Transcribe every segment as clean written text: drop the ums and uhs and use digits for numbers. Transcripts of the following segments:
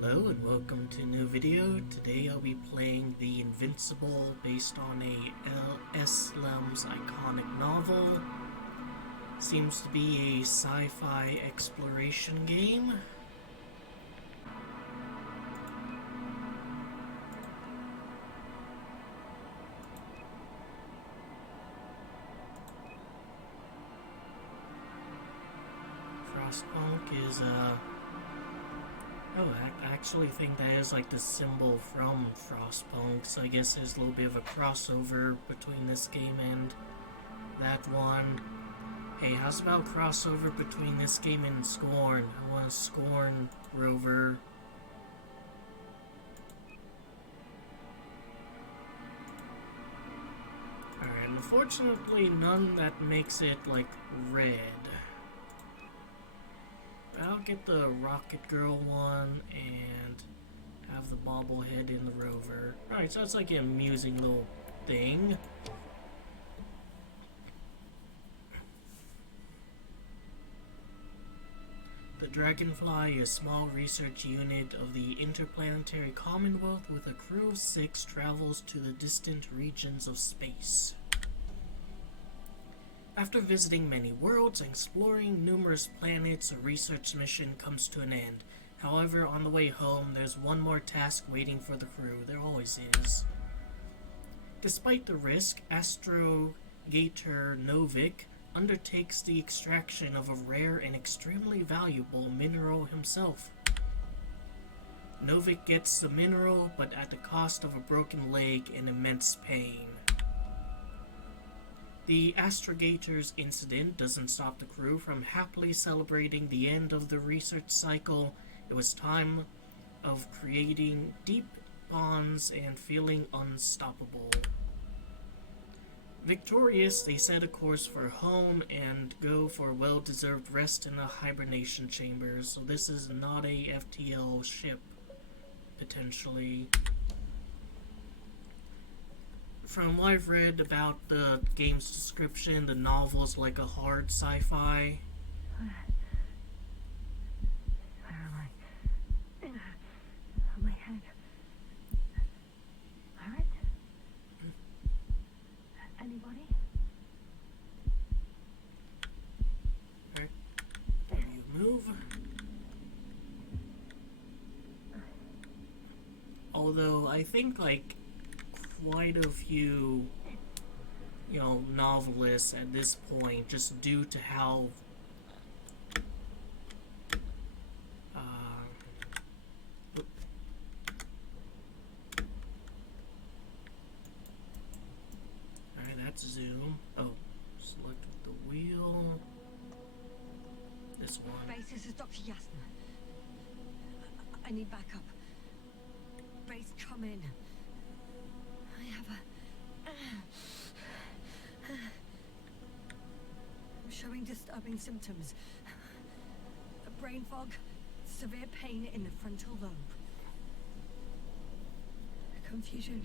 Hello and welcome to a new video. Today I'll be playing the Invincible based on a L.S. Lem's iconic novel. Seems to be a sci-fi exploration game. Frostpunk is oh, I actually think that is like the symbol from Frostpunk, so I guess there's a little bit of a crossover between this game and that one. Hey, how's about crossover between this game and Scorn? I want a Scorn rover. Alright, unfortunately none that makes it like red. I'll get the Rocket Girl one and have the bobblehead in the rover. Alright, so it's like an amusing little thing. The Dragonfly is a small research unit of the Interplanetary Commonwealth with a crew of 6 travels to the distant regions of space. After visiting many worlds and exploring numerous planets, a research mission comes to an end. However, on the way home, there's one more task waiting for the crew. There always is. Despite the risk, astrogator Novik undertakes the extraction of a rare and extremely valuable mineral himself. Novik gets the mineral, but at the cost of a broken leg and immense pain. The astrogator's incident doesn't stop the crew from happily celebrating the end of the research cycle. It was time of creating deep bonds and feeling unstoppable. Victorious, they set a course for home and go for well-deserved rest in a hibernation chamber. So this is not a FTL ship, potentially. From what I've read about the game's description, the novel's like a hard sci-fi. Where am I? On my head. Alright? Anybody? Alright. You move. Although I think like quite a few, novelists at this point, just due to how alright, that's zoom. Oh, select the wheel. This one. Base, this is Dr. Yasna. I need backup. Base, come in. I have I'm showing disturbing symptoms. A brain fog, severe pain in the frontal lobe. Confusion.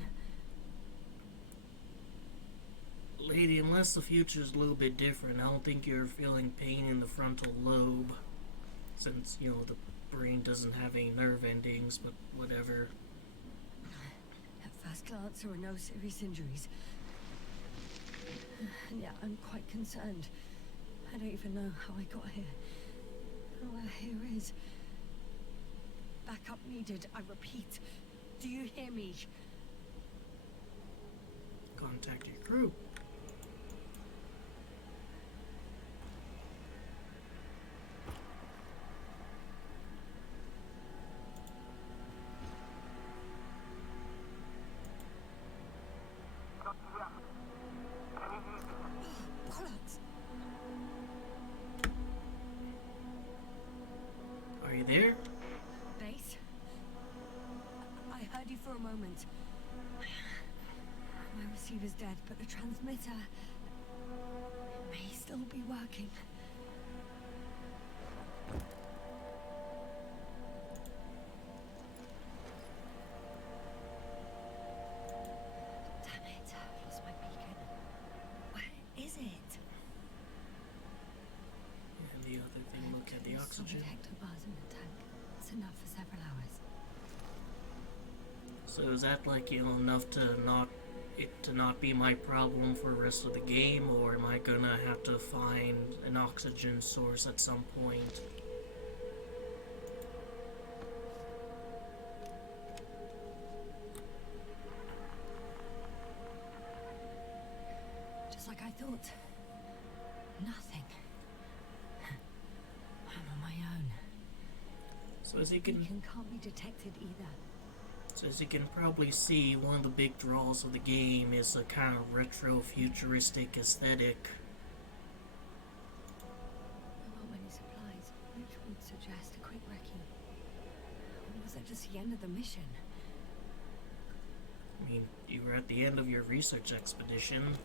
Lady, unless the future's a little bit different, I don't think you're feeling pain in the frontal lobe. Since, the brain doesn't have any nerve endings, but whatever. At first glance, there were no serious injuries. And yet, I'm quite concerned. I don't even know how I got here. Or where here is. Backup needed, I repeat. Do you hear me? Contact your crew. Bollocks! Are you there? Base? I heard you for a moment. My receiver's dead, but the transmitter may still be working. Damn it, I've lost my beacon. Where is it? And the other thing, look at the oxygen. Solid hectobars in the tank. It's enough for several hours. So is that like, enough to not be my problem for the rest of the game, or am I gonna have to find an oxygen source at some point? Just like I thought. Nothing. I'm on my own. So as you The can beacon can't be detected either. So as you can probably see, one of the big draws of the game is a kind of retro-futuristic aesthetic. There aren't many supplies, which would suggest a quick recce. Or was it just the end of the mission? I mean, you were at the end of your research expedition.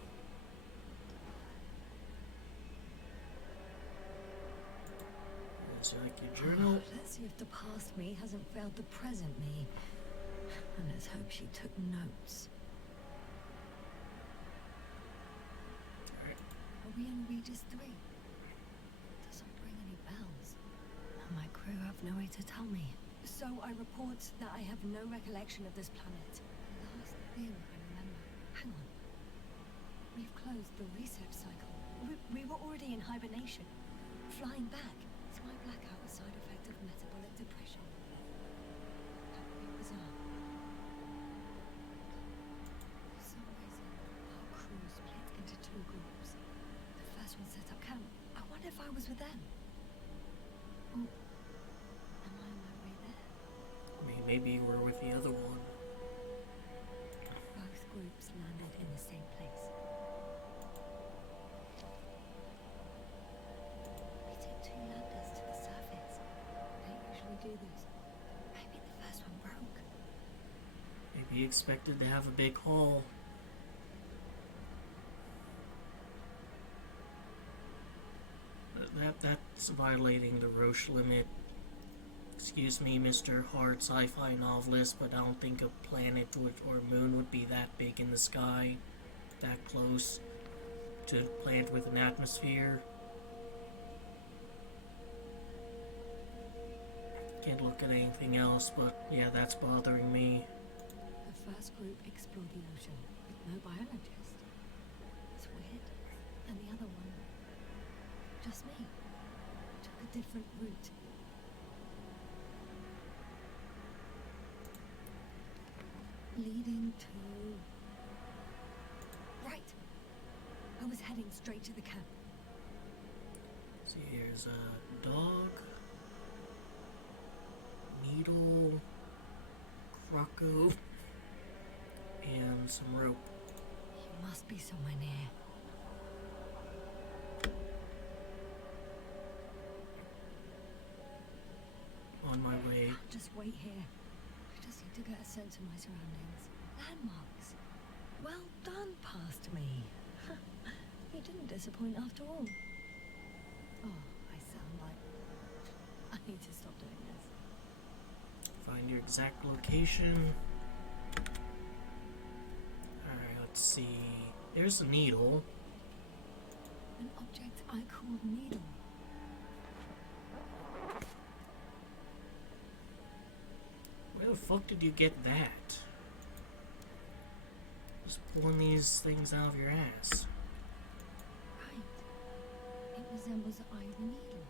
Is there like your journal? Let's see if the past me hasn't failed the present me. And let's hope she took notes. Alright. Are we in Regis 3? Doesn't ring any bells. And my crew have no way to tell me. So I report that I have no recollection of this planet. The last thing I remember. Hang on. We've closed the research cycle. We were already in hibernation. Flying back. Is my blackout a side effect of metabolic depression? That would be bizarre. For some reason, our crew split into two groups. The first one set up camp. I wonder if I was with them. Oh, am I on my way there? I mean, maybe you were with the other one. Both groups landed in the same place. We took 2 landers to the surface. They usually do this. Maybe the first one broke. Maybe you expected to have a big haul. That's violating the Roche limit. Excuse me, Mr. Hard sci-fi novelist, but I don't think a planet or moon would be that big in the sky, that close to a planet with an atmosphere. Can't look at anything else, but yeah, that's bothering me. The first group explored the ocean with no biologist. It's weird. And the other one, just me, took a different route. Leading to... Right! I was heading straight to the camp. See, here's a dog, needle, croco, and some rope. You must be somewhere near. On my way. I'll just wait here. I just need to get a sense of my surroundings. Landmarks. Well done, past me. You didn't disappoint after all. Oh, I sound like... I need to stop doing this. Find your exact location. Alright, let's see. There's a needle. An object I called needle. Where the fuck did you get that? Just pulling these things out of your ass. Right. It resembles the eye of a needle.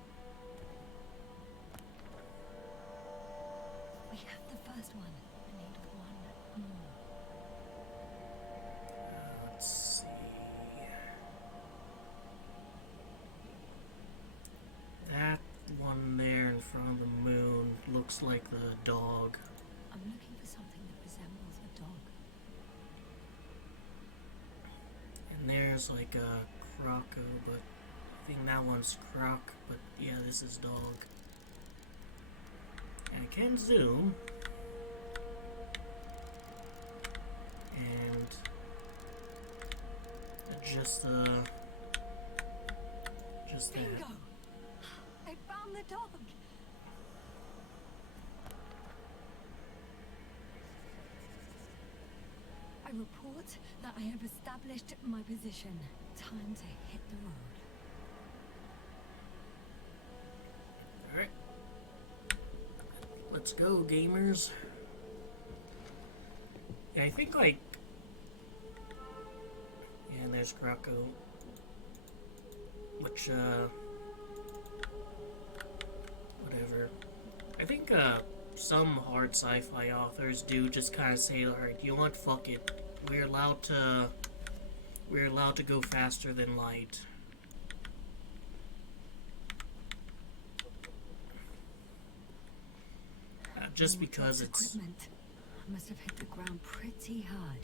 We have the first one. I need one more. Let's see. That one there in front of the moon looks like the dog. I'm looking for something that resembles a dog. And there's like a croco, but I think that one's croc, but yeah, this is dog. And I can zoom. And adjust just that. Bingo! I found the dog! I report that I have established my position. Time to hit the road. Alright. Let's go, gamers. Yeah, I think like... Yeah, and there's Graco. Which, whatever. I think, some hard sci-fi authors do just kind of say, alright, you know what, fuck it. We're allowed to go faster than light. Just because it's... Equipment. I must have hit the ground pretty hard.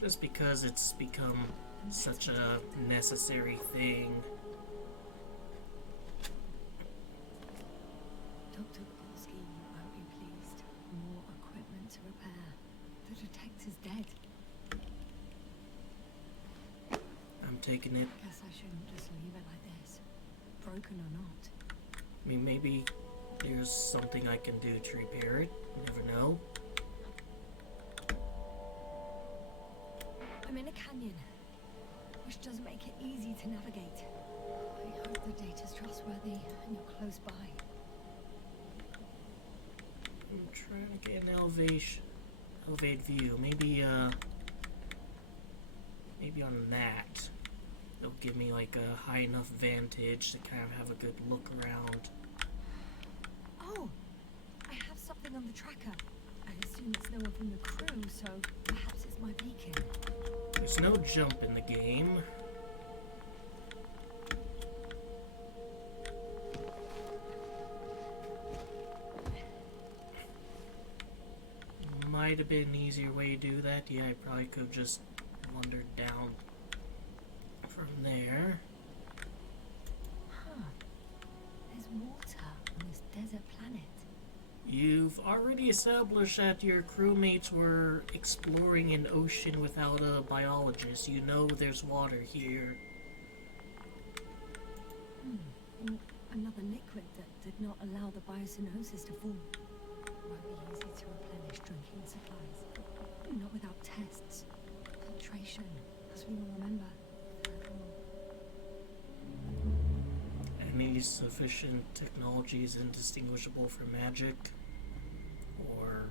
Just because it's become such a necessary thing. Dr. Polsky won't be pleased. More equipment to repair. The detector's dead. I'm taking it. Guess I shouldn't just leave it like this. Broken or not. I mean, maybe there's something I can do to repair it. You never know. I'm in a canyon, which does make it easy to navigate. I hope the data's trustworthy and you're close by. I'm trying to get an elevate view. Maybe on that, it'll give me like a high enough vantage to kind of have a good look around. Oh, I have something on the tracker. I assume it's no one from the crew, so perhaps it's my beacon. There's no jump in the game. Might have been an easier way to do that. Yeah, I probably could have just wandered down from there. Huh. There's water on this desert planet. You've already established that your crewmates were exploring an ocean without a biologist. You know there's water here. Another liquid that did not allow the biocenosis to form. Won't be easy to replenish drinking supplies. Not without tests. Filtration, as we all remember. Any sufficient technology is indistinguishable from magic, or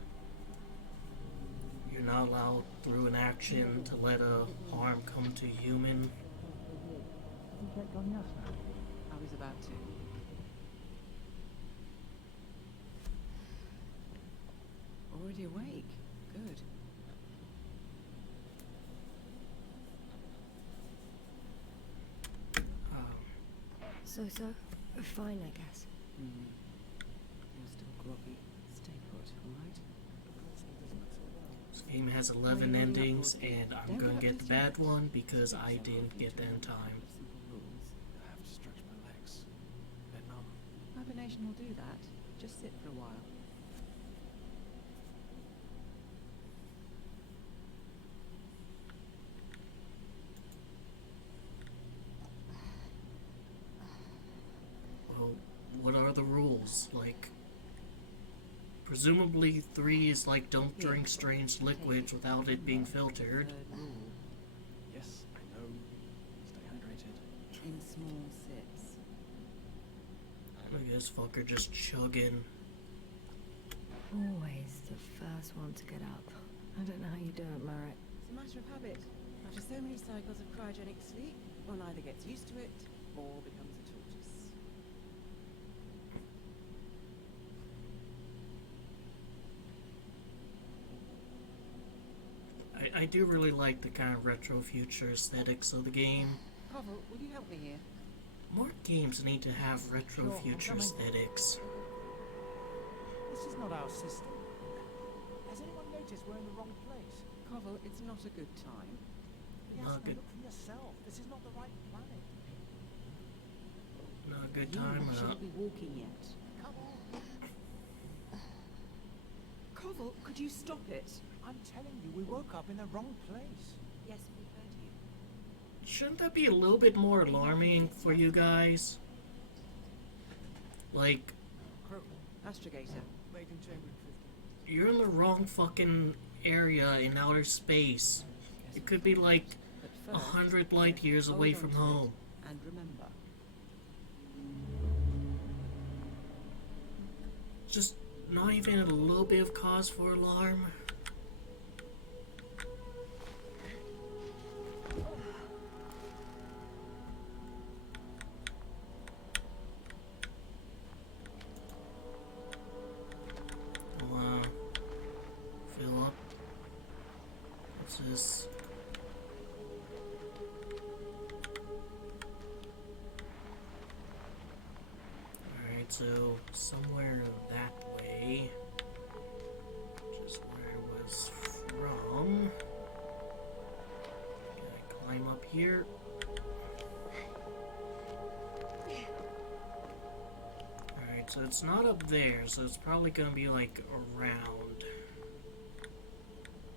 you're not allowed through an action to let a harm come to human. I was about to. Already awake. Good. So, fine, I guess. You're still groggy. Stay put, alright? This game has 11 endings, and I'm gonna get the bad one because I didn't get that in time. Simple rules. I have to stretch my legs. They're numb. Hibernation will do that. Just sit for a while. Well, what are the rules? Like, presumably 3 is like don't drink strange liquids without it being filtered. Third rule. Yes, I know. Stay hydrated. In small sips. Look at this fucker just chugging. Always the first one to get up. I don't know how you do it, Merritt. It's a matter of habit. After so many cycles of cryogenic sleep, one either gets used to it or becomes a tortoise. I do really like the kind of retro future aesthetics of the game. Koval, will you help me here? More games need to have retro Sure, I'm future coming. aesthetics. This is not our system. Has anyone noticed we're in the wrong place? Koval, it's not a good time. Yes, Not now good. look for yourself. This is not the right planet. Not a good You time. shouldn't be walking yet. Come on. Koval, could you stop it? I'm telling you, we woke up in the wrong place. Yes, we heard you. Shouldn't that be a little bit more alarming for you guys? Like, Astrogator. Maiden chamber 50. you're in the wrong fucking area in outer space. You could be like But first, 100 light years hold away on from to it home. And remember. just not even a little bit of cause for alarm. I'll, fill up. What's this? Alright, so somewhere that way, which is where I was from. Can I climb up here? Alright, so it's not up there, so it's probably gonna be like around.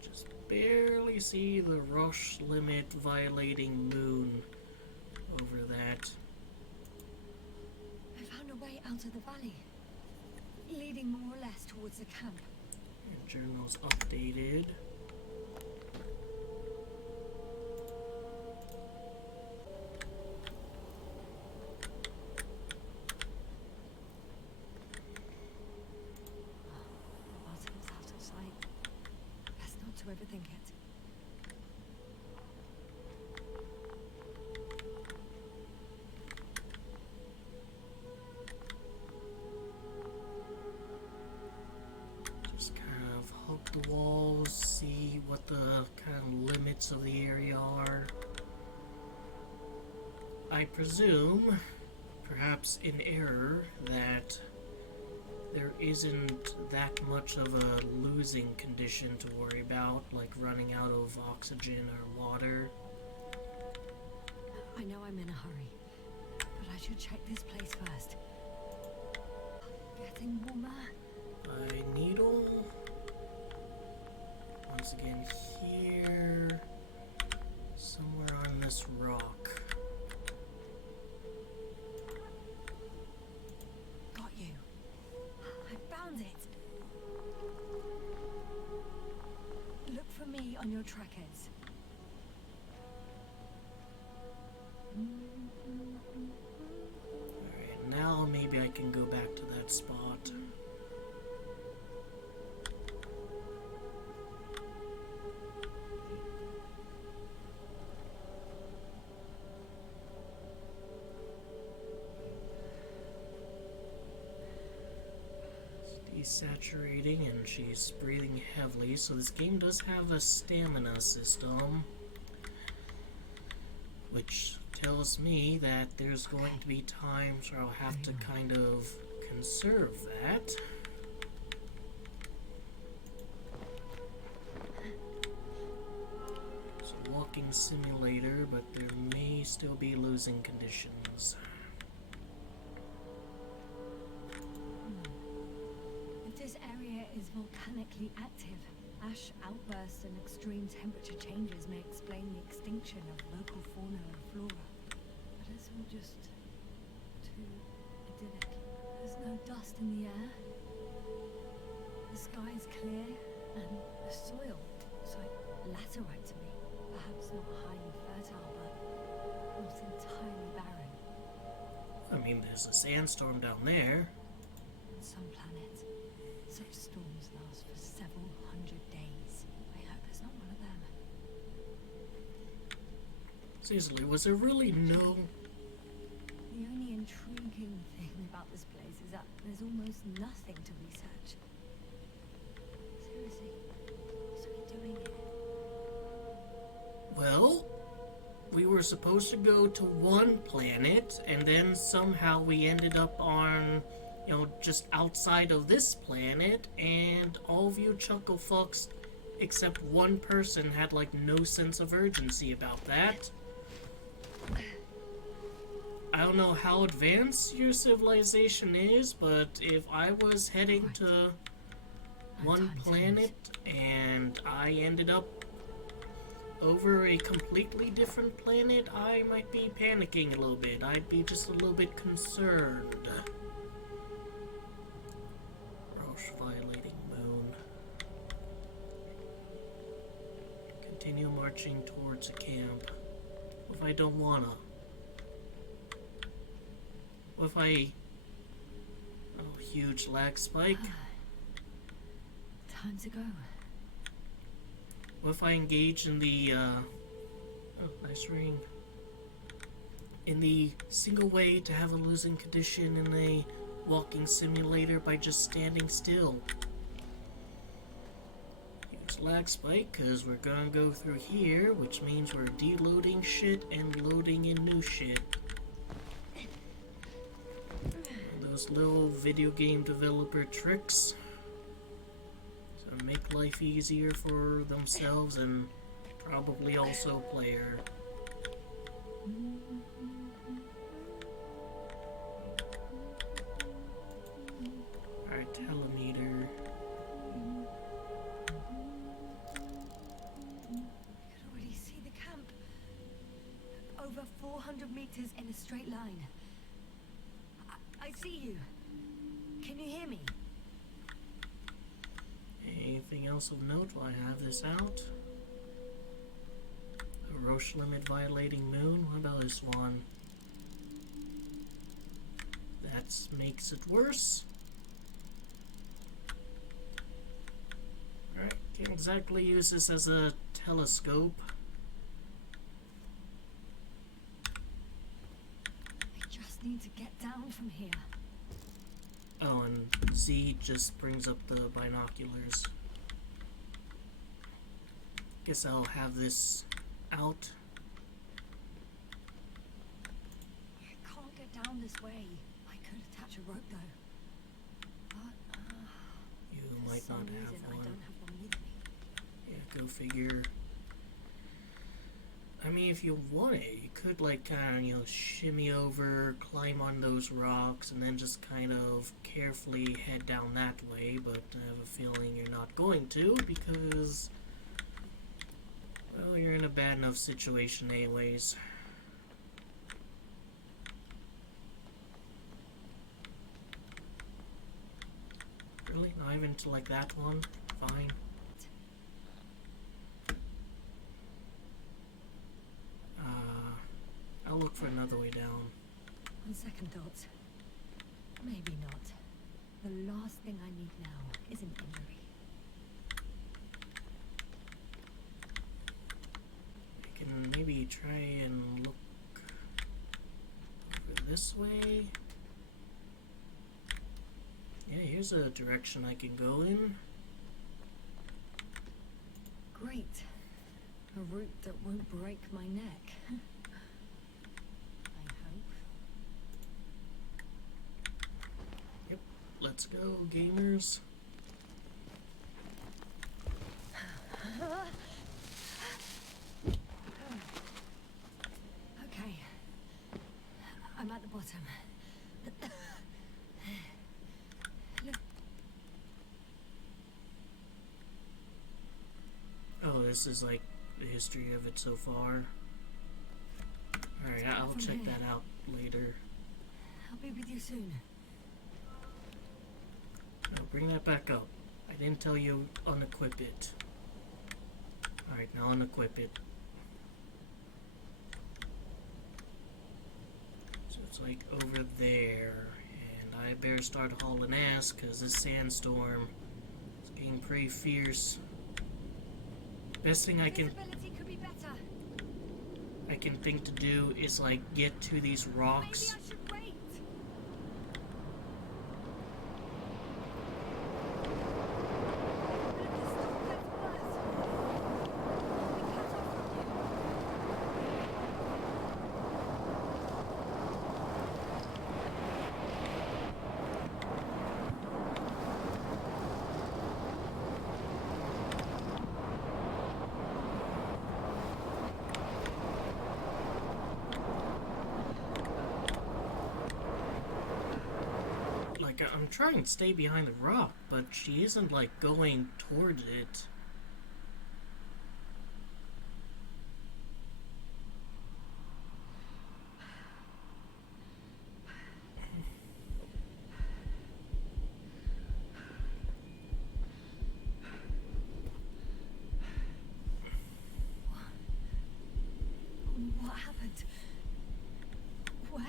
Just barely see the rush limit violating moon over that. I found a way out of the valley, leading more or less towards the camp. And journal's updated. The bottom's out of sight. Best not to overthink it. Just kind of hug the walls, see what the kind of limits of the area are. I presume, perhaps in error, that there isn't that much of a losing condition to worry about, like running out of oxygen or water. I know I'm in a hurry, but I should check this place first. Getting warmer. A needle. Once again here. Somewhere on this rock. Got you. I found it. Look for me on your trackers. Alright, now maybe I can go back to that spot. Desaturating, and she's breathing heavily, so this game does have a stamina system, which tells me that there's going to be times where I'll have to kind of conserve that. It's a walking simulator, but there may still be losing conditions. This area is volcanically active. Ash outbursts and extreme temperature changes may explain the extinction of local fauna and flora. But it's all just too idyllic. There's no dust in the air. The sky's clear, and the soil is like laterite to me. Perhaps not highly fertile, but not entirely barren. I mean, there's a sandstorm down there. On some planets, such storms last for several hundred days. I hope it's not one of them. Seriously, was there really no... The only intriguing thing about this place is that there's almost nothing to research. Seriously, what are we doing here? Well, we were supposed to go to one planet, and then somehow we ended up on, you know, just outside of this planet, and all of you chuckle fucks, except one person, had like no sense of urgency about that. I don't know how advanced your civilization is, but if I was heading to one planet and I ended up over a completely different planet, I might be panicking a little bit. I'd be just a little bit concerned. Roche violating moon. Continue marching towards a camp. What if I don't wanna? What if I... Oh, huge lag spike. Time to go. What if I engage in the, oh, nice ring. In the single way to have a losing condition in a walking simulator by just standing still? Huge lag spike, because we're gonna go through here, which means we're deloading shit and loading in new shit. Those little video game developer tricks to make life easier for themselves and probably also player. Alright, telemeter. I could already see the camp. Over 400 meters in a straight line. I see you. Can you hear me? Anything else of note while I have this out? A Roche limit violating moon? What about this one? That makes it worse. Alright, can't exactly use this as a telescope. I just need to get down from here. Oh, and Z just brings up the binoculars. Guess I'll have this out. I can't get down this way. I could attach a rope though. But, You for might some not reason, have I one. don't have one with me. Yeah, go figure. I mean, if you want it, you could, like, kind of, you know, shimmy over, climb on those rocks, and then just kind of carefully head down that way, but I have a feeling you're not going to, because, well, you're in a bad enough situation anyways. Really? Not even to, like, that one? Fine. I'll look for another way down. On second thoughts, maybe not. The last thing I need now is an injury. I can maybe try and look over this way. Yeah, here's a direction I can go in. Great. A route that won't break my neck. I hope. Let's go, gamers. Okay. I'm at the bottom. Look, Oh, this is like the history of it so far. Alright, I'll From check here. that out later. I'll be with you soon. No, bring that back up. I didn't tell you unequip it. Alright, now unequip it. So it's like over there. And I better start hauling ass because this sandstorm is getting pretty fierce. Best thing I can Visibility could be better. think to do is like get to these rocks. Maybe I should wait. Like, I'm trying to stay behind the rock, but she isn't like going towards it. What happened? Where?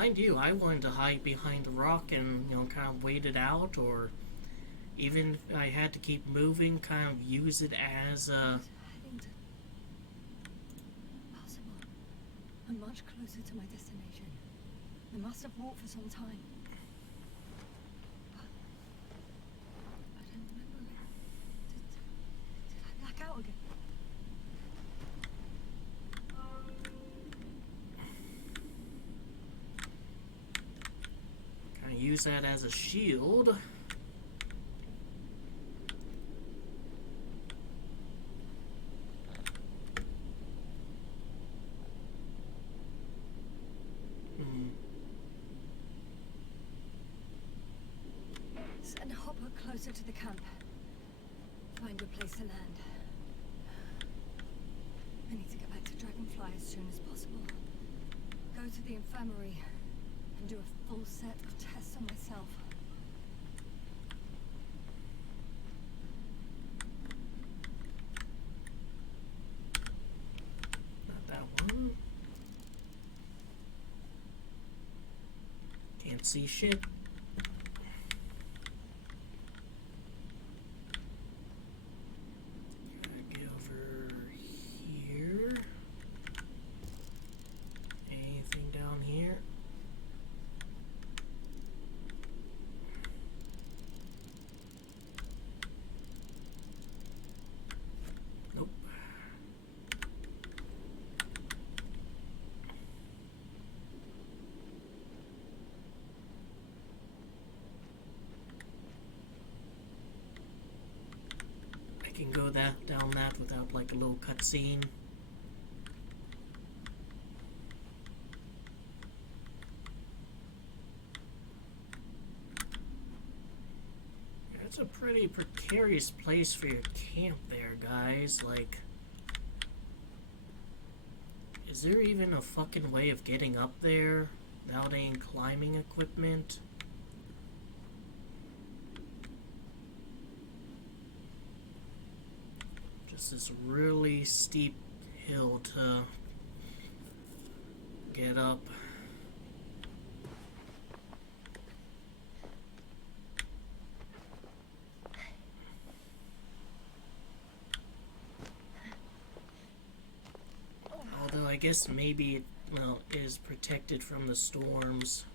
mind you, I wanted to hide behind the rock and, you know, kind of wait it out, or even if I had to keep moving, kind of use it as a... Heading to... Possible. I'm much closer to my destination. I must have walked for some time. But I don't remember it. Did I black out again? Kind of use that as a shield. Send a hopper closer to the camp. Find a place to land. I need to get back to Dragonfly as soon as possible. Go to the infirmary and do a full set of tests on myself. Not that one. Can't see shit. Get over here. Anything down here? Nope. I can go down that without like a little cutscene. It's a pretty precarious place for your camp there, guys. Like, is there even a fucking way of getting up there without any climbing equipment? Just this really steep hill to get up. Although I guess maybe it, well, is protected from the storms.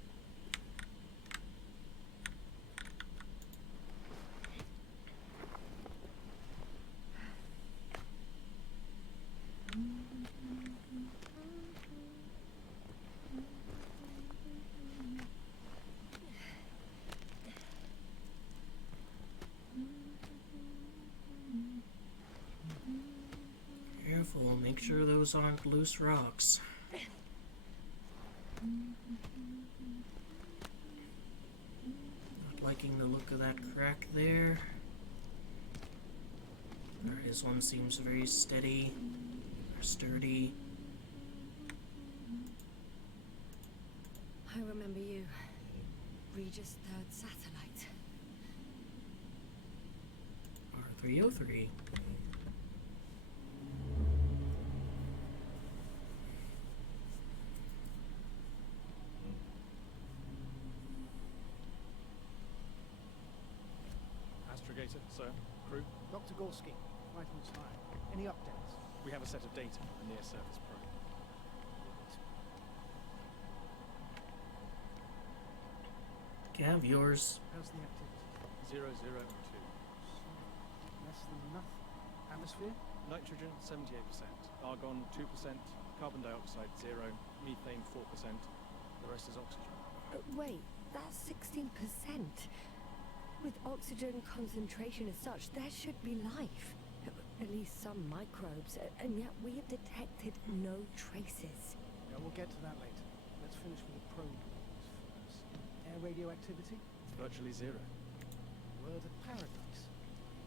Careful, make sure those aren't loose rocks. Not liking the look of that crack there. This one seems very steady, or sturdy. I remember you. Regis' third satellite. R303. Astrogator, sir. Crew. Dr. Gorski, right on time. Any updates? We have a set of data from the near-surface probe. Can I have yours? How's the activity? 002. Less than nothing. Atmosphere? Nitrogen 78%, argon 2%, carbon dioxide 0, methane 4%. The rest is oxygen. Wait, that's 16%. With oxygen concentration as such, there should be life. At least some microbes, and yet we have detected no traces. Yeah, we'll get to that later. Let's finish with the probe first. Air radioactivity? Virtually 0. Word of paradise.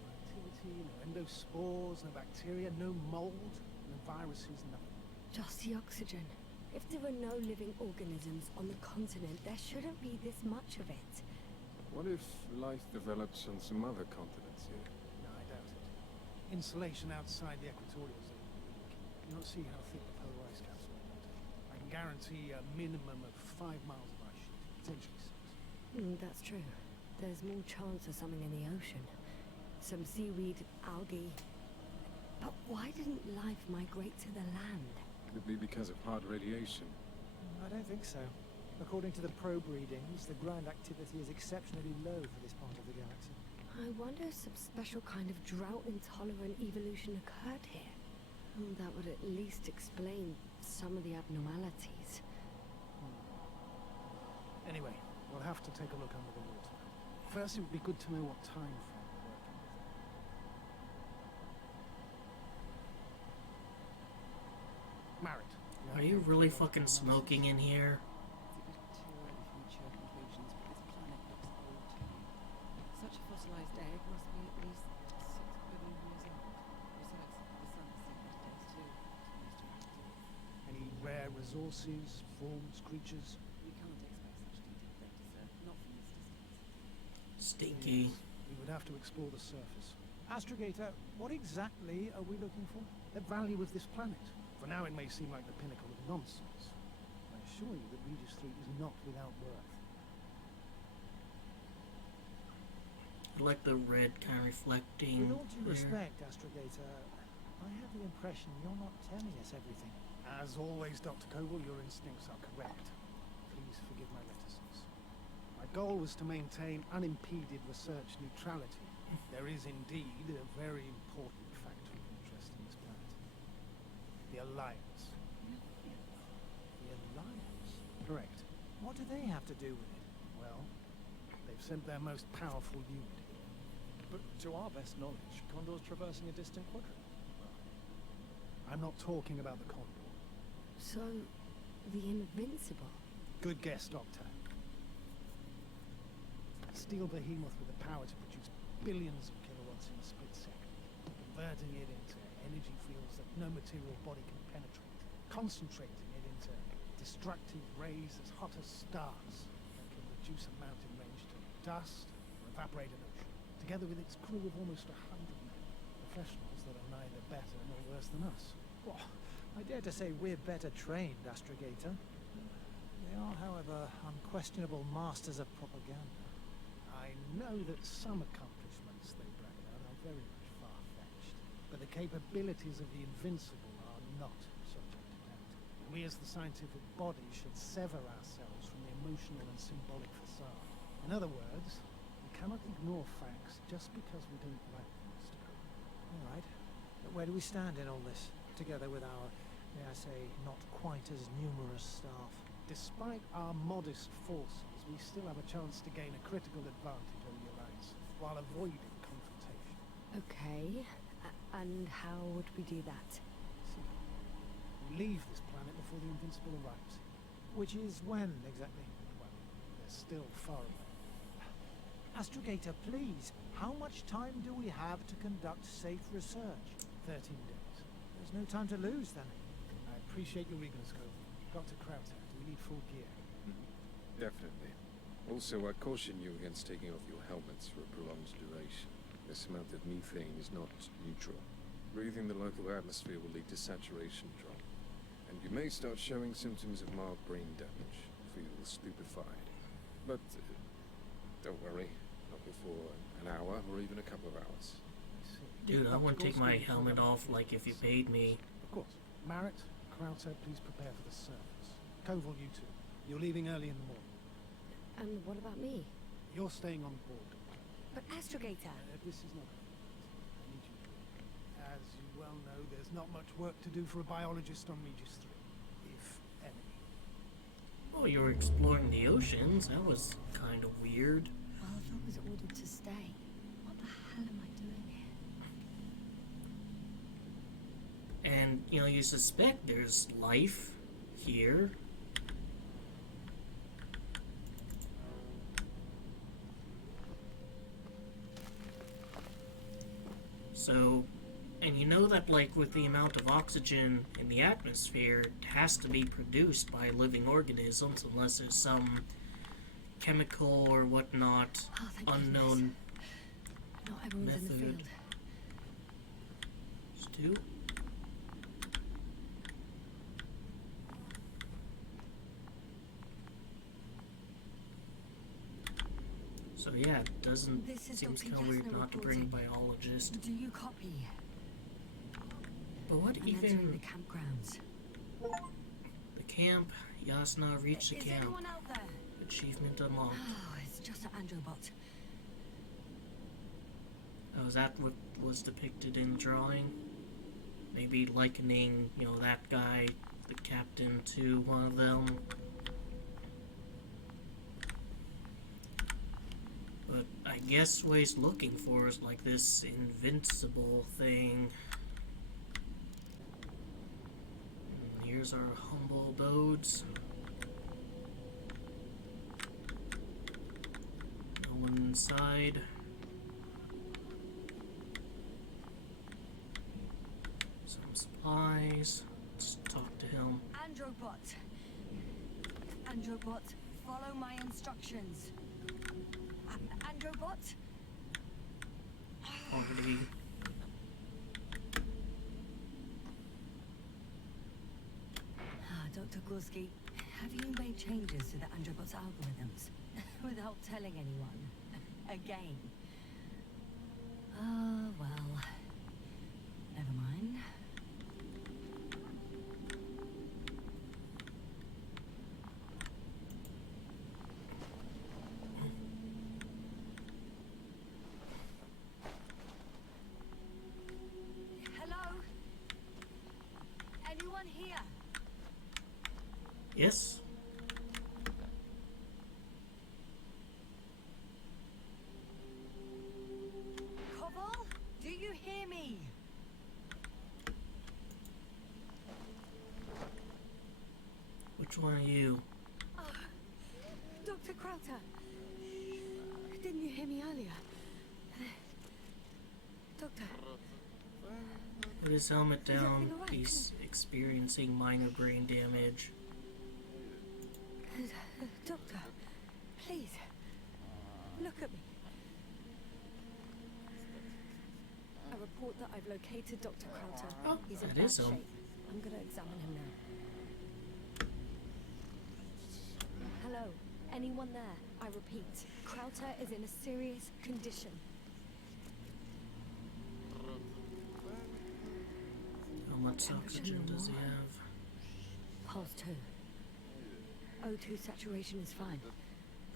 No activity, no endospores, no bacteria, no mold, no viruses, nothing. Just the oxygen. If there are no living organisms on the continent, there shouldn't be this much of it. What if life develops on some other continents here? No, I doubt it. Insulation outside the equatorial zone. You don't see how thick the polar ice caps are. I can guarantee a minimum of 5 miles of ice sheet, potentially 6. That's true. There's more chance of something in the ocean. Some seaweed, algae. But why didn't life migrate to the land? Could it be because of hard radiation? I don't think so. According to the probe readings, the ground activity is exceptionally low for this part of the galaxy. I wonder if some special kind of drought-intolerant evolution occurred here. That would at least explain some of the abnormalities. Anyway, we'll have to take a look under the water. First, it would be good to know what time frame we're working with. Marriott. Are you really fucking smoking in here? It's a bit too early for mature conclusions, but this planet looks old to me. Such a fossilized egg must be at least 6 billion years old. Besides, the sun has seen better days too. It's most attractive. Any rare resources, forms, creatures? We can't expect such detailed data, sir. Not from this distance. Stinky. We would have to explore the surface. Astrogator, what exactly are we looking for? The value of this planet. For now, it may seem like the pinnacle of nonsense. I assure you that Regis 3 is not without worth. I like the red kind of reflecting. With all due there. respect, Astrogator, I have the impression you're not telling us everything. As always, Dr. Koval, your instincts are correct. Please forgive my reticence. My goal was to maintain unimpeded research neutrality. There is indeed a very important factor of interest in this planet. The Alliance. The Alliance? Correct. What do they have to do with it? Well, they've sent their most powerful unit here. But to our best knowledge, Condor's traversing a distant quadrant. I'm not talking about the Condor. So, the Invincible. Good guess, Doctor. A steel behemoth with the power to produce billions of kilowatts in a split second, converting it into energy fields that no material body can penetrate, concentrating it into destructive rays as hot as stars that can reduce a mountain range to dust or evaporate an ocean, together with its crew of almost 100 men, professionals that are neither better nor worse than us. Well, I dare to say we're better trained, Astrogator. They are, however, unquestionable masters of propaganda. I know that some accomplishments they brag about are very much far-fetched, but the capabilities of the Invincible are not subject to doubt. And we as the scientific body should sever ourselves from the emotional and symbolic facade. In other words, we cannot ignore facts just because we don't like them, Mr. Cole. All right. But where do we stand in all this, together with our, may I say, not quite as numerous staff? Despite our modest forces, we still have a chance to gain a critical advantage over the Alliance, while avoiding confrontation. Okay. And how would we do that? See, we leave this planet before the Invincible arrives. Which is when, exactly? Well, they're still far away. Astrogator, please, how much time do we have to conduct safe research? 13 days. There's no time to lose, then. I appreciate your eagerness, Cole. Dr. Krauter, do we need full gear? Definitely. Also, I caution you against taking off your helmets for a prolonged duration. This amount of methane is not neutral. Breathing the local atmosphere will lead to saturation drop, and you may start showing symptoms of mild brain damage. Feel stupefied. But don't worry, not before an hour or even a couple of hours. I see. Dude, I Dr. wouldn't take my Goldstein, helmet program off like if you paid me. Of course. Marriott, Krauter, please prepare for the surface. Koval, you two. You're leaving early in the morning. And what about me? You're staying on board. But Astrogator! This is not I need you to leave. As you well know, there's not much work to do for a biologist on Regis 3, if any. Oh, you were exploring the oceans. That was kind of weird. Well, if I was ordered to stay, what the hell am I doing here? And, you know, you suspect there's life here. So, and you know that, like, with the amount of oxygen in the atmosphere, it has to be produced by living organisms unless there's some chemical or whatnot Oh, thank unknown goodness. Not everyone's in the method. field. Stu? So yeah, it doesn't This is seems Dr. kind of weird Jasner not to bring a reporting. biologist. Do you copy? But what I'm entering the even campgrounds. the camp? Yasna reached the Is camp. anyone out there? Achievement unlocked. Oh, it's just an androbot. Oh, is that what was depicted in the drawing? Maybe likening, you know, that guy, the captain, to one of them. But I guess what he's looking for is like this invincible thing. And here's our humble abodes. No one inside. Some supplies. Let's talk to him. Androbot. Androbot, follow my instructions. Androbot? Already. Dr. Gorski, have you made changes to the Androbot's algorithms? Without telling anyone? Again? Well... Never mind. Hello? Anyone here? Yes? Koval? Do you hear me? Which one are you? Oh, Dr. Krauter. Didn't you hear me earlier? Doctor. Put his helmet everything down. all right? He's experiencing minor brain damage. Doctor, please, look at me. I report that I've located Dr. Krauter. Oh, He's in that bad is him. shape. I'm gonna examine him now. Hello, anyone there? I repeat, Krauter is in a serious condition. How much Temperature oxygen does he normal. have? Pulse 2. O2 saturation is fine.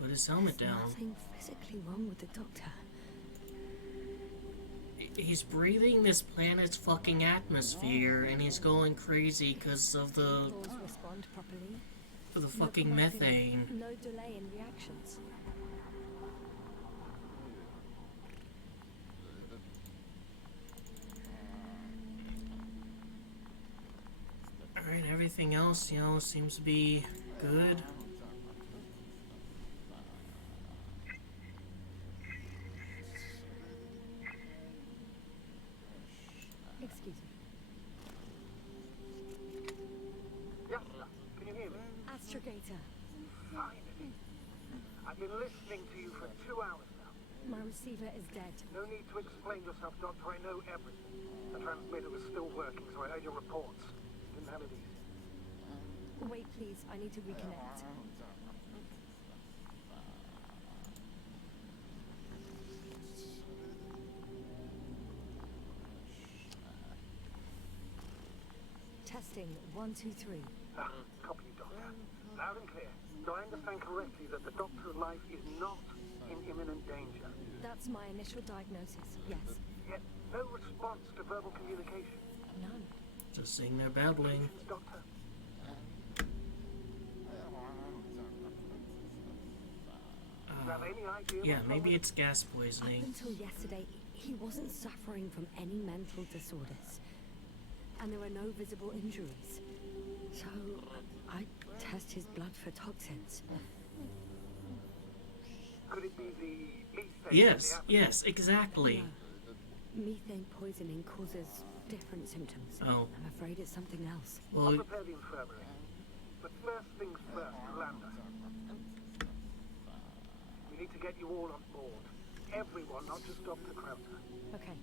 Put his helmet There's down. nothing physically wrong with the doctor. He's breathing this planet's fucking atmosphere, and he's going crazy because of the Laws respond properly. the No fucking promoting, methane. No delay in reactions. Alright, everything else, you know, seems to be good. Excuse me. Yes, sir. Can you hear me? Astrogator. Finally. I've been listening to you for 2 hours now. My receiver is dead. No need to explain yourself, Doctor. I know everything. The transmitter was still working, so I heard your reports. Didn't have it easy. Wait, please. I need to reconnect. Testing 1, 2, 3. Copy, Doctor. Loud and clear. Do I understand correctly that the Doctor's life is not in imminent danger? That's my initial diagnosis. Yes. Yet no response to verbal communication. None. Just sitting there babbling. Doctor. Do you have any idea Yeah, what's wrong maybe with it's gas Up poisoning. until yesterday, he wasn't suffering from any mental disorders. And there were no visible injuries. So, I test his blood for toxins. Could it be the methane? Yes, yes, exactly. No. Methane poisoning causes different symptoms. Oh. I'm afraid it's something else. I'll Well, prepare the infirmary. But first things first, Lambda. We need to get you all on board. Everyone, not just Dr. Krauter. Okay,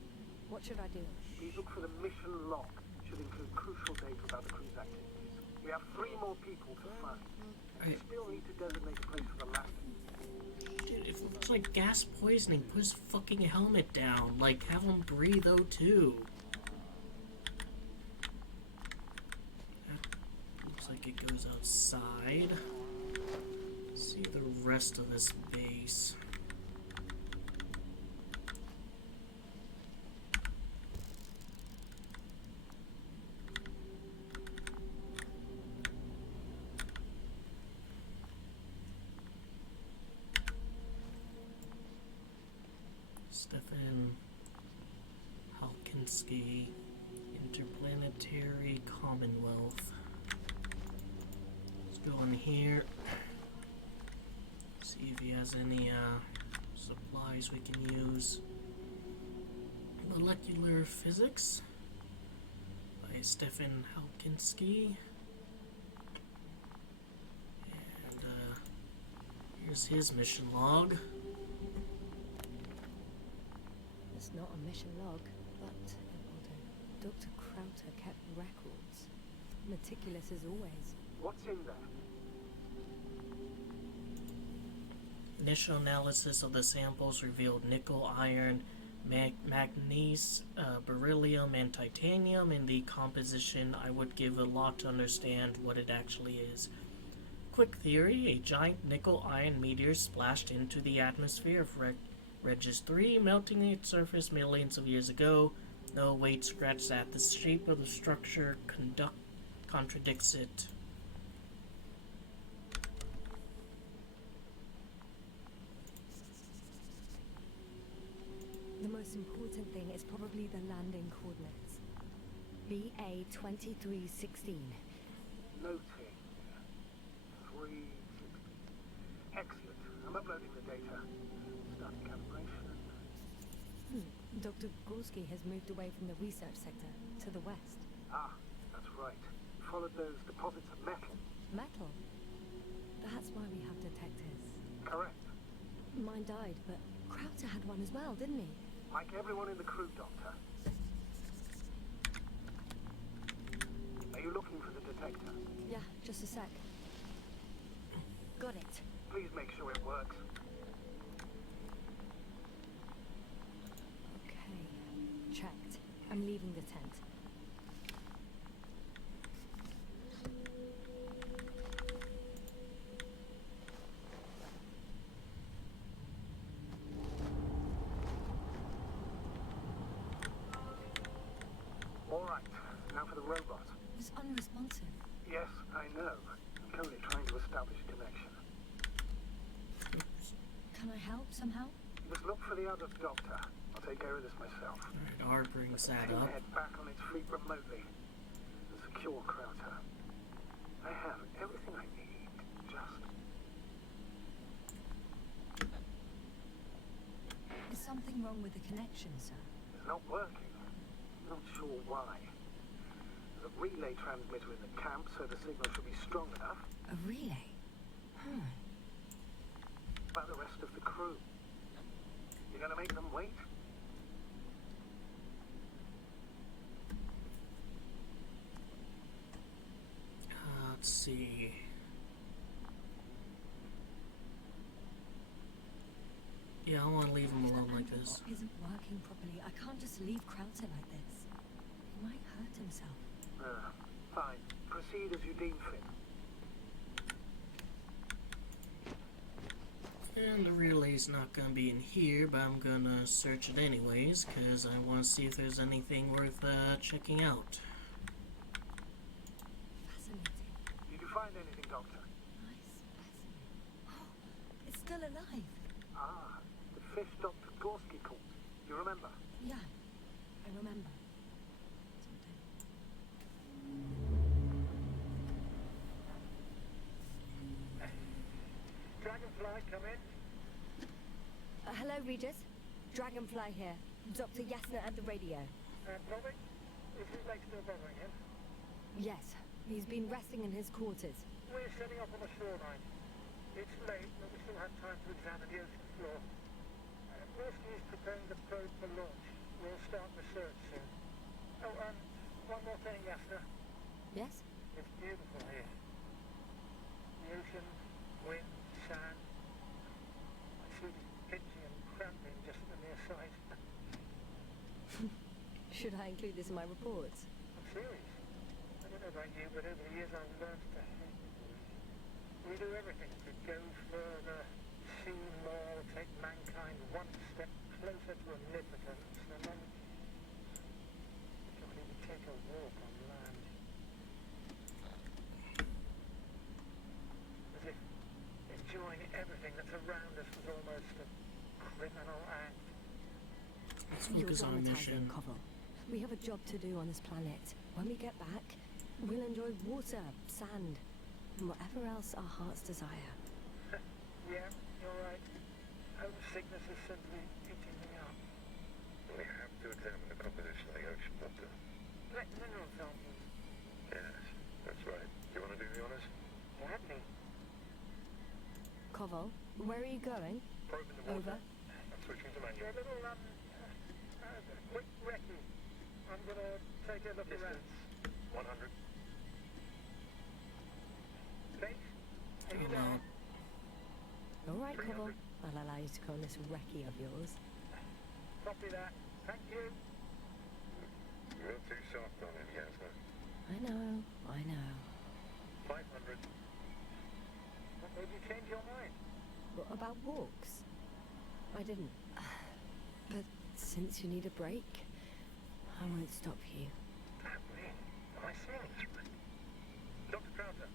what should I do? Please look for the mission log. It should include crucial data about the crew's activities. We We have 3 more people to find. We Right. still need to designate a place for the landing. Dude, if it looks like gas poisoning, put his fucking helmet down. Like, have him breathe O2. That looks like it goes outside. See the rest of this base. Stefan Halkinski, Interplanetary Commonwealth. Let's go in here. See if he has any supplies we can use. Molecular Physics by Stefan Halkinski. And here's his mission log. It's not a mission log, but it will do. Dr. Krauter kept records. Meticulous as always. What's in there? Initial analysis of the samples revealed nickel, iron, manganese, beryllium, and titanium. In the composition, I would give a lot to understand what it actually is. Quick theory, a giant nickel-iron meteor splashed into the atmosphere of Regis 3, melting its surface millions of years ago. No, wait, scratch that. The shape of the structure contradicts it. The most important thing is probably the landing coordinates. BA 2316. Noting. 360. Excellent. I'm uploading the data. Starting calibration. Dr. Gorski has moved away from the research sector to the west. Ah, that's right. Followed those deposits of metal. Metal? That's why we have detectors. Correct. Mine died, but Krauter had one as well, didn't he? Like everyone in the crew, Doctor. Are you looking for the detector? Yeah, just a sec. Got it. Please make sure it works. Okay, checked. I'm leaving the tent. All right. Now for the robot. It's unresponsive. Yes, I know. I'm currently trying to establish a connection. Can I help somehow? Just look for the others, Doctor. I'll take care of this myself. Alright, R brings that Team up. head back on its feet remotely. And secure Krauter. I have everything I need. Just... Is something wrong with the connection, sir? It's not working. Not sure why. There's a relay transmitter in the camp, so the signal should be strong enough. A relay? About the rest of the crew. You're gonna make them wait? Let's see. Yeah, I want to leave him If the alone like this. antibot isn't working properly, I can't just leave Krauter like this. He might hurt himself. Fine. Proceed as you deem fit. And the relay's not gonna be in here, but I'm gonna search it anyways, because I want to see if there's anything worth checking out. Fascinating. Did you find anything, Doctor? Nice specimen. Oh, it's still alive. Ah, the fish Dr. Gorski caught. You remember? Yeah, I remember. Something. Dragonfly, come in. Hello, Regis. Dragonfly here. Dr. Yasna at the radio. Robert, is his leg still bothering him? Yes, he's been resting in his quarters. We're setting up on the shoreline. It's late, but we still have time to examine the ocean floor. Gorski is preparing the probe for launch. We'll start research soon. Oh, one more thing, Yasna. Yes? It's beautiful here. The ocean, wind, sand. My suit is pitchy and cramping just at the near side. Should I include this in my reports? I'm serious. I don't know about you, but over the years I've learned to hate the void. We do everything to go further, see more, take mankind one step closer to omnipotence, and then we can't even take a walk on land. As if enjoying everything that's around us was almost a criminal act. Let's You're focus on a dramatizing, mission. Koval. We have a job to do on this planet. When we get back, we'll enjoy water, sand, and whatever else our hearts desire. Yeah, you're right. Homesickness is simply eating me up. We have to examine the composition of the ocean, Doctor. Like mineral samples. Yes, that's right. You want to do the honors? Gladly. Koval, where are you going? Probing the water. Over. I'm switching to A manual. little, quick recce. I'm gonna take a look around. Distance 100. Thanks. Are you I'm there? out. All right, 300. Koval. I'll allow you to go on this recce of yours. Copy that. Thank you. You're too soft on it, Yasna. I know. 500. What made you change your mind? What about walks? I didn't. But since you need a break, I won't stop you. Damn me. Am I saying this right? Dr. Crowther,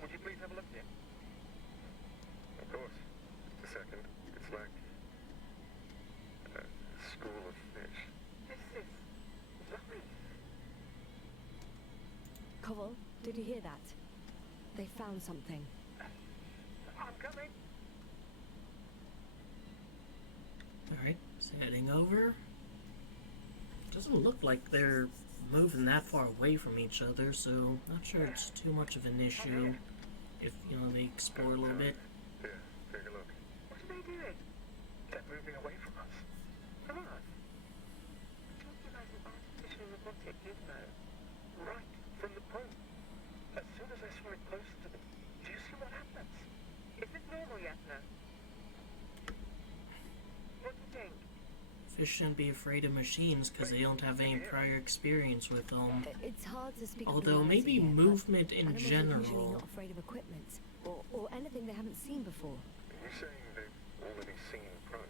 would you please have a look here? Of course. Just a second. It's like a school of fish. This is lovely. Koval, did you hear that? They found something. I'm coming. Alright, so heading over. Doesn't look like they're moving that far away from each other, so not sure it's too much of an issue if, you know, they explore a little bit. Here, take a look. What are they doing? They're moving away from us. Come on. I told you guys about artificial robotic gizmo. Right from the point. As soon as I saw it closer to them, do you see what happens? Is it normal yet now? What do you think? Fish shouldn't be afraid of machines because they don't have any prior experience with them. It's hard to speak. Although of maybe reality here, but movement in animals are usually general. not afraid of equipment or anything they haven't seen before. Are you saying they've already seen probes?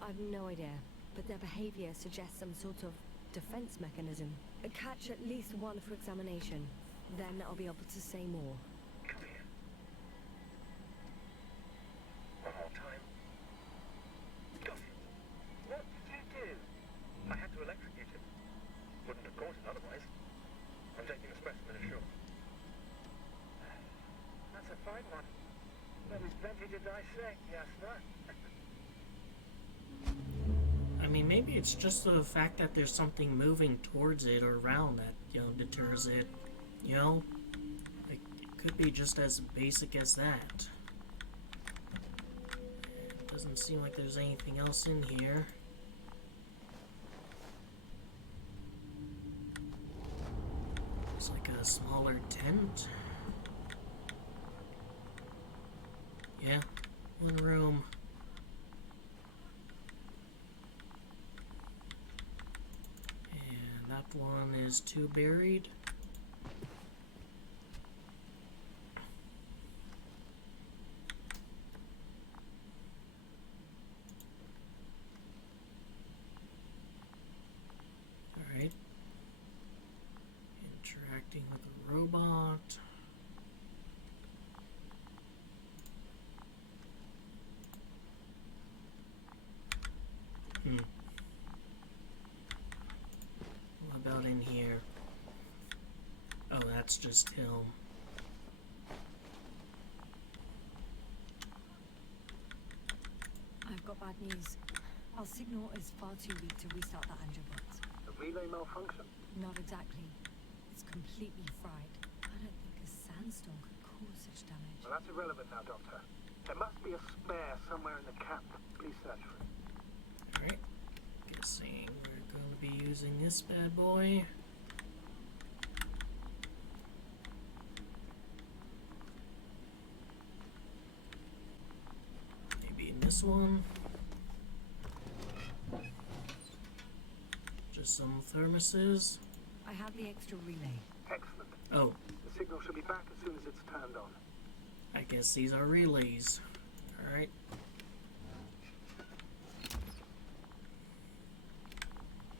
I've no idea, but their behavior suggests some sort of defense mechanism. Catch at least one for examination, then I'll be able to say more. Come here. One more time. Got it. What did you do? I had to electrocute it. Wouldn't have caught it otherwise. I'm taking the specimen ashore. That's a fine one. There is plenty to dissect, Yasna. I mean, maybe it's just the fact that there's something moving towards it or around that, you know, deters it. You know? Like, it could be just as basic as that. It doesn't seem like there's anything else in here. It's like a smaller tent. Yeah, one room. And that one is too buried. Alright. Interacting with a robot. What about in here? Oh, that's just him. I've got bad news. Our signal is far too weak to restart that engine bot. The relay malfunction. Not exactly. It's completely fried. I don't think a sandstorm could cause such damage. Well, that's irrelevant now, Doctor. There must be a spare somewhere in the camp. Please search for it. Alright. Guessing we're going to be using this bad boy. this one. Just some thermoses. I have the extra relay. Excellent. Oh, The signal should be back as soon as it's turned on. I guess these are relays. Alright.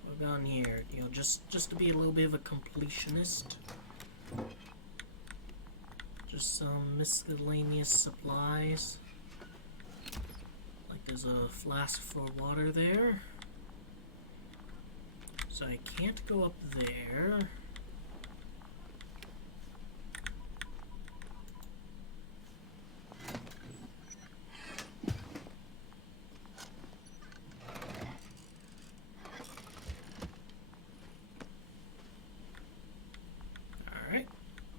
What on here? You know, just to be a little bit of a completionist. Just some miscellaneous supplies. Like there's a flask for water there. So I can't go up there. Alright.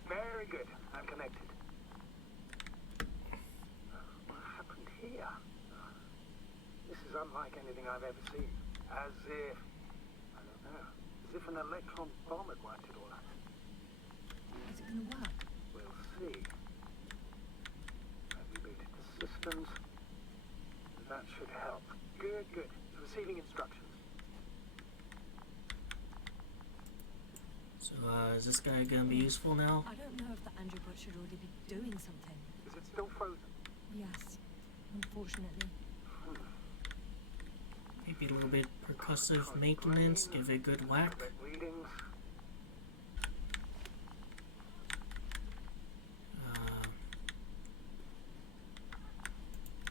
Very good. I'm connected. What happened here? This is unlike anything I've ever seen. As if... I don't know. As if an electron bomb had wiped it all out. Is it gonna work? We'll see. I've rebooted the systems. That should help. Good, good. Receiving instructions. So, is this guy gonna be useful now? I don't know if the Androbot should already be doing something. Is it still frozen? Yes, unfortunately. Maybe a little bit percussive maintenance, give it a good whack. Correct readings.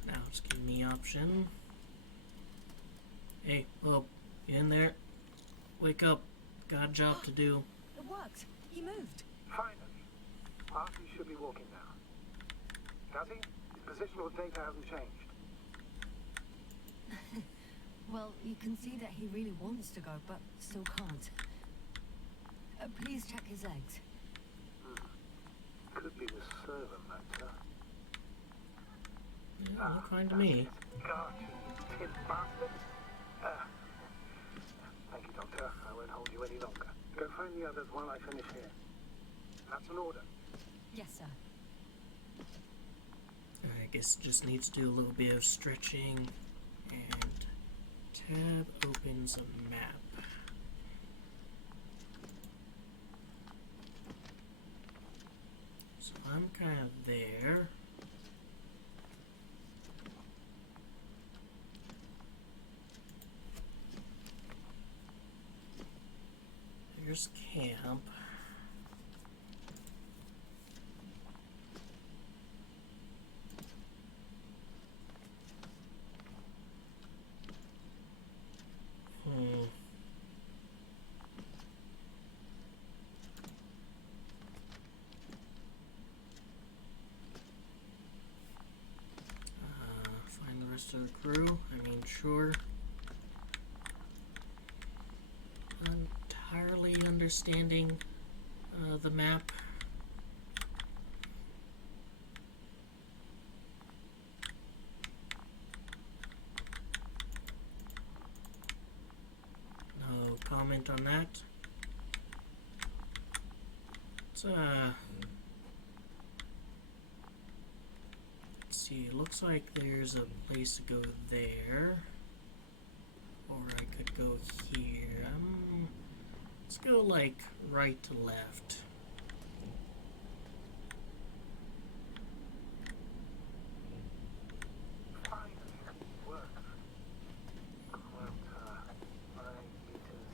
Now it's giving me option. Hey, hello, you in there? Wake up, got a job to do. It worked. He moved. Finally. Arthur should be walking now. Does he? His positional data hasn't changed. Well, you can see that he really wants to go, but still can't. Please check his eggs. Could be the server motor. Yeah, look fine to me. God, you tin bastard. Thank you, Doctor. I won't hold you any longer. Go find the others while I finish here. That's an order. Yes, sir. I guess it just needs to do a little bit of stretching. And tab opens a map. So I'm kind of there. Here's camp. Find the rest of the crew. I mean, sure. Entirely understanding the map. No comment on that. Let's see, it looks like there's a place to go there. Or I could go here. Let's go like right to left. Finally, it works. Quota, 5 meters.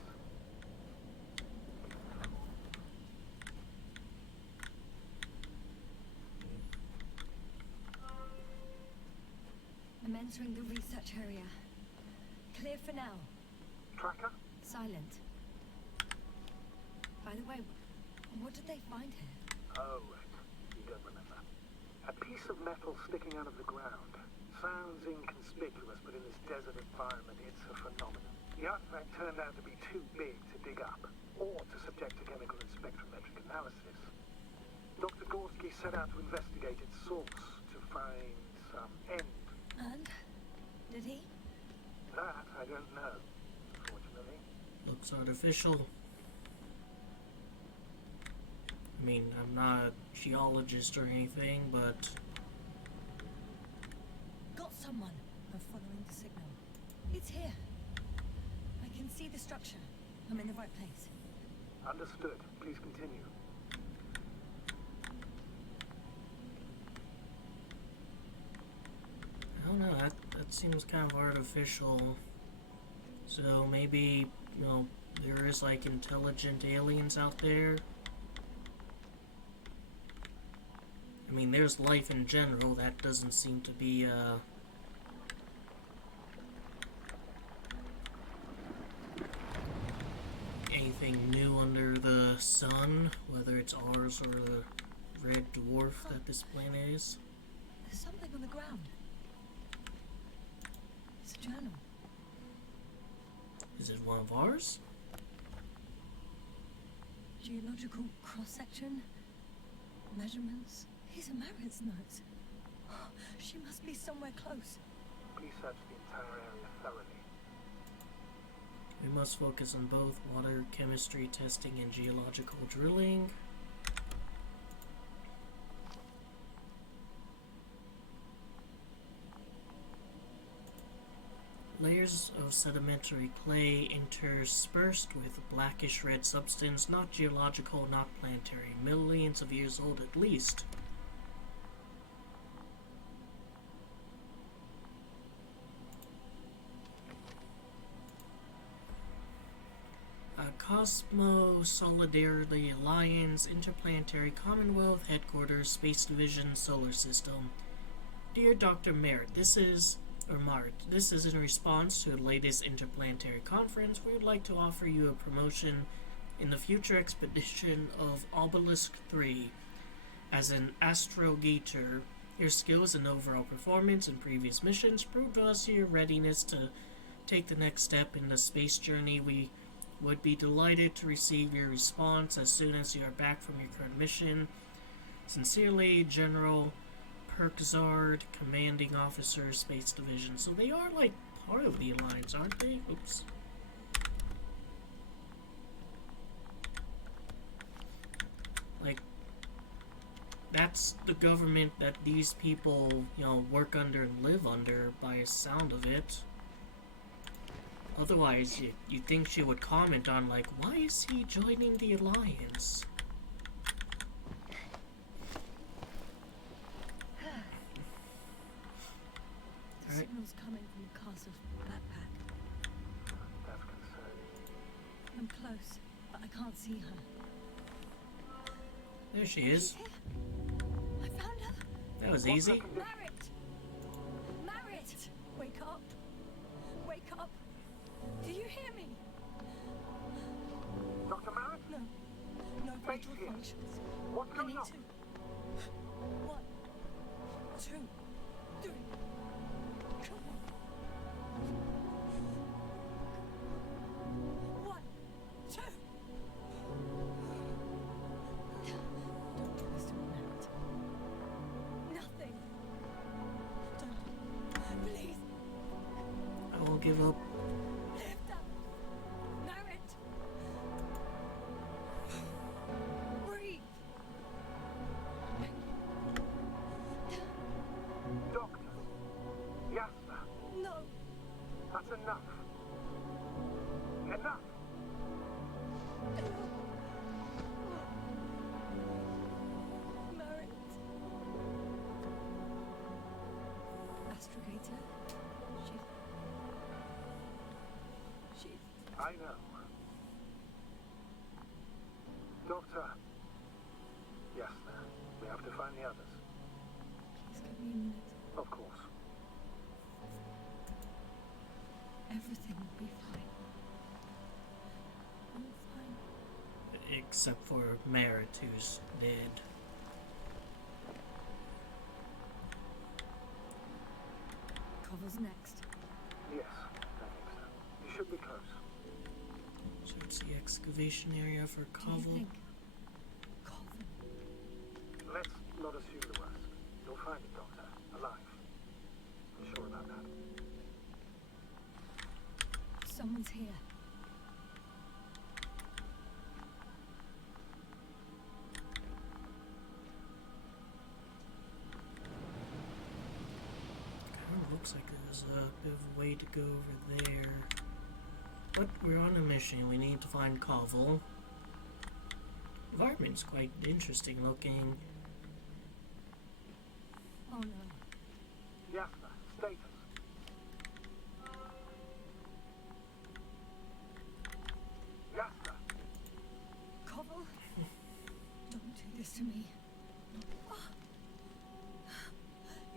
I'm entering the research area. Clear for now. Tracker? Silent. By the way, what did they find here? Oh, right. You don't remember. A piece of metal sticking out of the ground. Sounds inconspicuous, but in this desert environment, it's a phenomenon. The artifact turned out to be too big to dig up, or to subject to chemical and spectrometric analysis. Dr. Gorski set out to investigate its source, to find some end. And? Did he? That I don't know, unfortunately. Looks artificial. I mean, I'm not a geologist or anything, but... Got someone. I'm following the signal. It's here. I can see the structure. I'm in the right place. Understood. Please continue. I don't know, that seems kind of artificial. So maybe, you know, there is like intelligent aliens out there. I mean, there's life in general. That doesn't seem to be, anything new under the sun, whether it's ours or the red dwarf that this planet is. There's something on the ground. It's a journal. Is it one of ours? Geological cross-section. Measurements. These are Marit's notes. She must be somewhere close. Please search the entire area thoroughly. We must focus on both water chemistry testing and geological drilling. Layers of sedimentary clay interspersed with blackish red substance, not geological, not planetary, millions of years old at least. Cosmo Solidarity Alliance, Interplanetary Commonwealth, Headquarters, Space Division, Solar System. Dear Dr. Merritt, this is in response to the latest interplanetary conference. We would like to offer you a promotion in the future expedition of Obelisk 3 as an astrogator. Your skills and overall performance in previous missions prove to us your readiness to take the next step in the space journey. We would be delighted to receive your response as soon as you are back from your current mission. Sincerely, General Perkzard, Commanding Officer, Space Division. So they are like part of the Alliance, aren't they? Oops. Like, that's the government that these people, you know, work under and live under by the sound of it. Otherwise, you'd think she would comment on, like, why is he joining the Alliance? The signal's coming from the castle's backpack. That's concerning. I'm close, but I can't see her. There she is. She's here. I found her. That was easy. Marit! Marit! Wake up. Wake up. Do you hear me? Dr. Merritt? No. No Face vital here. functions. What's I going need on? to. 1, 2, 3. Come on. 1, 2. Don't do this to me, Merritt. Nothing. Don't. Please. I won't give up. Lift up. Merritt. Breathe. Doctor. Yasna. No. That's enough. Enough. Merritt. Astrogator. She's. I know. Doctor. Yasna. We have to find the others. Please give me a minute. Of course. Everything will be fine. All fine. Except for Merritt, who's dead. Cover's next. Yes, I think so. You should be close. So it's the excavation area for Do you Koval. think? Coven. Let's not assume the worst. You'll find it, Doctor. Alive. I'm sure about that. Someone's here. Kind of Looks like there's a bit of a way to go over there. But we're on a mission. We need to find Koval. Environment's quite interesting looking. Oh no. Yes, sir. Status. Yes, sir. Koval? Don't do this to me. Oh.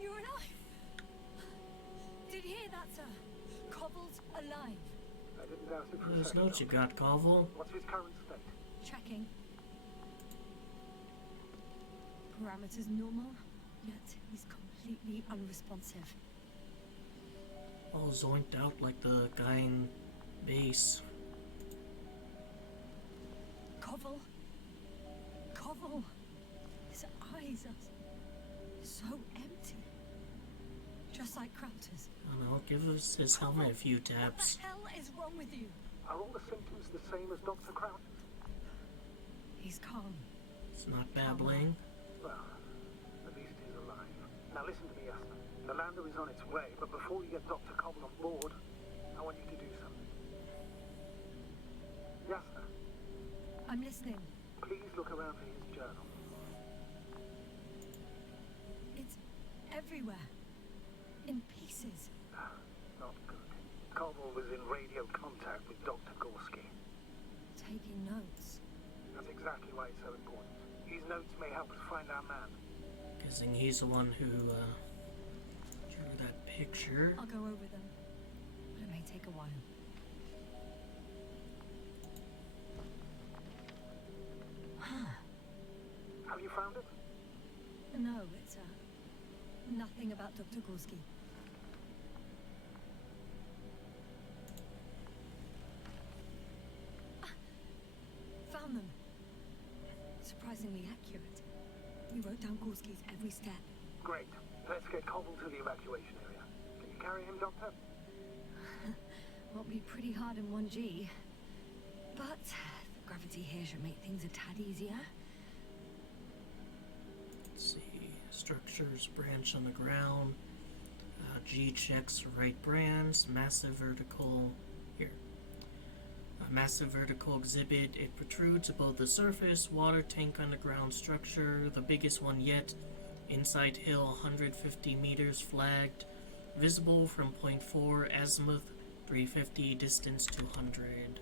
You're alive! Did you hear that, sir? Koval's alive. I didn't doubt it for a Those second. notes you got, Koval. What's his current state? Checking. Parameters normal, yet he's completely unresponsive. All zoinked out like the guy in base. Koval? Koval? His eyes are so empty. Just like Krauter's. I don't know, give us his helmet a few taps. What the hell is wrong with you? Are all the symptoms the same as Dr. Krauter's? He's calm. It's not babbling. Well, at least he's alive. Now listen to me, Yasna. The lander is on its way, but before you get Dr. Koval on board, I want you to do something. Yasna, I'm listening. please look around for his journal. It's everywhere. In pieces. Not good. Koval was in radio contact with Dr. Gorski. Taking notes. That's exactly why it's so important. These notes may help us find our man. Guessing he's the one who drew that picture. I'll go over them. But it may take a while. Have you found it? No, it's nothing about Dr. Gorski. Found them. Surprisingly accurate. We wrote down Gorski's every step. Great. Let's get Koval to the evacuation area. Can you carry him, Doctor? Won't be pretty hard in 1G. But the gravity here should make things a tad easier. Let's see. Structures branch on the ground. G checks right branch. Massive vertical. Here. A massive vertical exhibit. It protrudes above the surface. Water tank underground structure. The biggest one yet. Inside hill 150 meters flagged. Visible from point 4. Azimuth 350. Distance 200.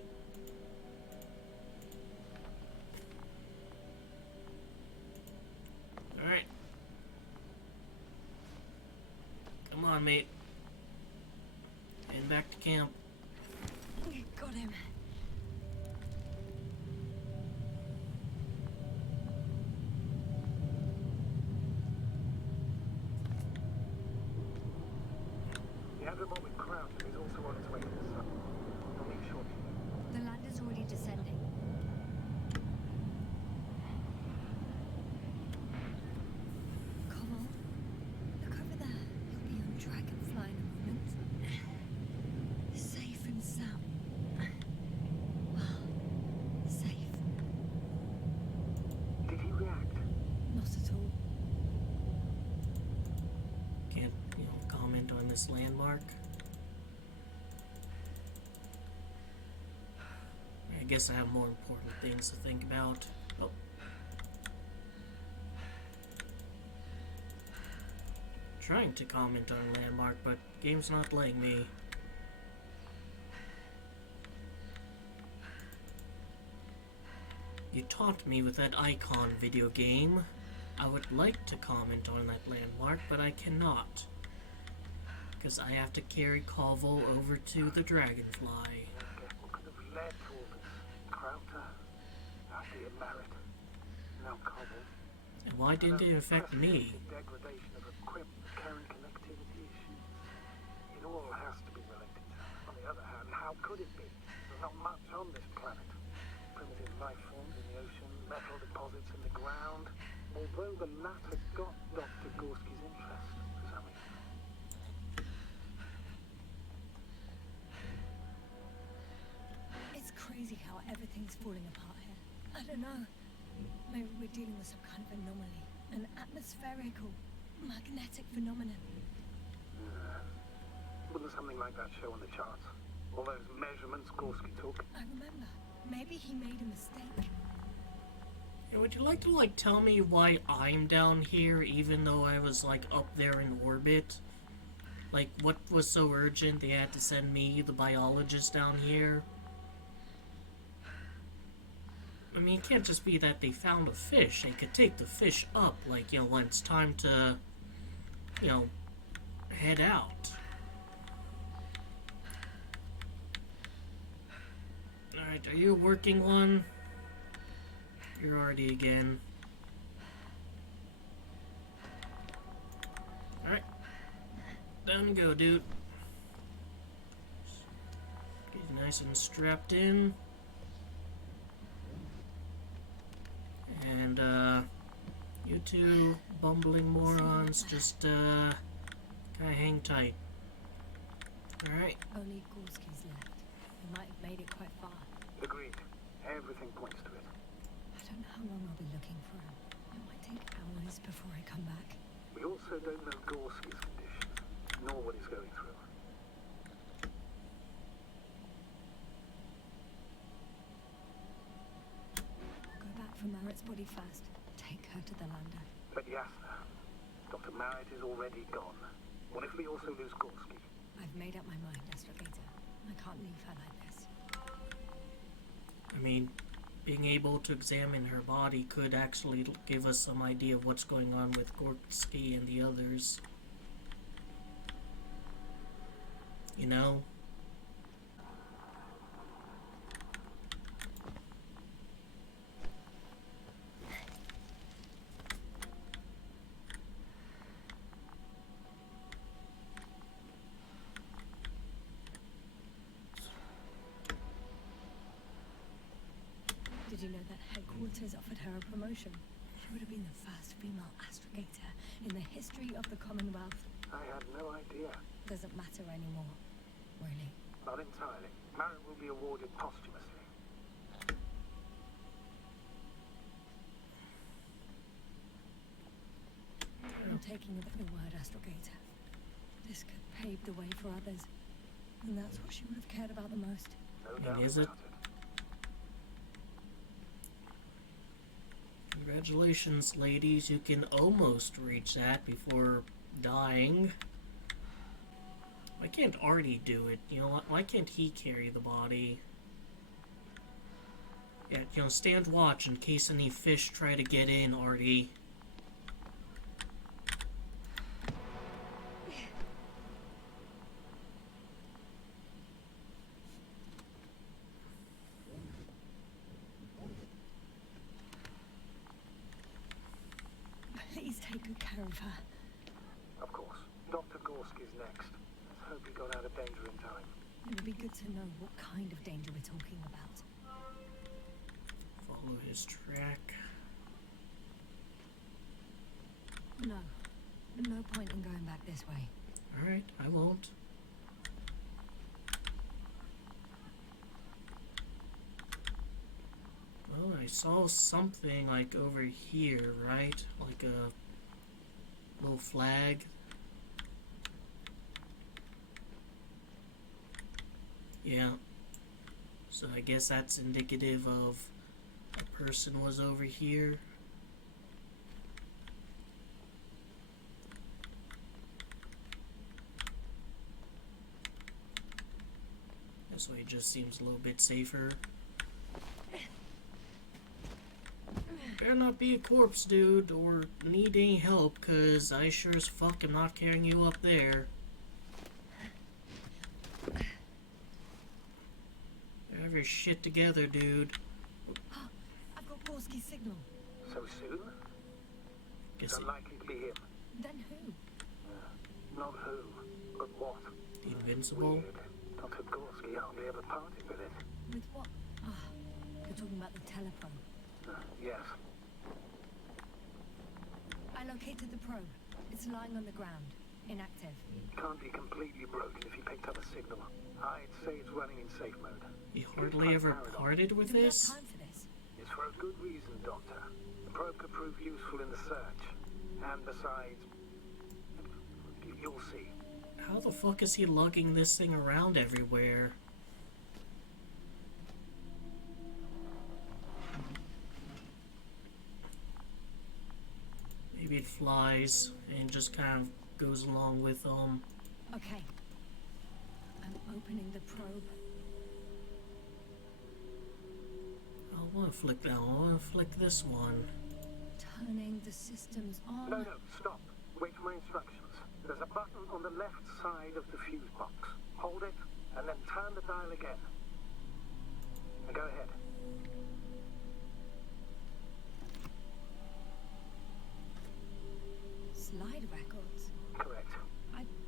Alright. Come on, mate. Heading back to camp. Got him. The Evermore with Krauter is also on its way to the sun. We'll leave shortly. The lander's already descending. Koval, look over there. He'll be on Dragonfly in a moment. Safe and sound. Well, safe. Did he react? Not at all. Can't, comment on this landmark. I guess I have more important things to think about. Oh. Trying to comment on a landmark, but game's not letting me. You taught me with that icon video game. I would like to comment on that landmark, but I cannot. Because I have to carry Koval over to the Dragonfly. What could have led to all this? Krauter, after he married. Now Koval. And why didn't it affect me? Degradation of equipment, carrying connectivity issues. It all has to be related. On the other hand, how could it be? There's not much on this planet. Primitive life forms in the ocean, metal deposits in the ground. Although the latter got Dr. Gorski's interest to some extent. It's crazy how everything's falling apart here. I don't know. Maybe we're dealing with some kind of anomaly. An atmospheric or magnetic phenomenon. Wouldn't something like that show on the charts? All those measurements Gorski took? I remember. Maybe he made a mistake. Yeah, would you like to, like, tell me why I'm down here, even though I was, like, up there in orbit? Like, what was so urgent they had to send me, the biologist, down here? I mean, it can't just be that they found a fish. They could take the fish up, like, you know, when it's time to, you know, head out. Alright, are you a working one? You're already again. Alright. Down you go, dude. Get you nice and strapped in. And, you two bumbling morons, just, kinda hang tight. Alright. Only Gorski's left. He might have made it quite far. Agreed. Everything points to it. I don't know how long I'll be looking for him. It might take hours before I come back. We also don't know Gorski's condition, nor what he's going through. I'll go back for Marit's body first. Take her to the lander. But Yasna, Dr. Marit is already gone. What if we also lose Gorski? I've made up my mind, Astrogator. I can't leave her like this. I mean, being able to examine her body could actually give us some idea of what's going on with Gorski and the others. You know? Did you know that headquarters offered her a promotion? She would have been the first female astrogator in the history of the Commonwealth. I had no idea. Doesn't matter anymore, really. Not entirely. Marit will be awarded posthumously. I'm taking it at your word, Astrogator. This could pave the way for others. And that's what she would have cared about the most. No And doubt is it? about it. Congratulations, ladies. You can almost reach that before dying. Why can't Artie do it? You know what? Why can't he carry the body? Yeah, you know, stand watch in case any fish try to get in, Artie. Please take good care of her. Of course. Dr. Gorski's next. Let's hope he got out of danger in time. It would be good to know what kind of danger we're talking about. Follow his track. No. No point in going back this way. Alright, I won't. Well, I saw something like over here, right? Like a little flag. Yeah. So I guess that's indicative of a person was over here. This way it just seems a little bit safer. Better not be a corpse, dude, or need any help, cause I sure as fuck am not carrying you up there. Have your shit together, dude. I've got Gorski's signal. So soon? Guess It's unlikely to be him. Then who? Not who, but what. the Invincible. Weird. Dr. Gorski hardly ever parted with it. With what? Ah, you're talking about the teleprobe. Yes. I located the probe. It's lying on the ground. Inactive. Can't be completely broken if he picked up a signal. I'd say it's running in safe mode. You hardly ever parted with Do we have this? time for this? It's for a good reason, Doctor. The probe could prove useful in the search. And besides, you'll see. How the fuck is he lugging this thing around everywhere? Maybe it flies and just kind of goes along with Okay. I'm opening the probe. I want to flick that one. I want to flick this one. Turning the systems on. No, stop. Wait for my instructions. There's a button on the left side of the fuse box. Hold it, and then turn the dial again. And go ahead. Slide records. Correct.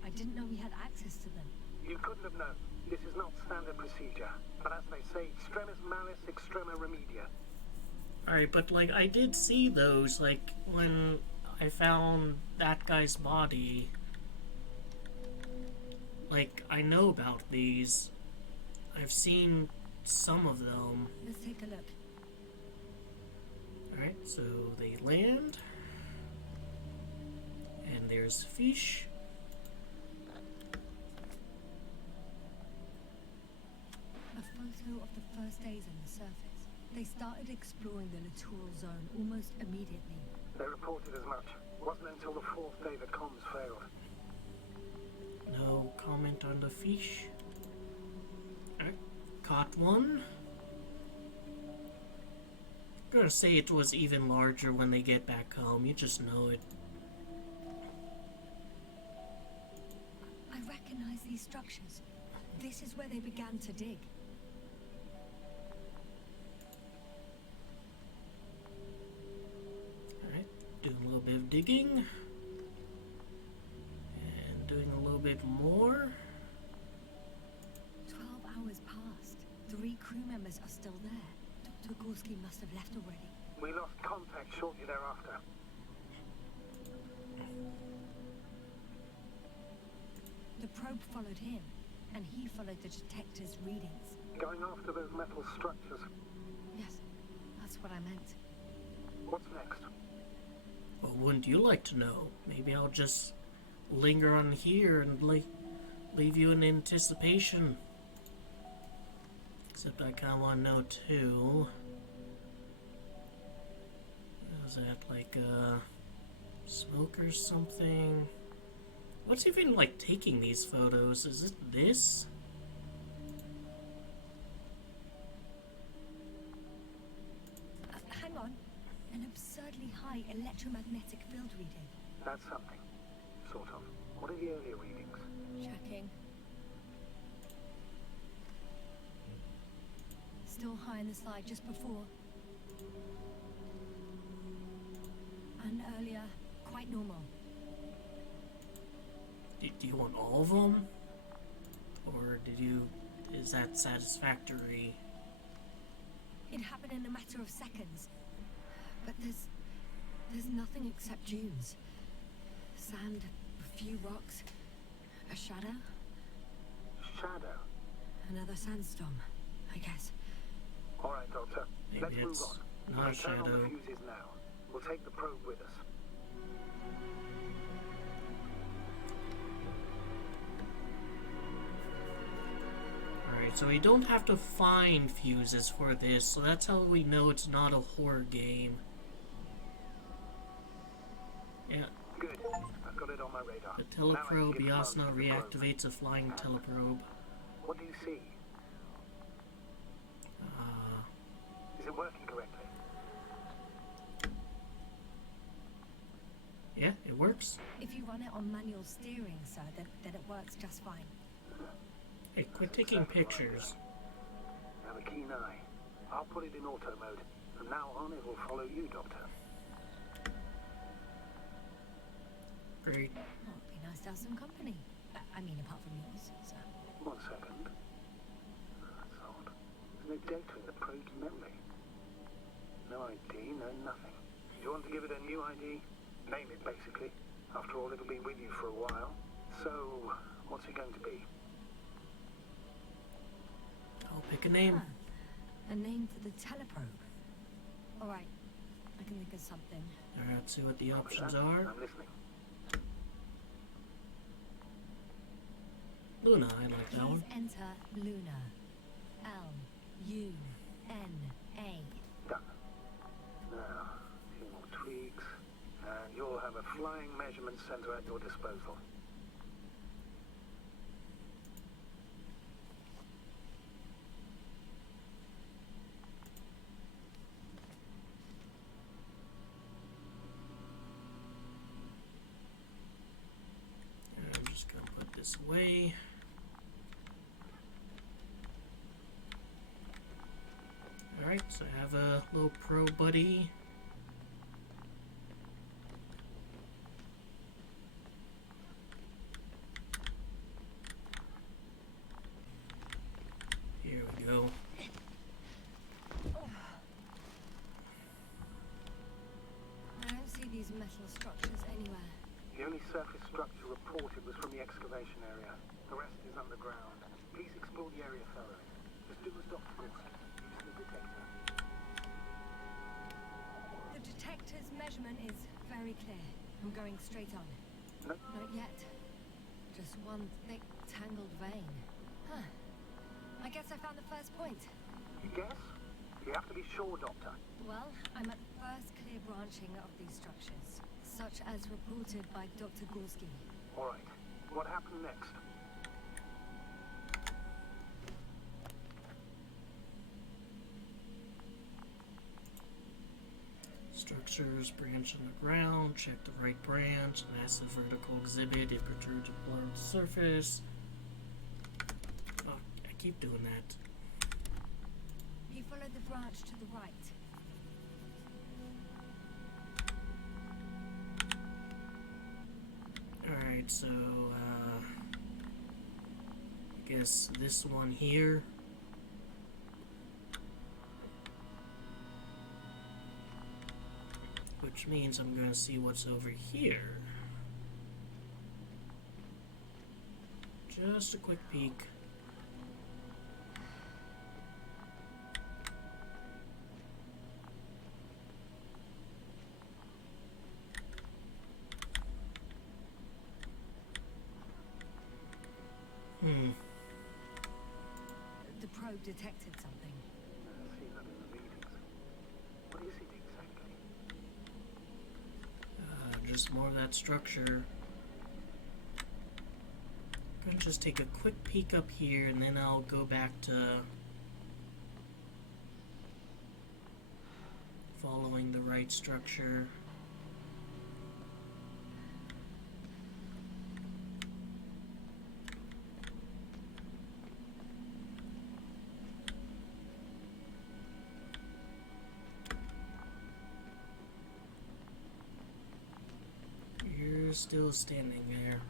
I didn't know we had access to them. You couldn't have known. This is not standard procedure. But as they say, extremis malis, extrema remedia. Alright, but like, I did see those, like, when I found that guy's body. Like, I know about these. I've seen some of them. Let's take a look. Alright, so they land. And there's fish. A photo of the first days on the surface. They started exploring the littoral zone almost immediately. They reported as much. Wasn't until the fourth day that comms failed. No comment on the fish. Alright, caught one. I'm gonna say it was even larger when they get back home. You just know it. I recognize these structures. This is where they began to dig. Alright, doing a little bit of digging. And doing a little bit more. 12 hours passed. 3 crew members are still there. Dr. Gorski must have left already. We lost contact shortly thereafter. The probe followed him, and he followed the detector's readings. Going after those metal structures. Yes, that's what I meant. What's next? Well, wouldn't you like to know? Maybe I'll just linger on here and leave you in anticipation. Except I kind of want to know too. Is that like a smoke or something? What's even like taking these photos? Is it this? Hang on. An absurdly high electromagnetic field reading. That's something. Sort of. What are the earlier readings? Checking. Still high in the slide just before. And earlier, quite normal. Do you want all of them? Or is that satisfactory? It happened in a matter of seconds. But there's nothing except dunes. Sand, a few rocks, a shadow, Shadow. another sandstorm, I guess. All right, Doctor. Maybe Let's move it's on. not a We'll turn on the shadow. fuses now. We'll take the probe with us. Alright, so we don't have to find fuses for this, so that's how we know it's not a horror game. Yeah, Good. I've got it on my radar. the Now I can teleprobe give Yasna commands to the probe. reactivates a flying teleprobe. What do you see? Uh, Is it working correctly? yeah, it works. If you run it on manual steering, sir, then it works just fine. Hey, quit taking pictures. Have a keen eye. I'll put it in auto mode. From now on, it will follow you, Doctor. Great. Oh, it'd be nice to have some company. I mean, apart from yours, sir. 1 second. That's odd. There's no data in the probe's memory. No ID, no nothing. Do you want to give it a new ID? Name it, basically. After all, it'll be with you for a while. So, what's it going to be? I'll pick a name. Huh. A name for the teleprobe. All right, I can think of something. Alright, let's see what the Copy options that. are. I'm listening. Luna, I like that one. Please enter Luna. L-U-N-A. Done. Now, a few more tweaks, and you'll have a flying measurement center at your disposal. I'm just gonna put this away. Alright, so I have a little pro buddy. Here we go. I don't see these metal structures anywhere. The only surface structure reported was from the excavation area. The rest is underground. Please explore the area thoroughly. Just do as Dr. Gorski. Use the detector. The detector's measurement is very clear. I'm going straight on. No. Not yet. Just one thick, tangled vein. Huh. I guess I found the first point. You guess? You have to be sure, Doctor. Well, I'm at the first clear branching of these structures, such as reported by Dr. Gorski. All right. What happened next? Structures branch on the ground, check the right branch, massive vertical exhibit, it protrudes below the surface. Oh, I keep doing that. He followed the branch to the right. Alright, so, I guess this one here. Which means I'm gonna see what's over here. Just a quick peek. The probe detected something. See that in the readings. What is it exactly? Just more of that structure. I'm gonna just take a quick peek up here and then I'll go back to following the right structure. You're still standing there.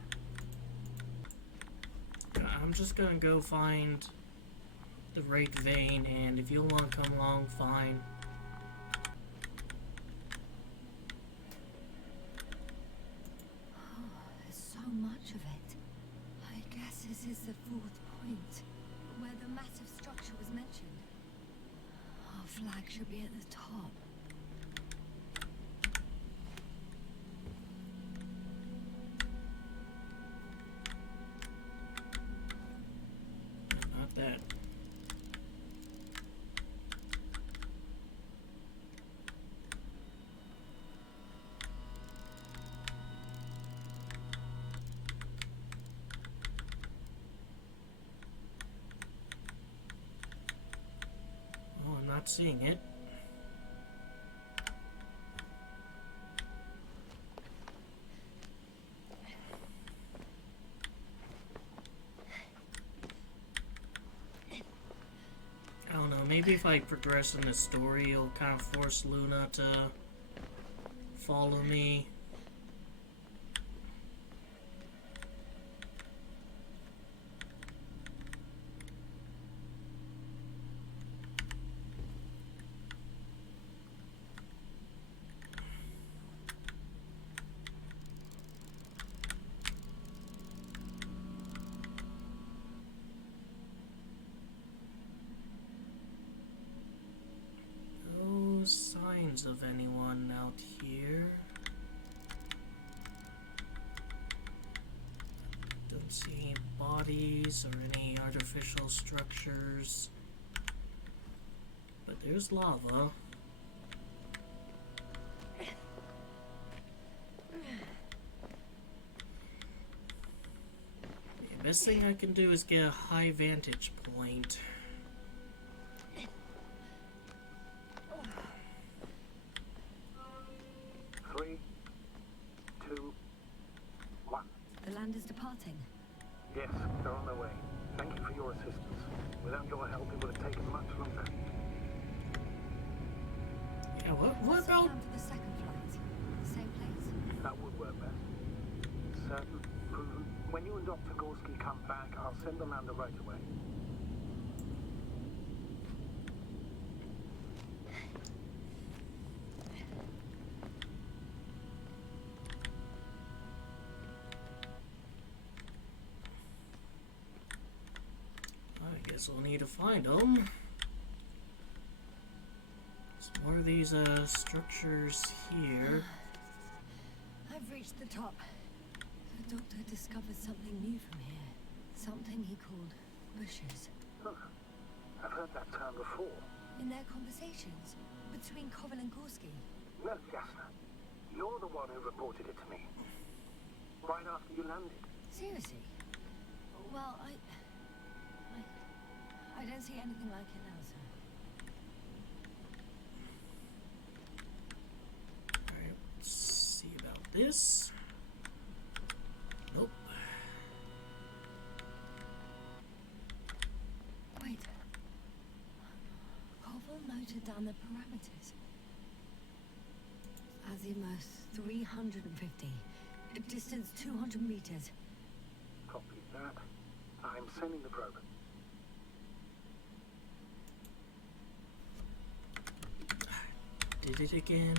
I'm just gonna go find the right vein, and if you'll want to come along, fine. Oh, there's so much of it. I guess this is the fourth point, where the massive structure was mentioned. Our flag should be at the top. Not that. Oh, I'm not seeing it. I don't know, maybe if I progress in the story, it'll kind of force Luna to follow me. No signs of anyone out here. Don't see any bodies or any artificial structures. But there's lava. The best thing I can do is get a high vantage point. Three, two, one. The land is departing. Yes, they're on their way. Thank you for your assistance. Without your help, it would have taken much longer. Yeah, what What's the about... plan for the second flight? Same place? That would work best. Certain, proven. When you and Dr. Gorski come back, I'll send the lander right away. I guess we'll need to find them. Some more of these structures here. I've reached the top. The doctor discovered something new from here. Something he called bushes. Huh. I've heard that term before. In their conversations between Koval and Gorski. No, Jasna. You're the one who reported it to me. Right after you landed. Seriously? Well, I don't see anything like it now, sir. Alright, let's see about this. Nope. Wait. Koval noted down the parameters. Azimuth 350. Distance 200 meters. Copy that. I'm sending the probe. Did it again.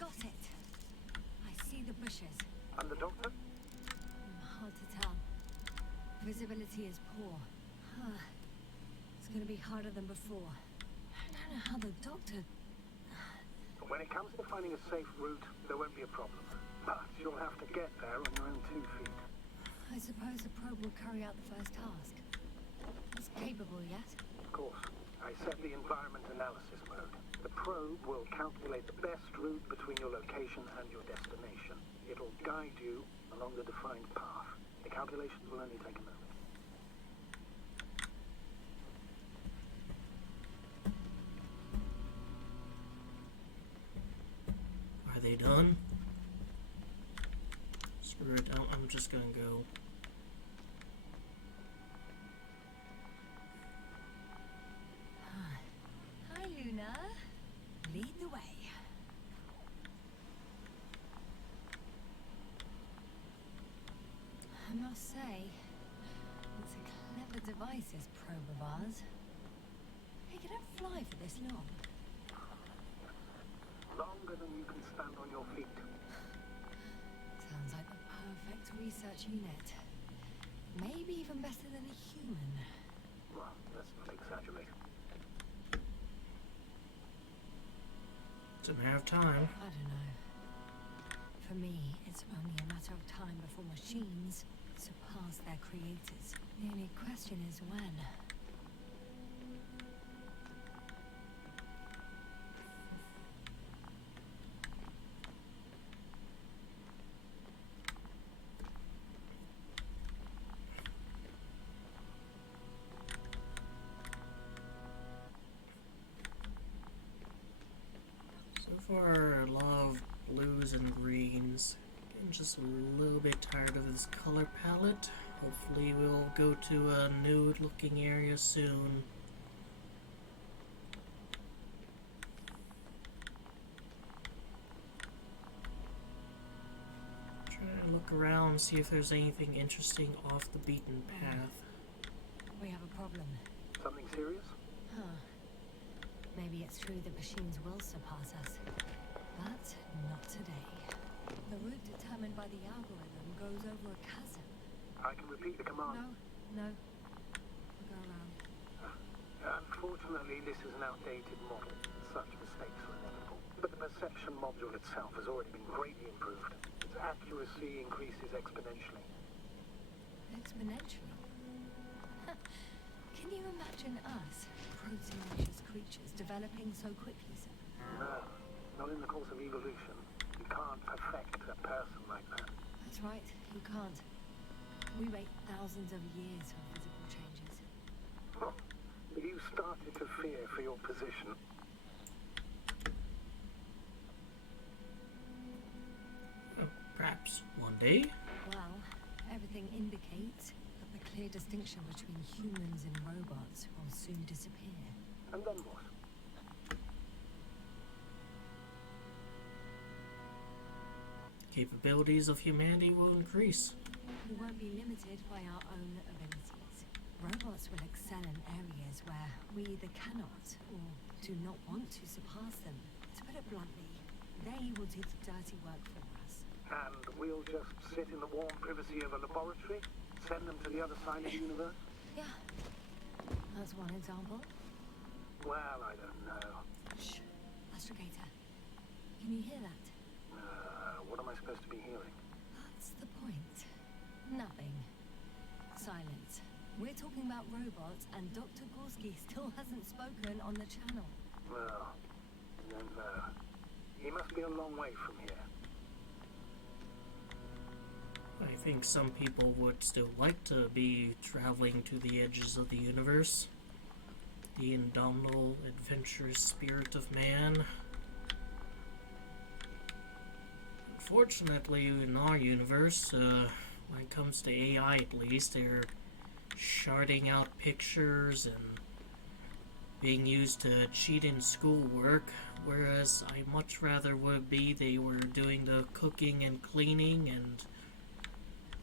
Got it. I see the bushes. And the doctor? Hard to tell. Visibility is poor. It's gonna be harder than before. I don't know how the doctor... When it comes to finding a safe route, there won't be a problem. But you'll have to get there on your own 2 feet. I suppose the probe will carry out the first task. It's capable yet? Of course. I set the environment analysis mode. The probe will calculate the best route between your location and your destination. It'll guide you along the defined path. The calculations will only take a moment. Are they done? Screw it, I'm just gonna go. Hi, Luna. Lead the way. I must say, it's a clever device, this probe of ours. It can fly for this long. Longer than you can stand on your feet. Sounds like the perfect research unit. Maybe even better than a human. Well, let's not exaggerate. It's a matter of time. I don't know. For me, it's only a matter of time before machines surpass their creators. The only question is when. So far, a lot of blues and greens. Getting just a little bit tired of this color palette. Hopefully we'll go to a nude looking area soon. Trying to look around, see if there's anything interesting off the beaten path. We have a problem. Something serious? Huh. Maybe it's true that machines will surpass us. But not today. The route determined by the algorithm goes over a chasm. I can repeat the command. No. We'll go around. Unfortunately, this is an outdated model. Such mistakes are inevitable. But the perception model module itself has already been greatly improved. Its accuracy increases exponentially. Exponentially? Can you imagine us, proteinaceous creatures, developing so quickly, sir? No, not in the course of evolution. You can't perfect a person like that. That's right, you can't. We wait thousands of years for physical changes. Huh. Have you started to fear for your position? Perhaps one day. Well, everything indicates that the clear distinction between humans and robots will soon disappear. And then what? Capabilities of humanity will increase. We won't be limited by our own abilities. Robots will excel in areas where we either cannot or do not want to surpass them. To put it bluntly, they will do the dirty work for us. And we'll just sit in the warm privacy of a laboratory? Send them to the other side of the universe? Yeah, that's one example. Well, I don't know. Shh, Astrogator. Can you hear that? What am I supposed to be hearing? That's the point. Nothing. Silence. We're talking about robots, and Dr. Gorski still hasn't spoken on the channel. Well, I don't know. He must be a long way from here. I think some people would still like to be traveling to the edges of the universe. The indomitable, adventurous spirit of man. Unfortunately, in our universe, when it comes to AI at least, they're sharding out pictures and being used to cheat in schoolwork, whereas I much rather would be they were doing the cooking and cleaning and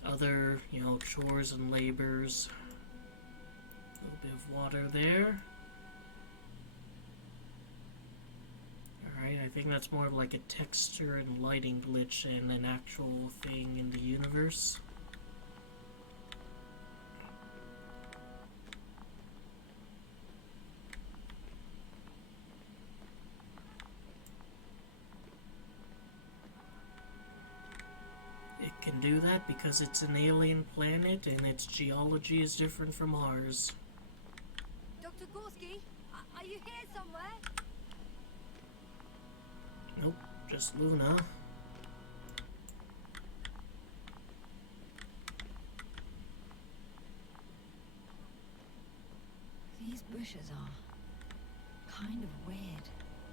other, chores and labors. A little bit of water there. Alright, I think that's more of like a texture and lighting glitch than an actual thing in the universe. It can do that because it's an alien planet and its geology is different from ours. Dr. Gorski, are you here somewhere? Nope, just Luna. These bushes are kind of weird.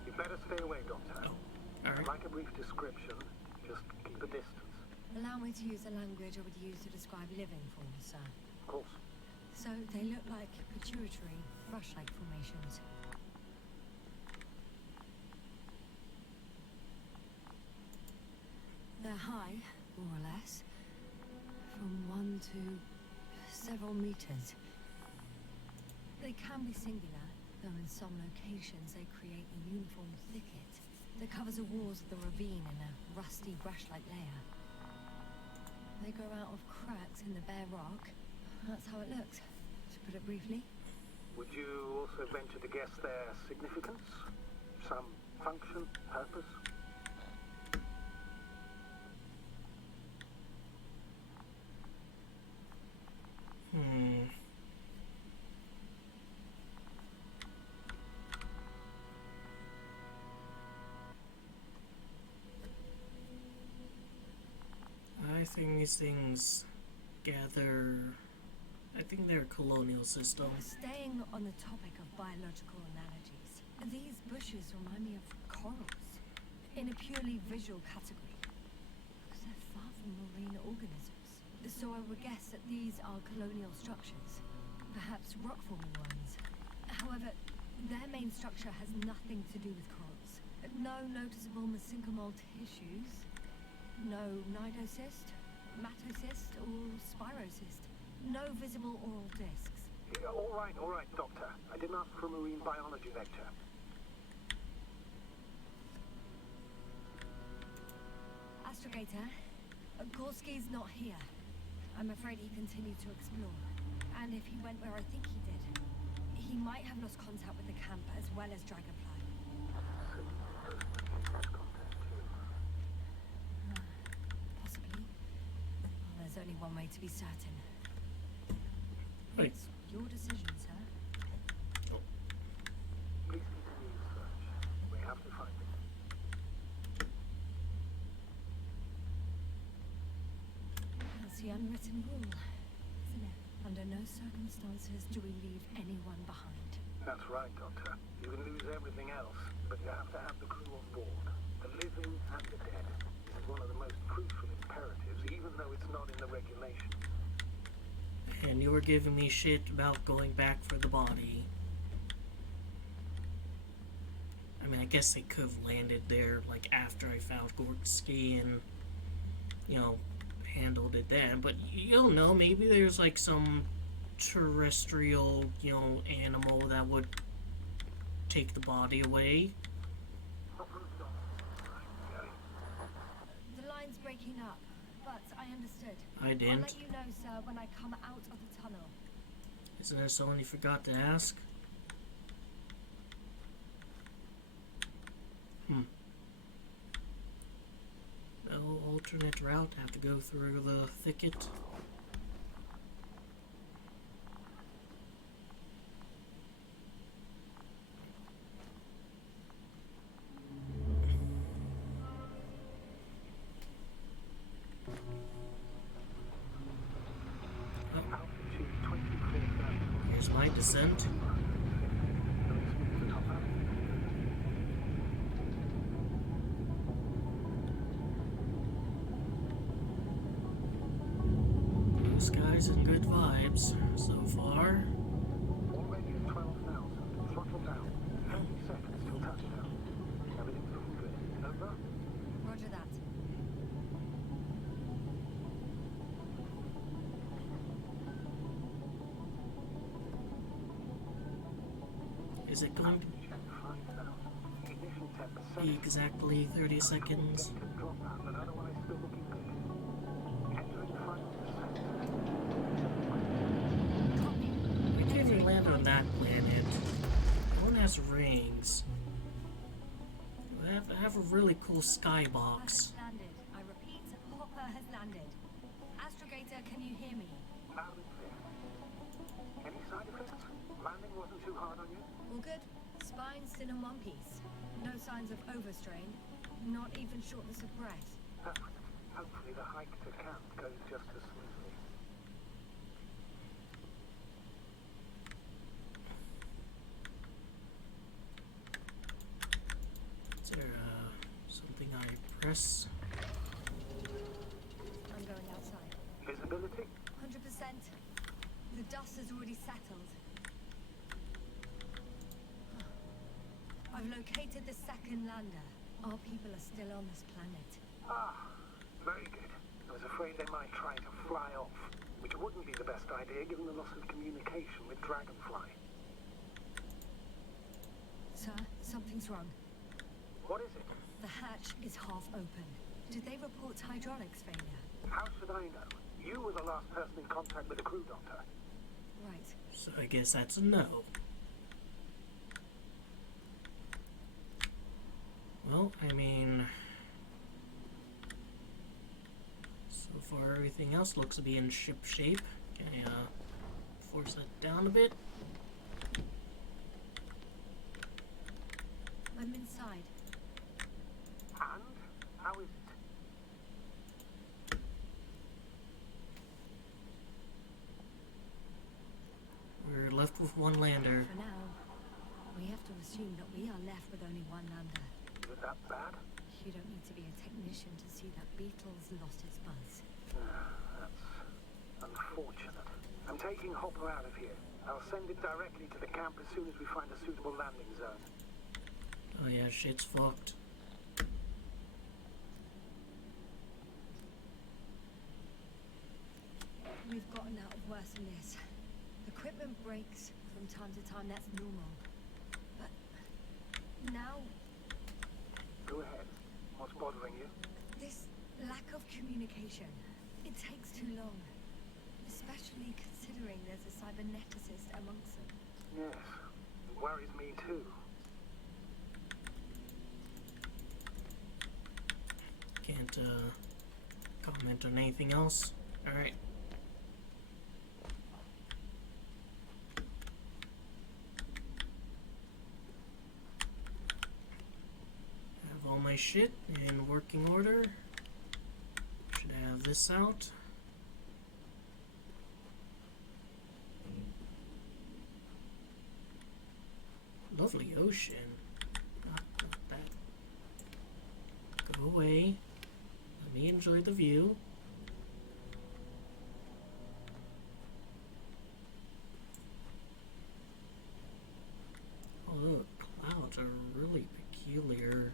You better stay away, Doctor. Oh, alright. I'd like a brief description. Just keep a distance. Allow me to use the language I would use to describe living forms, sir. Of course. So they look like pituitary, brush-like formations. They're high, more or less, from 1 to several meters. They can be singular, though in some locations they create a uniform thicket that covers the walls of the ravine in a rusty brush-like layer. They grow out of cracks in the bare rock. That's how it looks, to put it briefly. Would you also venture to guess their significance? Some function, purpose? I think these things gather... I think they're a colonial system. Staying on the topic of biological analogies, these bushes remind me of corals, in a purely visual category, because they're far from marine organisms. So I would guess that these are colonial structures, perhaps rock-forming ones. However, their main structure has nothing to do with corals. No noticeable mesenchymal tissues, no nidocyst, matocyst, or spirocyst. No visible oral discs. Yeah, all right, Doctor. I didn't ask for a marine biology lecture. Astrogator, Gorski's not here. I'm afraid he continued to explore. And if he went where I think he did, he might have lost contact with the camp as well as Dragonfly. Lost contact too. one way to be certain. Wait. It's your decision, sir. Please continue the search. We have to find it. That's the unwritten rule, isn't it? Under no circumstances do we leave anyone behind. That's right, Doctor. You can lose everything else, but you have to have the crew on board. The living and the dead. This is one of the most crucial imperatives, even though it's not in the regulations. And you were giving me shit about going back for the body. I mean, I guess they could have landed there, like, after I found Gorksky and, you know, handled it then. But you don't know, maybe there's, like, some terrestrial, you know, animal that would take the body away. The line's breaking up, but I understood. I I'll didn't. let you know, sir, when I come out of the tunnel. Isn't there someone you forgot to ask? No alternate route. Have to go through the thicket. Altitude 24,000. Here's my descent. Blue skies and good vibes so far. Already at 12,000. Throttle down. 30 seconds till touchdown. Everything's looking good. Over? Roger that. Is it going to Check 5,000. Ignition 10%. be exactly 30 seconds? Drop out, but otherwise still looking good. Entering 5%. Copy. We can't even land on that planet. One has rings. I have a really cool skybox. Has landed. I repeat, Hopper has landed. Astrogator, can you hear me? Loud and clear. Any side effects? Landing wasn't too hard on you? All good. Spine still in one piece. No signs of overstrain. Not even shortness of breath. Perfect. Hopefully the hike to camp goes just as smoothly. Is there something I press? I'm going outside. Visibility? 100%. The dust has already settled. I've located the second lander. Our people are still on this planet. Ah, very good. I was afraid they might try to fly off, which wouldn't be the best idea given the loss of communication with Dragonfly. Sir, something's wrong. What is it? The hatch is half open. Did they report hydraulics failure? How should I know? You were the last person in contact with the crew, Doctor. Right. So I guess that's a no. Well, I mean, so far everything else looks to be in ship shape. Can I force that down a bit? I'm inside. And? How is it? We're left with one lander. For now, we have to assume that we are left with only one lander. Is it that bad? You don't need to be a technician to see that Beetle's lost its buzz. That's unfortunate. I'm taking Hopper out of here. I'll send it directly to the camp as soon as we find a suitable landing zone. Oh yeah, shit's fucked. We've gotten out of worse than this. Equipment breaks from time to time, that's normal. But now, Go ahead. What's bothering you? this lack of communication, it takes too long. Especially considering there's a cyberneticist amongst them. Yes. It worries me too. Can't comment on anything else. Alright. all my shit in working order. Should have this out. Lovely ocean. Not that. Go away. Let me enjoy the view. Oh, look, clouds are really peculiar.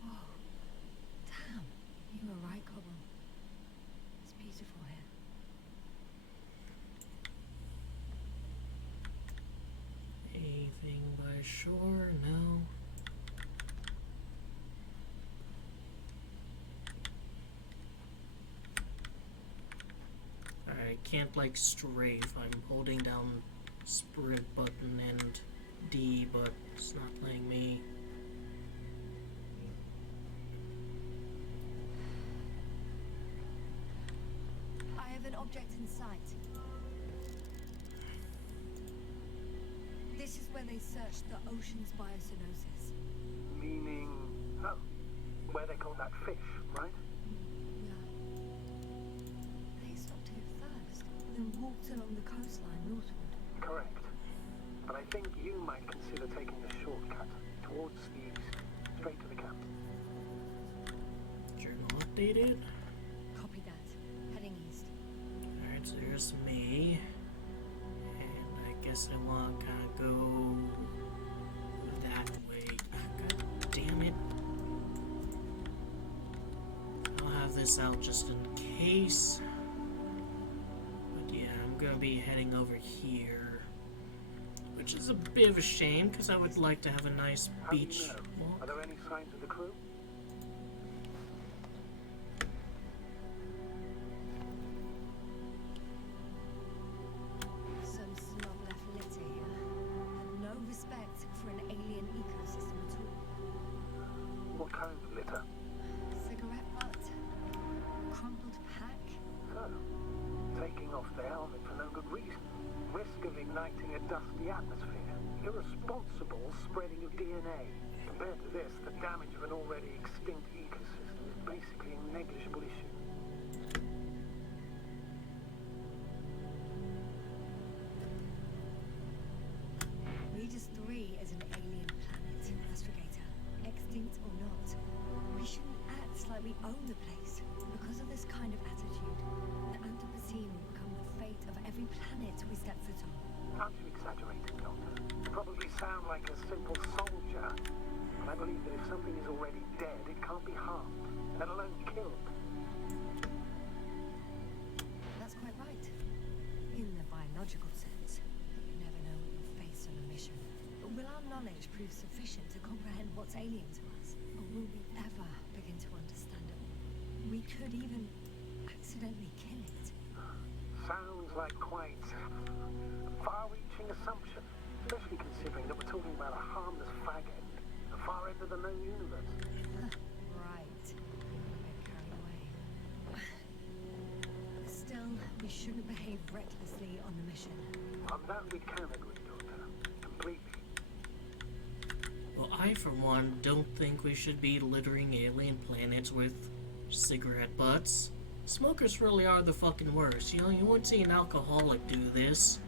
Whoa. Damn. You were right, Cobble. It's beautiful here. Anything by shore? No. I can't like strafe. I'm holding down sprint button and D, but it's not letting me. I have an object in sight. This is where they searched the ocean's biocenosis. Meaning, oh, where they caught that fish, right? Yeah. They stopped here first, then walked along the coastline northward. Correct. But I think you might consider taking the shortcut towards the east, straight to the camp. Journal updated. Copy that. Heading east. Alright, so there's me. And I guess I want to kind of go that way. God damn it. I'll have this out just in case. But yeah, I'm going to be heading over here. Which is a bit of a shame, because I would like to have a nice How do you beach know? Are walk. there any signs of the crew? Some snob left litter here. And no respect for an alien ecosystem at all. What kind of litter? Cigarette butt. Crumpled pack. So, taking off the helmet for no good reason. Risk of igniting a dusty atmosphere. Irresponsible spreading of DNA. Compared to this, the damage of an already extinct ecosystem is basically a negligible issue. Regis 3 is an alien planet, Astrogator. Extinct or not. We shouldn't act like we own the place. Because of this kind of attitude, the Anthropocene will become the fate of every planet we step foot on. Aren't you exaggerating, Doctor? You probably sound like a simple soldier, but I believe that if something is already dead, it can't be harmed, let alone killed. That's quite right. In the biological sense. You never know what you'll face on a mission. But will our knowledge prove sufficient to comprehend what's alien to us? Or will we ever begin to understand it? We could even accidentally kill it. Sounds like quite a far-reaching assumption, especially considering that we're talking about a harmless fag end, the far end of the known universe. Right. A bit carried away. Still, we shouldn't behave recklessly on the mission. On that we can agree, Doctor. Completely. Well, I, for one, don't think we should be littering alien planets with cigarette butts. Smokers really are the fucking worst. You know, you wouldn't see an alcoholic do this.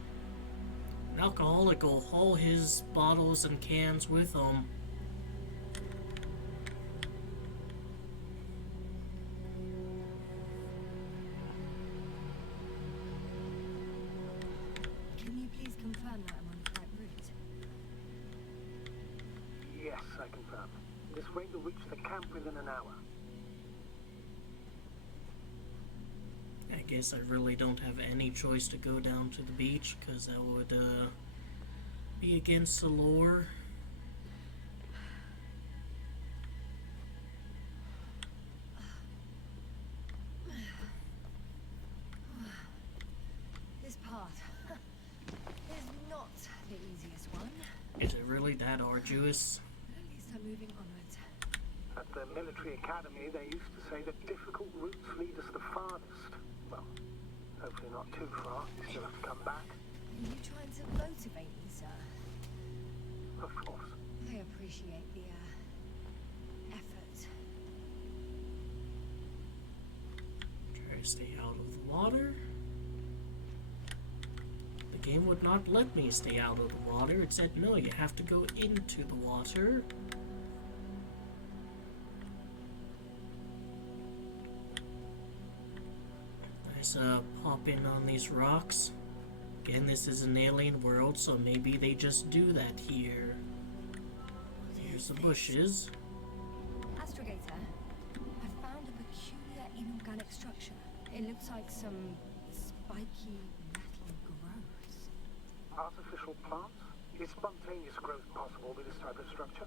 An alcoholic will haul his bottles and cans with him. Can you please confirm that I'm on the right route? Yes, I confirm. This rate will reach the camp within an hour. I guess I really don't have any choice to go down to the beach, because that would, be against the lore. This path is not the easiest one. Is it really that arduous? But at least I'm moving onwards. At the military academy, they used to say that difficult routes lead us the farthest. Well, hopefully not too far. You still have to come back. Are you trying to motivate me, sir? Of course. I appreciate the Stay out of the water. The game would not let me stay out of the water. It said, no, you have to go into the water. Nice, pop in on these rocks. Again, this is an alien world, so maybe they just do that here. Here's the bushes. Astrogator, I found a peculiar inorganic structure. It looks like some spiky metal growths. Artificial plants? Is spontaneous growth possible with this type of structure?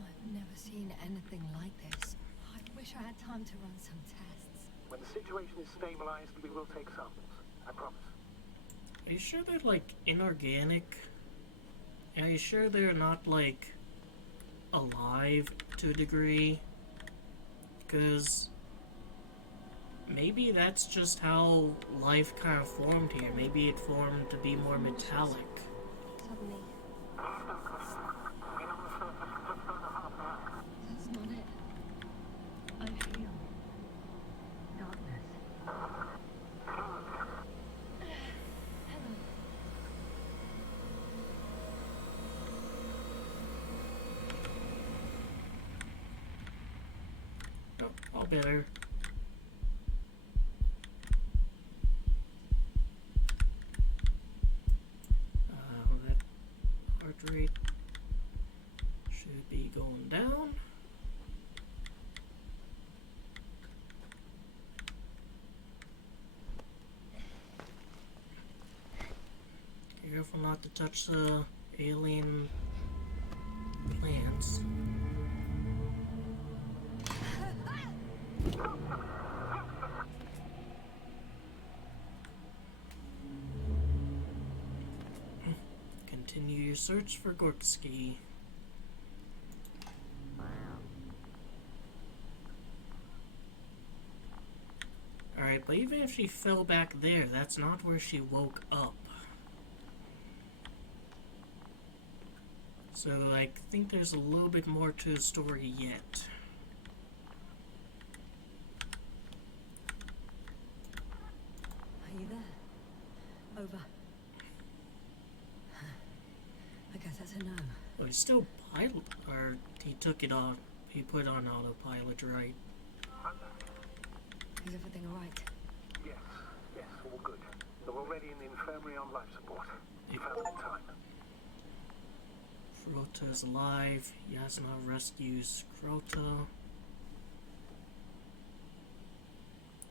I've never seen anything like this. I wish I had time to run some tests. When the situation is stabilized, we will take samples. I promise. Are you sure they're like inorganic? Are you sure they're not like alive to a degree? Because maybe that's just how life kind of formed here. Maybe it formed to be more metallic. Suddenly. That's not it. I feel darkness. Hello. Oh, all better. That heart rate should be going down. Careful not to touch the alien plants. Continue your search for Gorksky. Alright, but even if she fell back there, that's not where she woke up. So I think there's a little bit more to the story yet. Are you there? Over. I guess that's a no. Oh, he's still pilot, or he took it off. He put on autopilot, right? Is everything alright? Yes, yes, all good. They're already in the infirmary on life support. You found them in time. Scrota is alive. Yasna rescues Scrota.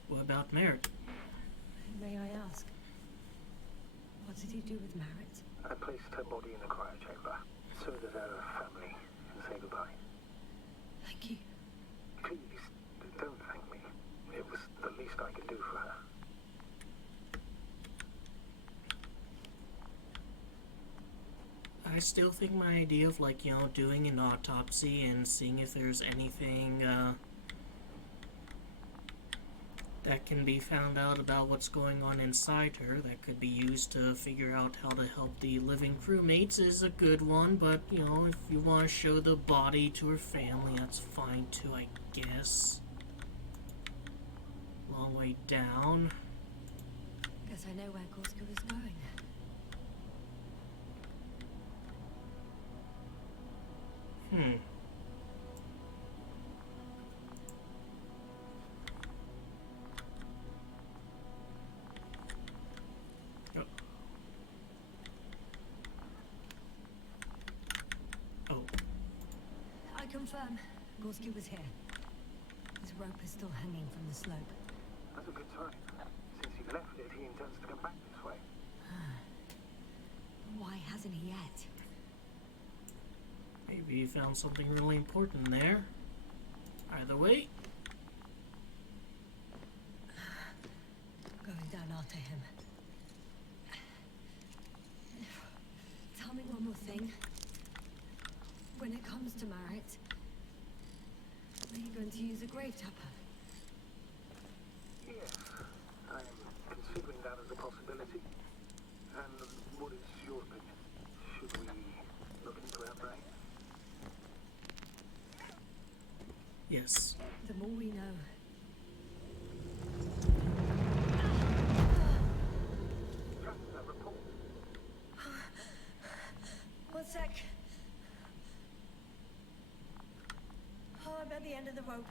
What about Merritt? May I ask? What did he do with Merritt? I placed her body in a cryo chamber. So that her family can say goodbye. Thank you. Please, don't thank me. It was the least I could do for her. I still think my idea of, like, you know, doing an autopsy and seeing if there's anything, that can be found out about what's going on inside her that could be used to figure out how to help the living crewmates is a good one, but, you know, if you want to show the body to her family, that's fine too, I guess. Long way down. Guess I know where Gorska was going. Oh. I confirm. Gorski was here. His rope is still hanging from the slope. That's a good sign. Since he left it, he intends to come back this way. Why hasn't he yet? Maybe you found something really important there. Either way. Going down after him. Tell me one more thing. When it comes to Merritt, are you going to use a grave tapper? Yes, I am considering that as a possibility. And what is your opinion? Should we look into our brain? Yes. The more we know. the end of the rope.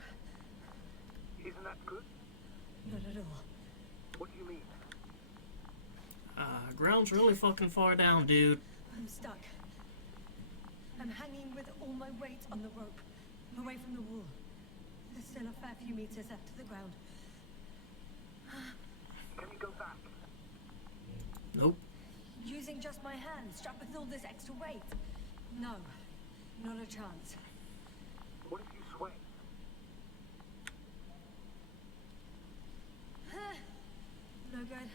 Isn't that good? Not at all. What do you mean? Ground's really fucking far down, dude. I'm stuck. I'm hanging with all my weight on the rope, away from the wall. There's still a fair few meters left to the ground. Can you go back? Nope. Using just my hands, strapped with all this extra weight? No, not a chance. What if you sway? No good.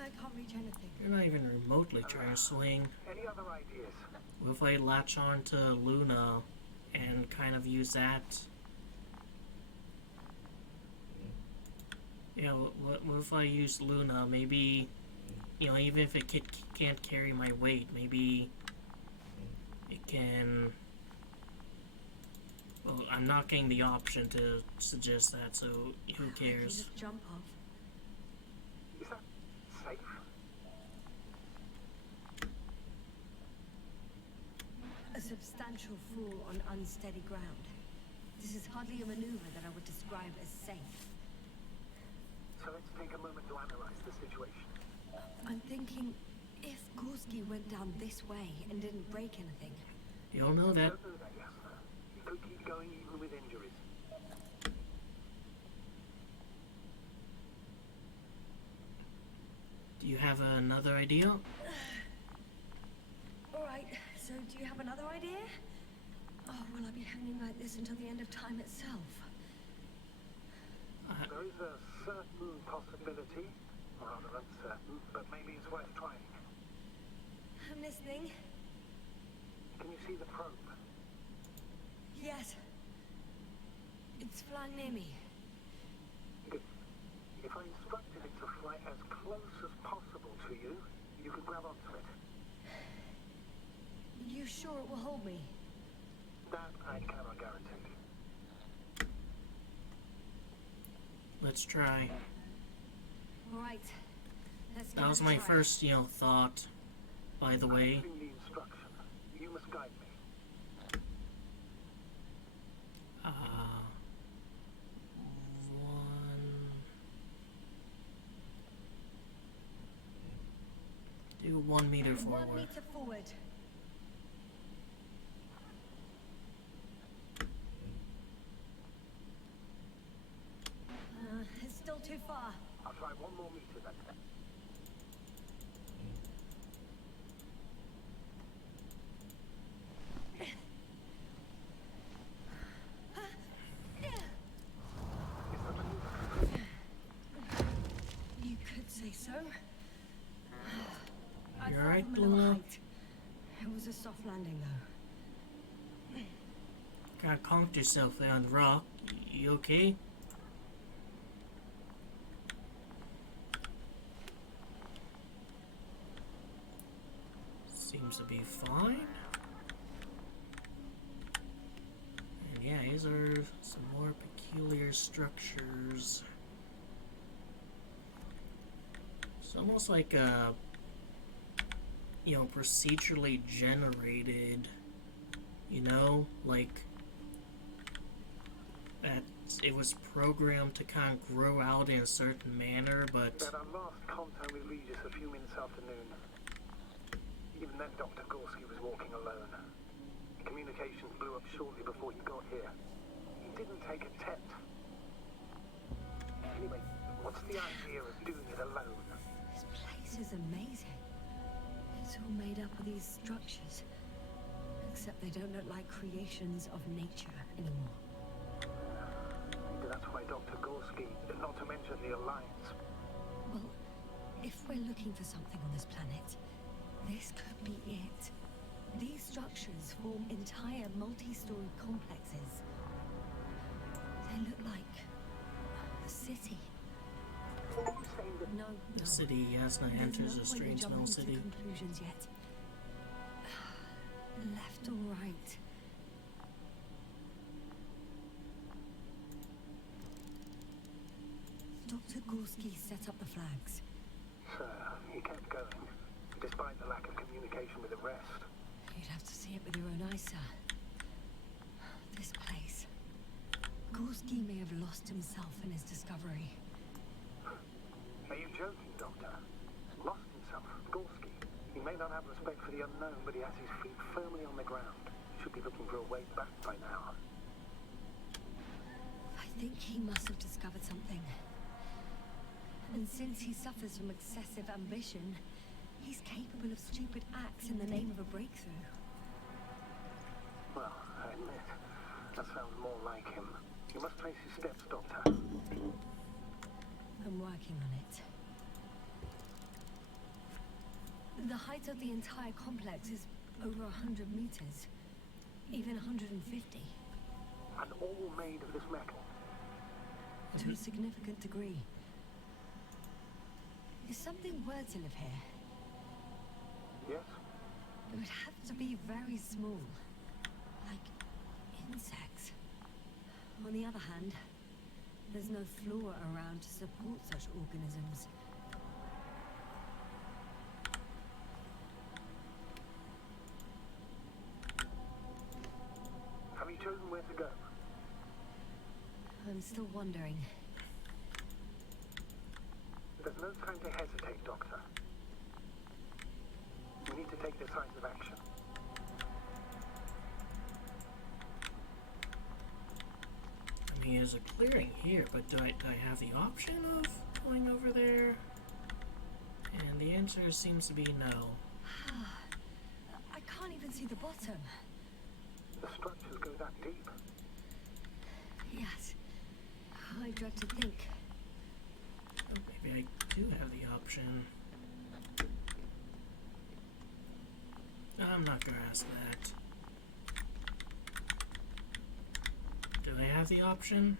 I can't reach anything. You're not even remotely trying to swing. Any other ideas? What if I latch on to Luna and kind of use that? You know, what if I use Luna? Maybe, you know, even if it can't carry my weight, maybe it can. Well, I'm not getting the option to suggest that, so who I can cares? just jump off. Is that safe? A substantial fall on unsteady ground. This is hardly a maneuver that I would describe as safe. So let's take a moment to analyze the situation. I'm thinking, if Gorski went down this way and didn't break anything, You don't know that. Don't know that, Jasper. You could keep going even with injuries. Do you have another idea? Alright, so do you have another idea? Oh, will I be hanging like this until the end of time itself? There is a certain possibility, rather uncertain, but maybe it's worth trying. I'm listening. Can you see the probe? Yes. It's flying near me. Good. If I instructed it to fly as close as possible to you, you could grab onto it. You sure it will hold me? That I cannot guarantee. Let's try. Alright. Let's give That it was a my try. first, you know, thought, by the way. I'm giving the instruction. You must guide me. Do 1 meter 1 forward. meter forward. It's still too far. I'll try 1 more meter then. Is the maneuver complete? You could say so. I You fell alright, from a lower Luna? height. It was a soft landing, though. Kinda conked yourself there on the rock. You okay? Seems to be fine. And yeah, these are some more peculiar structures. It's almost like a, you know, procedurally generated, you know, like that it was programmed to kind of grow out in a certain manner, but We had our last contact with Regis a few minutes after noon. Even then, Dr. Gorski was walking alone. Communications blew up shortly before he got here. He didn't take a tent. Anyway, what's the idea of doing it alone? This place is amazing. It's all made up of these structures. Except they don't look like creations of nature anymore. Maybe that's why Dr. Gorski, not to mention the Alliance. Well, if we're looking for something on this planet, this could be it. These structures form entire multi-story complexes. They look like a city. Are you saying that No, the no. city Yasna There's enters no a point in strange jumping mill to city. conclusions yet. Left or right? Dr. Gorski set up the flags. So, he kept going, despite the lack of communication with the rest. You'd have to see it with your own eyes, sir. This place. Gorski may have lost himself in his discovery. Are you joking, Doctor? Lost himself, Gorski. He may not have respect for the unknown, but he has his feet firmly on the ground. Should be looking for a way back by now. I think he must have discovered something. And since he suffers from excessive ambition, he's capable of stupid acts in the name of a breakthrough. Well, I admit, that sounds more like him. You must trace his steps, Doctor. I'm working on it. The height of the entire complex is over 100 meters. Even 150. And all made of this metal. To a significant degree. Is something were to live here? Yes? It would have to be very small. Like insects. On the other hand, there's no flora around to support such organisms. Have you chosen where to go? I'm still wondering. There's no time to hesitate, Doctor. We need to take decisive action. I mean, there's a clearing here, but do I have the option of going over there? And the answer seems to be no. I can't even see the bottom. The structures go that deep. Yes. I dread to think. Oh, maybe I do have the option. I'm not gonna ask that. Do I have the option?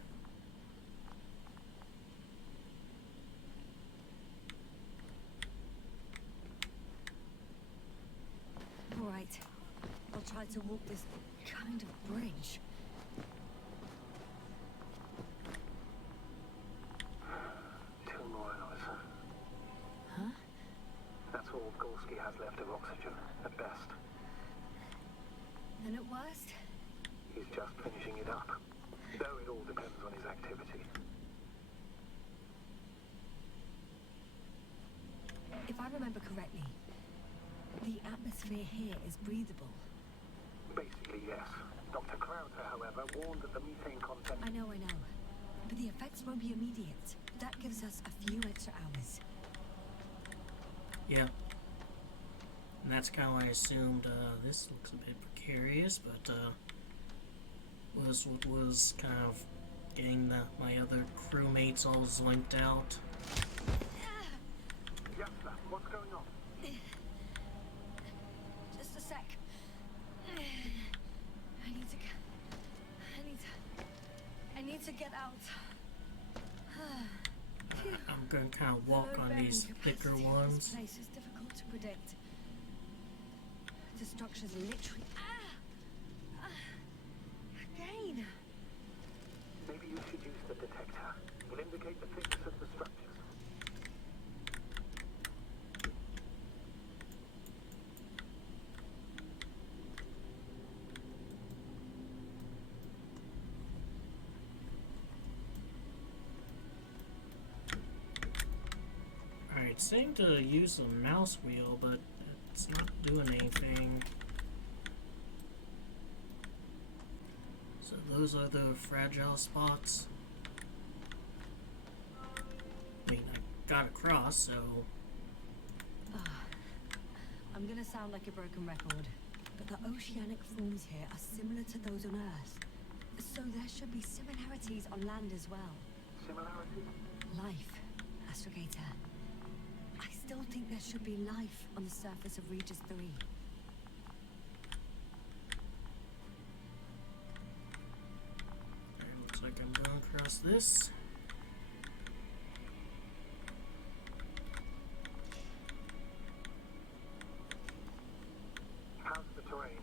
All right. I'll try to walk this kind of bridge. Huh? That's all Gorski has left of oxygen, at best. And at worst? He's just finishing it up. Though it all depends on his activity. If I remember correctly, the atmosphere here is breathable. Basically, yes. Dr. Krauter, however, warned that the methane content... I know. But the effects won't be immediate. That gives us a few extra hours. Yeah. And that's kind of why I assumed, this looks a bit precarious, but, was kind of getting my other crewmates all zoinked out. Yes, sir. What's going on? Just a sec. I need to get out. I'm gonna kind of walk on these thicker ones. This place is difficult to predict. The structure's literally... Again! Maybe you should use the detector. It'll indicate the thickness of the structures. Alright, same to use the mouse wheel, but it's not doing anything. So those are the fragile spots. I mean, I got across, so... I'm gonna sound like a broken record, but the oceanic forms here are similar to those on Earth. So there should be similarities on land as well. Similarities? Life, Astrogator. I still think there should be life on the surface of Regis 3. Alright, looks like I'm going across this. How's the terrain?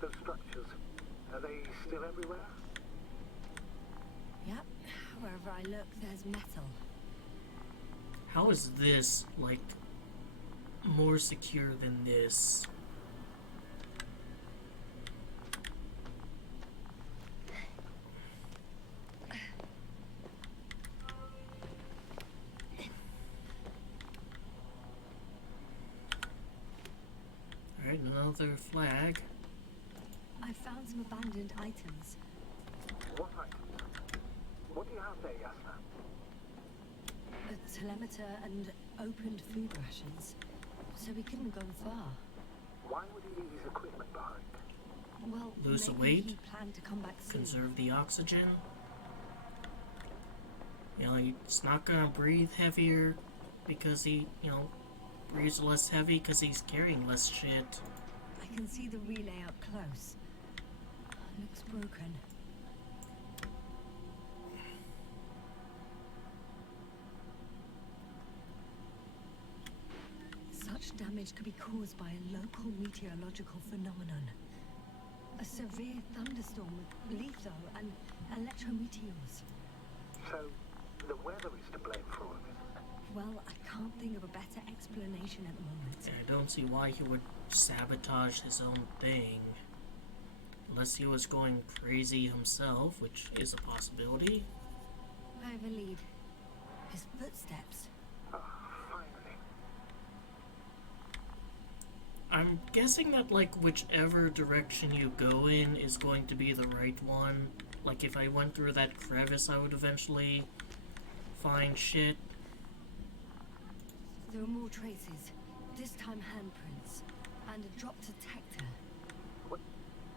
Those structures, are they still everywhere? Yep, wherever I look, there's metal. How is this, like, more secure than this? another flag. I found some abandoned items. What items? What do you have there, Yasna? A telemeter and opened food rations. So we couldn't go far. Why would he leave his equipment behind? Well, Lose maybe weight, he planned to come back soon. conserve the oxygen. You know, he's not gonna breathe heavier because he, you know, breathes less heavy because he's carrying less shit. I can see the relay up close. Looks broken. Such damage could be caused by a local meteorological phenomenon. A severe thunderstorm with litho and electrometeors. So, the weather is to blame for all of it. Well, I can't think of a better explanation at the moment. I don't see why he would sabotage his own thing. Unless he was going crazy himself, which is a possibility. I have a lead. His footsteps. Finally. I'm guessing that, like, whichever direction you go in is going to be the right one. Like, if I went through that crevice, I would eventually find shit. There are more traces. This time handprints. And a drop detector. What?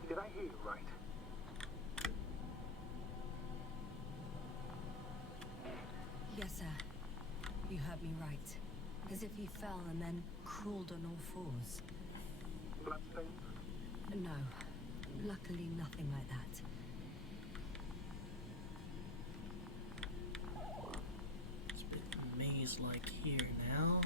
Did I hear you right? Yes, sir. You heard me right. As if he fell and then crawled on all fours. Bloodstains? No. Luckily, nothing like that. It's a bit maze-like here now.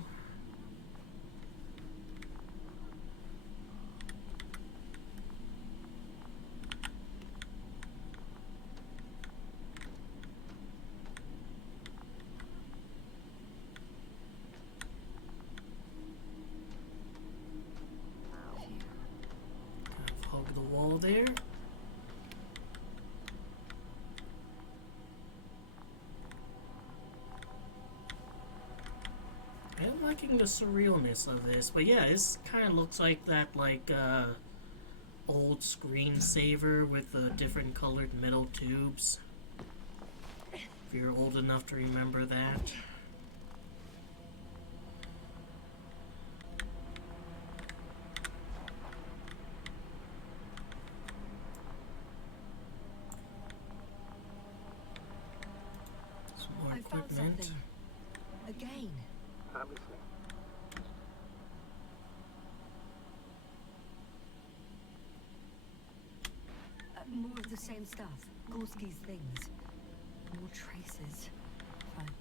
Kind of hug the wall there. I'm liking the surrealness of this, but yeah, this kind of looks like that, like, old screensaver with the different colored metal tubes. If you're old enough to remember that. Some more I found equipment. something. Again. I'm listening. More of the same stuff. Gorski's things. More traces. Fine.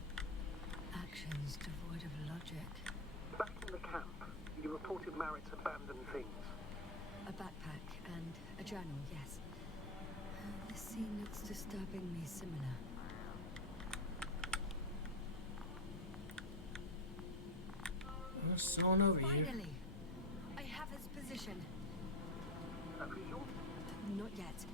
Actions devoid of logic. Back in the camp, you reported Marritt's abandoned things. A backpack and a journal, yes. This scene looks disturbingly similar. There's someone over here. Finally! I have his position. A visual? Not yet.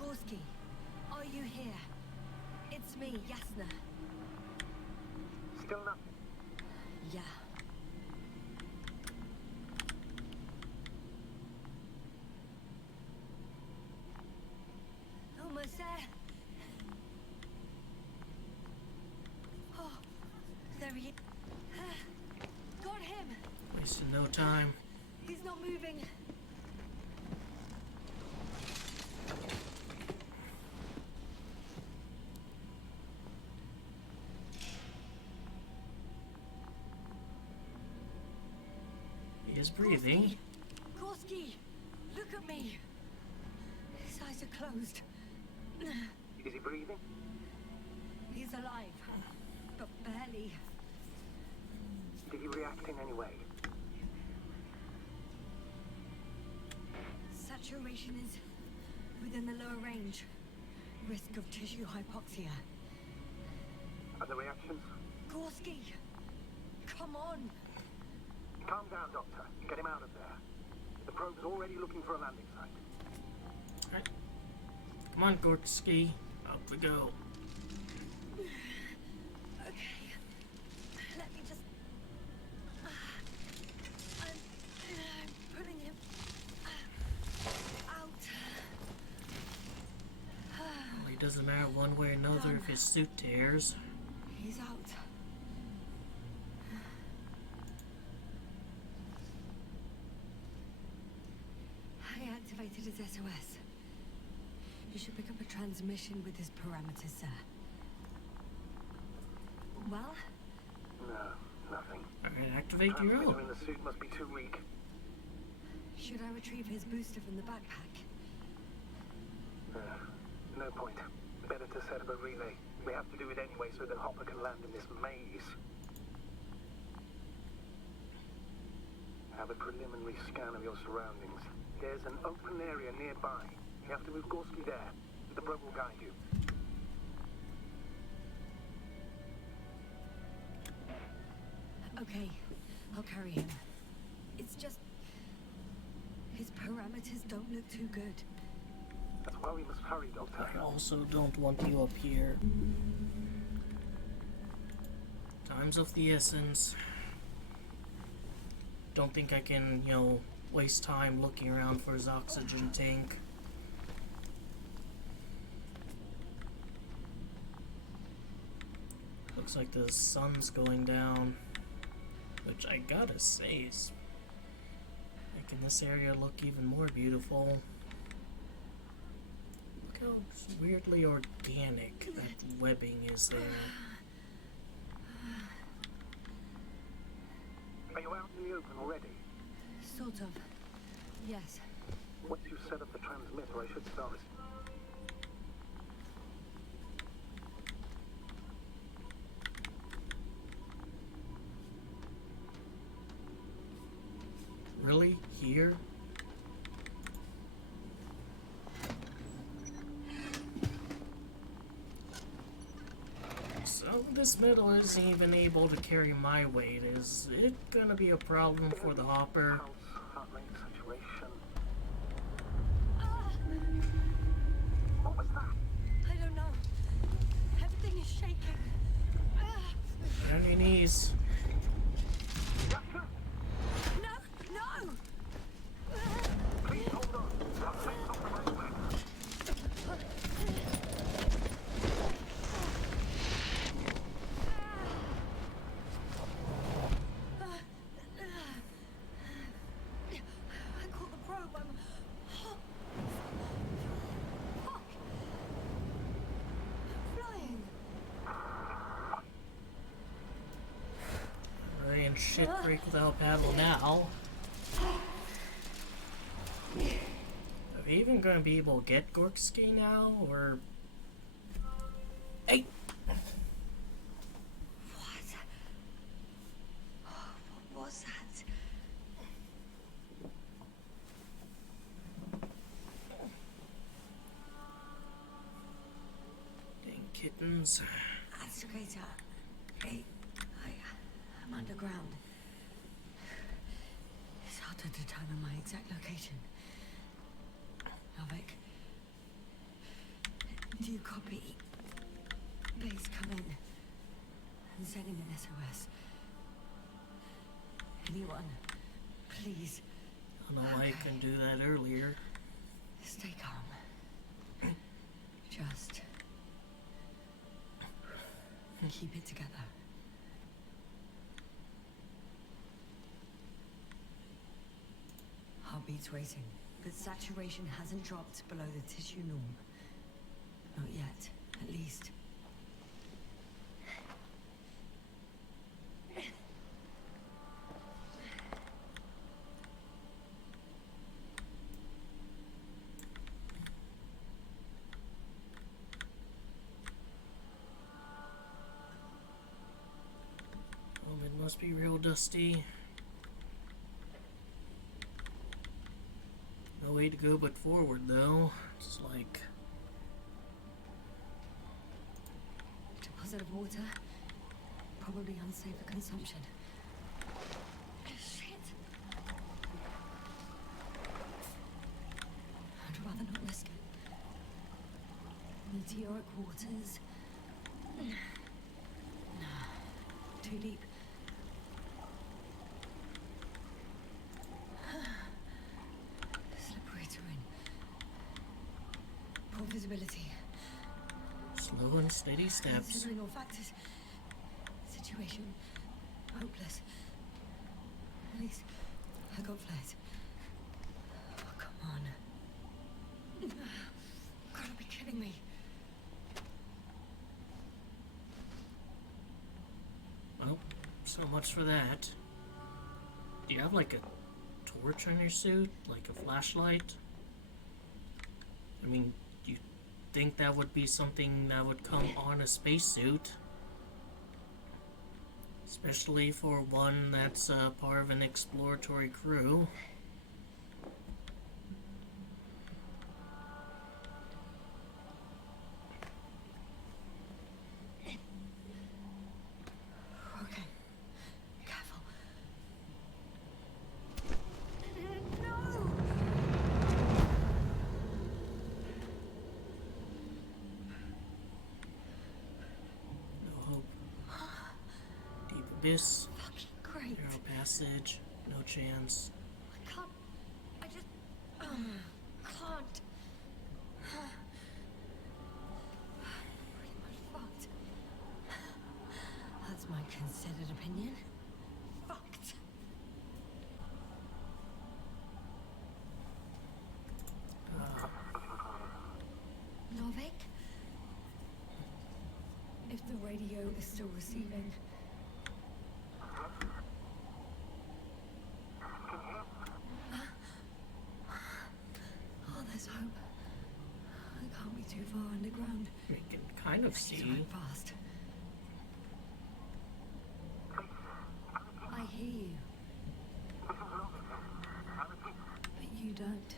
Gorski, are you here? It's me, Yasna. Still nothing. Yeah. Almost there. Oh, there he is. Got him. Wasting no time. He's not moving. He is breathing. Gorski, look at me. His eyes are closed. Is he breathing? He's alive, but barely. Did he react in any way? Saturation is within the lower range. Risk of tissue hypoxia. Other reactions? Gorski, come on. Calm down, Doctor. Get him out of there. The probe's already looking for a landing site. Alright. Come on, Gorski. Up we go. Okay, let doesn't matter one way or another if his suit tears. He's out. I activated his SOS. You should pick up a transmission with his parameters, sir. Well? No, nothing. Alright, activate your Transmitter own. in the suit must be too weak. Should I retrieve his booster from the backpack? No point. Better to set up a relay. We have to do it anyway so that Hopper can land in this maze. Have a preliminary scan of your surroundings. There's an open area nearby. You have to move Gorski there. The bro will guide you. Okay, I'll carry him. It's just... his parameters don't look too good. That's why we must hurry, Doctor. I also don't want you up here. Time's of the essence. Don't think I can, waste time looking around for his oxygen tank. Looks like the sun's going down, which I gotta say is making this area look even more beautiful. Look how weirdly organic that webbing is there. Are you out in the open already? Sort of. Yes. Once you set up the transmitter, I should start. Really? Here? So this metal isn't even able to carry my weight. Is it gonna be a problem for the hopper? Pulse, heart rate, saturation. What was that? I don't know. Everything is shaking. Get on your knees. Doctor, No! No! please hold on. Heart rate's not the right way. I caught the probe. I'm... Fuck. I'm flying. I ain't shit break without paddle now. Are we even gonna be able to get Gorski now, or... Hey! What was that? Dang kittens. Astrogator. I'm underground. It's hard to determine my exact location. Alvik. Do you copy? Base, come in. I'm sending an SOS. Anyone, please. I know I can do that earlier. Stay calm. Just keep it together. Heartbeat's racing, but saturation hasn't dropped below the tissue norm. Not yet, at least. Oh, it must be real dusty. No way to go but forward, though. It's like... Deposit of water, probably unsafe for consumption. Shit! I'd rather not risk it. Meteoric waters. Too deep. Slippery terrain. Poor visibility. steady steps. Considering all factors, situation hopeless. At least I got flares. Oh, come on. Gotta be kidding me. Well, so much for that. Do you have like a torch on your suit? Like a flashlight? I mean, you think that would be something that would come on a spacesuit? Especially for one that's part of an exploratory crew. Okay. Careful. No hope. Deep abyss. Fucking great. Narrow passage. No chance. I can't. I just. Can't. Pretty much fucked. That's my considered opinion. Fucked. Novik? If the radio is still receiving. Oh, there's hope. I can't be too far underground. We can kind of I need see. to run fast. I hear you. But you don't.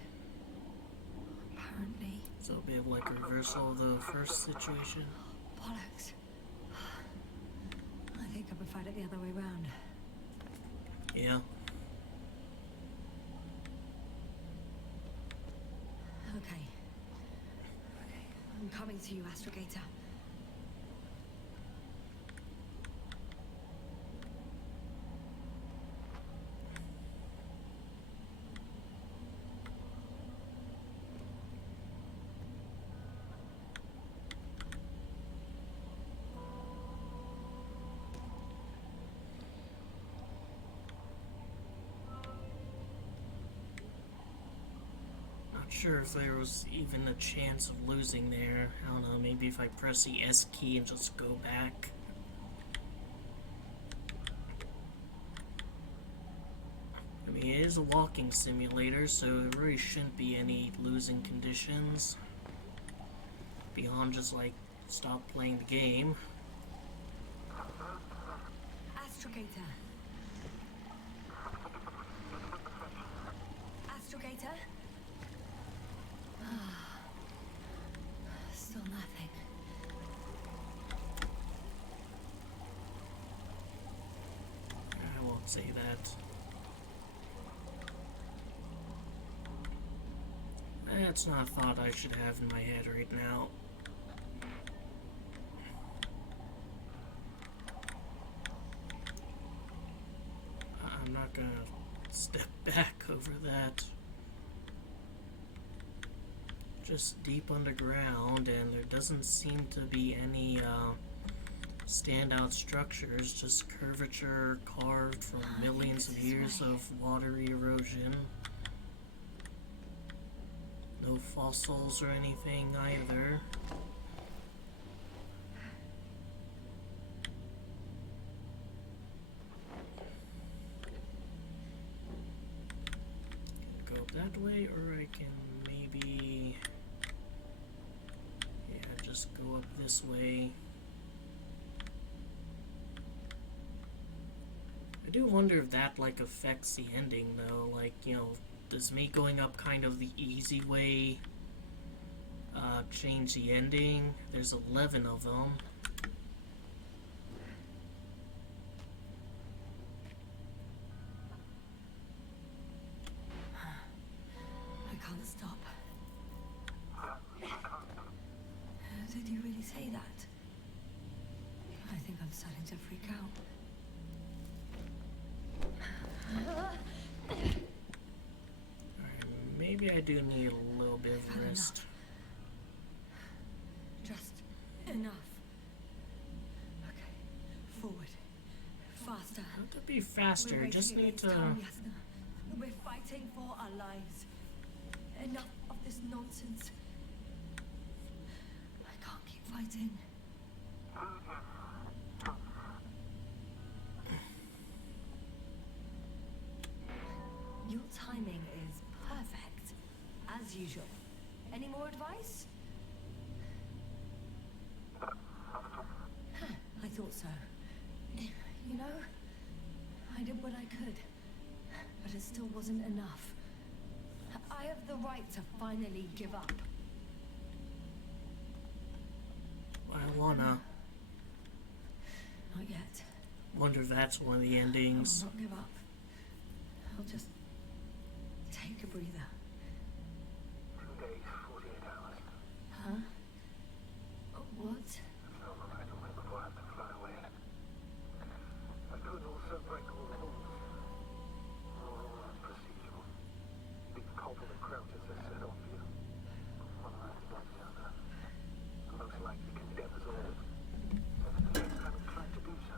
Apparently. So a bit of like a reversal of the first situation. Bollocks. I think I prefer it the other way round. Yeah. Okay. I'm coming to you, Astrogator. Not sure if there was even a chance of losing there. I don't know, maybe if I press the S key and just go back. I mean, it is a walking simulator, so there really shouldn't be any losing conditions. Beyond just, like, stop playing the game. Astrogator. Astrogator? Still nothing. I won't say that. That's not a thought I should have in my head right now. I'm not gonna step back over that. Just deep underground, and there doesn't seem to be any standout structures, just curvature carved from millions of years of water erosion. No fossils or anything either. Go that way, or I can maybe, yeah, just go up this way. I do wonder if that, like, affects the ending, though. Like, you know, does me going up kind of the easy way change the ending? There's 11 of them. I can't stop. Did you really say that? I think I'm starting to freak out. Maybe I do need a little bit of Had rest. Just enough. be faster. We're Just racing need against to. time, Yasna. We're fighting for our lives. Enough of this nonsense. I can't keep fighting. Your timing is perfect, as usual. Any more advice? I thought so. You know, I did what I could, but it still wasn't enough. I have the right to finally give up. I wanna. Not yet. Wonder if that's one of the I will endings. not give up. I'll just take a breather. 2 days, 48 hours. Huh? What? So long I don't wait before I have to fly away. I could also break all the rules. All that's procedural. Leave Koppel and Kraut as they set off you. One man above the other. And most likely condemn us all. So there's no kind of trying to do so.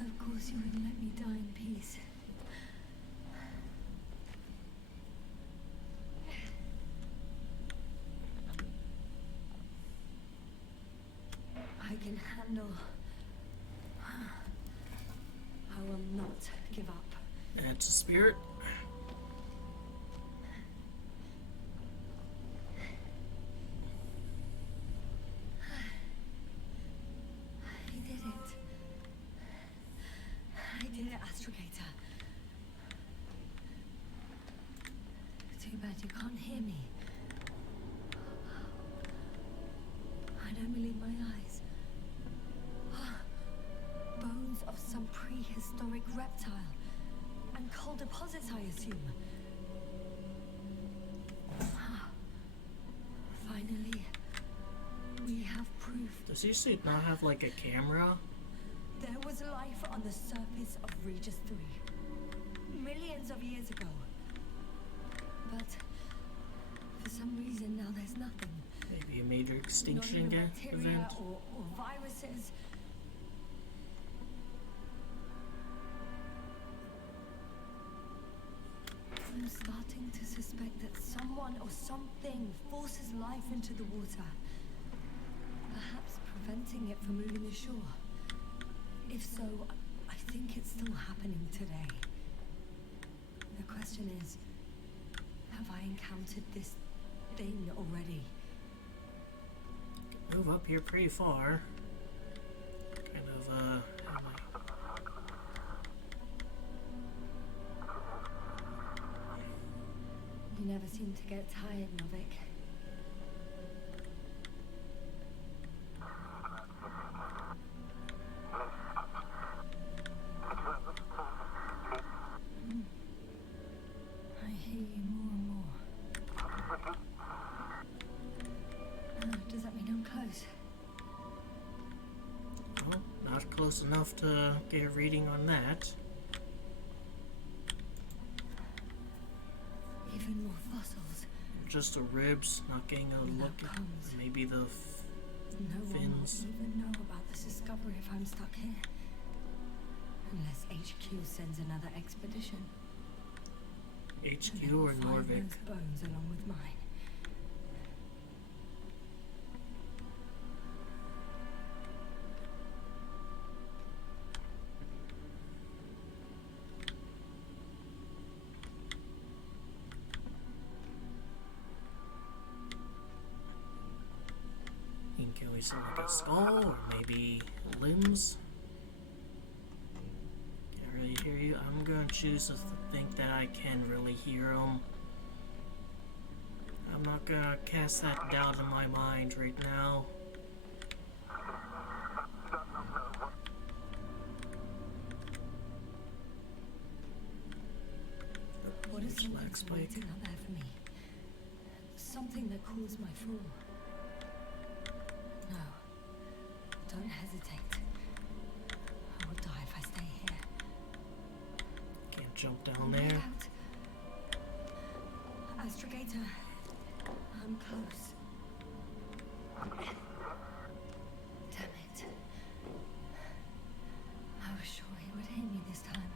Of course you wouldn't let me die in peace. I can handle. I will not give up. That's a spirit. I did it. I did it, Astrogator. Too bad you can't hear me. I don't believe my eyes. Bones of some prehistoric reptile. And coal deposits, I assume. Finally, we have proof. Does he suit not have like a camera? There was life on the surface of Regis 3. Millions of years ago. But for some reason now there's nothing. Maybe a major Not extinction even bacteria event? or viruses. I'm starting to suspect that someone or something forces life into the water. Perhaps preventing it from moving ashore. If so, I think it's still happening today. The question is, have I encountered this thing already? Move up here pretty far. Kind of, am You never seem to get tired, Novik. I hear you more and more. Does that mean I'm close? well, not close enough to get a reading on that. Even more fossils. Just the ribs, not getting a Without look at bones. maybe the No one will fins. even know about this discovery if I'm stuck here. Unless HQ sends another expedition. HQ And they will or find Norvik. those bones along with mine. Can we see like a skull or maybe limbs? Can't really hear you. I'm gonna choose to think that I can really hear them. I'm not gonna cast that doubt in my mind right now. What is Slag something spike. waiting out there for me? Something that cools my fall. No. Don't hesitate. I will die if I stay here. Can't jump down Look there. out. Astrogator, I'm close. Damn it. I was sure he would hit me this time.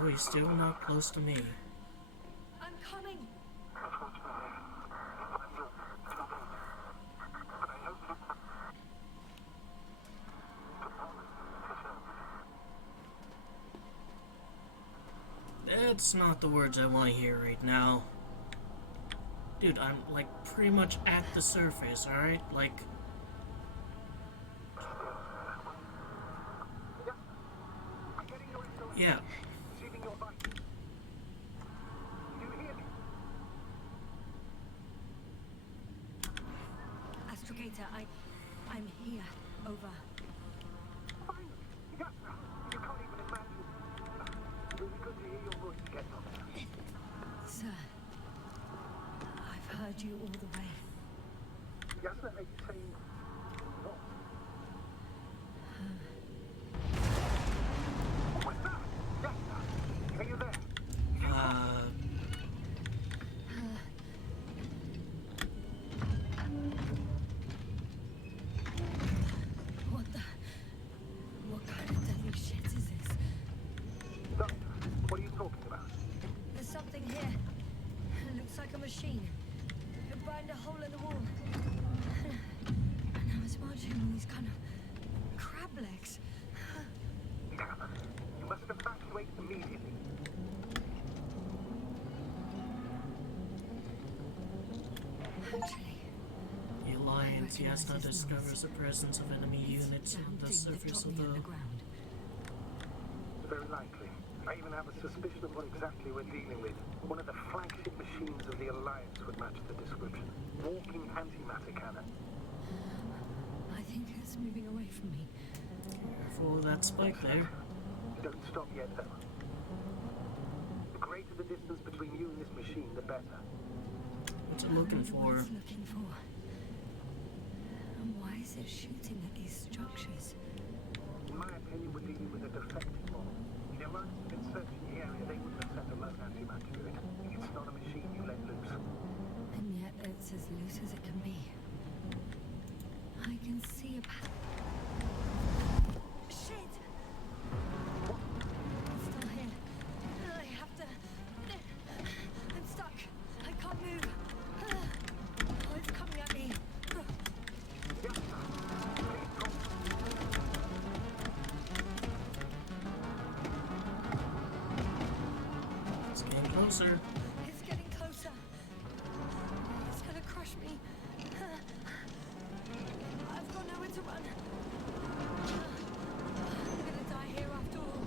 Oh, he's still not close to me. I'm coming! That's not the words I want to hear right now. Dude, I'm like pretty much at the surface, alright? Like. Yeah. Receiving your bite. Do you hear me? Astrogator, I'm here. Over. Finally! Yes, sir. You can't even imagine. Really good to hear your voice again, Doctor. Sir, I've heard you all the way. Yes, sir. Are you saying what? What's that? Yes, sir. Are you there? What kind of deadly shit is this? Doctor, what are you talking about? There's something here. It looks like a machine. It burned a hole in the wall. And now it's marching on these kind of crab legs. You must evacuate immediately. Actually, The Alliance, yes, now discovers the presence of enemy units on the surface of the. ground. Very likely. I even have a suspicion of what exactly we're dealing with. One of the flagship machines of the Alliance would match the description. Walking antimatter cannon. I think it's moving away from me. Careful of that spike there. Don't stop yet, though. The greater the distance between you and this machine, the better. What's it looking What for? it's looking for. And why is it shooting at these structures? In my opinion, we're dealing with a defective model. The Alliance have been searching the area. They wouldn't have sent a lone antimatter to it. It's not a machine you let loose. And yet it's as loose as it can be. I can see a pattern. Shit! It's still here. I have to. I'm stuck. I can't move. Oh, it's coming at me. It's getting closer. It's getting closer. It's gonna crush me. I've got nowhere to run. I'm gonna die here after all.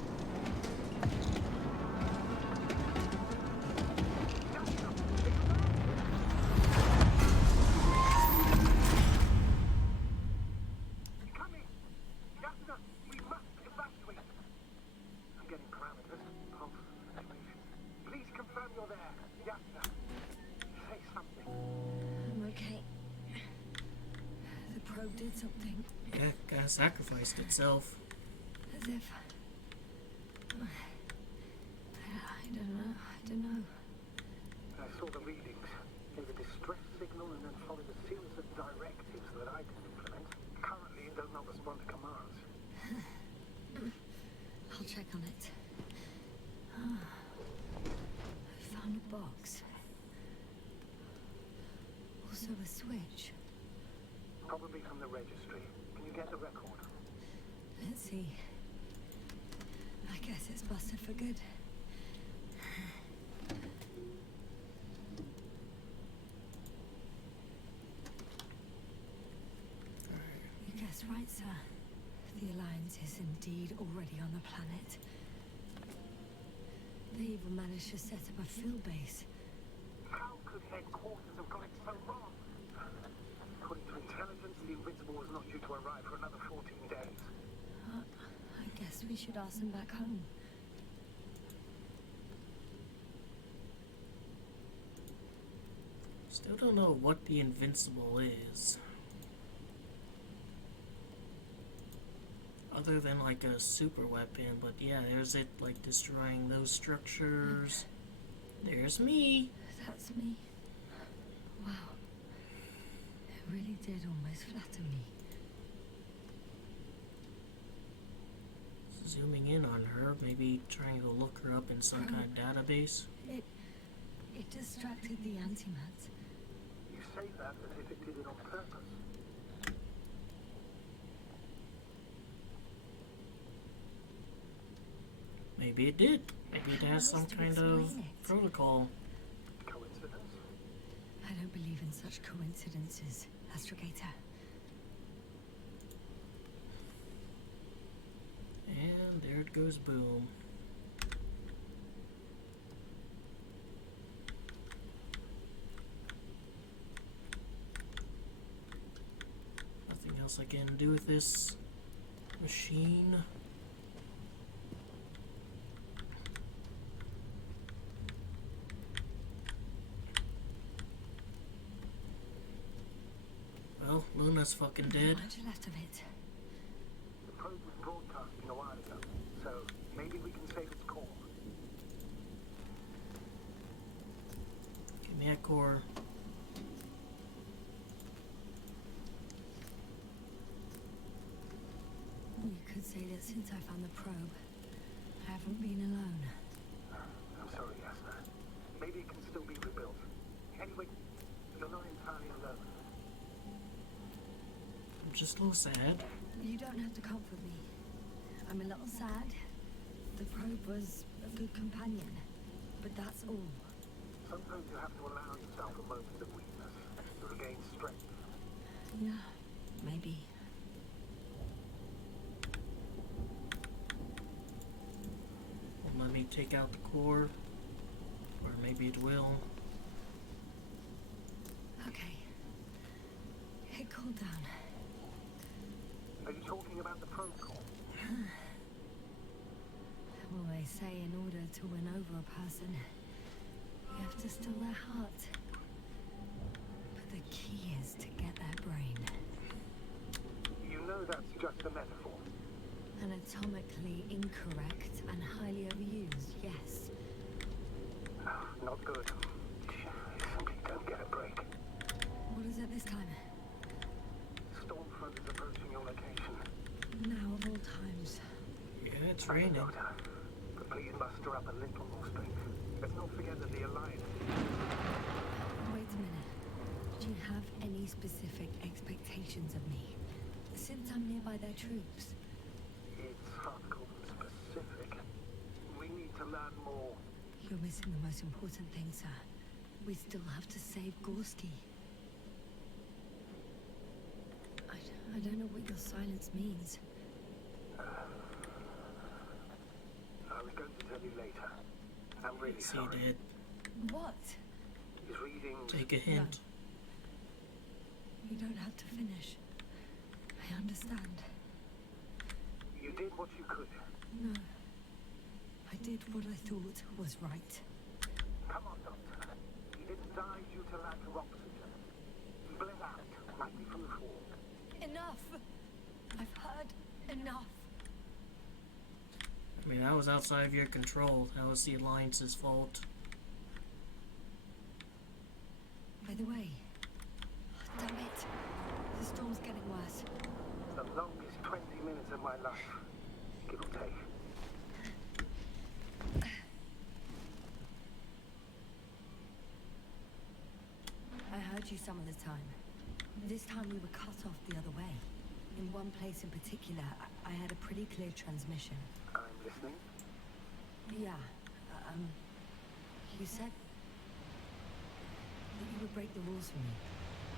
Come in! Yasna, we must evacuate! I'm getting parameters, pulse, animation. Please confirm you're there. Yasna, say something. I'm okay. The probe did something. Yeah, kinda sacrificed itself. As if. I don't know. I saw the readings, gave a distress signal, and then followed a series of directives that I didn't implement. Currently, it does not respond to commands. I'll check on it. I found a box. Also a switch. Probably from the registry. Can you get the record? Let's see. I guess it's busted for good. You guessed right, sir. The Alliance is indeed already on the planet. They even managed to set up a field base. How could headquarters have got it so wrong? According to intelligence, the Invincible was not due to arrive for another 14 days. I guess we should ask them back home. Still don't know what the Invincible is. other than like a super weapon, but yeah, there's it like destroying those structures. There's me. That's me. Wow. It really did almost flatter me. Zooming in on her, maybe trying to look her up in some kind of database. It distracted the antimat. You say that as if it did it on purpose. Maybe it did. Maybe it has some kind of protocol. Coincidence? I don't believe in such coincidences, Astrogator. And there it goes, boom. Nothing else I can do with this machine. Well, Luna's fucking dead. Much left of it. The probe was broadcasting a while ago, so maybe we can save its core. Give me that core. You could say that since I found the probe, I haven't been alone. I'm sorry, Yasna. Maybe it can still be rebuilt. Anyway, you're not entirely alone. I'm just a little sad. You don't have to comfort me. I'm a little sad. The probe was a good companion, but that's all. Sometimes you have to allow yourself a moment of weakness to regain strength. Yeah, maybe. Well, let me take out the core. Or maybe it will. Okay. It cooled down. Are you talking about the probe core? Well, they say in order to win over a person, you have to steal their heart. But the key is to get their brain. You know that's just a metaphor. Anatomically incorrect and highly overused, yes. Not good. You simply don't get a break. What is it this time? Stormfront is approaching your location. Now of all times. Yeah, it's raining. Doctor, but please muster up a little more strength. Let's not forget that the Alliance... Wait a minute. Do you have any specific expectations of me? Since I'm nearby their troops. It's hard to call them specific. We need to learn more. You're missing the most important thing, sir. We still have to save Gorski. I don't know what your silence means. I was going to tell you later. I'm really Yes, he sorry. did. What? He's reading... Take a hint. You don't have to finish. I understand. You did what you could. No. I did what I thought was right. Come on, Doctor. He didn't die due to lack of oxygen. He bled out, likely from the fall. Enough! I've heard enough. I mean, that was outside of your control. That was the Alliance's fault. By the way, damn it. The storm's getting worse. The longest 20 minutes of my life. Give or take. I heard you some of the time. This time we were cut off the other way. In one place in particular, I had a pretty clear transmission. I'm listening. Yeah, you said that you would break the rules for me.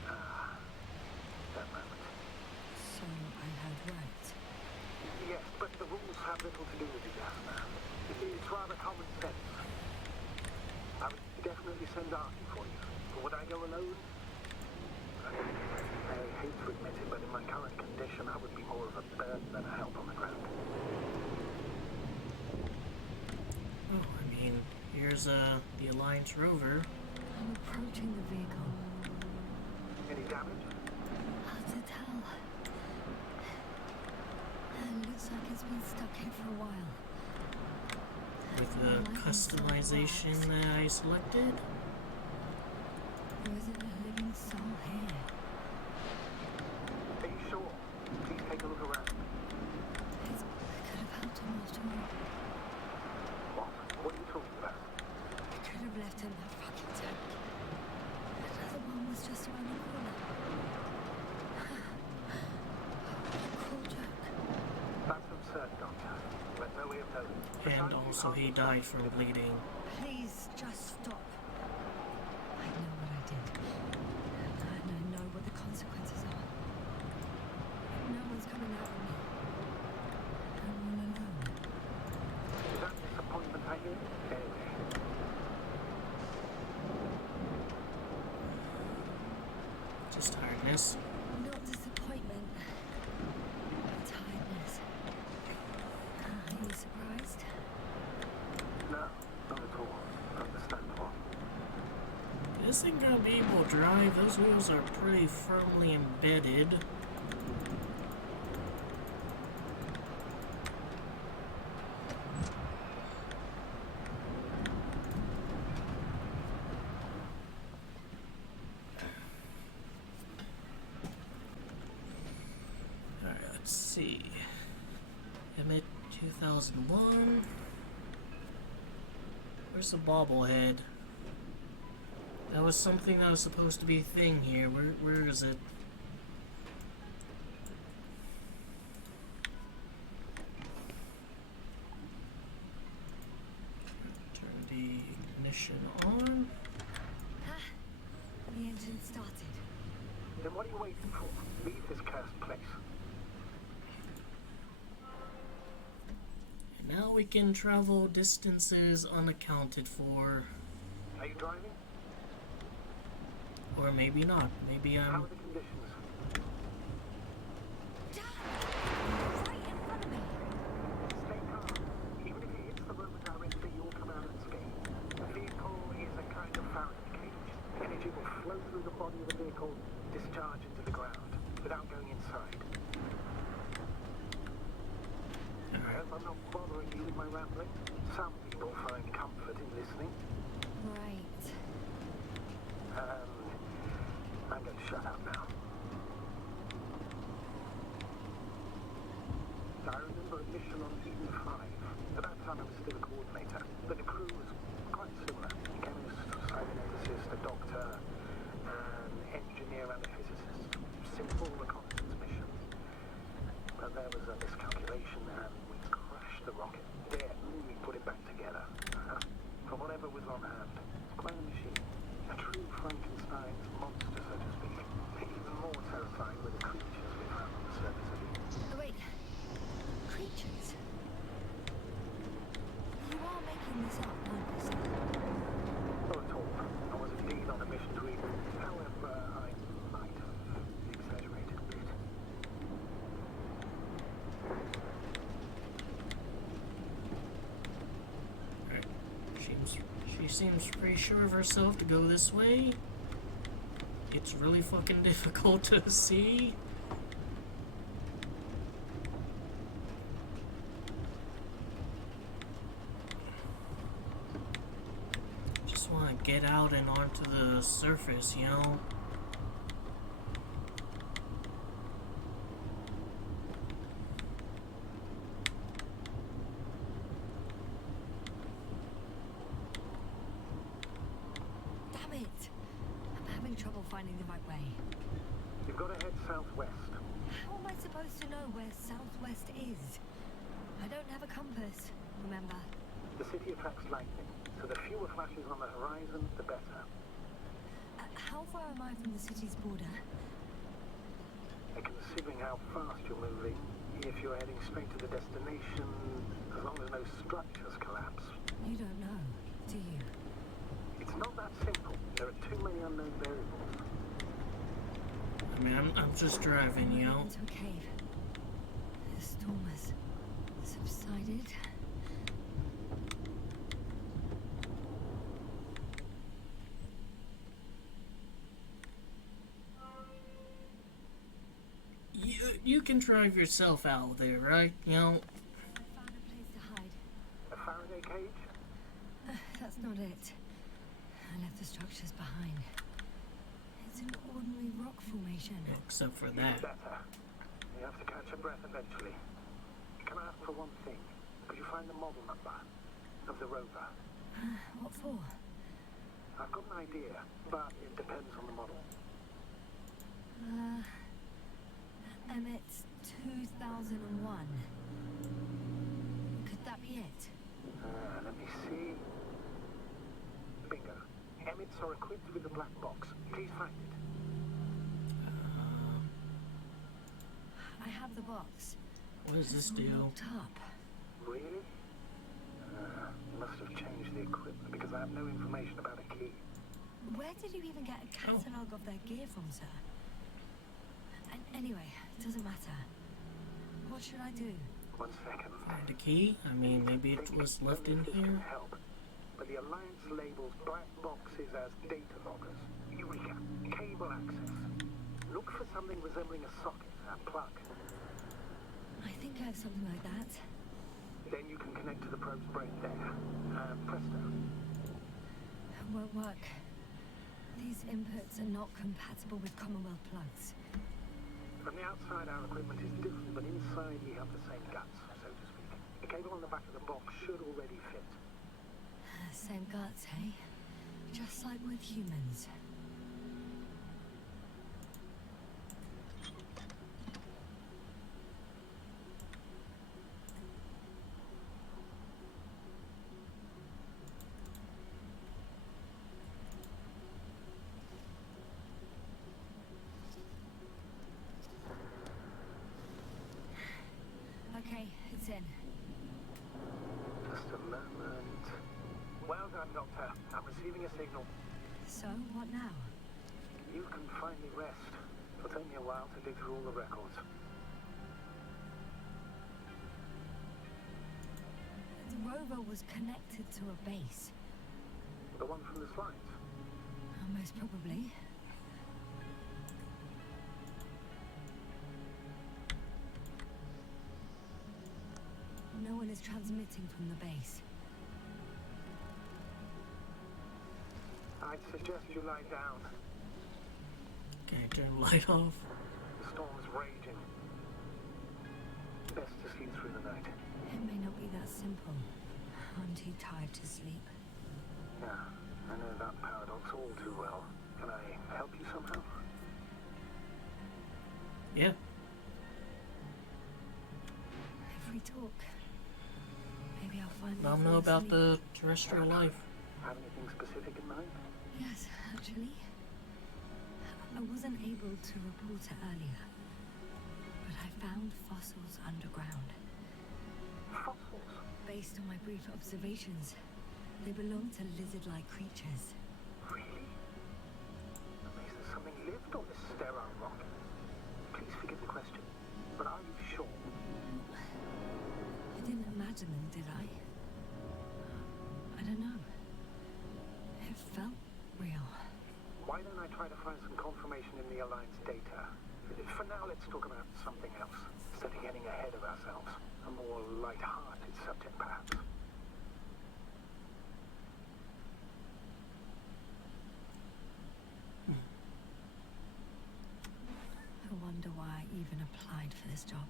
That moment. So I heard right. Yes, but the rules have little to do with it, Yasna. It's rather common sense. I would definitely send Archie for you. But would I go alone? I hate to admit it, but in my current condition, I would be more of a burden than a help on the ground. Oh, I mean, here's the Alliance rover. I'm approaching the vehicle. Any damage? Hard to tell. Looks like it's been stuck here for a while. With the customization that I selected. There isn't a living soul here. Are you sure? Please take a look around. I could have helped him after all. What? What are you talking about? I could have left him that fucking tank. Another one was just around the corner. Cool joke. That's absurd, Doctor. There's no way of knowing. And also he died from bleeding. Please just stop. I know what I did. And I know what the consequences are. No one's coming out with me. I'm all alone. Is that disappointment I hear? Anyway. Just tiredness. Not disappointment. But tiredness. Are you surprised? No, not at all. Understandable. This thing gonna be able to drive? Those wheels are pretty firmly embedded. Alright, let's see. Emmett 2001. Where's the bobblehead? That was something that was supposed to be a thing here. Where is it? Turn the ignition on. The engine started. Then what are you waiting for? Leave this cursed place. And now we can travel distances unaccounted for. Are you driving? Or maybe not. Maybe How I'm... are the conditions? Right in front of me. Stay calm. Even if it hits the road directly, you'll come out unscathed. The vehicle is a kind of Faraday cage. Energy will flow through the body of the vehicle, discharge into the ground, without going inside. I hope I'm not bothering you with my rambling. Some people find comfort in listening. Right. I'm going to shut up now. I remember a mission on Eden 5. At that time I was still a coordinator, but the crew was quite similar. A chemist, cyberneticist, a doctor, an engineer and a physicist. Simple reconnaissance mission. But there was a miscalculation and we crashed the rocket. Then we put it back together. From whatever was on hand. It's quite a machine. A true Frankenstein monster, so to speak. Even more terrifying were the creatures we found on the surface of it. Oh, wait. Creatures? You are making this up, aren't you, sir? Not at all. I was indeed on a mission to Eden. However, I might have exaggerated a bit. Alright. She seems pretty sure of herself to go this way. It's really fucking difficult to see. Just want to get out and onto the surface, you know? Damn it! I'm having trouble finding the right way. You've got to head southwest. How am I supposed to know where southwest is? I don't have a compass, remember? The city attracts lightning, so the fewer flashes on the horizon, the better. How far am I from the city's border? And considering how fast you're moving, if you're heading straight to the destination, as long as no structures collapse. You don't know, do you? It's not that simple. There are too many unknown variables. I mean, I'm just driving, you know? Into a cave. The storm has subsided. you can drive yourself out of there, right? You know, I found a place to hide. A Faraday cage? That's not it. I left the structures behind. It's an ordinary rock formation. except for Even that. better. You have to catch your breath eventually. Can I ask for one thing? Could you find the model number of the rover? What for? I've got an idea, but it depends on the model. Emmett's 2001. Could that be it? Let me see. Bingo. Emmets are equipped with a black box. Please find it. I have the box. What does this It's all do? locked up. Really? You must have changed the equipment because I have no information about a key. Where did you even get a catalogue of their gear from, sir? And anyway, it doesn't matter. What should I do? 1 second. Find a key? I mean, maybe it was left in This here. can help. But the Alliance labels black boxes as data loggers. Eureka. Cable access. Look for something resembling a socket, a plug. I think I have something like that. Then you can connect to the probe's brain there. And presto. It won't work. These inputs are not compatible with Commonwealth plugs. From the outside, our equipment is different, but inside we have the same guts, so to speak. The cable on the back of the box should already fit. Same guts, eh? Just like with humans. Okay, it's in. Just a moment. Well done, Doctor. I'm receiving a signal. So, what now? You can finally rest. It'll take me a while to dig through all the records. The rover was connected to a base. The one from the slides. Most probably. No one is transmitting from the base. I'd suggest you lie down. Okay, turn the light off. The storm's raging. Best to sleep through the night. It may not be that simple. I'm too tired to sleep. Yeah, I know that paradox all too well. Can I help you somehow? Yeah. If we talk, maybe I'll find. I don't know about the terrestrial life. Have anything specific in mind? Yes, actually. I wasn't able to report it earlier, but I found fossils underground. Fossils? Based on my brief observations, they belong to lizard-like creatures. Really? That means that something lived on this sterile rock. Please forgive the question, but are you sure? I didn't imagine them, did I? I don't know. It felt real. Why don't I try to find some confirmation in the Alliance data? For now, let's talk about something else, instead of getting ahead of ourselves. A more light-hearted subject, perhaps. I wonder why I even applied for this job.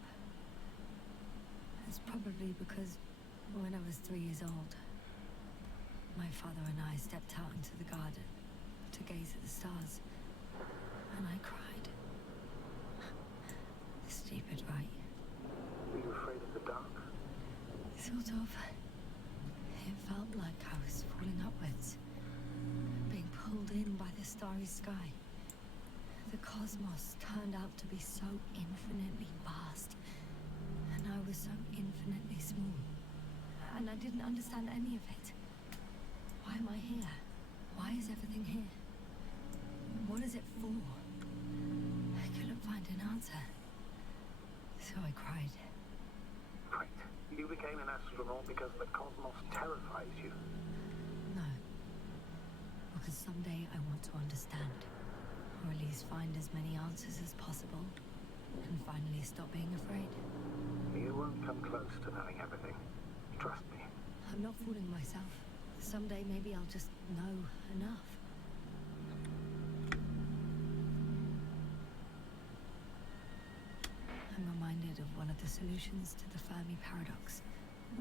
It's probably because when I was 3 years old, my father and I stepped out into the garden to gaze at the stars, and I cried. Stupid, right? Were you afraid of the dark? Sort of. It felt like I was falling upwards, being pulled in by the starry sky. The cosmos turned out to be so infinitely vast, and I was so infinitely small. And I didn't understand any of it. Why am I here? Why is everything here? What is it for? I couldn't find an answer. So I cried. Right. You became an astronaut because the cosmos terrifies you. No. Because someday I want to understand. Or at least find as many answers as possible. and finally stop being afraid. You won't come close to knowing everything. Trust me. I'm not fooling myself. Someday maybe I'll just know enough. I'm reminded of one of the solutions to the Fermi paradox.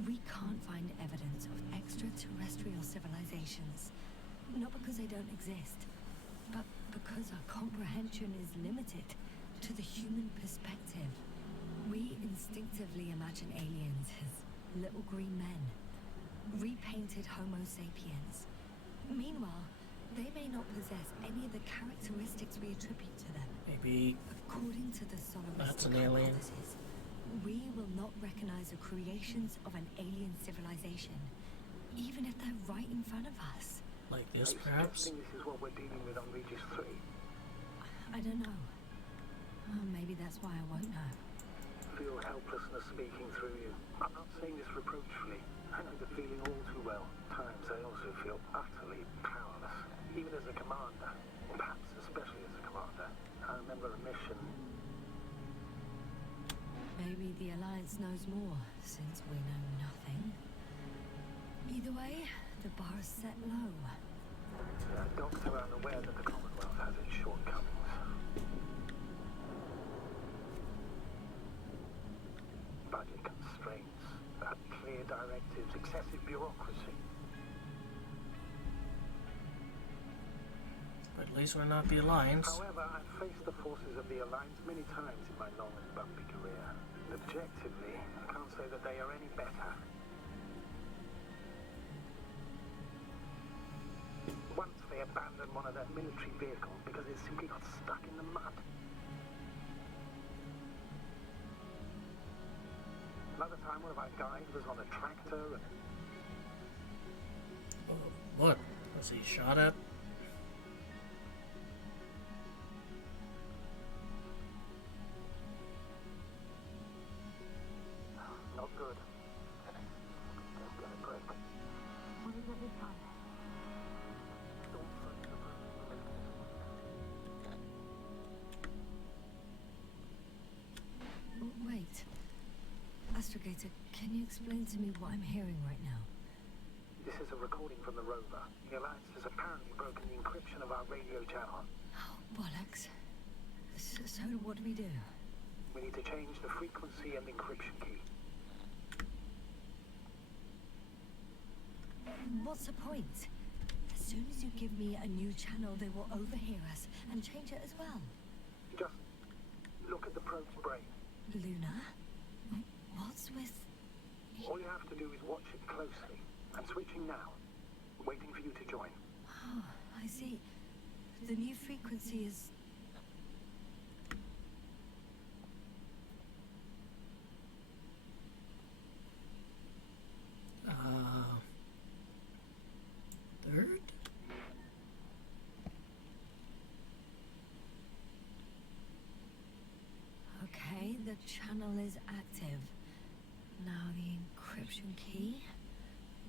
We can't find evidence of extraterrestrial civilizations. Not because they don't exist, but because our comprehension is limited to the human perspective. We instinctively imagine aliens as little green men, repainted Homo sapiens. Meanwhile, they may not possess any of the characteristics we attribute to them. Maybe According to the that's solaristic an alien. hypothesis, we will not recognize the creations of an alien civilization, even if they're right in front of us. Like Are this, you perhaps? suggesting this is what we're dealing with on Regis 3? I don't know. Maybe that's why I won't know. Feel helplessness speaking through you. I'm not saying this reproachfully. I know the feeling all too well. Times I also feel utterly powerless. Even as a commander. Perhaps especially as a commander. I remember a mission. Maybe the Alliance knows more, since we know nothing. Either way, the bar is set low. Doctor, I'm aware that the Commonwealth has its shortcomings. Budget constraints, clear directives, excessive bureaucracy. But at least we're not the Alliance. However, I've faced the forces of the Alliance many times in my long and bumpy career. Objectively, I can't say that they are any better. Once they abandoned one of their military vehicles because it simply got stuck in the mud. Another time, one of our guys was on a tractor and... What? Was he shot at? Not good. Don't get a break. What is it this time? Don't fuck the Wait. Astrogator, can you explain to me what I'm hearing right now? This is a recording from the rover. The Alliance has apparently broken the encryption of our radio channel. Oh, bollocks. So what do we do? We need to change the frequency and encryption key. What's the point? As soon as you give me a new channel, they will overhear us and change it as well. Just look at the probe's brain. Luna? What's with... All you have to do is watch it closely. I'm switching now. Waiting for you to join. Oh, I see. The new frequency is... Third? Okay, the channel is active. Now the encryption key.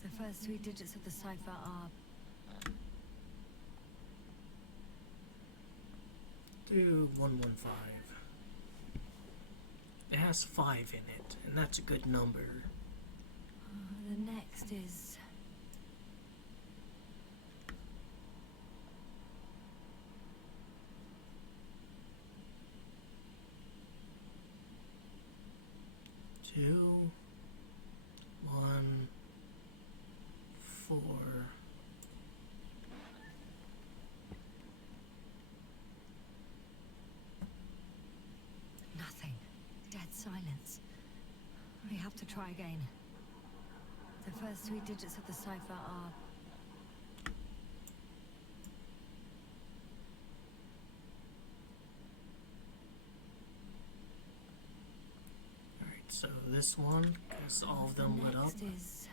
The first 3 digits of the cipher are... 2115. It has 5 in it, and that's a good number. The next is... Two, 1, 4. Nothing. Dead silence. We have to try again. The first 3 digits of the cipher are... Alright, so this one, because all of them lit up. Next is...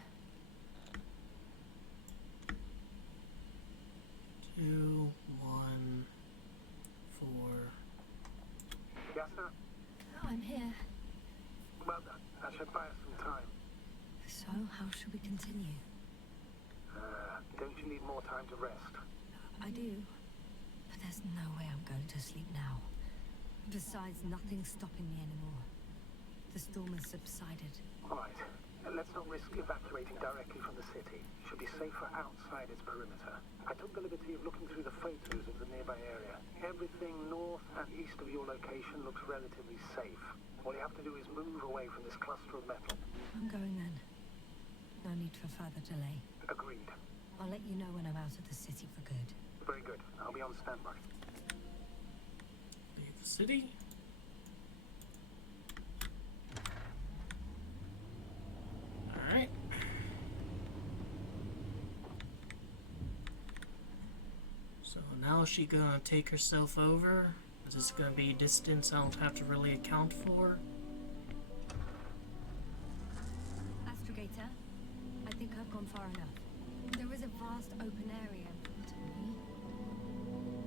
2, 1, 4. Yes, sir? I'm here. Well, that should buy us some time. So, how should we continue? Don't you need more time to rest? I do. But there's no way I'm going to sleep now. Besides, nothing's stopping me anymore. The storm has subsided. Alright, let's not risk evacuating directly from the city. It should be safer outside its perimeter. I took the liberty of looking through the photos of the nearby area. Everything north and east of your location looks relatively safe. All you have to do is move away from this cluster of metal. I'm going then. No need for further delay. Agreed. I'll let you know when I'm out of the city for good. Very good. I'll be on standby. Leave the city. Alright. So now she gonna take herself over? Is this gonna be distance I don't have to really account for? Astrogator, I think I've gone far enough. There is a vast open area to me.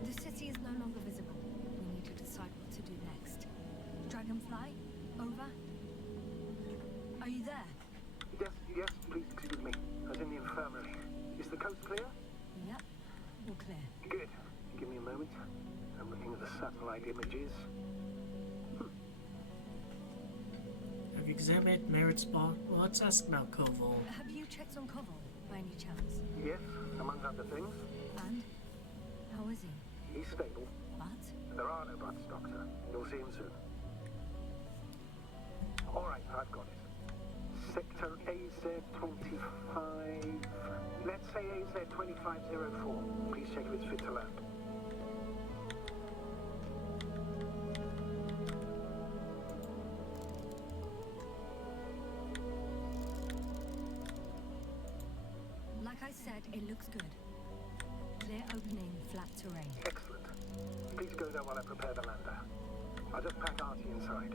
The city is no longer visible. We need to decide what to do next. Dragonfly, over. Are you there? Yes, please excuse me. I was in the infirmary. Is the coast clear? Yep, all clear. Good. Give me a moment. I'm looking at the satellite images. Have you examined Merritt's spot? Well, let's ask about Koval. Have you checked on Koval, by any chance? Yes, among other things. And? How is he? He's stable. But? There are no buts, Doctor. You'll see him soon. Alright, I've got it. Sector AZ-25... Let's say AZ-2504. Please check if it's fit to land. Like I said, it looks good. Clear opening, flat terrain. Excellent. Please go there while I prepare the lander. I'll just pack Artie inside.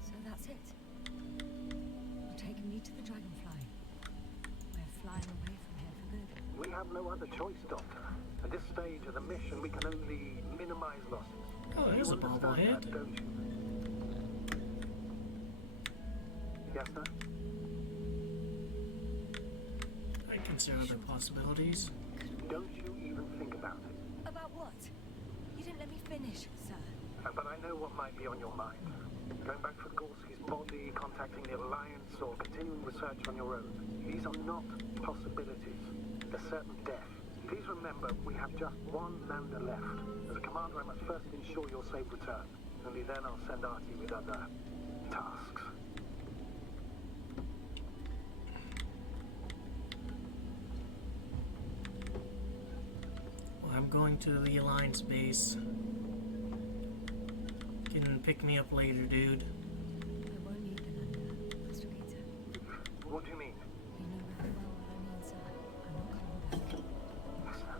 So that's it. You're taking me to the Dragonfly. We're flying away from here for good. We have no other choice, Doctor. At this stage of the mission, we can only minimize losses. Oh, there's You a understand bobblehead. that, don't you? Yes, sir? I consider other possibilities. Don't you even think about it. About what? You didn't let me finish, sir. But I know what might be on your mind. Going back for Gorski's body, contacting the Alliance, or continuing research on your own. These are not possibilities. They're certain death. Please remember, we have just one lander left. As a commander, I must first ensure your safe return. Only then I'll send Artie with other tasks. Well, I'm going to the Alliance base. You can pick me up later, dude. I won't need the lander, Astrogator. What do you mean? You know very well what I mean, sir. I'm not coming back. Listen,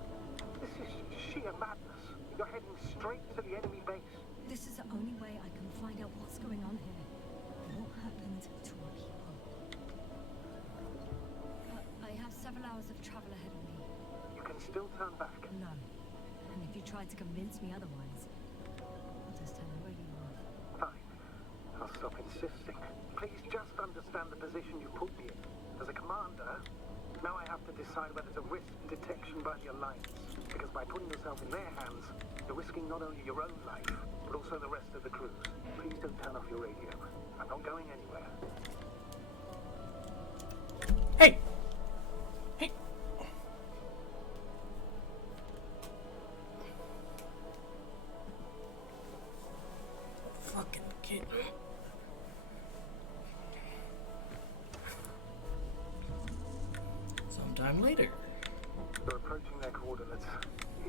this is sheer madness. You're heading straight to the enemy base. This is the only way I can find out what's going on here. What happened to our people? I have several hours of travel ahead of me. You can still turn back. No. And if you try to convince me otherwise, I'll just turn the radio off. Fine. I'll stop insisting. Please just understand the position you put me in. As a commander, now I have to decide whether to risk detection by the Alliance. Because by putting yourself in their hands, you're risking not only your own life, but also the rest of the crew's. Please don't turn off your radio. I'm not going anywhere. Hey! Hey! Fucking kid. Sometime later. You're approaching their coordinates.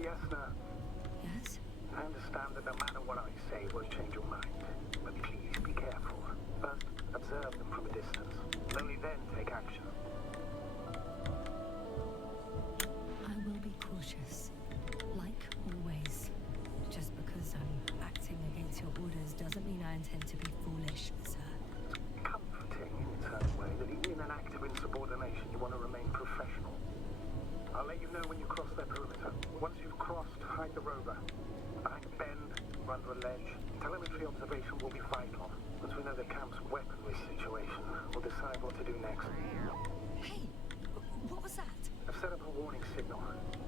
Yes, sir. Yes? I understand that no matter what I say will change your mind. But please be careful. First, observe them from a distance. Only then take action. I will be cautious. Like always. Just because I'm acting against your orders doesn't mean I intend to be foolish, sir. Comforting in its own way that even in an act of insubordination you want to remain professional. I'll let you know when you cross their perimeter. Once you've crossed, hide the rover. Behind a bend, or under a ledge. Telemetry observation will be vital. Once we know the camp's weaponry situation, we'll decide what to do next. Hey! What was that? signal.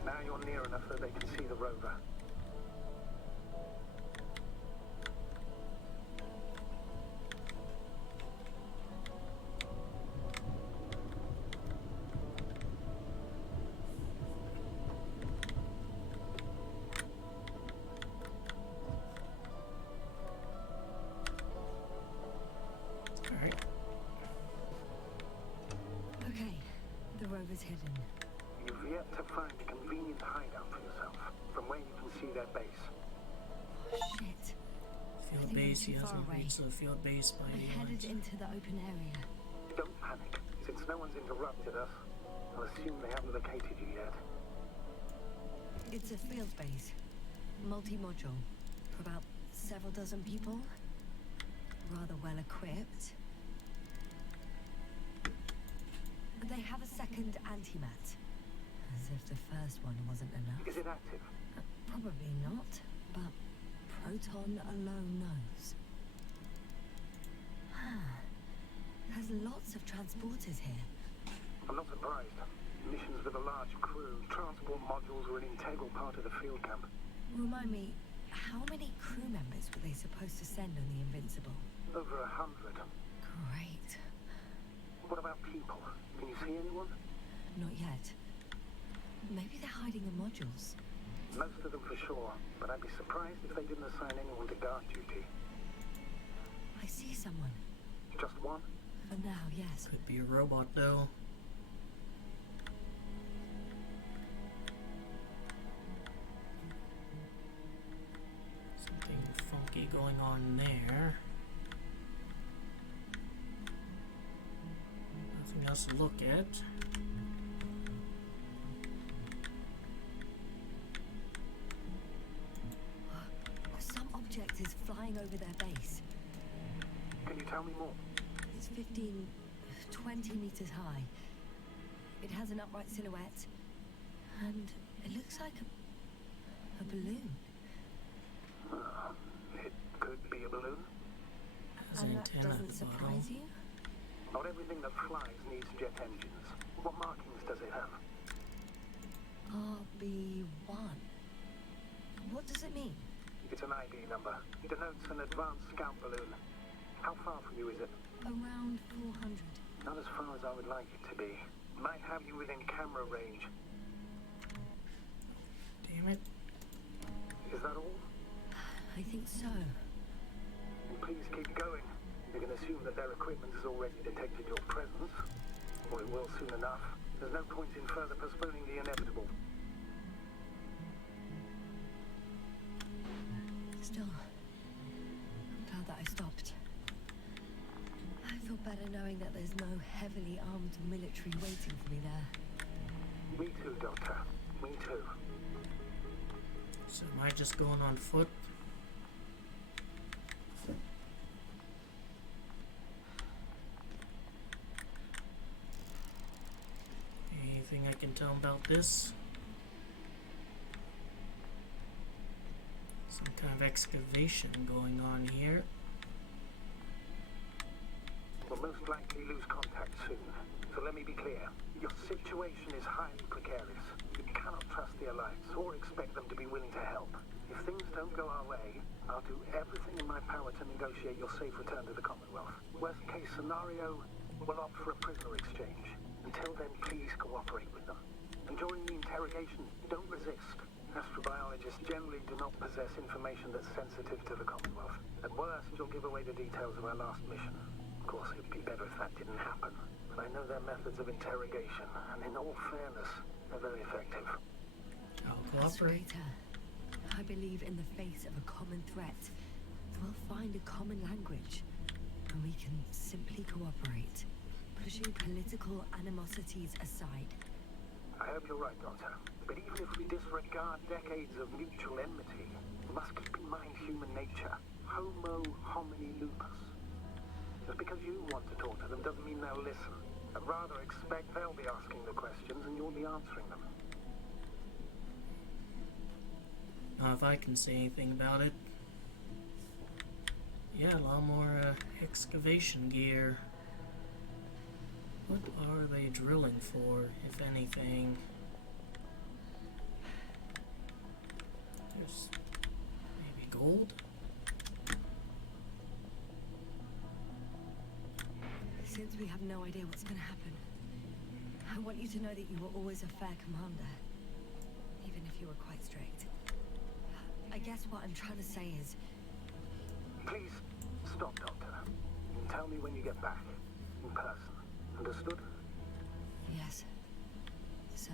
Now you're near enough that they can see the rover. Alright. Okay, the rover's hidden. You've yet to find a convenient hideout for yourself, from where you can see their base. Oh, shit. Field think I'm base, he too far hasn't away. reached the field base by I the headed end. into the open area. Don't panic. Since no one's interrupted us, I'll assume they haven't located you yet. It's a field base. Multi-module. For about several dozen people. Rather well equipped. They have a second antimat. As if the first one wasn't enough. Is it active? Probably not, but Proton alone knows. There's lots of transporters here. I'm not surprised. Missions with a large crew, transport modules were an integral part of the field camp. Remind me, how many crew members were they supposed to send on the Invincible? Over 100. Great. What about people? Can you see anyone? Not yet. Maybe they're hiding the modules. Most of them for sure, but I'd be surprised if they didn't assign anyone to guard duty. I see someone. Just one? For now, yes. Could be a robot though. Something funky going on there. Nothing else to look at. Some object is flying over their base. Can you tell me more? It's 15, 20 meters high. It has an upright silhouette. And it looks like a balloon. It could be a balloon. Has And an that antenna at doesn't the bottom. surprise you? Not everything that flies needs jet engines. What markings does it have? RB1. What does it mean? It's an ID number. It denotes an advanced scout balloon. How far from you is it? Around 400. Not as far as I would like it to be. Might have you within camera range. Damn it. Is that all? I think so. And please keep going. You can assume that their equipment has already detected your presence. Or it will soon enough. There's no point in further postponing the inevitable. Still, I'm glad that I stopped. I feel better knowing that there's no heavily armed military waiting for me there. Me too, Doctor. Me too. So am I just going on foot? Anything I can tell about this? Some kind of excavation going on here. We'll most likely lose contact soon. So let me be clear. Your situation is highly precarious. You cannot trust the Alliance or expect them to be willing to help. If things don't go our way, I'll do everything in my power to negotiate your safe return to the Commonwealth. Worst case scenario, we'll opt for a prisoner exchange. Until then, please cooperate with them. And during the interrogation, don't resist. Astrobiologists generally do not possess information that's sensitive to the Commonwealth. At worst, you'll give away the details of our last mission. Of course, it'd be better if that didn't happen. But I know their methods of interrogation, and in all fairness, they're very effective. I'll cooperate. Astrator, I believe in the face of a common threat, we'll find a common language, and we can simply cooperate, pushing political animosities aside. I hope you're right, Doctor. But even if we disregard decades of mutual enmity, we must keep in mind human nature. Homo homini lupus. Just because you want to talk to them doesn't mean they'll listen. I'd rather expect they'll be asking the questions and you'll be answering them. Now if I can say anything about it. Yeah, a lot more excavation gear. What are they drilling for, if anything? There's maybe gold? Since we have no idea what's going to happen, I want you to know that you were always a fair commander, even if you were quite strict. I guess what I'm trying to say is, Please, stop, Doctor. And tell me when you get back. In person. Understood? yes, sir.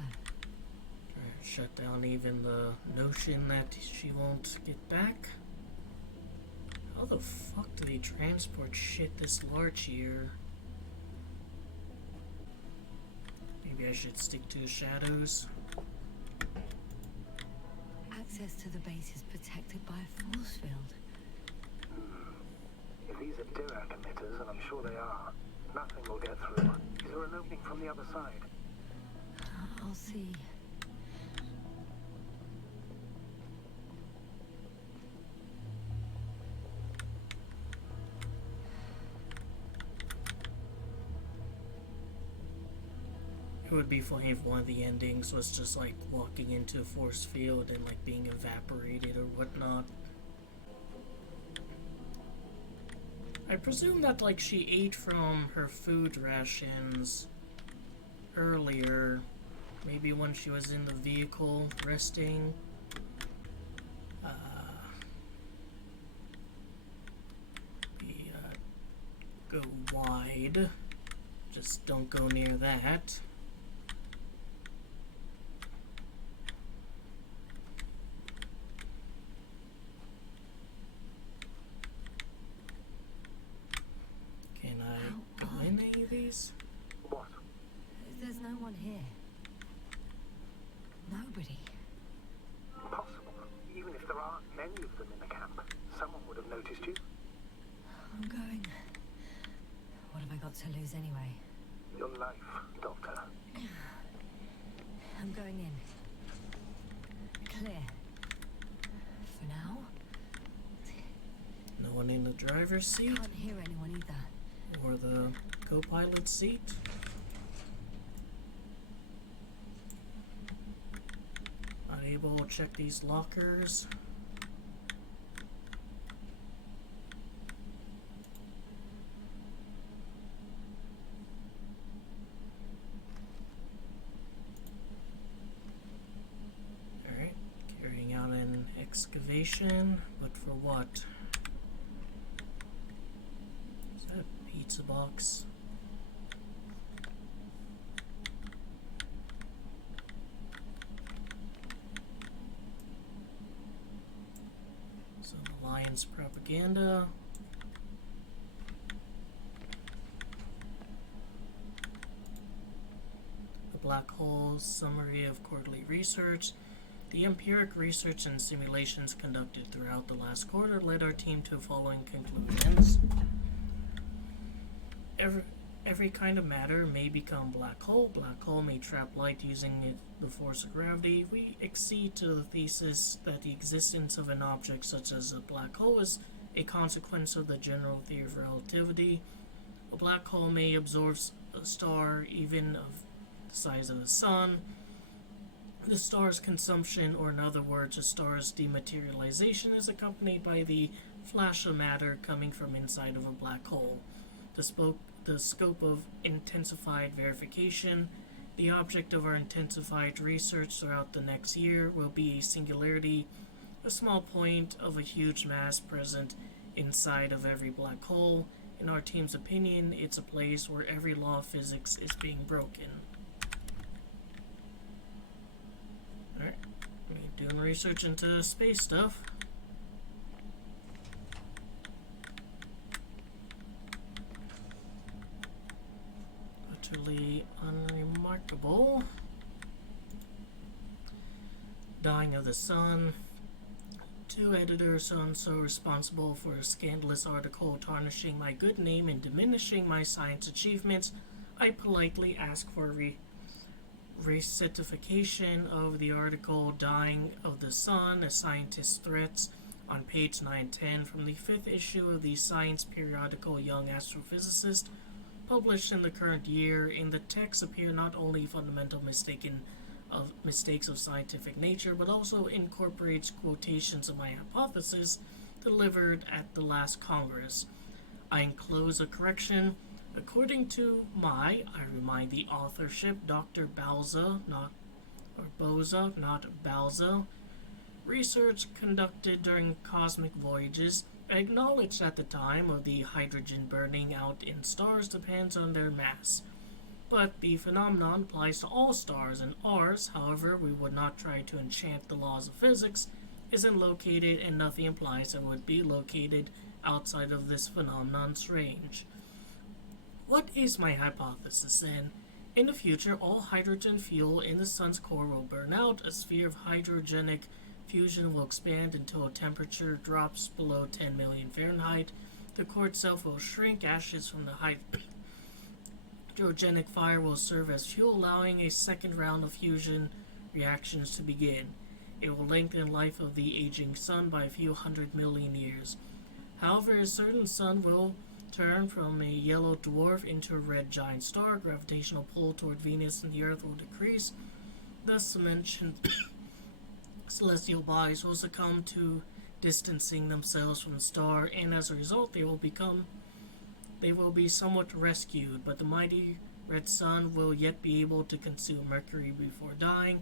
Shut down even the notion that she won't get back. How the fuck do they transport shit this large here? Maybe I should stick to shadows. Access to the base is protected by a force field. If these are Dirac emitters, and I'm sure they are, nothing will get through. Is there an opening from the other side? I'll see. It would be funny if one of the endings was just like walking into a force field and like being evaporated or whatnot. I presume that like she ate from her food rations earlier, maybe when she was in the vehicle resting. Go wide. Just don't go near that. Can I go in any of these? What? There's no one here. Nobody. Impossible. Even if there aren't many of them in the camp, someone would have noticed you. I'm going. What have I got to lose anyway? Your life, Doctor. I'm going in. Clear. For now. No one in the driver's seat Can't hear anyone either. or the co-pilot seat. Unable to check these lockers. Alright, carrying out an excavation, but for what? Is that a pizza box? Some Alliance propaganda. The black hole summary of quarterly research. The empiric research and simulations conducted throughout the last quarter led our team to the following conclusions. Every kind of matter may become black hole. Black hole may trap light using the force of gravity. We accede to the thesis that the existence of an object such as a black hole is a consequence of the general theory of relativity. A black hole may absorb a star even of the size of the sun. The star's consumption, or in other words, a star's dematerialization, is accompanied by the flash of matter coming from inside of a black hole. The scope of intensified verification. The object of our intensified research throughout the next year will be a singularity, a small point of a huge mass present inside of every black hole. In our team's opinion, it's a place where every law of physics is being broken. Alright, doing research into space stuff. Utterly unremarkable. Dying of the sun. 2 editors so responsible for a scandalous article tarnishing my good name and diminishing my science achievements. I politely ask for recertification of the article Dying of the Sun, a Scientist's Threats, on page 910 from the 5th issue of the science periodical Young Astrophysicist, published in the current year. In the text appear not only fundamental mistaken of mistakes of scientific nature, but also incorporates quotations of my hypothesis delivered at the last Congress. I enclose a correction. According to I remind the authorship, Dr. Balza, not Balza, research conducted during cosmic voyages acknowledged at the time of the hydrogen burning out in stars depends on their mass. But the phenomenon applies to all stars, and ours, however, we would not try to enchant the laws of physics, isn't located, and nothing implies it would be located outside of this phenomenon's range. What is my hypothesis then? In the future, all hydrogen fuel in the sun's core will burn out, a sphere of hydrogenic fusion will expand until a temperature drops below 10 million Fahrenheit. The core itself will shrink, ashes from the hydrogenic fire will serve as fuel, allowing a second round of fusion reactions to begin. It will lengthen the life of the aging sun by a few 100 million years. However, a certain sun will turn from a yellow dwarf into a red giant star. Gravitational pull toward Venus and the Earth will decrease. Thus, the mentioned celestial bodies will succumb to distancing themselves from the star, and as a result, they will be somewhat rescued. But the mighty red sun will yet be able to consume Mercury before dying.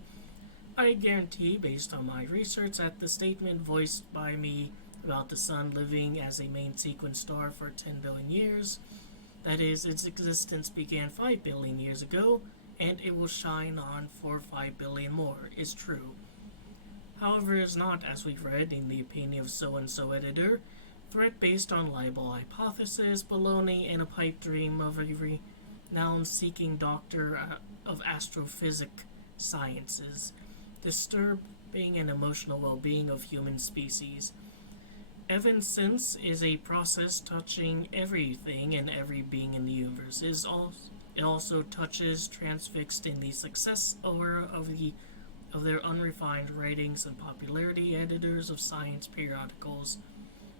I guarantee, based on my research, that the statement voiced by me about the sun living as a main sequence star for 10 billion years, that is, its existence began 5 billion years ago, and it will shine on for 5 billion more, is true. However, it is not, as we've read in the opinion of so-and-so editor, threat based on libel hypothesis, baloney, and a pipe dream of a renown-seeking doctor of astrophysic sciences, disturbing and emotional well-being of human species. Evanescence is a process touching everything and every being in the universe. It also touches transfixed in the success aura of their unrefined writings and popularity editors of science periodicals.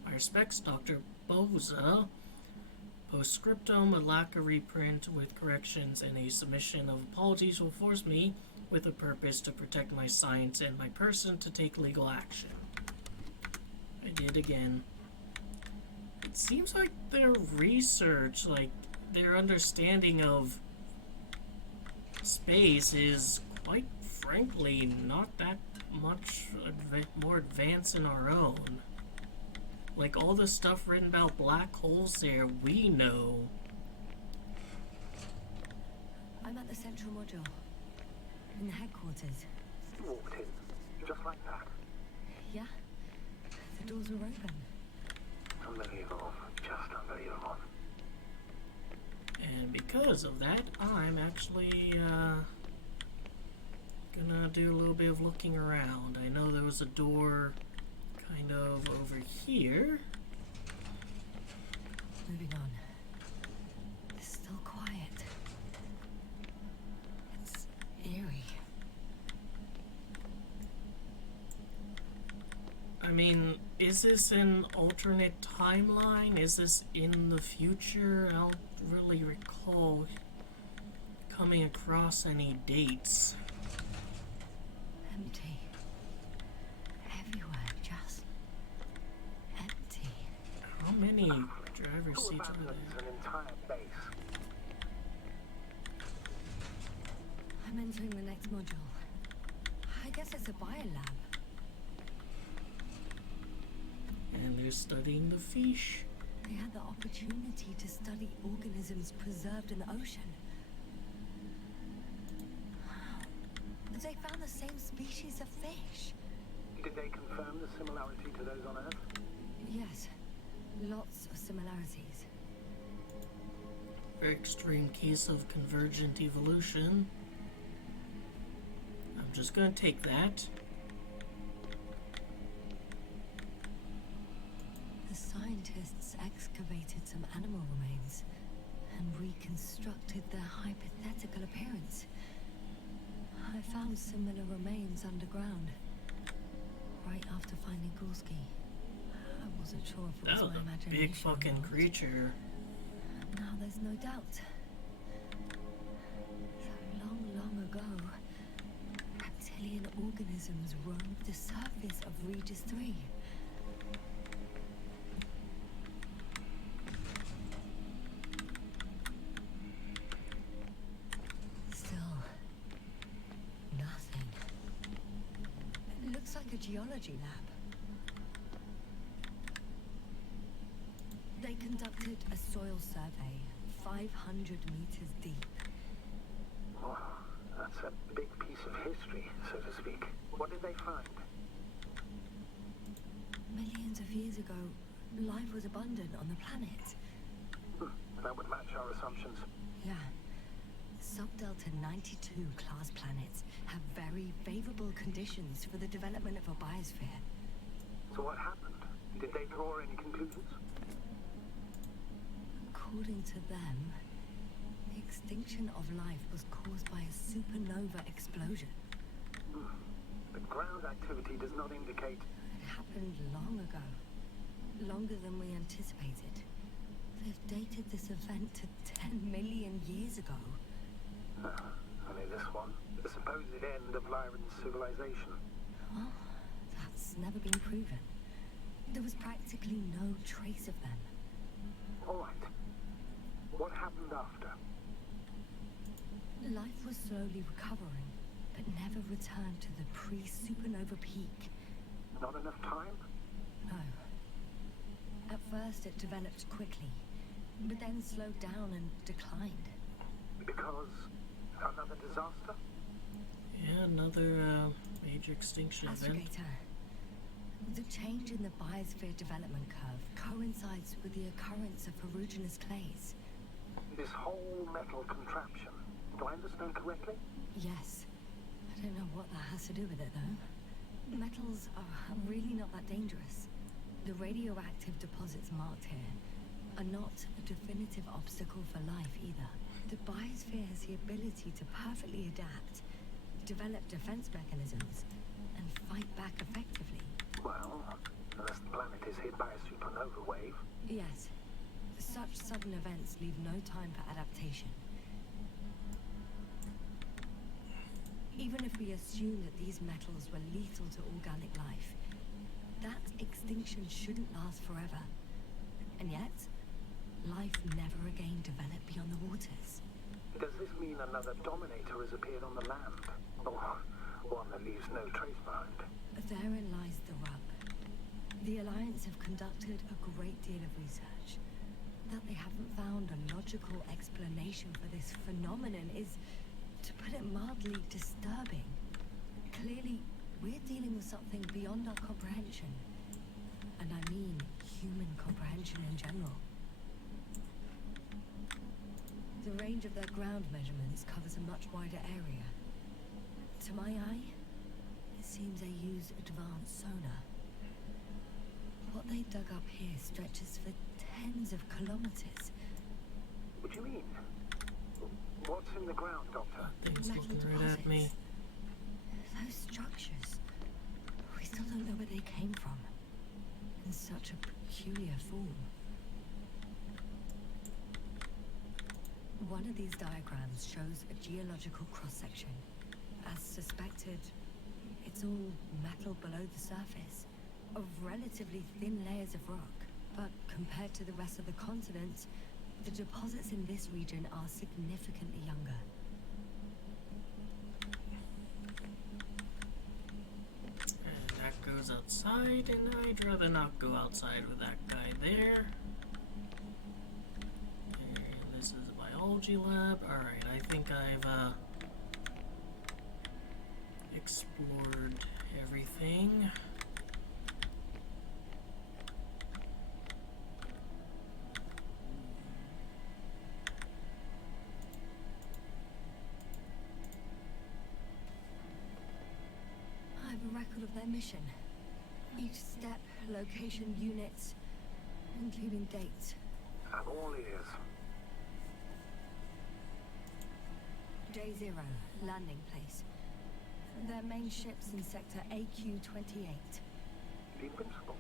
My respects, Dr. Boza. Postscriptum, a lack of reprint with corrections and a submission of apologies will force me, with a purpose to protect my science and my person, to take legal action. I did again. It seems like their research, like their understanding of space is quite frankly not that much more advanced than our own. Like all the stuff written about black holes there, we know. I'm at the central module. In the headquarters. You walked in, just like that. Yeah? The doors were open. Unbelievable. Just unbelievable. And because of that, I'm actually gonna do a little bit of looking around. I know there was a door kind of over here. Moving on. It's still quiet. It's eerie. I mean, is this an alternate timeline? Is this in the future? I don't really recall coming across any dates. Empty. Everywhere, just empty. How many driver Full seats are abandons there? an entire base. I'm entering the next module. I guess it's a biolab. And they're studying the fish. They had the opportunity to study organisms preserved in the ocean. They found the same species of fish. Did they confirm the similarity to those on Earth? Yes, lots of similarities. Very extreme case of convergent evolution. I'm just gonna take that. The scientists excavated some animal remains and reconstructed their hypothetical appearance. I found similar remains underground, right after finding Gorski. I wasn't sure if it That was was my a imagination. big or fucking not. creature. Now there's no doubt. So long, long ago, the surface of Regis 3. Still, nothing. It looks like a geology lab. They conducted a soil survey 500 meters deep. Oh, that's a big piece of history, so to speak. What did they find? Millions of years ago, life was abundant on the planet. That would match our assumptions. Yeah. Subdelta 92 class planets have very favorable conditions for the development of a biosphere. So what happened? Did they draw any conclusions? According to them, the extinction of life was caused by a supernova explosion. The ground activity does not indicate... It happened long ago. Longer than we anticipated. They've dated this event to 10 million years ago. Only this one. The supposed end of Lyran's civilization. Well, that's never been proven. There was practically no trace of them. All right. What happened after? Life was slowly recovering, but never returned to the pre-supernova peak. Not enough time? No. At first it developed quickly, but then slowed down and declined. Because another disaster? Yeah, another major extinction event. Astrogator, the change in the biosphere development curve coincides with the occurrence of ferruginous clays. This whole metal contraption. Do I understand correctly? Yes. I don't know what that has to do with it, though. Metals are really not that dangerous. The radioactive deposits marked here are not a definitive obstacle for life either. The biosphere has the ability to perfectly adapt, develop defense mechanisms, and fight back effectively. Well, unless the planet is hit by a supernova wave. Yes. Such sudden events leave no time for adaptation. Even if we assume that these metals were lethal to organic life, that extinction shouldn't last forever. And yet, life never again developed beyond the waters. Does this mean another dominator has appeared on the land? Or one that leaves no trace behind? Therein lies the rub. The Alliance have conducted a great deal of research. That they haven't found a logical explanation for this phenomenon is, to put it mildly, disturbing. Clearly, we're dealing with something beyond our comprehension. And I mean human comprehension in general. The range of their ground measurements covers a much wider area. To my eye, it seems they use advanced sonar. What they dug up here stretches for tens of kilometers. What do you mean? What's in the ground, Doctor? Thing's Metal looking right at me. Those structures, we still don't know where they came from. In such a peculiar form. One of these diagrams shows a geological cross-section. As suspected, it's all metal below the surface, of relatively thin layers of rock. But compared to the rest of the continent, the deposits in this region are significantly younger. And that goes outside, and I'd rather not go outside with that guy there. And this is a biology lab. Alright, I think I've explored everything. I have a record of their mission. Each step, location, units, including dates. I'm all ears. Day 0, landing place. Their main ship's in sector AQ-28. The Invincible?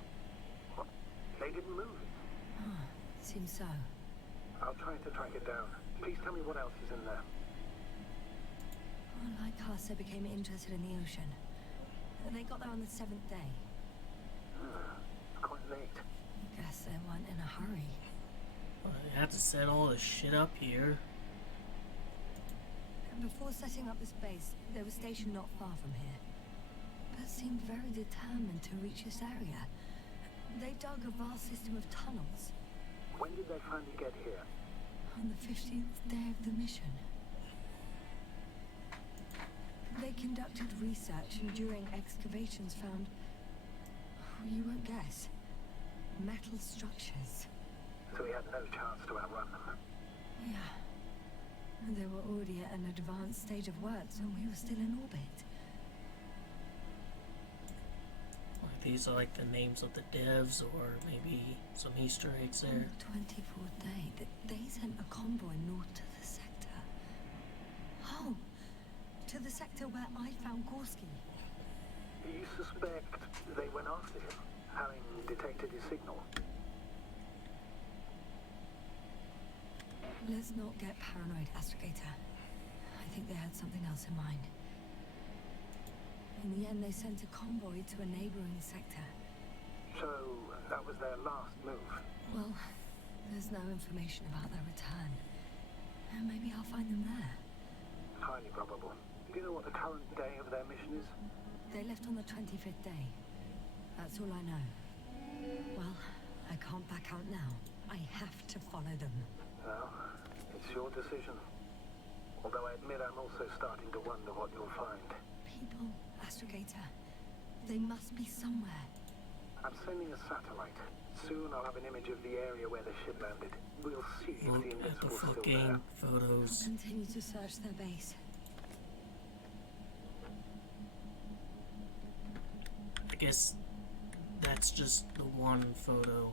What? They didn't move it? Seems so. I'll try to track it down. Please tell me what else is in there. Well, like us, I became interested in the ocean. They got there on the 7th day. Quite late. Guess they weren't in a hurry. Well, they had to set all this shit up here. And before setting up this base, they were stationed not far from here. But seemed very determined to reach this area. They dug a vast system of tunnels. When did they finally get here? On the 15th day of the mission. They conducted research and during excavations found, you won't guess, metal structures. So we had no chance to outrun them. Yeah. And they were already at an advanced stage of work, so we were still in orbit. Like these are like the names of the devs, or maybe some Easter eggs On there. the 24th day, they sent a convoy north to the sector. Oh, to the sector where I found Gorski. You suspect they went after him, having detected his signal? Let's not get paranoid, Astrogator. I think they had something else in mind. In the end, they sent a convoy to a neighboring sector. So, that was their last move. Well, there's no information about their return. And maybe I'll find them there. Highly probable. Do you know what the current day of their mission is? They left on the 25th day. That's all I know. Well, I can't back out now. I have to follow them. Well, it's your decision. Although I admit I'm also starting to wonder what you'll find. People, Astrogator. They must be somewhere. I'm sending a satellite. Soon I'll have an image of the area where the ship landed. We'll see if Look the at the Invincible's still fucking there. photos. Continue to search their base. I guess that's just the one photo.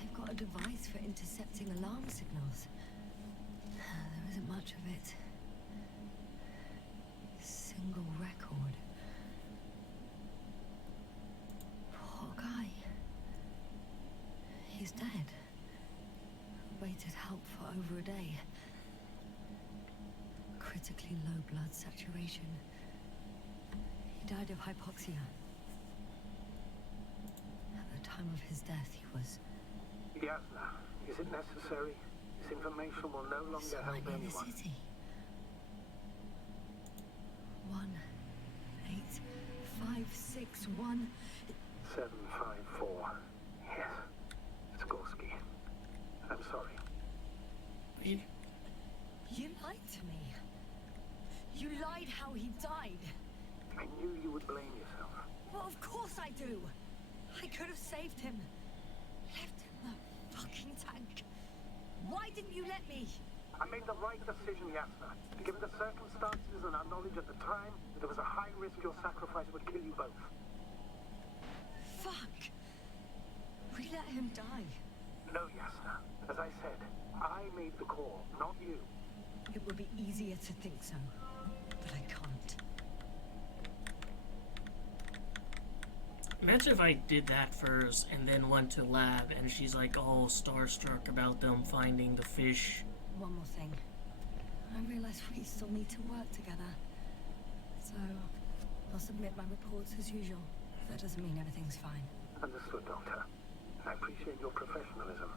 They've got a device for intercepting alarm signals. There isn't much of it. Single record. Poor guy. He's dead. Waited help for over a day. Critically low blood saturation. He died of hypoxia. At the time of his death, he was Yasna, is it necessary? This information will no longer somewhere help near the anyone. city. 18561. 754. Yes. It's Gorski. I'm sorry. You, You lied to me. You lied how he died. I knew you would blame yourself. Well, of course I do. I could have saved him. Left him in the fucking tank. Why didn't you let me? I made the right decision, Yasna. Given the circumstances and our knowledge at the time, there was a high risk your sacrifice would kill you both. Fuck. We let him die. No, Yasna. As I said, I made the call, not you. It would be easier to think so, but I can't. imagine if I did that first and then went to lab and she's like all starstruck about them finding the fish. One more thing. I realize we still need to work together. So, I'll submit my reports as usual. That doesn't mean everything's fine. Understood, Doctor. I appreciate your professionalism.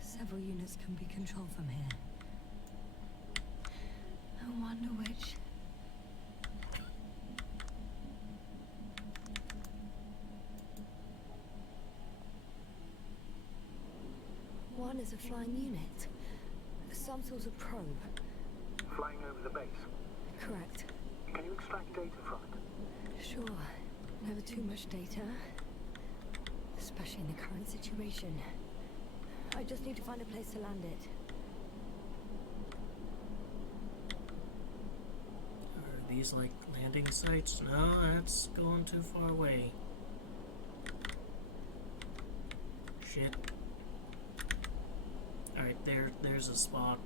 Several units can be controlled from here. I wonder which. One is a flying unit. Some sort of probe. Flying over the base. Correct. Can you extract data from it? Sure. Never too much data. Especially in the current situation. I just need to find a place to land it. Are these like landing sites? No, that's going too far away. Shit. Alright, there's a spot.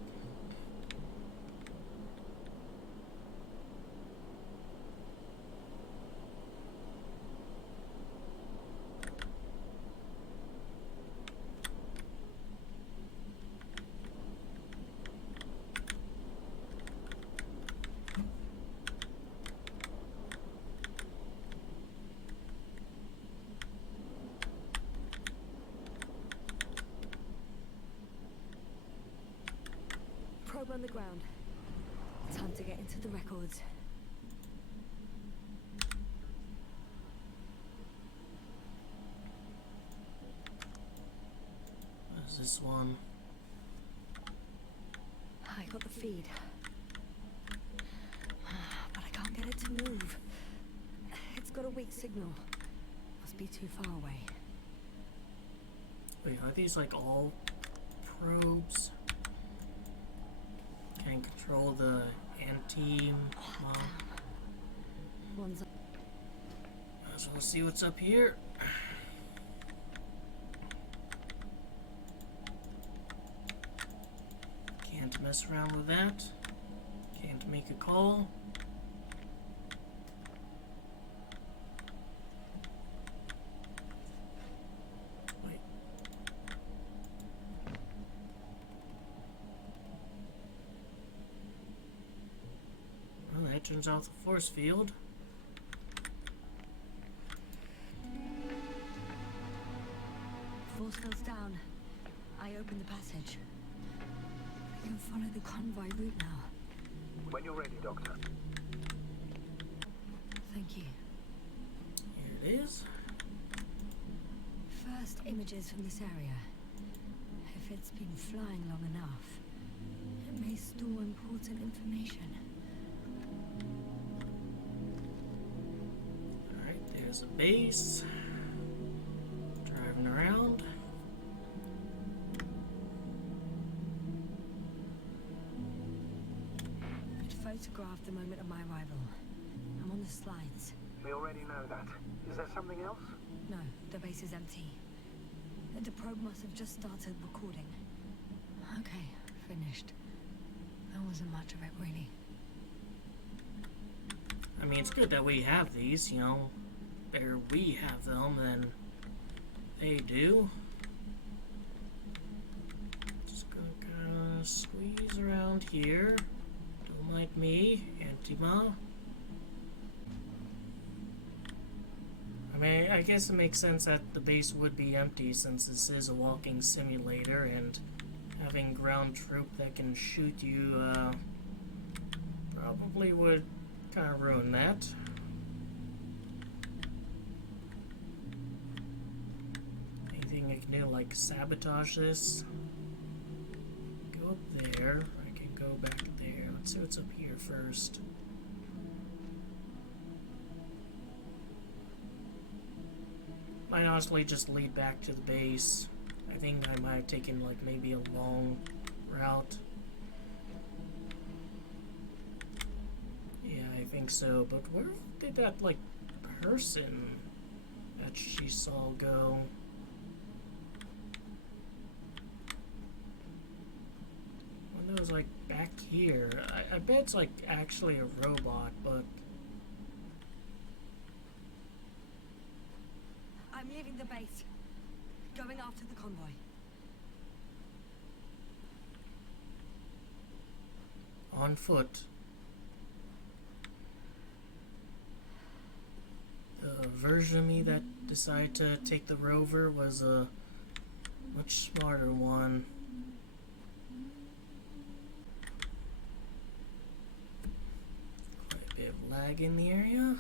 probe on the ground. Time to get into the records. Where's this one? I got the feed. But I can't get it to move. It's got a weak signal. Must be too far away. Wait, are these like all probes? Can control the anti. One's up. Might as well see what's up here. Can't mess around with that. Can't make a call. Wait. Well, that turns out the force field. Force field's down. I open the passage. We can follow the convoy route now. When you're ready, Doctor. Thank you. Here it is. First images from this area. If it's been flying long enough, it may store important information. Alright, there's a base. Driving around. It photographed the moment of my arrival. I'm on the slides. We already know that. Is there something else? No, the base is empty. The probe must have just started recording. Okay, finished. There wasn't much of it, really. I mean, it's good that we have these, you know. Better we have them than they do. Just gonna kinda squeeze around here. Don't mind me, Antima. I mean, I guess it makes sense that the base would be empty since this is a walking simulator, and having ground troop that can shoot you, probably would kind of ruin that. Anything I can do, like sabotage this? Go up there. I can go back there. Let's see what's up here first. Might honestly just lead back to the base. I think I might have taken like maybe a long route. Yeah, I think so. But where did that like person that she saw go? One that was like back here. I bet it's like actually a robot, but I'm leaving the base. Going after the convoy. on foot. The version of me that decided to take the rover was a much smarter one. Quite a bit of lag in the area.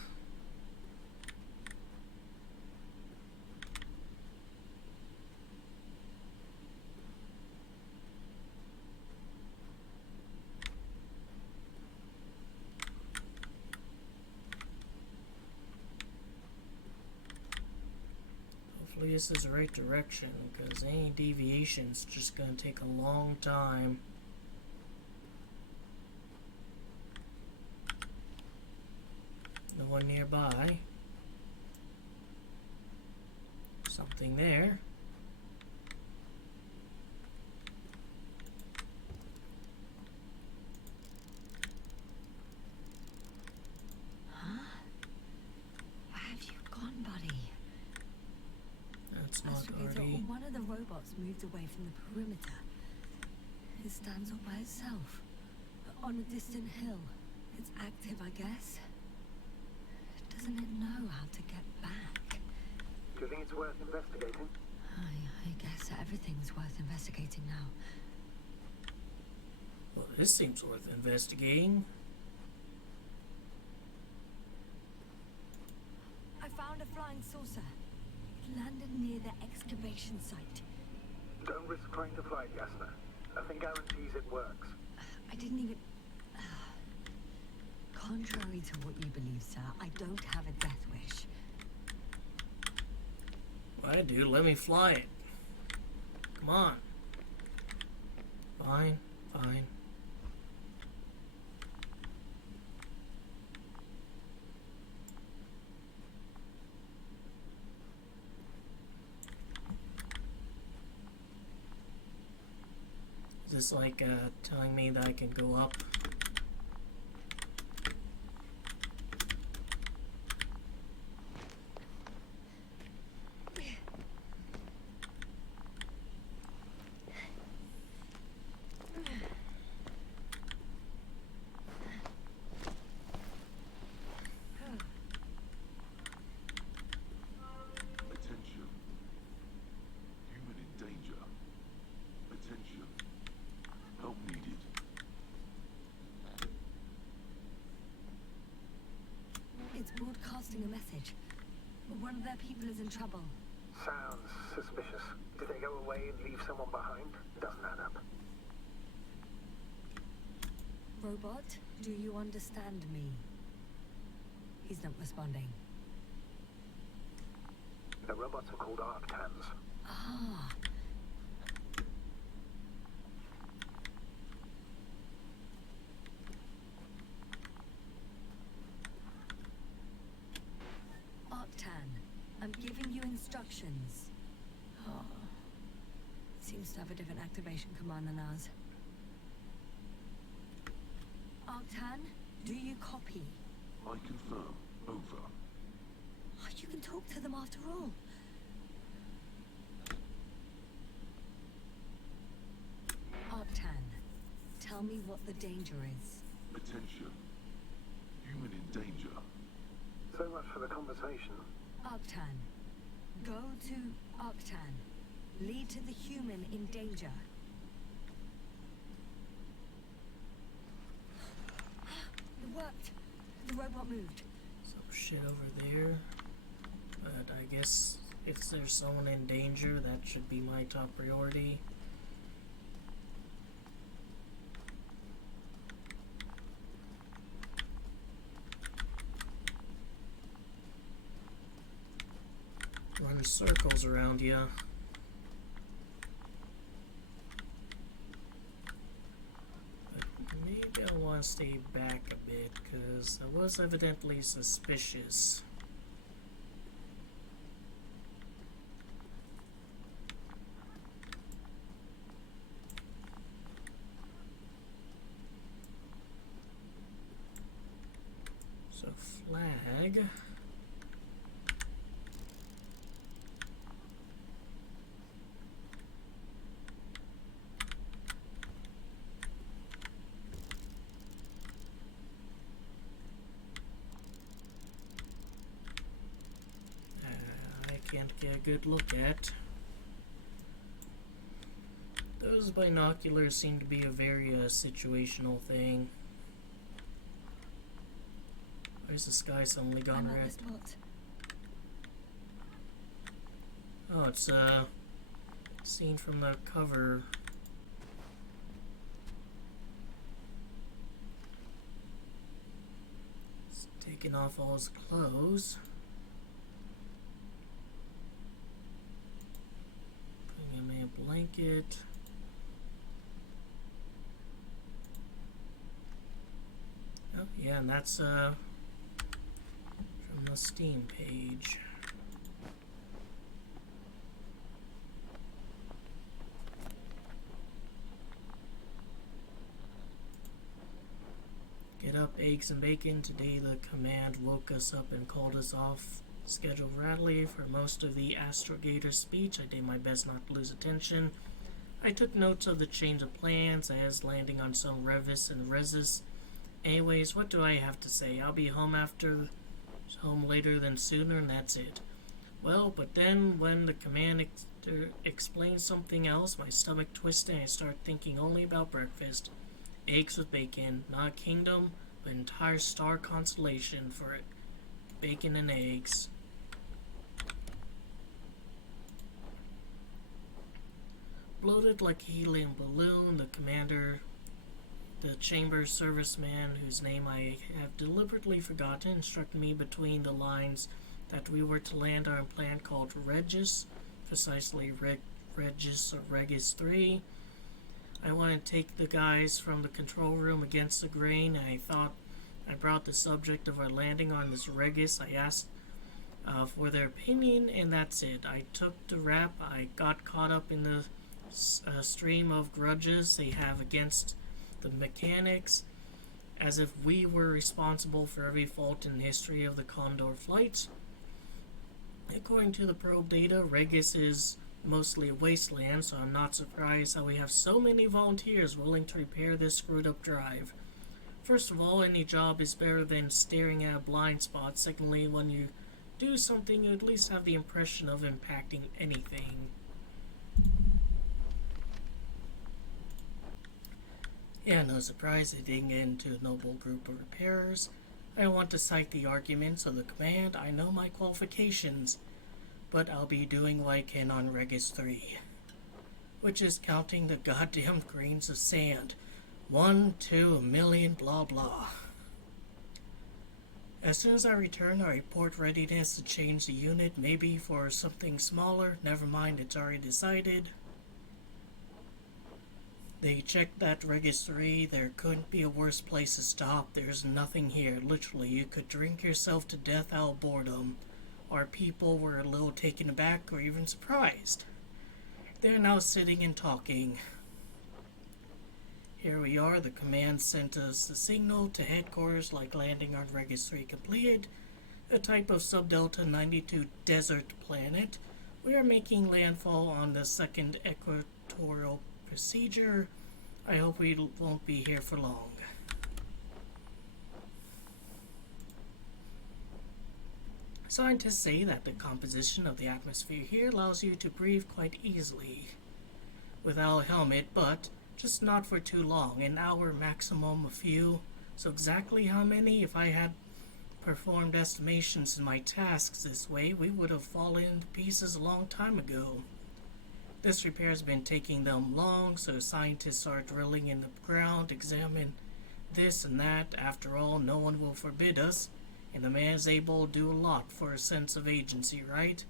Hopefully this is the right direction, because any deviation's just gonna take a long time. No one nearby. Something there. Huh? Where have you gone, buddy? That's not Astrogator, already. one of the robots moved away from the perimeter. It stands all by itself. On a distant hill. It's active, I guess. Doesn't it know how to get back? Do you think it's worth investigating? I guess everything's worth investigating now. Well, This seems worth investigating. I found a flying saucer. It landed near the excavation site. Don't risk trying to fly it, Yasna. Nothing guarantees it works. I didn't even... Contrary to what you believe, sir, I don't have a death wish. Well, I do. Let me fly it. Come on. Fine, fine. Is this like telling me that I can go up? Attention. Human in danger. Attention. Help needed. It's broadcasting a message. One of their people is in trouble. Sounds suspicious. Did they go away and leave someone behind? Doesn't add up. Robot, do you understand me? He's not responding. The robots are called Arctans. Ah. Arctan, I'm giving you instructions. Oh. Seems to have a different activation command than ours. Arctan, do you copy? I confirm. Over. Oh, you can talk to them after all. Arctan, tell me what the danger is. Attention. Human in danger. So much for the conversation. Arctan, go to Arctan. Lead to the human in danger. It worked. The robot moved. Some shit over there. But I guess if there's someone in danger, that should be my top priority. Run circles around you. Maybe I want to stay back a bit, because I was evidently suspicious. So, flag. Can't get a good look at. Those binoculars seem to be a very situation thing. Where's the sky suddenly gone red? Oh, it's scene from the cover. He's taking off all his clothes. Blanket. Oh, yeah, and that's from the Steam page. Get up, eggs and bacon. Today the command woke us up and called us off schedule Radley for most of the astrogator speech. I did my best not to lose attention. I took notes of the change of plans as landing on some Revis and Resis. Anyways, what do I have to say? I'll be home later than sooner, and that's it. Well, but then when the command explained something else, my stomach twisted and I started thinking only about breakfast. eggs with bacon. Not a kingdom, but an entire star constellation for it. Bacon and eggs. Bloated like a helium balloon, the commander, the chamber serviceman, whose name I have deliberately forgotten, instructed me between the lines that we were to land on a planet called Regis, precisely Regis or Regis 3. I want to take the guys from the control room against the grain, and I thought I brought the subject of our landing on this Regis. I asked for their opinion, and that's it. I took the rap. I got caught up in the stream of grudges they have against the mechanics, as if we were responsible for every fault in the history of the Condor flight. According to the probe data, Regis is mostly a wasteland, so I'm not surprised how we have so many volunteers willing to repair this screwed up drive. First of all, any job is better than staring at a blind spot. Secondly, when you do something, you at least have the impression of impacting anything. Yeah, no surprise they didn't get into a noble group of repairers. I don't want to cite the arguments of the command. I know my qualifications, but I'll be doing what I can on Regis 3, which is counting the goddamn grains of sand. 1, 2, a million, blah blah. As soon as I return, I report readiness to change the unit, maybe for something smaller. Never mind, it's already decided. They checked that Regis 3. There couldn't be a worse place to stop. There's nothing here. Literally, you could drink yourself to death out of boredom. Our people were a little taken aback or even surprised. They're now sitting and talking. Here we are. The command sent us the signal to headquarters, like landing on Regis 3 completed. A type of sub-delta 92 desert planet. We are making landfall on the second equatorial procedure. I hope we won't be here for long. Scientists say that the composition of the atmosphere here allows you to breathe quite easily without a helmet, but just not for too long. An hour maximum, a few. So exactly how many? If I had performed estimations in my tasks this way, we would have fallen to pieces a long time ago. This repair has been taking them long, so scientists are drilling in the ground, examine this and that. After all, no one will forbid us, and a man is able to do a lot for a sense of agency, right?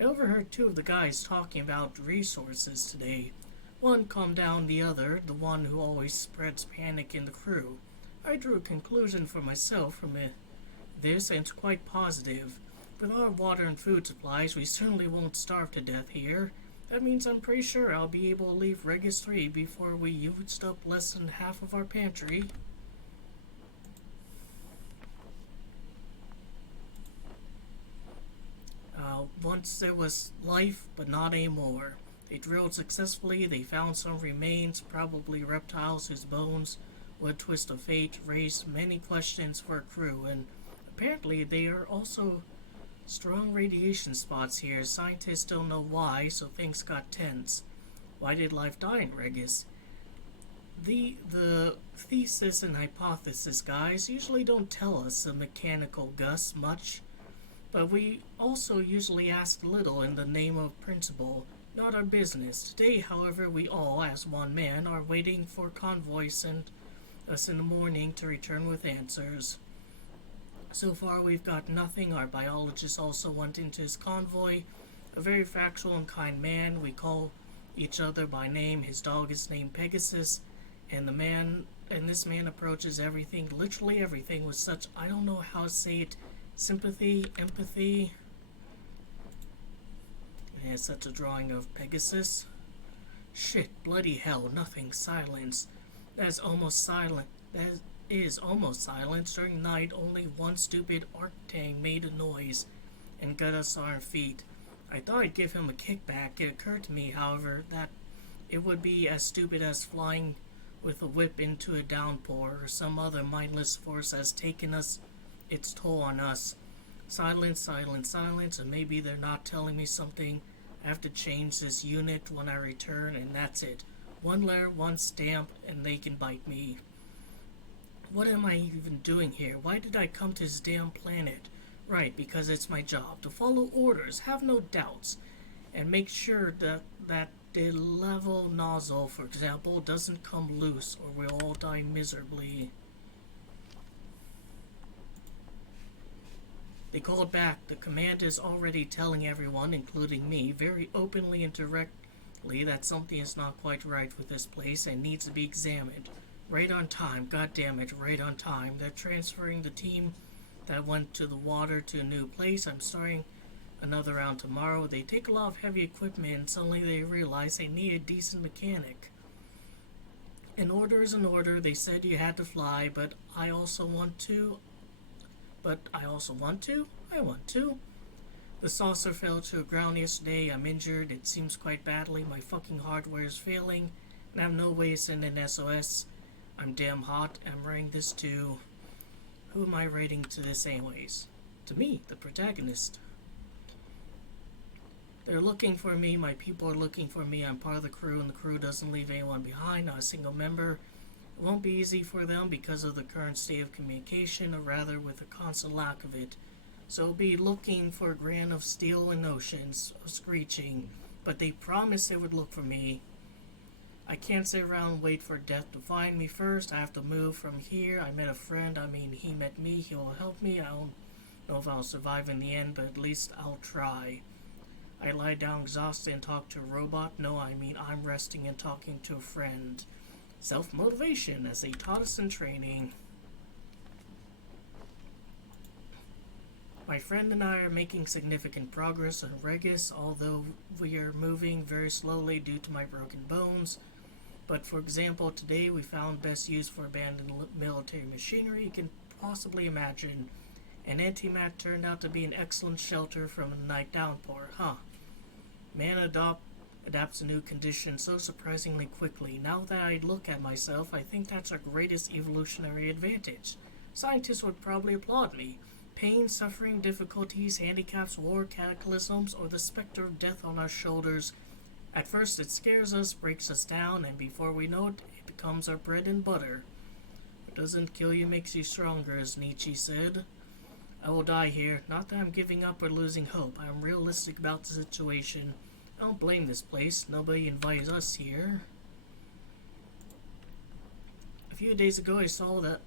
I overheard two of the guys talking about resources today. One calmed down the other, the one who always spreads panic in the crew. I drew a conclusion for myself from this, and it's quite positive. With our water and food supplies, we certainly won't starve to death here. That means I'm pretty sure I'll be able to leave Regis 3 before we used up less than half of our pantry. Once there was life, but not anymore. They drilled successfully, they found some remains, probably reptiles whose bones would twist of fate, raised many questions for a crew, and apparently they are also strong radiation spots here. Scientists don't know why, so things got tense. Why did life die in Regis? The thesis and hypothesis guys usually don't tell us the mechanical Gus much, but we also usually ask little in the name of principle, not our business. Today, however, we all, as one man, are waiting for convoy sent us in the morning to return with answers. So far, we've got nothing. Our biologist also went into his convoy, a very factual and kind man. We call each other by name. His dog is named Pegasus, and this man approaches everything, literally everything, with such, I don't know how to say it, sympathy, empathy. Yeah, such a drawing of Pegasus. Shit, bloody hell, nothing, silence. That is almost silent. During night, only one stupid arctang made a noise and got us on our feet. I thought I'd give him a kickback. It occurred to me, however, that it would be as stupid as flying with a whip into a downpour, or some other mindless force has taken its toll on us. Silence, silence, silence, and maybe they're not telling me something. I have to change this unit when I return, and that's it. One letter, one stamp, and they can bite me. What am I even doing here? Why did I come to this damn planet? Right, because it's my job to follow orders, have no doubts, and make sure that the level nozzle, for example, doesn't come loose or we'll all die miserably. They called back. The command is already telling everyone, including me, very openly and directly that something is not quite right with this place and needs to be examined. Right on time, god damn it, right on time. They're transferring the team that went to the water to a new place. I'm starting another round tomorrow. They take a lot of heavy equipment and suddenly they realize they need a decent mechanic. An order is an order. They said you had to fly, but I also want to. I want to. The saucer fell to the ground yesterday. I'm injured. It seems quite badly. My fucking hardware is failing, and I have no way to send an SOS. I'm damn hot. I'm writing this to... Who am I writing to this anyways? To me, the protagonist. They're looking for me. My people are looking for me. I'm part of the crew, and the crew doesn't leave anyone behind, not a single member. It won't be easy for them because of the current state of communication, or rather with a constant lack of it. So be looking for a grain of steel in oceans of screeching, but they promised they would look for me. I can't sit around and wait for death to find me first. I have to move from here. I met a friend. He met me. He'll help me. I don't know if I'll survive in the end, but at least I'll try. I lie down exhausted and talk to a robot. No, I'm resting and talking to a friend. Self-motivation, as they taught us in training. My friend and I are making significant progress on Regis, although we are moving very slowly due to my broken bones. But for example, today we found best use for abandoned military machinery you can possibly imagine. An antimat turned out to be an excellent shelter from a night downpour, Man adapts to new conditions so surprisingly quickly. Now that I look at myself, I think that's our greatest evolutionary advantage. Scientists would probably applaud me. Pain, suffering, difficulties, handicaps, war, cataclysms, or the specter of death on our shoulders. At first it scares us, breaks us down, and before we know it, it becomes our bread and butter. What doesn't kill you makes you stronger, as Nietzsche said. I will die here. Not that I'm giving up or losing hope. I am realistic about the situation. I don't blame this place. Nobody invited us here. A few days ago I thought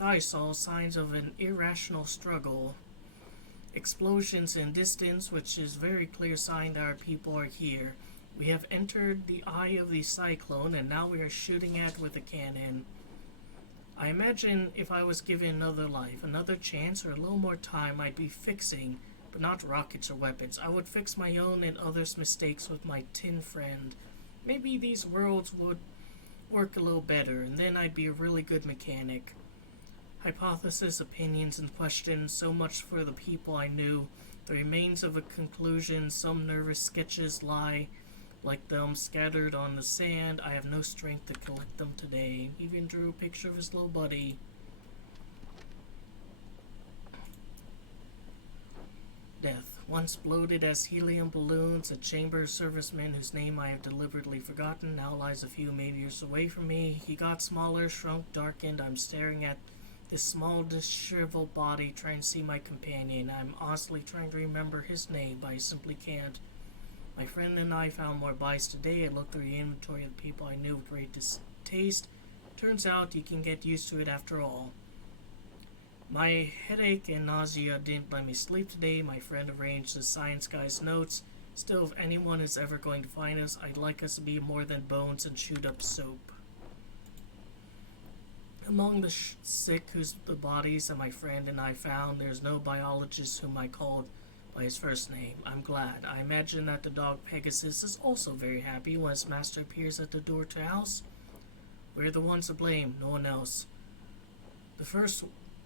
I saw signs of an irrational struggle. Explosions in distance, which is a very clear sign that our people are here. We have entered the eye of the cyclone, and now we are shooting at with a cannon. I imagine if I was given another life, another chance, or a little more time, I'd be fixing, but not rockets or weapons. I would fix my own and others' mistakes with my tin friend. Maybe these worlds would work a little better, and then I'd be a really good mechanic. Hypothesis, opinions, and questions, so much for the people I knew. The remains of a conclusion, some nervous sketches lie like them scattered on the sand. I have no strength to collect them today. He even drew a picture of his little buddy. Death. Once bloated as helium balloons, a chamber serviceman whose name I have deliberately forgotten now lies a few meters away from me. He got smaller, shrunk, darkened. I'm staring at this small, disheveled body, trying to see my companion. I'm honestly trying to remember his name, but I simply can't. My friend and I found more bodies today. I looked through the inventory of the people I knew with great distaste. Turns out you can get used to it after all. My headache and nausea didn't let me sleep today. My friend arranged the science guy's notes. Still, if anyone is ever going to find us, I'd like us to be more than bones and chewed up soap. Among the sick whose the bodies that my friend and I found, there's no biologist whom I called by his first name. I'm glad. I imagine that the dog Pegasus is also very happy when his master appears at the door to the house. We're the ones to blame, no one else. The first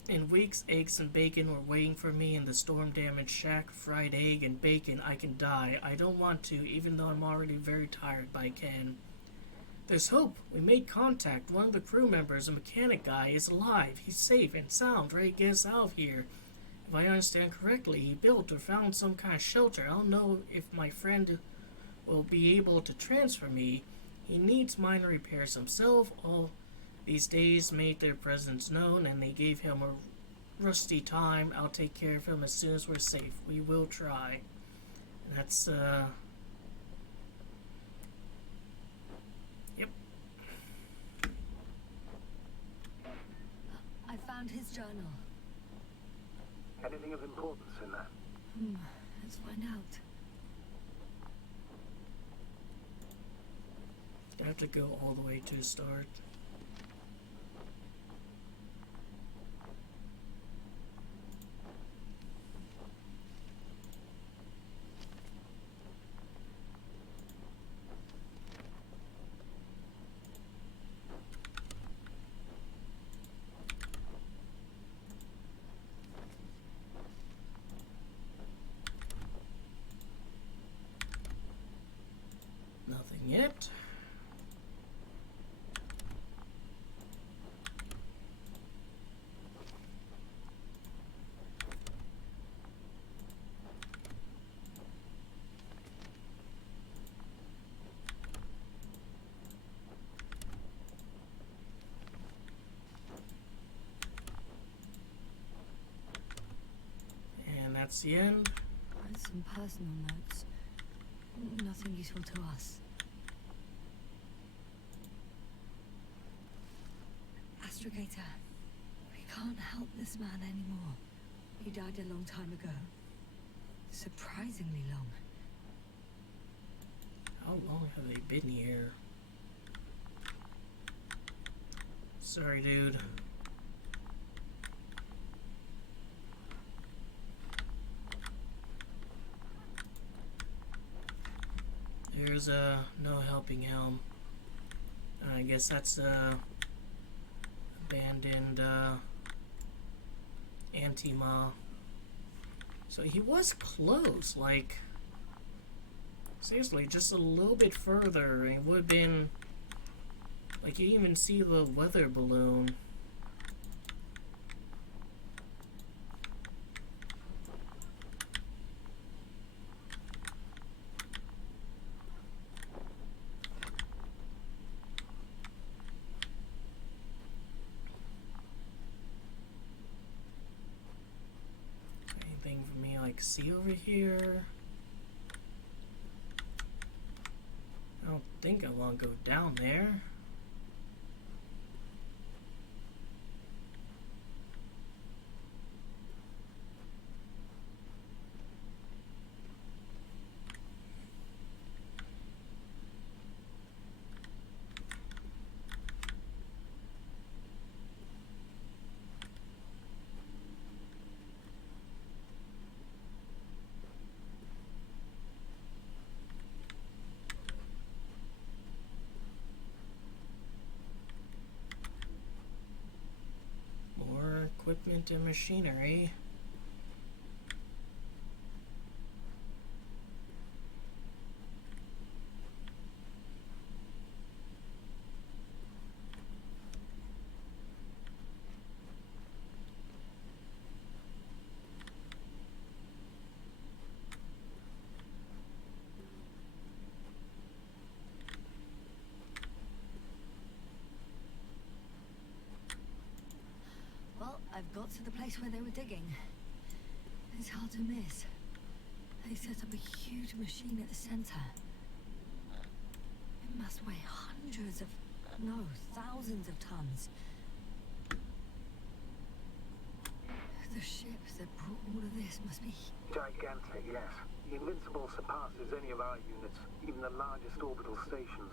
in weeks, eggs and bacon were waiting for me in the storm-damaged shack. Fried egg and bacon, I can die. I don't want to, even though I'm already very tired, but I can. There's hope. We made contact. One of the crew members, a mechanic guy, is alive. He's safe and sound, ready to get us out of here. If I understand correctly, he built or found some kind of shelter. I don't know if my friend will be able to transfer me. He needs minor repairs himself. All these days made their presence known, and they gave him a rusty time. I'll take care of him as soon as we're safe. We will try. That's, Yep. I found his journal. Anything of importance in that? Let's find out. I have to go all the way to start. Nothing yet. And that's the end. And some personal notes. Nothing useful to us. Astrogator, we can't help this man anymore. He died a long time ago. Surprisingly long. How long have they been here? Sorry, dude. There's no helping helm. I guess that's abandoned Antima. So he was close, like seriously, just a little bit further. It would have been like you even see the weather balloon. Anything for me like see over here? I don't think I want to go down there. More equipment and machinery. Well, I've got to the place where they were digging. It's hard to miss. They set up a huge machine at the center. It must weigh hundreds of, no, thousands of tons. The ship that brought all of this must be... Gigantic, yes. The Invincible surpasses any of our units, even the largest orbital stations.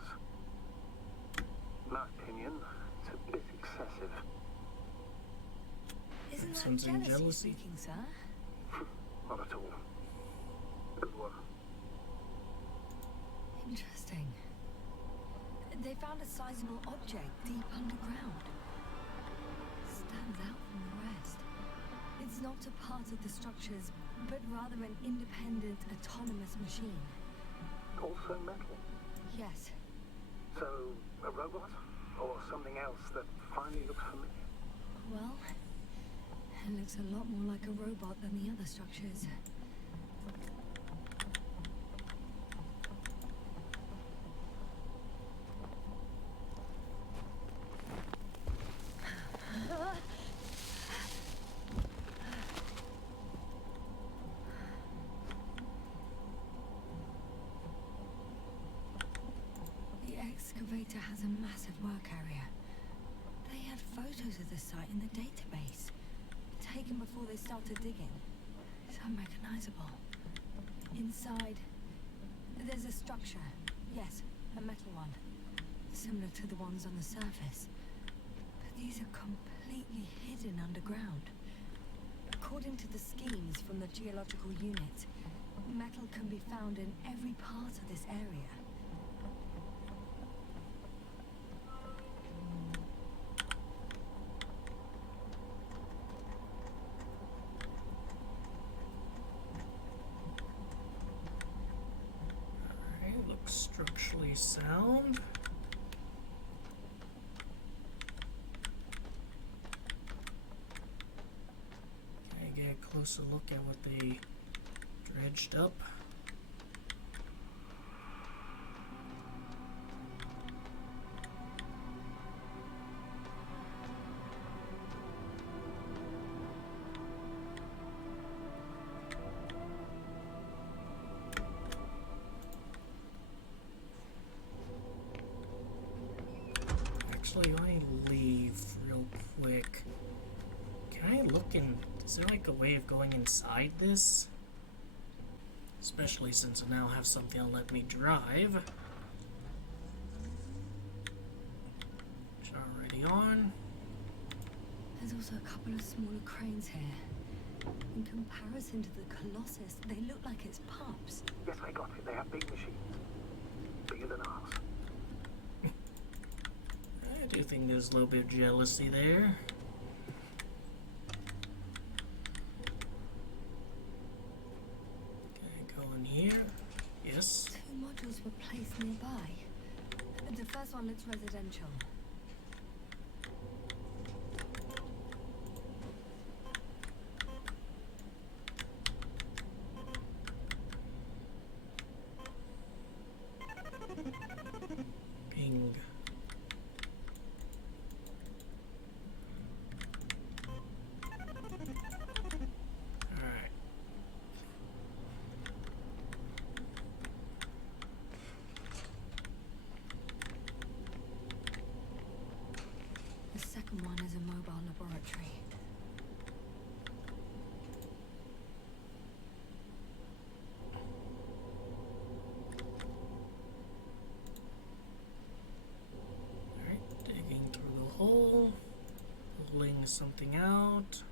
In my opinion, it's a bit excessive. Isn't that Something jealousy jealousy? speaking, sir? Not at all. Good one. Interesting. They found a sizable object deep underground. Stands out from the rest. It's not a part of the structures, but rather an independent, autonomous machine. Also metal. Yes. So, a robot? Or something else that finally looks familiar? Well, it looks a lot more like a robot than the other structures. massive work area. They had photos of the site in the database, taken before they started digging. It's unrecognizable. Inside, there's a structure. Yes, a metal one. Similar to the ones on the surface. But these are completely hidden underground. According to the schemes from the geological unit, metal can be found in every part of this area. Alright, looks structurally sound. Closer look at what they dredged up. Actually, let me leave real quick. Can I look in? Is there like a way of going inside this? Especially since I now have something to let me drive. Which are already on. There's also a couple of smaller cranes here. In comparison to the Colossus, they look like it's pups. Yes, I got it. They have big machines. Bigger than ours. I do think there's a little bit of jealousy there. Here, yes. 2 modules were placed nearby. The first one looks residential. Ping. One is a mobile laboratory. Alright, digging through the hole, pulling something out.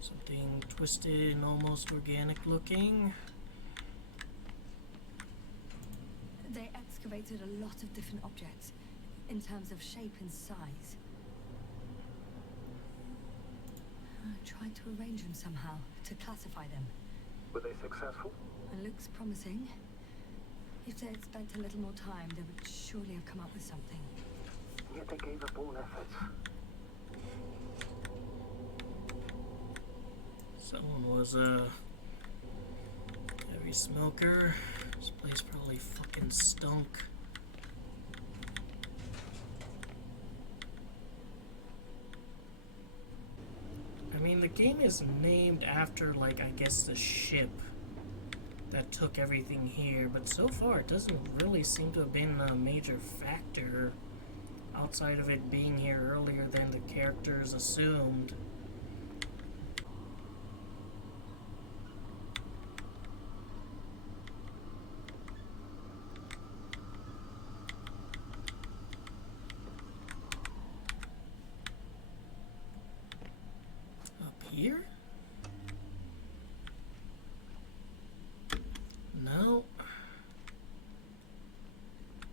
Something twisted and almost organic looking. They excavated a lot of different objects, in terms of shape and size. I tried to arrange them somehow, to classify them. Were they successful? It looks promising. If they had spent a little more time, they would surely have come up with something. Yet they gave up all efforts. Someone was a heavy smoker. This place probably fucking stunk. I mean, the game is named after, like, I guess the ship that took everything here, but so far it doesn't really seem to have been a major factor outside of it being here earlier than the characters assumed. Here? No. At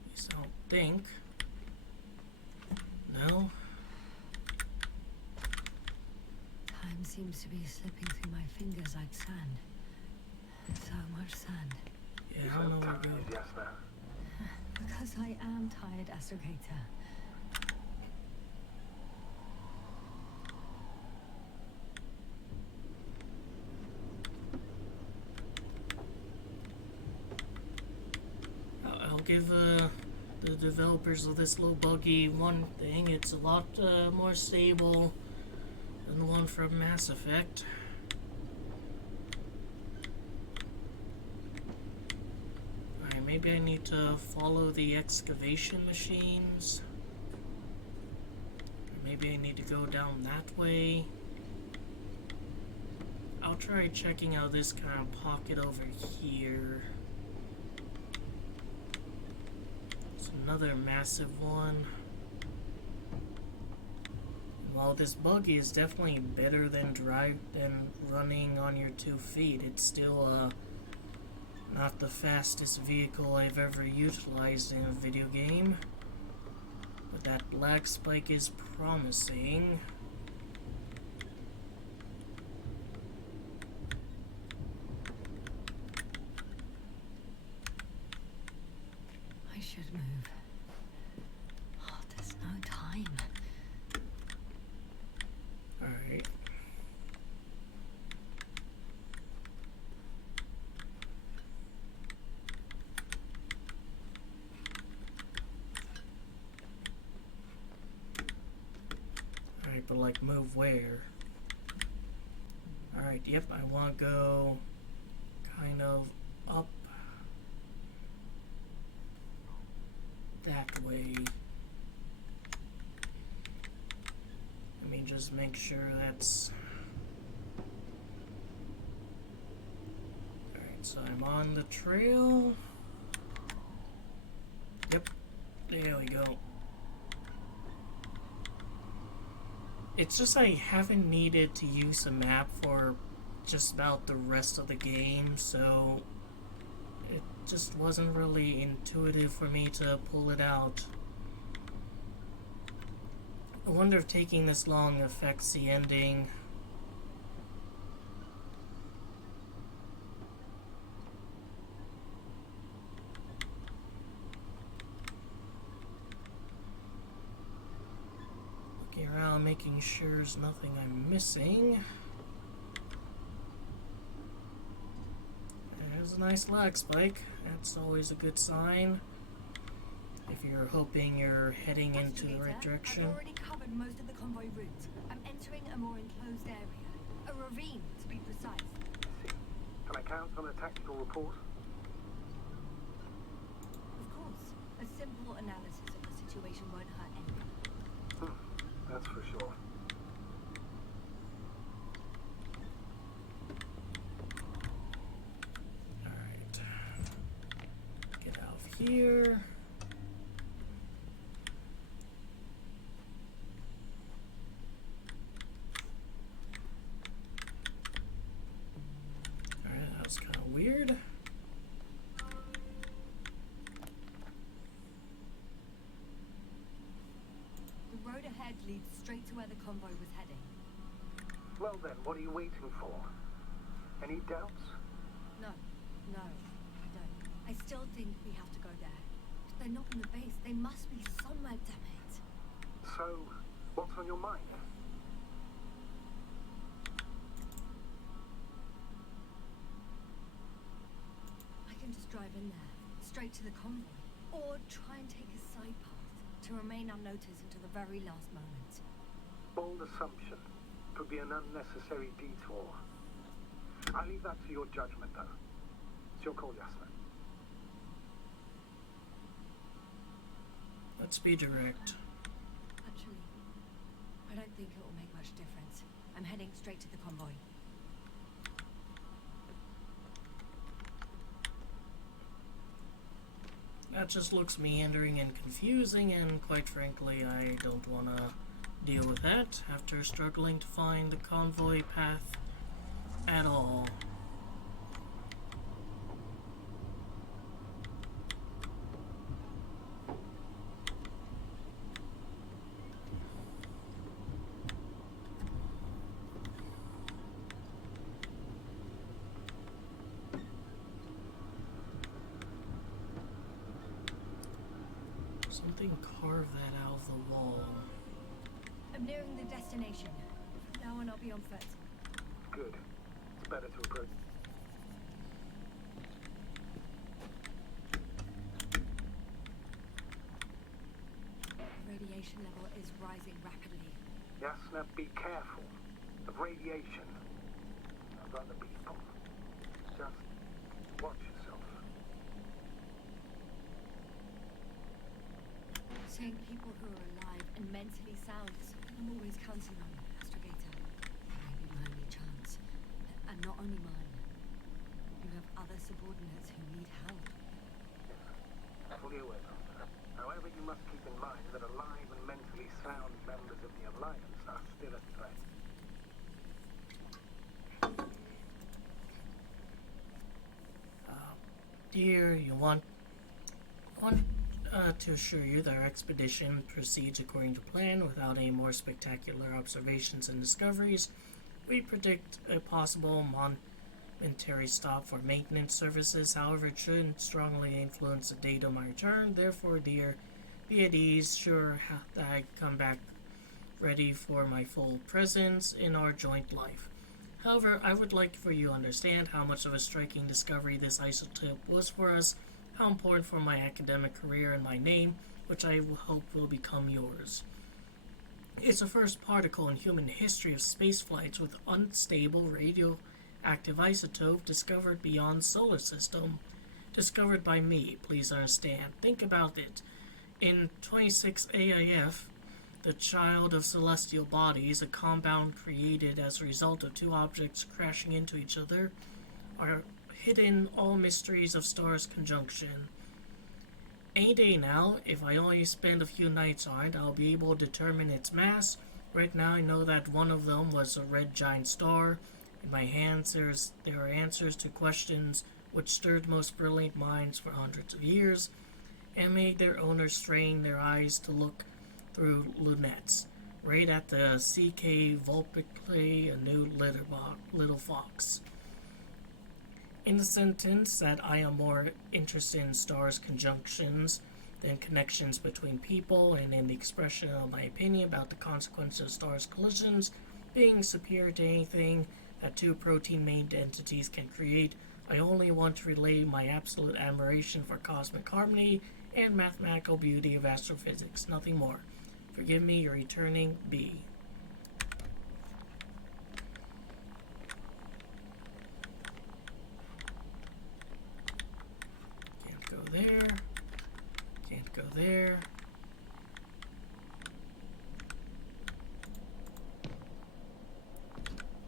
least I don't think. No. Time seems to be slipping through my fingers like sand. So much sand. Yeah, I don't know where to go. Yes, now. Because I am tired, Astrogator. I'll give the developers of this little buggy one thing. It's a lot more stable than the one from Mass Effect. maybe I need to follow the excavation machines. Or maybe I need to go down that way. I'll try checking out this kind of pocket over here. It's another massive one. While this buggy is definitely better than running on your 2 feet, it's still not the fastest vehicle I've ever utilized in a video game. But that black spike is promising. I should move. Oh, there's no time. Alright. Alright, but like move where? Alright, yep, I want to go kind of up that way. Let me just make sure that's... Alright, so I'm on the trail. Yep, there we go. It's just I haven't needed to use a map for just about the rest of the game, so it just wasn't really intuitive for me to pull it out. I wonder if taking this long affects the ending. Looking around, making sure there's nothing I'm missing. There's a nice lag spike. That's always a good sign. If you're hoping you're heading into the right direction. I've already covered most of the convoy route. I'm entering a more enclosed area. A ravine, to be precise. See. Can I count on a tactical report? Of course. A simple analysis of the situation won't hurt anyone. That's for sure. Alright. Get out of here. Weird. The road ahead leads straight to where the convoy was heading. Well then, what are you waiting for? Any doubts? No, I don't. I still think we have to go there. If they're not in the base, they must be somewhere, damn it. So, what's on your mind? Just drive in there, straight to the convoy, or try and take a side path to remain unnoticed until the very last moment. Bold assumption. Could be an unnecessary detour. I leave that to your judgment, though. It's your call, Jasper. Let's be direct. Actually, I don't think it will make much difference. I'm heading straight to the convoy. That just looks meandering and confusing, and quite frankly, I don't want to deal with that after struggling to find the convoy path at all. Something carved that out of the wall. I'm nearing the destination. From now on, I'll be on foot. Good. It's better to approach. Radiation level is rising rapidly. Jasna, be careful of radiation. Of other people. Just watch yourself. saying people who are alive and mentally sound, so I'm always counting on you, Astrogator. You may be my only chance. And not only mine. You have other subordinates who need help. Fully aware of that. However, you must keep in mind that alive and mentally sound members of the Alliance are still a threat. Dear, you want to assure you that our expedition proceeds according to plan without any more spectacular observations and discoveries. We predict a possible momentary stop for maintenance services. However, it shouldn't strongly influence the date of my return. Therefore, dear, be at ease, sure that I come back ready for my full presence in our joint life. However, I would like for you to understand how much of a striking discovery this isotope was for us, how important for my academic career and my name, which I hope will become yours. It's the first particle in human history of space flights with unstable radioactive isotope discovered beyond solar system. Discovered by me, please understand. Think about it. In 26 AIF, the child of celestial bodies, a compound created as a result of two objects crashing into each other, are hidden all mysteries of stars' conjunction. Any day now, if I only spend a few nights on it, I'll be able to determine its mass. Right now I know that one of them was a red giant star. In my hands there are answers to questions which stirred most brilliant minds for hundreds of years, and made their owners strain their eyes to look through lunettes, right at the CK Vulpically, a new little fox. In the sentence that I am more interested in stars' conjunctions than connections between people, and in the expression of my opinion about the consequences of stars' collisions being superior to anything that two protein-made entities can create, I only want to relay my absolute admiration for cosmic harmony and mathematical beauty of astrophysics, nothing more. Forgive me, your returning B. Can't go there. Can't go there.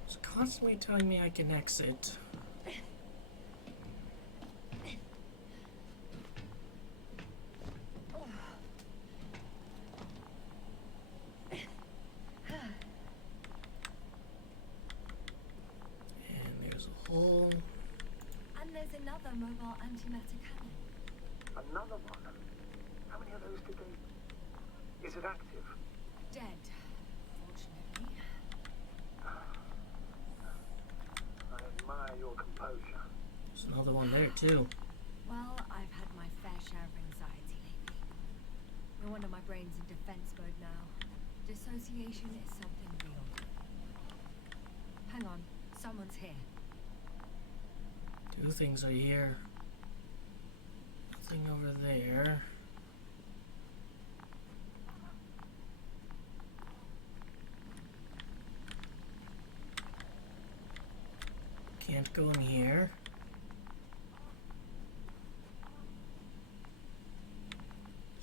It's constantly telling me I can exit. Hole. And there's another mobile antimatter cannon. Another one? How many of those did they... Is it active? Dead, fortunately. I admire your composure. There's another one there, too. Well, I've had my fair share of anxiety lately. No wonder my brain's in defense mode now. Dissociation is something real. Hang on, someone's here. Two things are here. Nothing over there. Can't go in here.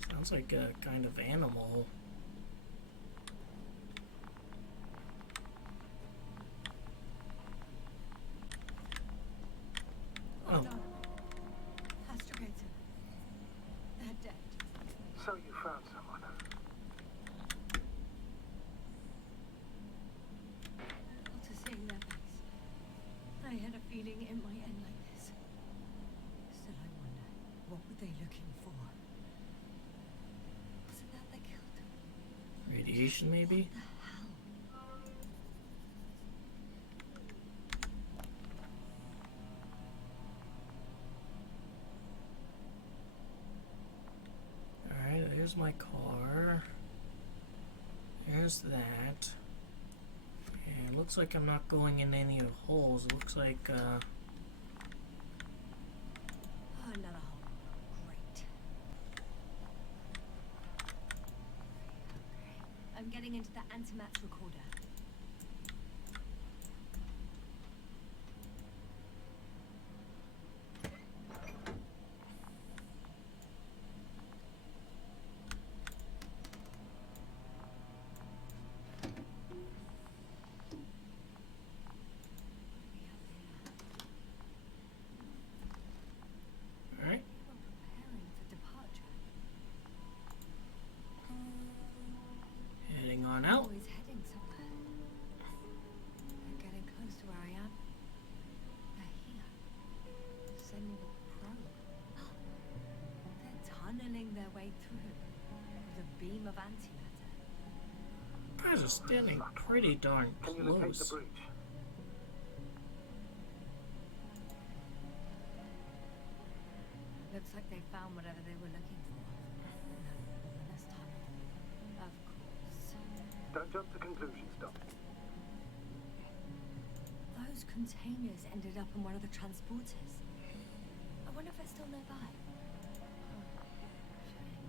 Sounds like a kind of animal. Oh no. Astrogator. They're dead. So you found someone. After seeing their face, I had a feeling it might end like this. Still, I wonder, what were they looking for? Was it that they killed him? Radiation, maybe? What the hell? Here's my car. Here's that. And it looks like I'm not going in any of the holes. It looks like, Oh, another hole. Great. I'm getting into the antimatter recorder. antimatter. Guys are standing pretty darn Can you locate the close. breach? Looks like they found whatever they were looking for. No, this tunnel. Of course. Don't jump to conclusions, Doc. Those containers ended up in one of the transporters. I wonder if they're still nearby. Oh, shame.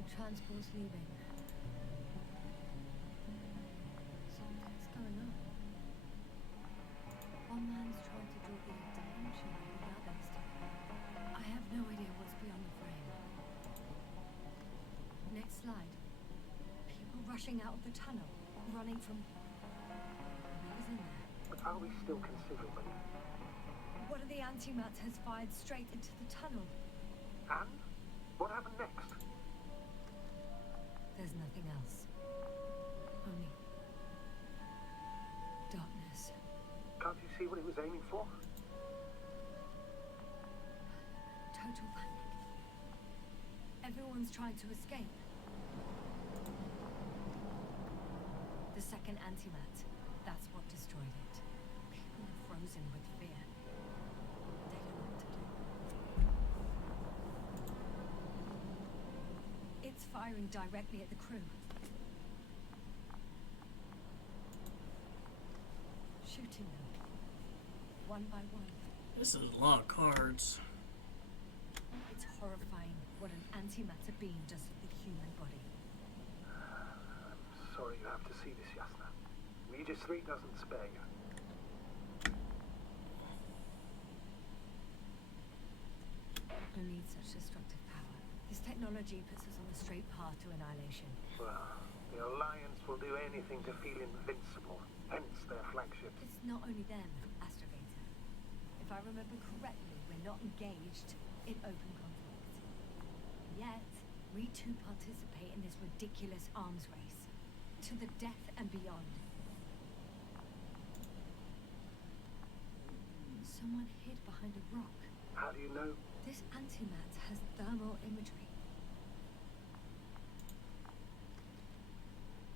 The transport's leaving. Something's going on. One man's trying to draw the attention of the others. I have no idea what's beyond the frame. Next slide. People rushing out of the tunnel, running from whoever's in there. But are we still considering them? One of the antimats has fired straight into the tunnel. And? What happened next? There's nothing else. Only darkness. Can't you see what it was aiming for? Total panic. Everyone's trying to escape. The second antimat. That's what destroyed it. People are frozen with fear. They don't know what to do. It's firing directly at the crew. Shooting them. One by one. This is a lot of cards. It's horrifying what an antimatter beam does to the human body. I'm sorry you have to see this, Yasna. Regis 3 doesn't spare you. Who needs such destructive power? This technology puts us on the straight path to annihilation. Well, the Alliance will do anything to feel invincible, hence their flagship. It's not only them, Astrogator. If I remember correctly, we're not engaged in open conflict. Yet, we too participate in this ridiculous arms race. To the death and beyond. Someone hid behind a rock. How do you know? This antimat has thermal imagery.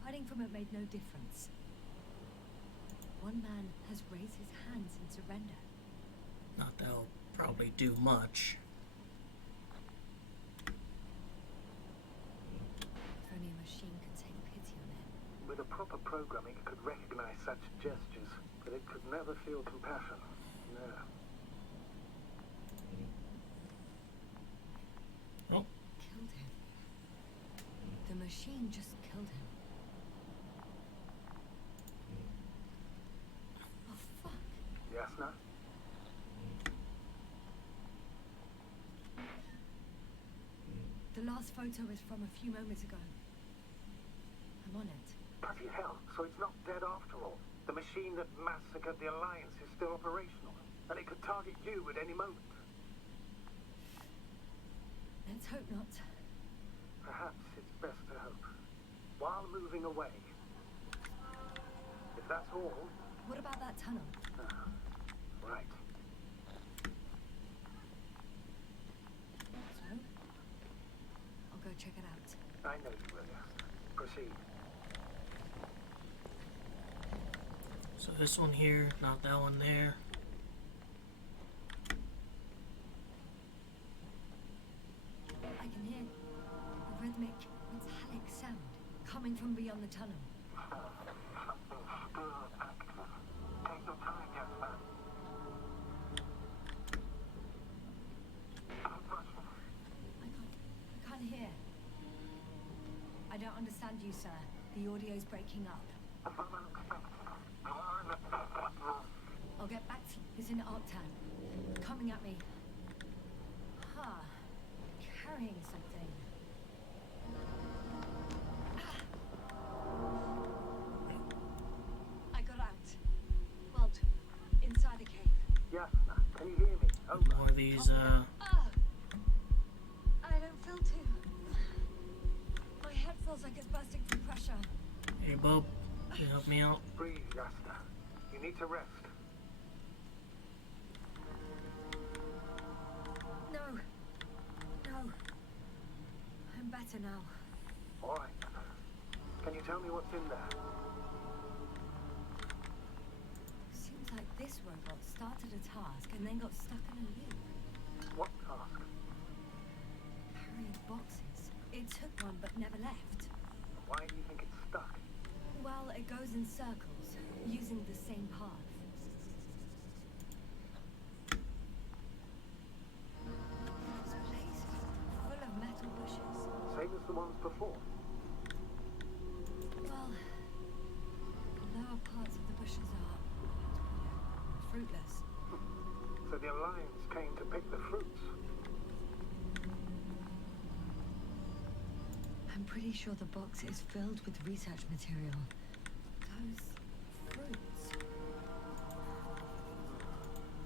Hiding from it made no difference. One man has raised his hands in surrender. Not that I'll probably do much. If only a machine could take pity on him. With a proper programming, it could recognize such gestures, but it could never feel compassion. No. Oh, Killed him. The machine just killed him. Oh, fuck. Yasna? The last photo is from a few moments ago. I'm on it. Bloody hell, so it's not dead after all. The machine that massacred the Alliance is still operational, and it could target you at any moment. Let's hope not. Perhaps it's best to hope. While moving away. If that's all, What about that tunnel? right. So? I'll go check it out. I know you will, Yasna. Proceed. so this one here, not that one there. I can hear a rhythmic, metallic sound coming from beyond the tunnel. Take your time, Yasna. I can't hear. I don't understand you, sir. The audio's breaking up. I'll get back to you. It's in Arctan. Coming at me. Ha. Carrying something. I got out. Well, inside the cave. Yasna, can you hear me? Over. More of these, Ah! I don't feel too. My head feels like it's bursting from pressure. hey Bob, can you help me out? Breathe, Yasna. You need to rest. No. No. I'm better now. All Tell me what's in there. Seems like this robot started a task and then got stuck in a loop. What task? Carrying boxes. It took one but never left. Why do you think it's stuck? Well, it goes in circles, using the same path. This place is full of metal bushes. Same as the ones before. Well, the lower parts of the bushes are, fruitless. So the Alliance came to pick the fruits. I'm pretty sure the box is filled with research material. Those fruits.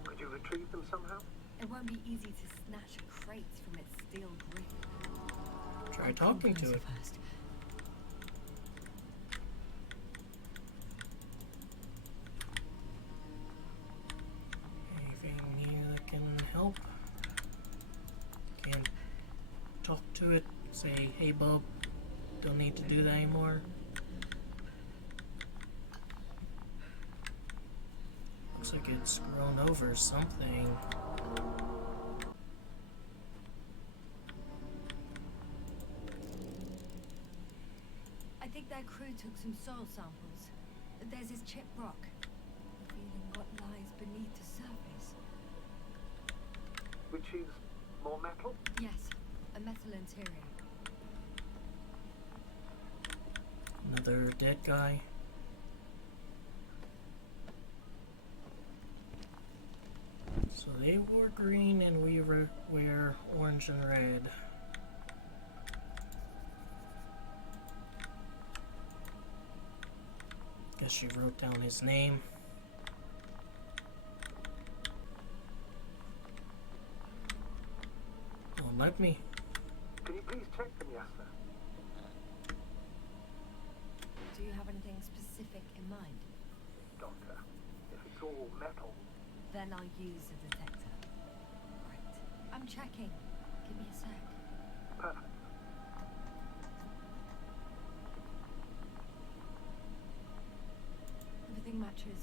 Could you retrieve them somehow? It won't be easy to snatch a crate from its steel grip. Try talking to it. First. Anything here that can help? Can't talk to it. Say, hey bub, don't need to do that anymore. Looks like it's grown over something. I think their crew took some soil samples. There's this chip rock, revealing what lies beneath the surface. Which is more metal? Yes, a metal interior. Another dead guy. So they wore green and we wear orange and red. Guess she wrote down his name. Don't let me. Can you please check them, yes, sir? Do you have anything specific in mind? Doctor, if it's all metal, Then I'll use a detector. Right. I'm checking. Give me a sec. perfect. Everything matches.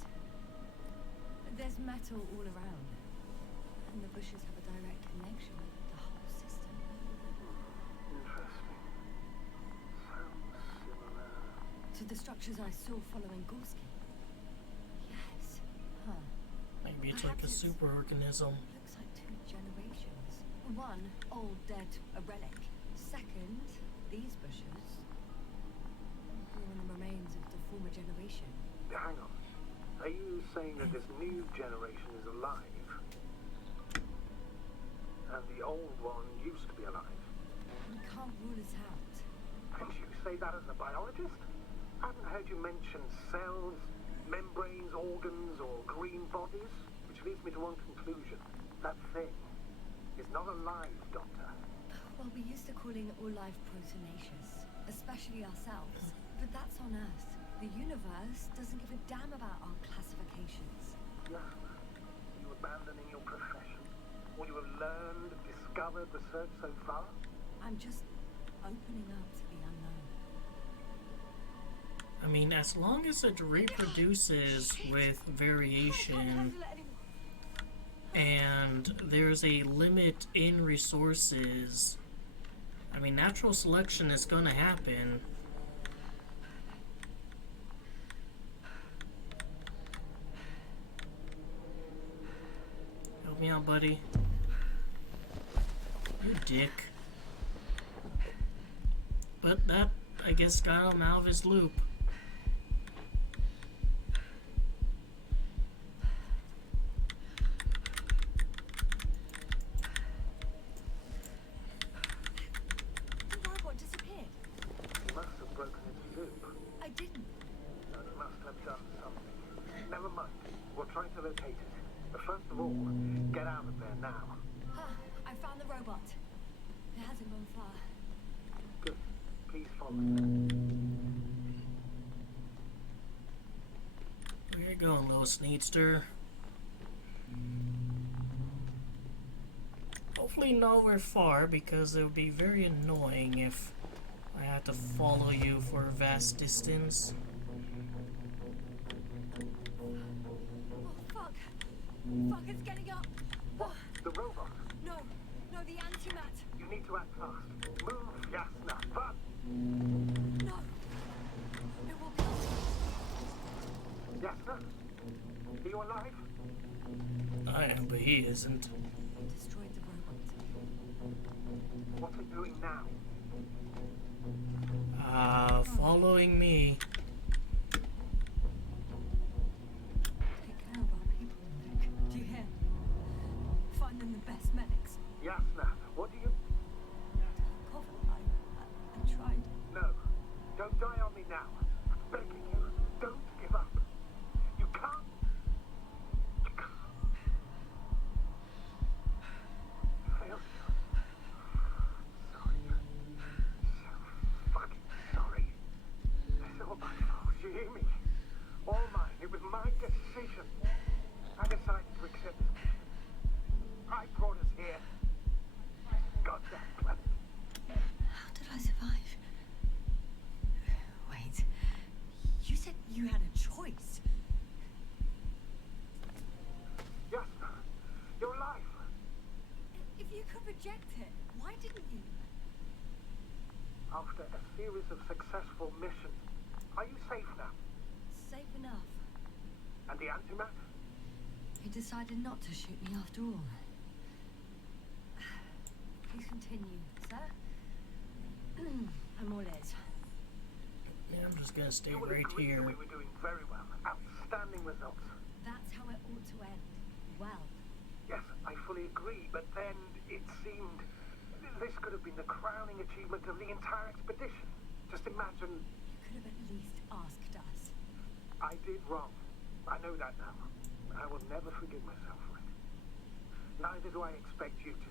There's metal all around. And the bushes have a direct connection with the whole system. Interesting. Sounds similar. To the structures I saw following Gorski. Yes. Huh. Maybe it's like a superorganism. Looks like 2 generations. One, old, dead, a relic. Second, these bushes grew in the remains of the former generation. Hang on. Are you saying that this new generation is alive? And the old one used to be alive? We can't rule it out. And you say that as a biologist? I haven't heard you mention cells, membranes, organs, or green bodies, which leads me to one conclusion. That thing is not alive, Doctor. Well, we used to calling all life proteinaceous, especially ourselves. But that's on Earth. The universe doesn't give a damn about our classifications. Yeah. Are you abandoning your profession? What you have learned, discovered, researched so far? I'm just opening up to the unknown. I mean, as long as it reproduces with variation and there's a limit in resources, I mean, natural selection is gonna happen. Help me out, buddy. You dick. But that, I guess, got him out of his loop. The robot disappeared. You must have broken its loop. I didn't. No, you must have done something. Never mind. We'll try to locate it. But first of all, get out of there now. I found the robot. It hasn't gone far. Good. Please follow me. Where you going, little Sneedster? Hopefully nowhere far, because it would be very annoying if I have to follow you for a vast distance. Oh, fuck. Fuck, it's getting up. Oh, The robot. no, no, the antimat. You need to act fast. Move, Yasna. Fast. No. It will kill me. Yasna? Are you alive? I am, but he isn't. Destroyed the robot. What's it doing now? Following me. Take care of our people, Nick. Do you hear? Find them the best medics. Yasna, what do you... Cover, I tried. No. Don't die on me now. I'm begging you. Don't give up. You can't. You can't. Failed you. Sorry. So fucking sorry. It's all my fault. You hear me? All mine. It was my decision. I decided to accept this mission. I brought us here. Goddamn planet. How did I survive? Wait. You said you had a choice. Yasna, you're alive. If you could reject it, why didn't you? After a series of successful missions, are you safe now? Safe enough. And the antimat? He decided not to shoot me after all. Please continue, sir. I'm all ears. Yeah, I'm just gonna stay You will right agree that here. we were doing very well. Outstanding results. That's how it ought to end. Well, Yes, I fully agree, but then it seemed this could have been the crowning achievement of the entire expedition. Just imagine you could have at least asked us. I did wrong. I know that now. I will never forgive myself for it. Neither do I expect you to.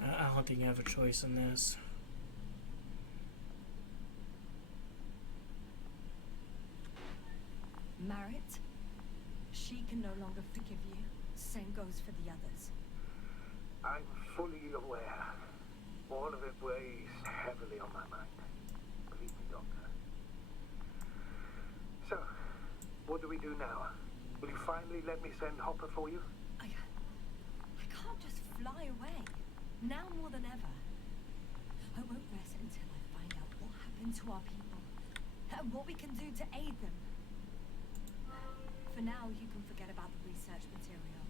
I don't think I have a choice in this. Marit, she can no longer forgive you. Same goes for the others. I'm fully aware. All of it weighs heavily on my mind. Believe me, Doctor. So, what do we do now? Will you finally let me send Hopper for you? I can't just fly away. Now more than ever. I won't rest until I find out what happened to our people and what we can do to aid them. For now, you can forget about the research material.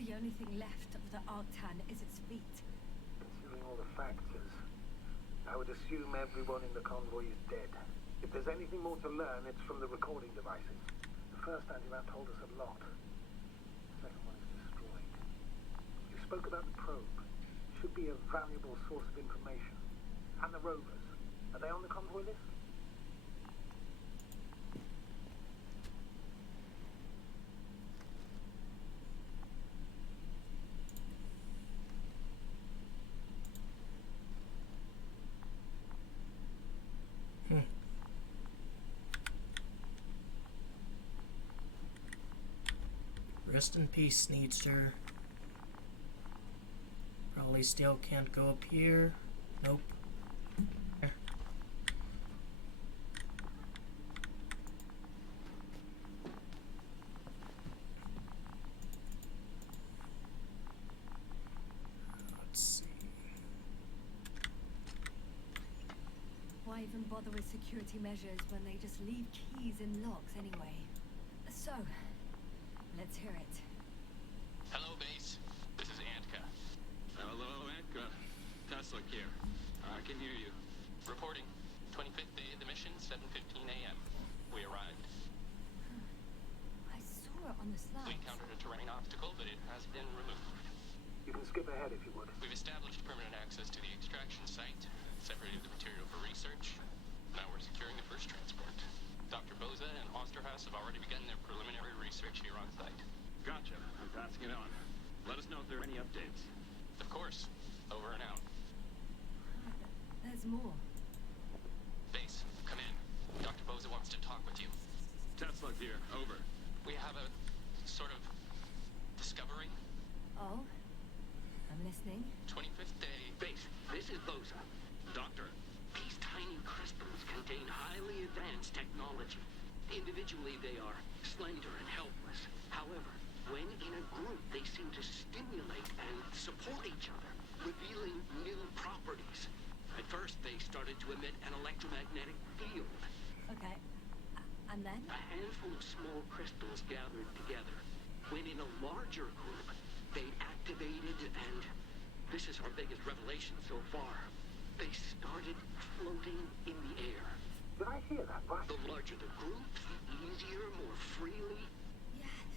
The only thing left of the Arctan is its feet. Considering all the factors, I would assume everyone in the convoy is dead. If there's anything more to learn, it's from the recording devices. The first antimat told us a lot. The second one is destroyed. You spoke about the probe. Should be a valuable source of information. And the rovers. Are they on the convoy list? Rest in peace, Sneedster. Probably still can't go up here. Nope. Let's see. Why even bother with security measures when they just leave keys in locks anyway? So, let's hear it. Hello, base. This is Antka. Hello, Antka. Tesla here. I can hear you. Reporting. 25th day of the mission, 7:15 a.m. We arrived. I saw it on the We slides. encountered a terrain obstacle, but it has been removed. You can skip ahead if you would. We've established permanent access to the extraction site, separated the material for research. Now we're securing the first transport. Dr. Boza and Osterhaus have already begun their preliminary research here on site. Gotcha. I'm passing it on. Let us know if there are any updates. Of course. Over and out. There's more. Base, come in. Dr. Boza wants to talk with you. Tesla here. Over. We have a sort of listening. 25th day. Base, this is Boza. Doctor, these tiny crystals contain highly advanced technology. Individually, they are slender and helpless. However, when in a group, they seem to stimulate and support each other, revealing new properties. At first, they started to emit an electromagnetic field. Okay. And then? A handful of small crystals gathered together. When in a larger group, they activated and... this is our biggest revelation so far. They started floating in the air. Did I hear that right? The larger the group, the easier, more freely. Yes.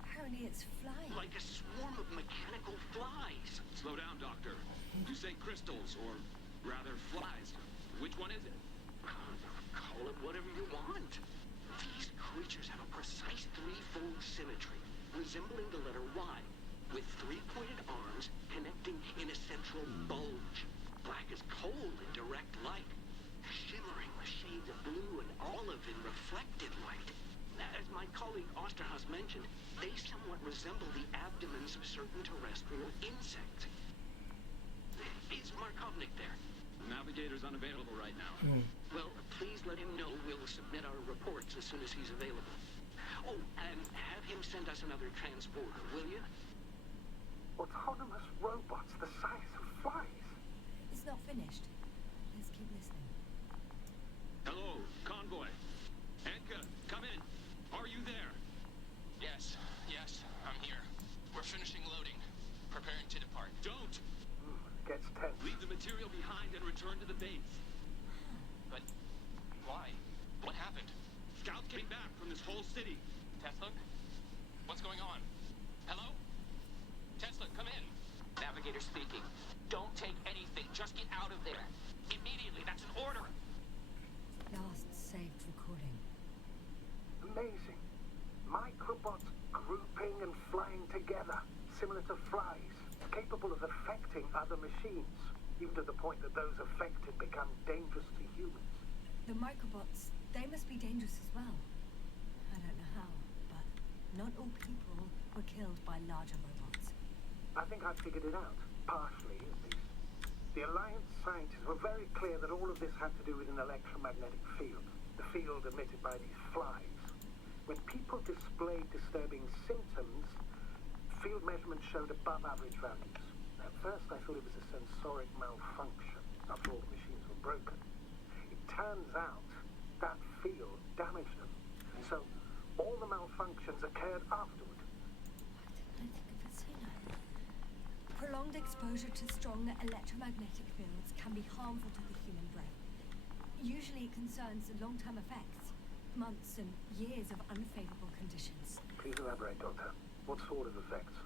Apparently it's flying. Like a swarm of mechanical flies. Slow down, Doctor. You say crystals, or rather flies. Which one is it? Call it whatever you want. These creatures have a precise threefold symmetry, resembling the letter Y, with three-pointed arms connecting in a central bulge. Black as coal in direct light, shimmering with shades of blue and olive in reflected light. As my colleague Osterhaus mentioned, they somewhat resemble the abdomens of certain terrestrial insects. Is Markovnik there? Navigator's unavailable right now. Well, please let him know we'll submit our reports as soon as he's available. Oh, and have him send us another transporter, will you? Autonomous robots the size of flies. It's not finished. Let's keep listening. Hello, convoy. Anka, come in. Are you there? Yes, I'm here. We're finishing loading. Preparing to depart. Don't! Gets tense. Leave the material behind and return to the base. But why? What happened? Scouts came back from this whole city. Tesla? What's going on? Hello? Tesla, come in. Navigator speaking. Don't take anything. Just get out of there. Immediately. That's an order. Last saved recording. Amazing. Microbots grouping and flying together, similar to flies, capable of affecting other machines, even to the point that those affected become dangerous to humans. The microbots, they must be dangerous as well. I don't know how, but not all people were killed by larger robots. I think I figured it out, partially at least. The Alliance scientists were very clear that all of this had to do with an electromagnetic field, the field emitted by these flies. When people displayed disturbing symptoms, field measurements showed above average values. At first I thought it was a sensoric malfunction. After all, the machines were broken. It turns out that field damaged them. And so all the malfunctions occurred afterward. I think of it sooner. Prolonged exposure to strong electromagnetic fields can be harmful to the human brain. Usually it concerns long-term effects, months and years of unfavorable conditions. Please elaborate, Doctor. What sort of effects?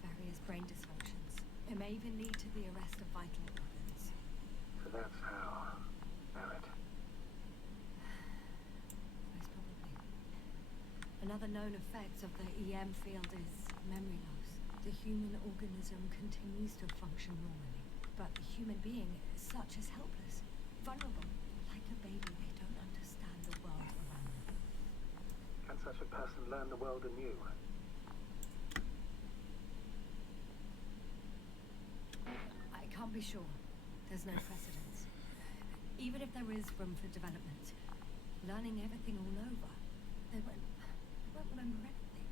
Various brain dysfunctions. It may even lead to the arrest of vital organs. So that's how... it. Most probably. Another known effect of the EM field is memory loss. The human organism continues to function normally, but the human being as such is helpless, vulnerable. Like a baby, they don't understand the world around them. Can such a person learn the world anew? I can't be sure. There's no precedence. Even if there is room for development, learning everything all over, they won't remember everything.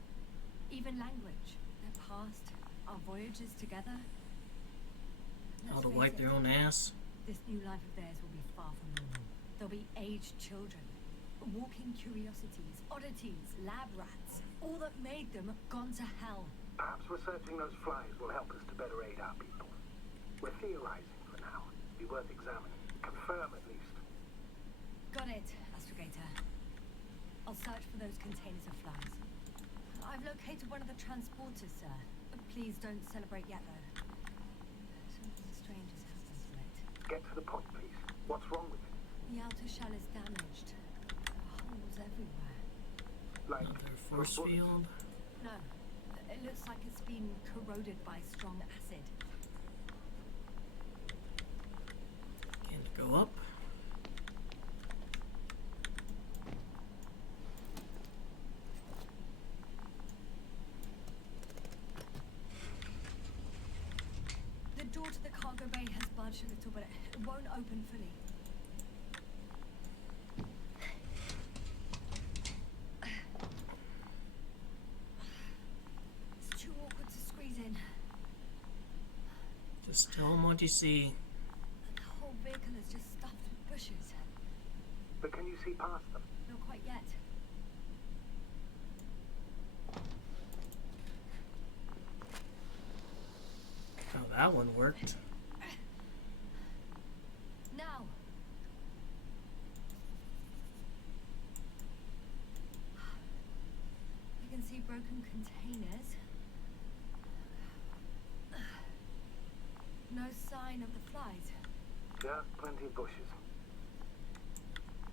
Even language, their past, our voyages together. How Let's to face wipe it, their own ass. This new life of theirs will be far from normal. They'll be aged children, walking curiosities, oddities, lab rats. All that made them have gone to hell. Perhaps researching those flies will help us to better aid our people. We're theorizing for now. Be worth examining. Confirm at least. Got it, Astrogator. I'll search for those containers of flies. I've located one of the transporters, sir. Please don't celebrate yet, though. Something strange has happened to it. Get to the point, please. What's wrong with it? The outer shell is damaged. There are holes everywhere. Like Another force bullets? field. No, it looks like it's been corroded by strong acid. Can go up. cargo bay has budged a little, but it won't open fully. It's too awkward to squeeze in. Just tell them what you see. The whole vehicle is just stuffed with bushes. But can you see past them? Not quite yet. Oh, that one worked. Now. I can see broken containers. No sign of the flies. Yeah, plenty of bushes.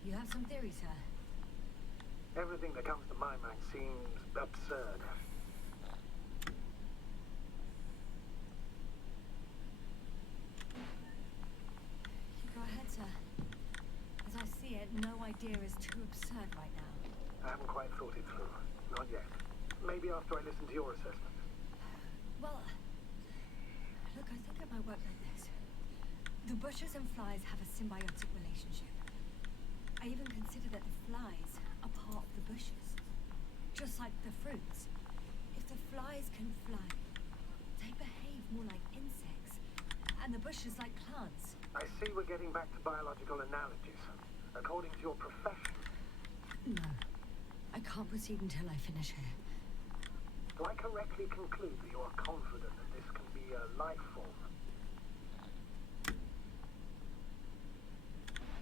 You have some theories, sir? Everything that comes to my mind seems absurd. You go ahead, sir. As I see it, no idea is too absurd right now. I haven't quite thought it through. Not yet. Maybe after I listen to your assessment. Well, look, I think it might work like this. The bushes and flies have a symbiotic relationship. I even consider that the flies are part of the bushes. Just like the fruits. If the flies can fly, they behave more like insects. And the bushes like plants. I see we're getting back to biological analogies. According to your profession. No. I can't proceed until I finish here. Do I correctly conclude that you are confident that this can be a life form?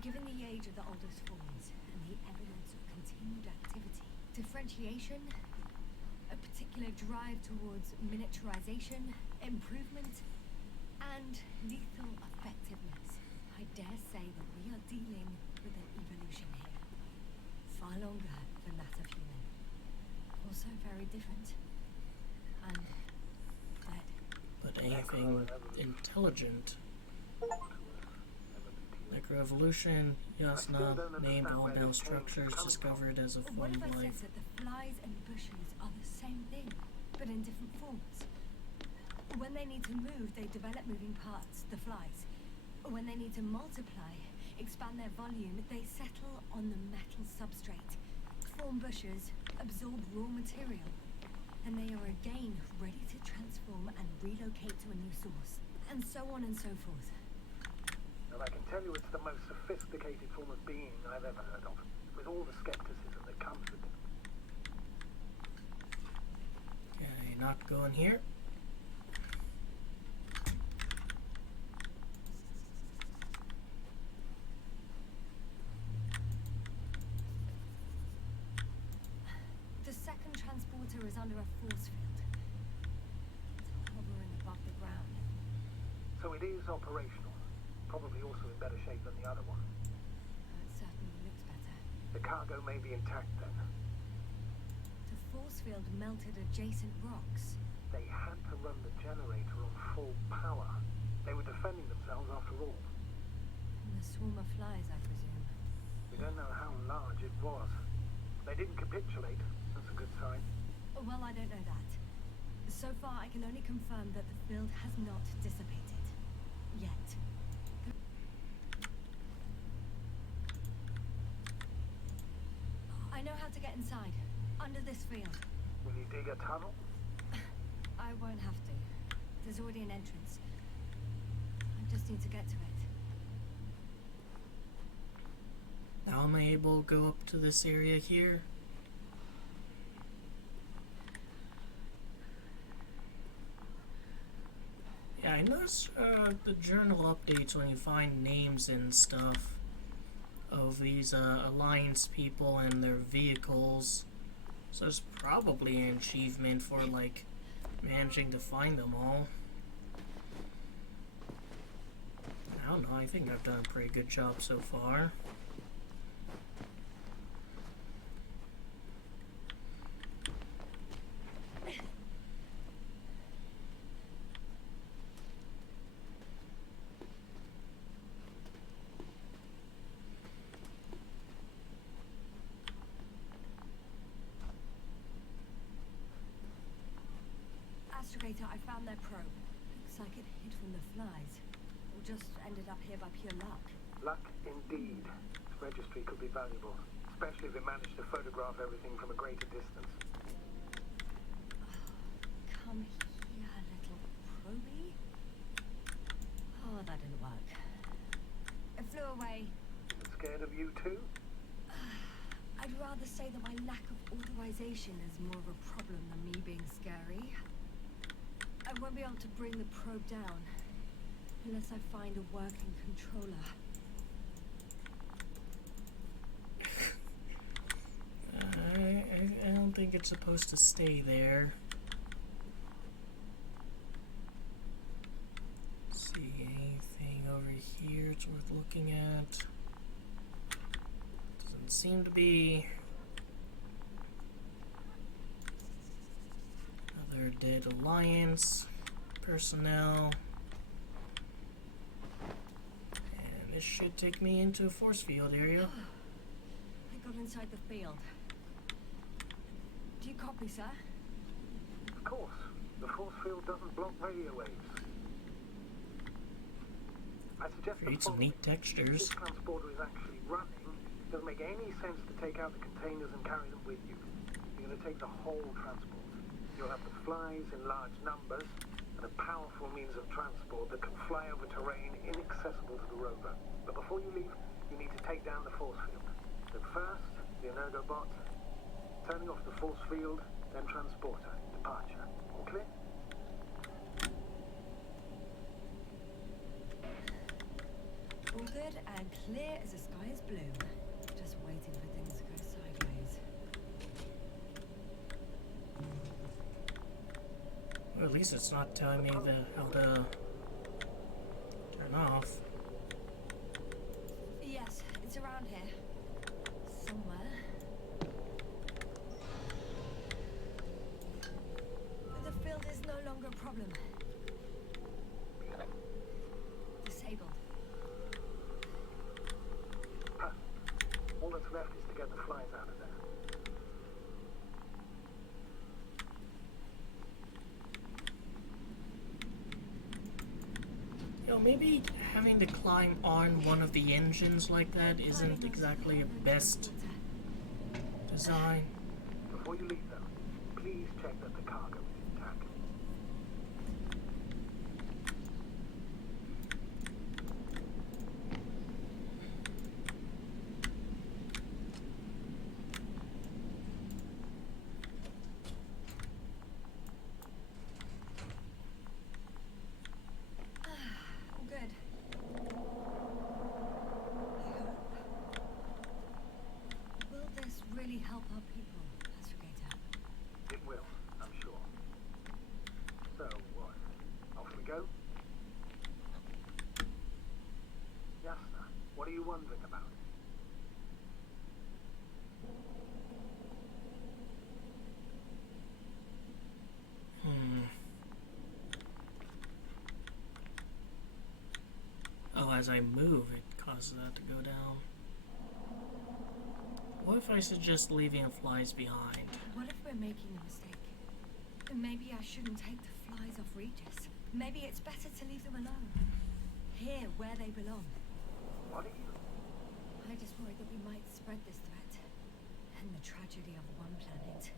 Given the age of the oldest forms and the evidence of continued activity, differentiation, a particular drive towards miniaturization, improvement, and lethal effectiveness, I dare say that we are dealing with an evolution here. Far longer than that of human. Also very different. And dead. But anything intelligent. Microevolution, Yasna named all male structures discovered as a What form if of I life. said that the flies and bushes are the same thing, but in different forms? When they need to move, they develop moving parts, the flies. When they need to multiply, expand their volume, they settle on the metal substrate, form bushes, absorb raw material, and they are again ready to transform and relocate to a new source, and so on and so forth. And I can tell you it's the most sophisticated form of being I've ever heard of, with all the skepticism that comes with it. Okay, not going here. The second transporter is under a force field. It's hovering above the ground. So it is operational. Probably also in better shape than the other one. It certainly looks better. The cargo may be intact then. The force field melted adjacent rocks. They had to run the generator on full power. They were defending themselves after all. And the swarm of flies, I presume. We don't know how large it was. They didn't capitulate. That's a good sign. Well, I don't know that. So far, I can only confirm that the field has not dissipated. Yet. I know how to get inside. Under this field. Will you dig a tunnel? I won't have to. There's already an entrance. I just need to get to it. Now am I able to go up to this area here? Yeah, I noticed the journal updates when you find names and stuff of these Alliance people and their vehicles. So it's probably an achievement for, like, managing to find them all. I don't know, I think I've done a pretty good job so far. Astrogator, I found their probe. Looks like it hid from the flies. or just ended up here by pure luck? Luck indeed. This registry could be valuable, especially if it managed to photograph everything from a greater distance. Come here, little probie. Oh, that didn't work. It flew away. Is it scared of you too? I'd rather say that my lack of authorization is more of a problem than me being scary. I won't be able to bring the probe down unless I find a working controller. I don't think it's supposed to stay there. See anything over here it's worth looking at? Doesn't seem to be. Other dead Alliance personnel. And this should take me into a force field area. I got inside the field. Do you copy, sir? Of course. The force field doesn't block radio waves. I suggest Create some neat textures. This transporter is actually running. It doesn't make any sense to take out the containers and carry them with you. You're going to take the whole transport. You'll have the flies in large numbers and a powerful means of transport that can fly over terrain inaccessible to the rover. But before you leave, you need to take down the force field. So first, the Energobot, turning off the force field, then transporter, departure. All clear? All good and clear as the sky is blue. Just waiting for things to go sideways. Well, at least it's not telling me how to turn off. Yes, it's around here. Somewhere. The field is no longer a problem. Disabled. All that's left is to get the flies out of there. You know, maybe having to climb on one of the engines like that isn't exactly a best design. Before you leave, though, please check that the cargo is intact. All good. Will this really help our people, Astragator? It will, I'm sure. So, what? Off we go? Yasna, what are you wondering about? Oh, as I move, it causes that to go down. What if I suggest leaving flies behind? What if we're making a mistake? Maybe I shouldn't take the flies off Regis. Maybe it's better to leave them alone. Here, where they belong. What are you? I just worry that we might spread this threat. And the tragedy of one planet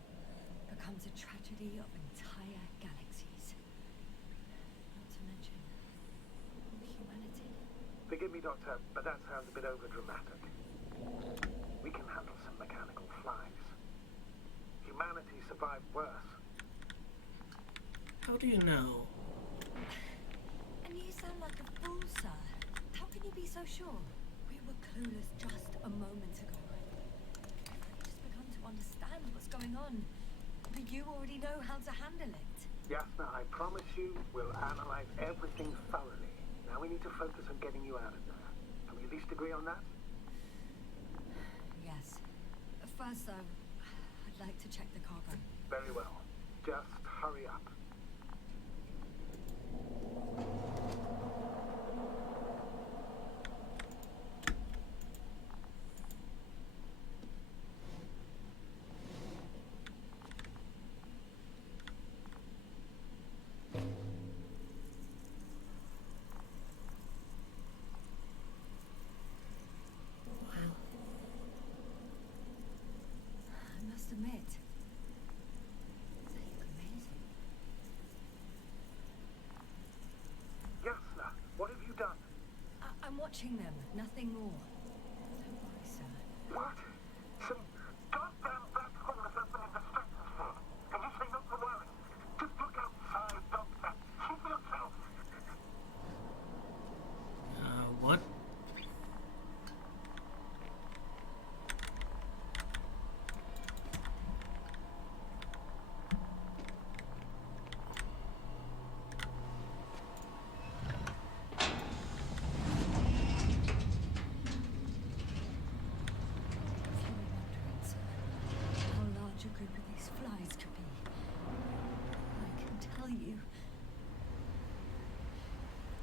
becomes a tragedy of entire galaxies. Not to mention humanity. Forgive me, Doctor, but that sounds a bit overdramatic. We can handle some mechanical flies. Humanity survived worse. How do you know? And you sound like a fool, sir. How can you be so sure? We were clueless just a moment ago. We've just begun to understand what's going on. But you already know how to handle it. Yasna, I promise you we'll analyze everything thoroughly. Now we need to focus on getting you out of there. Can we at least agree on that? Yes. First, though, I'd like to check the cargo. Very well. Just hurry up. watching them, nothing more. Don't worry, sir. What? Some goddamn black hole has opened in the stratosphere. And you say not to worry. Just look outside, Doctor. See for yourself. What? How large a group of these flies could be. I can tell you,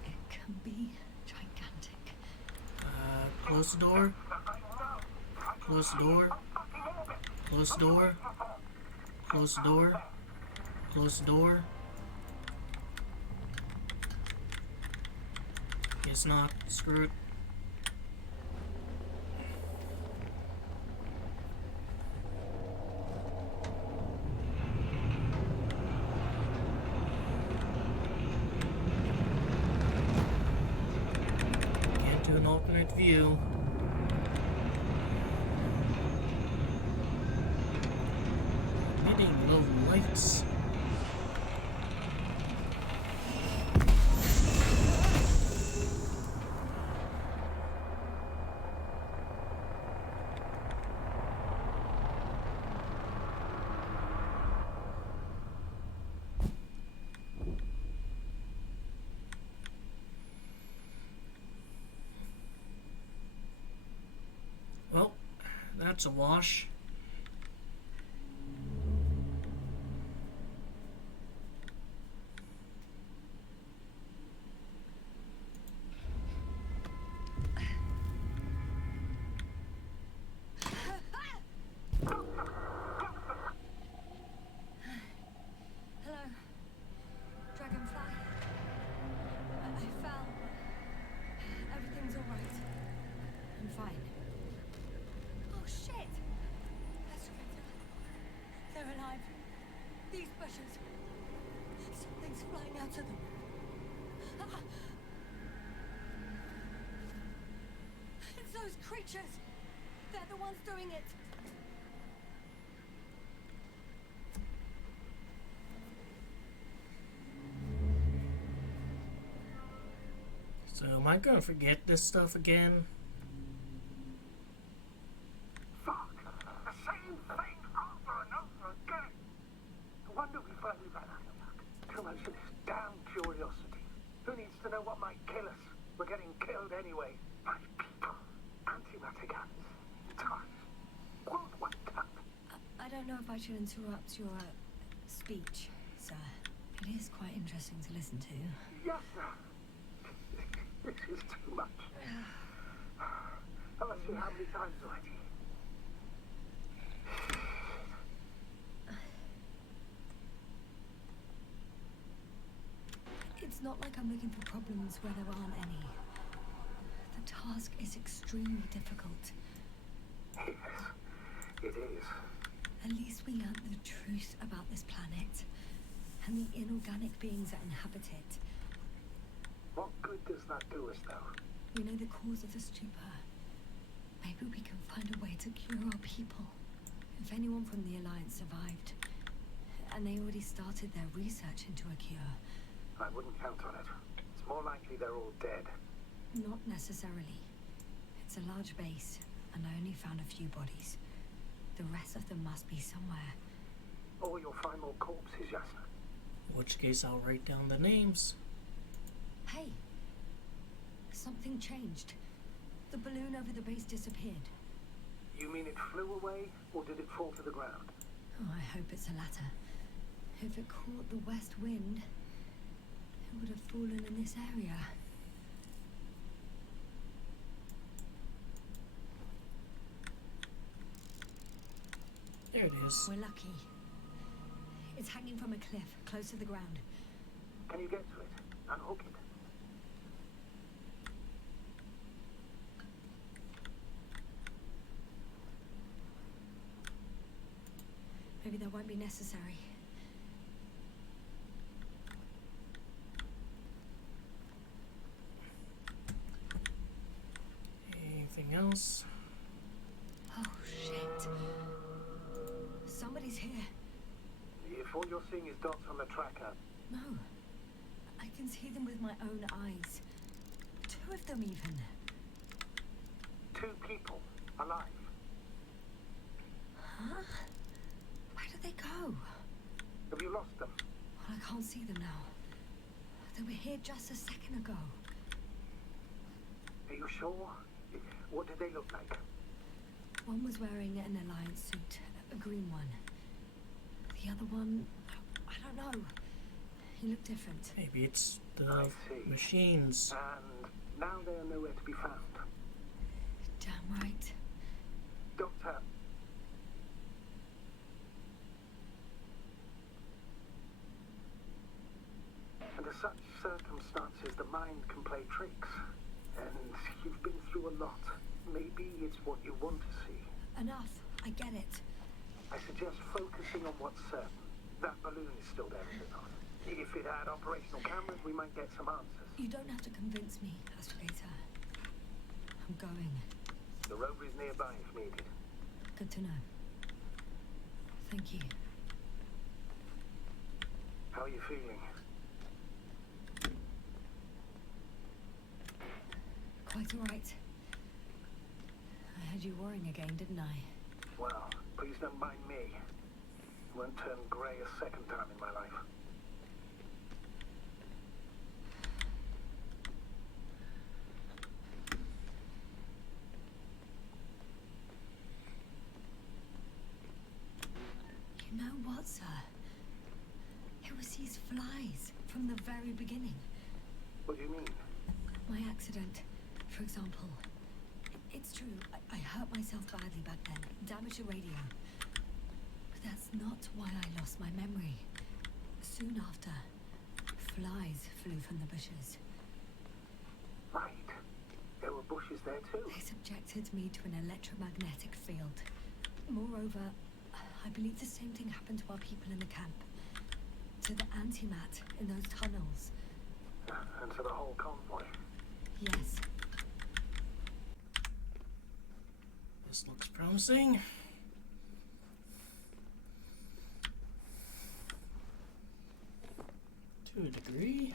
it can be gigantic. Close the door. Close the door. Close the door. Close the door. Close the door. It's not. Screw it. Can't do an alternate view. Emitting low lights. Well, that's a wash. Hello, Dragonfly. I fell, but everything's all right. I'm fine. Oh shit! They're alive. These bushes. Something's flying out of them. Ah! It's those creatures. They're the ones doing it. So am I gonna forget this stuff again? Fuck. The same thing over and over again. No wonder we finally ran out of luck. Too much of this damn curiosity. Who needs to know what might kill us? We're getting killed anyway. My people. Antimatter guns. Toys. World wiped out. I don't know if I should interrupt your speech, sir. It is quite interesting to listen to. Yes, sir. This is too much. I've asked you how many times already? It's not like I'm looking for problems where there aren't any. The task is extremely difficult. Yes, it is. At least we learned the truth about this planet and the inorganic beings that inhabit it. What good does that do us, though? We know the cause of the stupor. Maybe we can find a way to cure our people. If anyone from the Alliance survived, and they already started their research into a cure. I wouldn't count on it. It's more likely they're all dead. Not necessarily. It's a large base, and I only found a few bodies. The rest of them must be somewhere. Or you'll find more corpses, Yasna. In which case I'll write down the names. Hey, something changed. The balloon over the base disappeared. You mean it flew away, or did it fall to the ground? Oh, I hope it's the latter. If it caught the west wind, it would have fallen in this area. There it is. We're lucky. It's hanging from a cliff, close to the ground. Can you get to it? Unhook it? Maybe that won't be necessary. guess. Oh, shit. Somebody's here. If all you're seeing is dots on the tracker, No. I can see them with my own eyes. 2 of them even. 2 people alive. Huh? Where did they go? Have you lost them? Well, I can't see them now. They were here just a second ago. Are you sure? What did they look like? One was wearing an Alliance suit, a green one. The other one, I don't know. He looked different. Maybe it's I the see. machines. And now they are nowhere to be found. Damn right. Doctor. Under such circumstances, the mind can play tricks. And you've been through a lot. Maybe it's what you want to see. Enough. I get it. I suggest focusing on what's certain. That balloon is still there, is it not? If it had operational cameras, we might get some answers. You don't have to convince me, Astrogator. I'm going. The rover is nearby if needed. Good to know. Thank you. How are you feeling? Quite all right. I had you worrying again, didn't I? Well, please don't mind me. Won't turn grey a second time in my life. You know what, sir? It was these flies from the very beginning. What do you mean? My accident, for example. It's true, I hurt myself badly back then, damaged the radio. But that's not why I lost my memory. Soon after, flies flew from the bushes. Right. There were bushes there too. They subjected me to an electromagnetic field. Moreover, I believe the same thing happened to our people in the camp. To the antimat in those tunnels. And to the whole convoy. Yes. This looks promising. To a degree.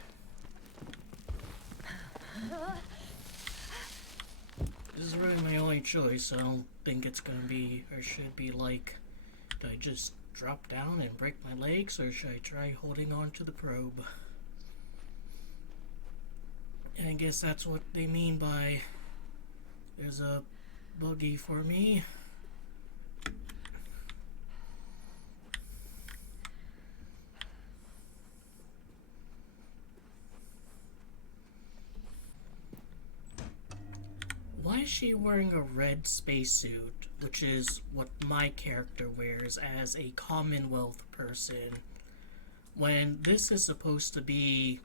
This is really my only choice. I don't think it's gonna be, or should be like, do I just drop down and break my legs, or should I try holding on to the probe? And I guess that's what they mean by there's a buggy for me. Why is she wearing a red spacesuit, which is what my character wears as a Commonwealth person, when this is supposed to be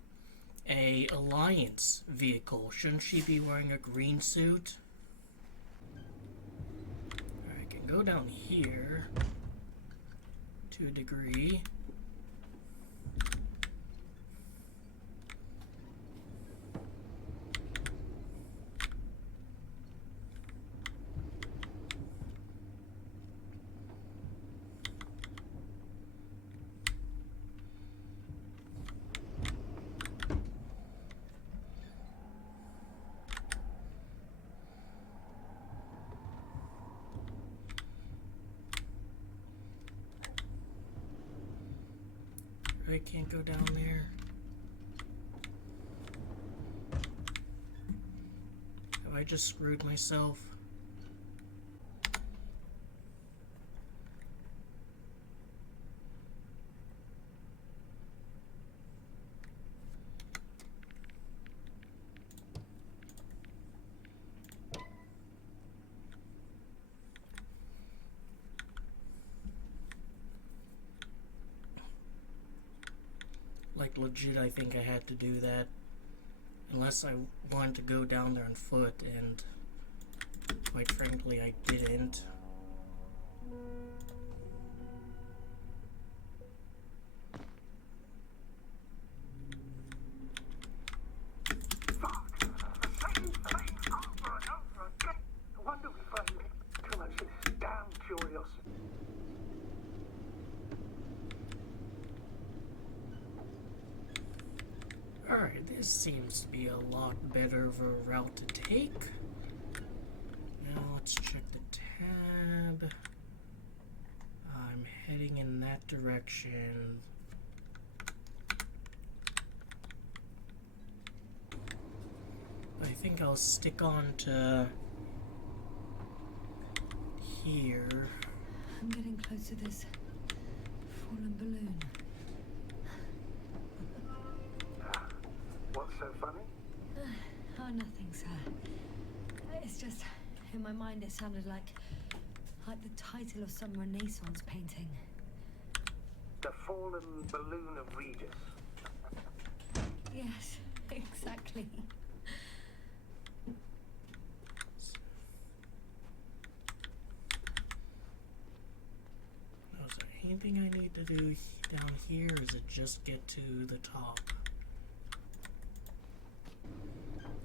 a Alliance vehicle? Shouldn't she be wearing a green suit? I can go down here to a degree. I can't go down there. Have I just screwed myself? Like, legit, I think I had to do that. Unless I wanted to go down there on foot, and quite frankly, I didn't. Fuck! The same thing over and over again. I wonder Alright, this seems to be a lot better of a route to take. Now let's check the tab. I'm heading in that direction. I think I'll stick on to here. I'm getting close to this fallen balloon. What's so funny? Oh, nothing, sir. It's just, in my mind it sounded like the title of some Renaissance painting. The fallen balloon of Regis. Yes, exactly. Now, is there anything I need to do down here, or is it just get to the top?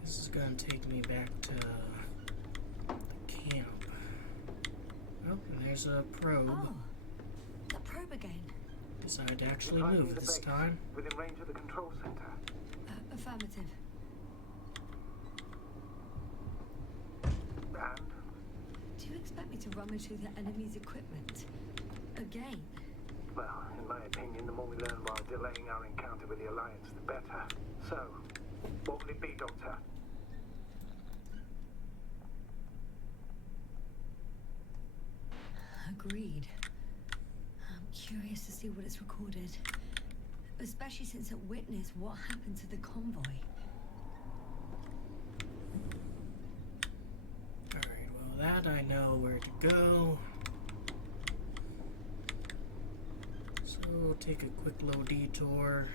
This is gonna take me back to the camp. Oh, and there's a probe. Oh, the probe again. Decided to actually You're finding move the this base time. Within range of the control center. Affirmative. And? Do you expect me to rummage through the enemy's equipment? Again? Well, in my opinion, the more we learn while delaying our encounter with the Alliance, the better. So, what will it be, Doctor? Agreed. I'm curious to see what it's recorded. Especially since it witnessed what happened to the convoy. Alright, well that I know where to go. So we'll take a quick little detour.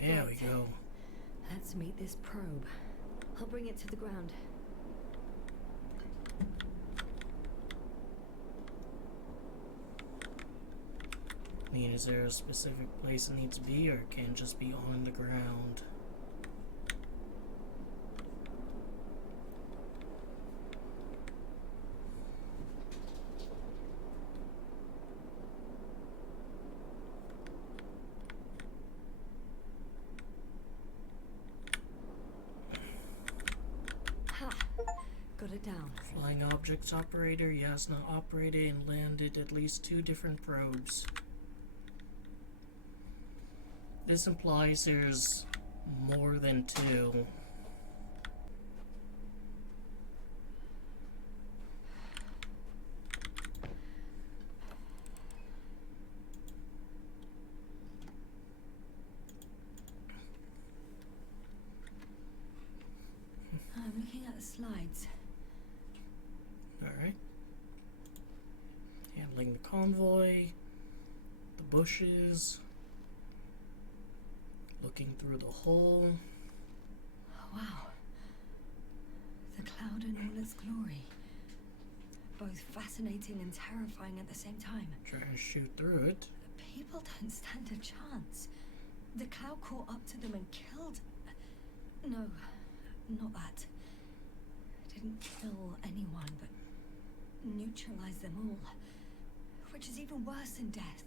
There we go. Let's meet this probe. I'll bring it to the ground. I mean, is there a specific place it needs to be, or it can just be on the ground? Ha! Got it down. Flying objects operator, Yasna operated and landed at least 2 different probes. This implies there's more than 2. I'm looking at the slides. Alright. Handling the convoy, the bushes, looking through the hole. Wow. The cloud in all its glory. Both fascinating and terrifying at the same time. Trying to shoot through it. People don't stand a chance. The cloud caught up to them and killed... No, not that. Didn't kill anyone, but neutralized them all. Which is even worse than death.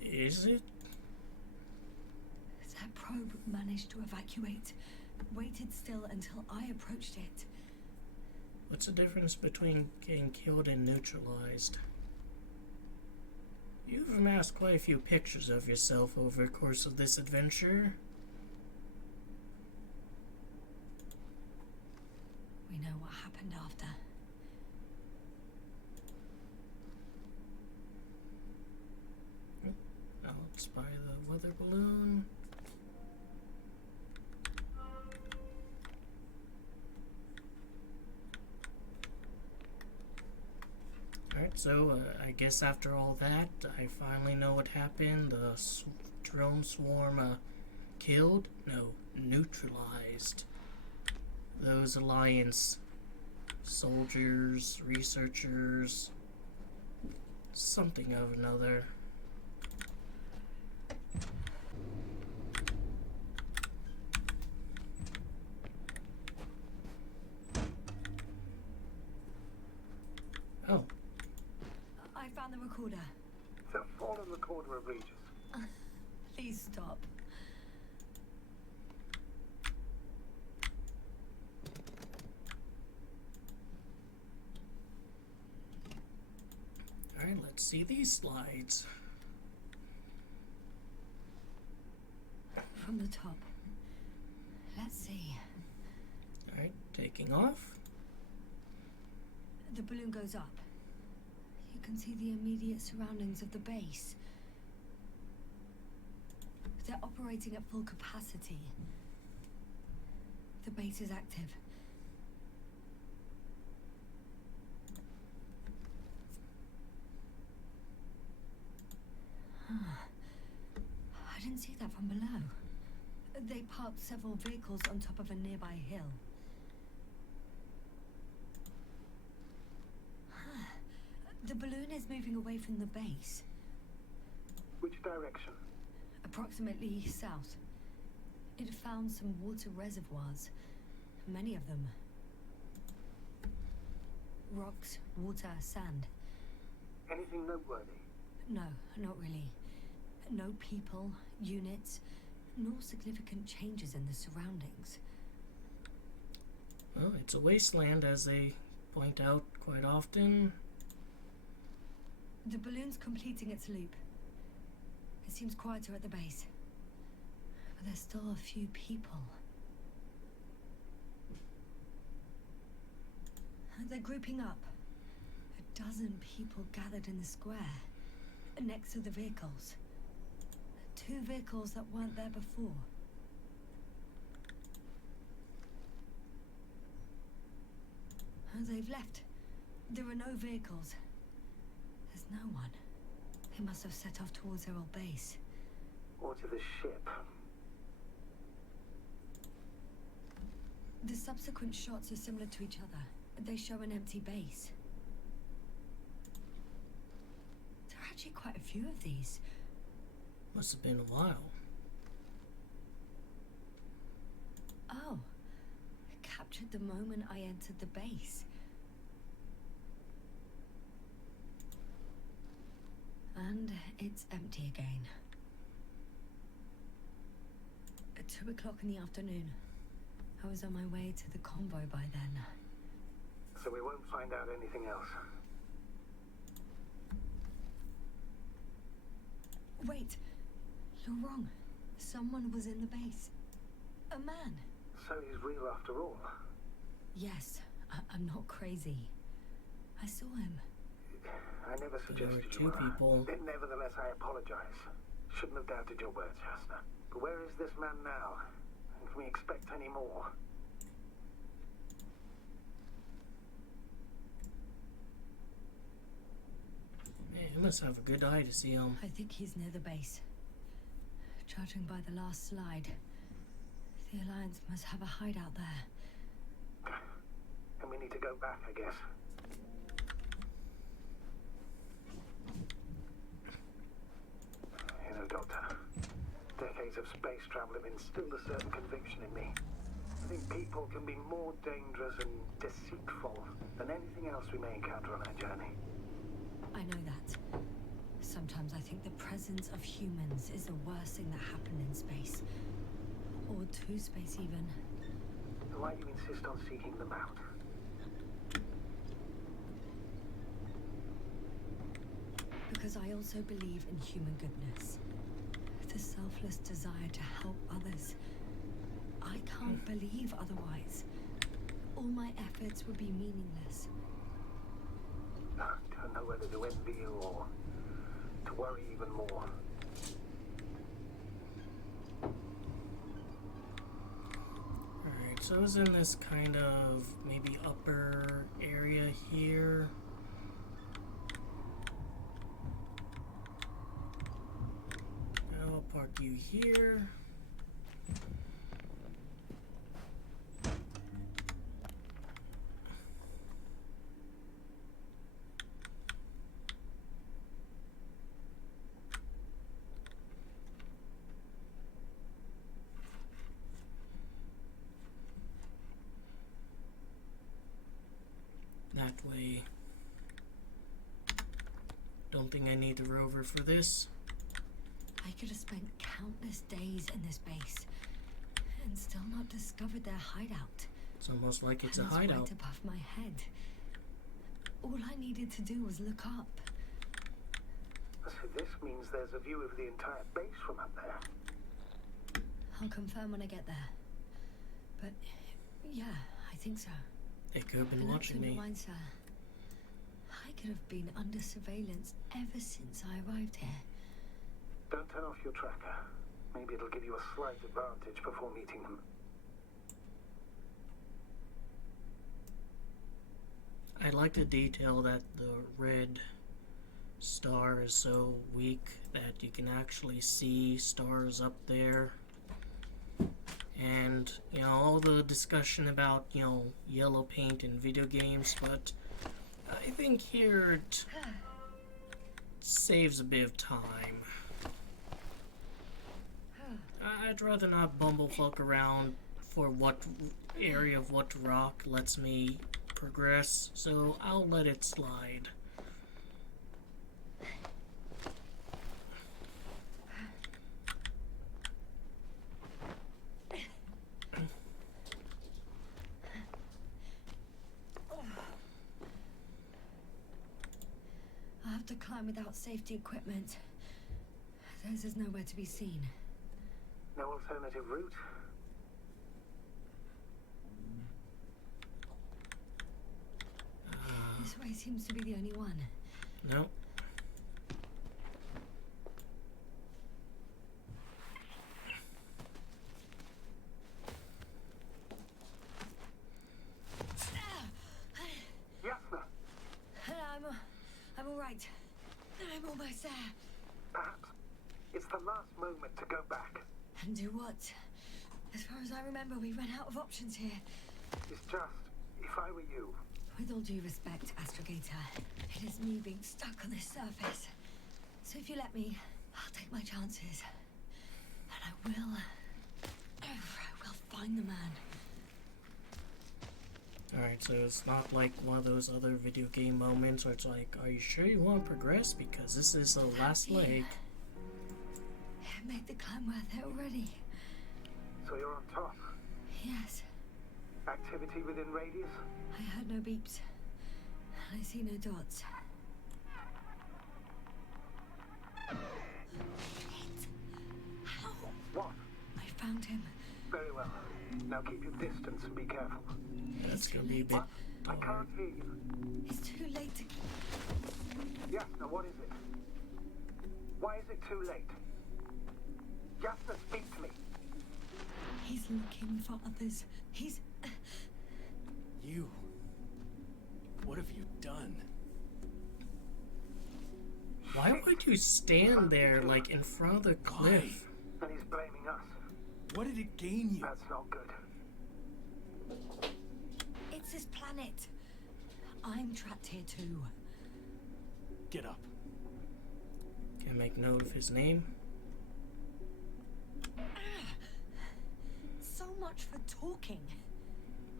Is it? That probe managed to evacuate. Waited still until I approached it. What's the difference between getting killed and neutralized? You've amassed quite a few pictures of yourself over the course of this adventure. We know what happened after. I'll spy the weather balloon. Alright, so I guess after all that, I finally know what happened. The drone swarm killed? No, neutralized those Alliance soldiers, researchers, something of another. I found the recorder. The fallen recorder of Regis. Please stop. Alright, let's see these slides. From the top. Let's see. Alright, taking off. The balloon goes up. You can see the immediate surroundings of the base. They're operating at full capacity. The base is active. I didn't see that from below. They parked several vehicles on top of a nearby hill. The balloon is moving away from the base. Which direction? Approximately south. It found some water reservoirs. Many of them. Rocks, water, sand. Anything noteworthy? No, not really. No people, units, nor significant changes in the surroundings. Well, it's a wasteland, as they point out quite often. The balloon's completing its loop. It seems quieter at the base. But there's still a few people. They're grouping up. 12 people gathered in the square, next to the vehicles. 2 vehicles that weren't there before. They've left. There are no vehicles. There's no one. They must have set off towards their old base. Or to the ship. The subsequent shots are similar to each other. They show an empty base. There are actually quite a few of these. Must have been a while. Oh. It captured the moment I entered the base. And it's empty again. At 2 o'clock in the afternoon. I was on my way to the convoy by then. So we won't find out anything else. Wait. You're wrong. Someone was in the base. A man. So he's real after all. Yes. I'm not crazy. I saw him. I never But there were suggested 2 you were. people. Nevertheless, I apologize. Shouldn't have doubted your words, Jasna. But where is this man now? And can we expect any more? Man, you must have a good eye to see him. I think he's near the base. Judging by the last slide, the Alliance must have a hideout there. And we need to go back, I guess. You know, Doctor, decades of space travel have instilled a certain conviction in me. I think people can be more dangerous and deceitful than anything else we may encounter on our journey. I know that. Sometimes I think the presence of humans is the worst thing that happened in space. Or to space, even. Why do you insist on seeking them out? Because I also believe in human goodness. The selfless desire to help others. I can't believe otherwise. All my efforts would be meaningless. I don't know whether to envy you or to worry even more. Alright, so I was in this kind of maybe upper area here. I'll park you here. That way don't think I need the rover for this. I could have spent countless days in this base and still not discovered their hideout. It's almost like it's a And hideout. right above my head. All I needed to do was look up. So this means there's a view of the entire base from up there. I'll confirm when I get there. But yeah, I think so. They could have been And watching me. mind, sir. I could have been under surveillance ever since I arrived here. Don't turn off your tracker. Maybe it'll give you a slight advantage before meeting them. I like the detail that the red star is so weak that you can actually see stars up there. And, you know, all the discussion about, you know, yellow paint in video games, but I think here it saves a bit of time. I'd rather not bumblefuck around for what area of what rock lets me progress, so I'll let it slide. I have to climb without safety equipment. Theirs is nowhere to be seen. No alternative route? This way seems to be the only one. No. Yasna, I'm all right. I'm almost there. perhaps it's the last moment to go back. And do what? As far as I remember, we ran out of options here. It's just, if I were you, With all due respect, Astrogator, it is me being stuck on this surface. So if you let me, I'll take my chances. And I will find the man. Alright, so it's not like one of those other video game moments where it's like, are you sure you want to progress? Because this is the last leg. It made the climb worth it already. so you're on top. Yes, Activity within radius? I heard no beeps. And I see no dots. How? What? I found him. Very well. Now keep your distance and be careful. That's gonna be a bit I hard. can't hear you. It's too late to keep... Yasna, what is it? Why is it too late? Yasna, speak to me. He's looking for others. He's... You. What have you done? Why would you stand there, like, in front of the cliff? And he's blaming us. What did it gain you? That's not good. It's his planet. I'm trapped here too. Get up. Can I make note of his name? So much for talking.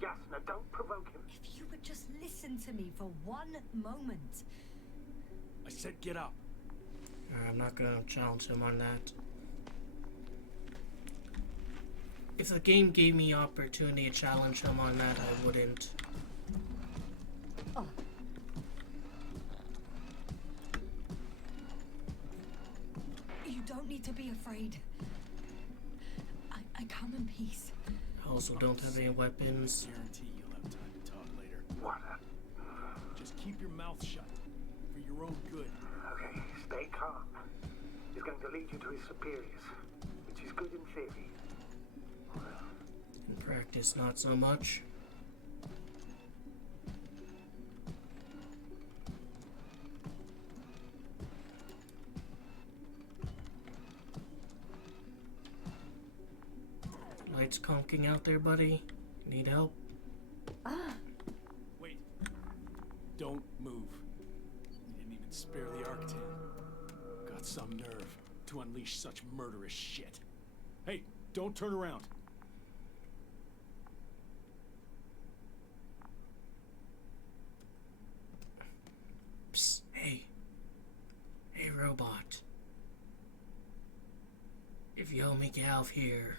Yasna, don't provoke him. If you would just listen to me for one moment. I said get up. I'm not gonna challenge him on that. If the game gave me opportunity to challenge him on that, I wouldn't. Oh. You don't need to be afraid. I come in peace. I also don't have any weapons. Guarantee you'll have time to talk later. What? Just keep your mouth shut. For your own good. Okay, stay calm. He's going to lead you to his superiors, which is good in theory. In practice, not so much. Lights conking out there, buddy. Need help? Wait. Don't move. You didn't even spare the Arctan. Got some nerve to unleash such murderous shit. Hey, don't turn around. Psst, hey. robot. If you help me get out of here,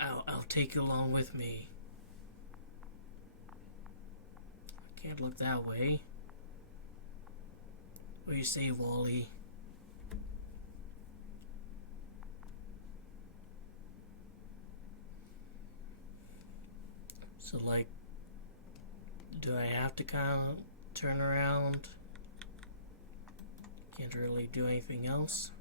I'll take you along with me. I can't look that way. What do you say, Wally? So, like, do I have to kind of turn around? Can't really do anything else.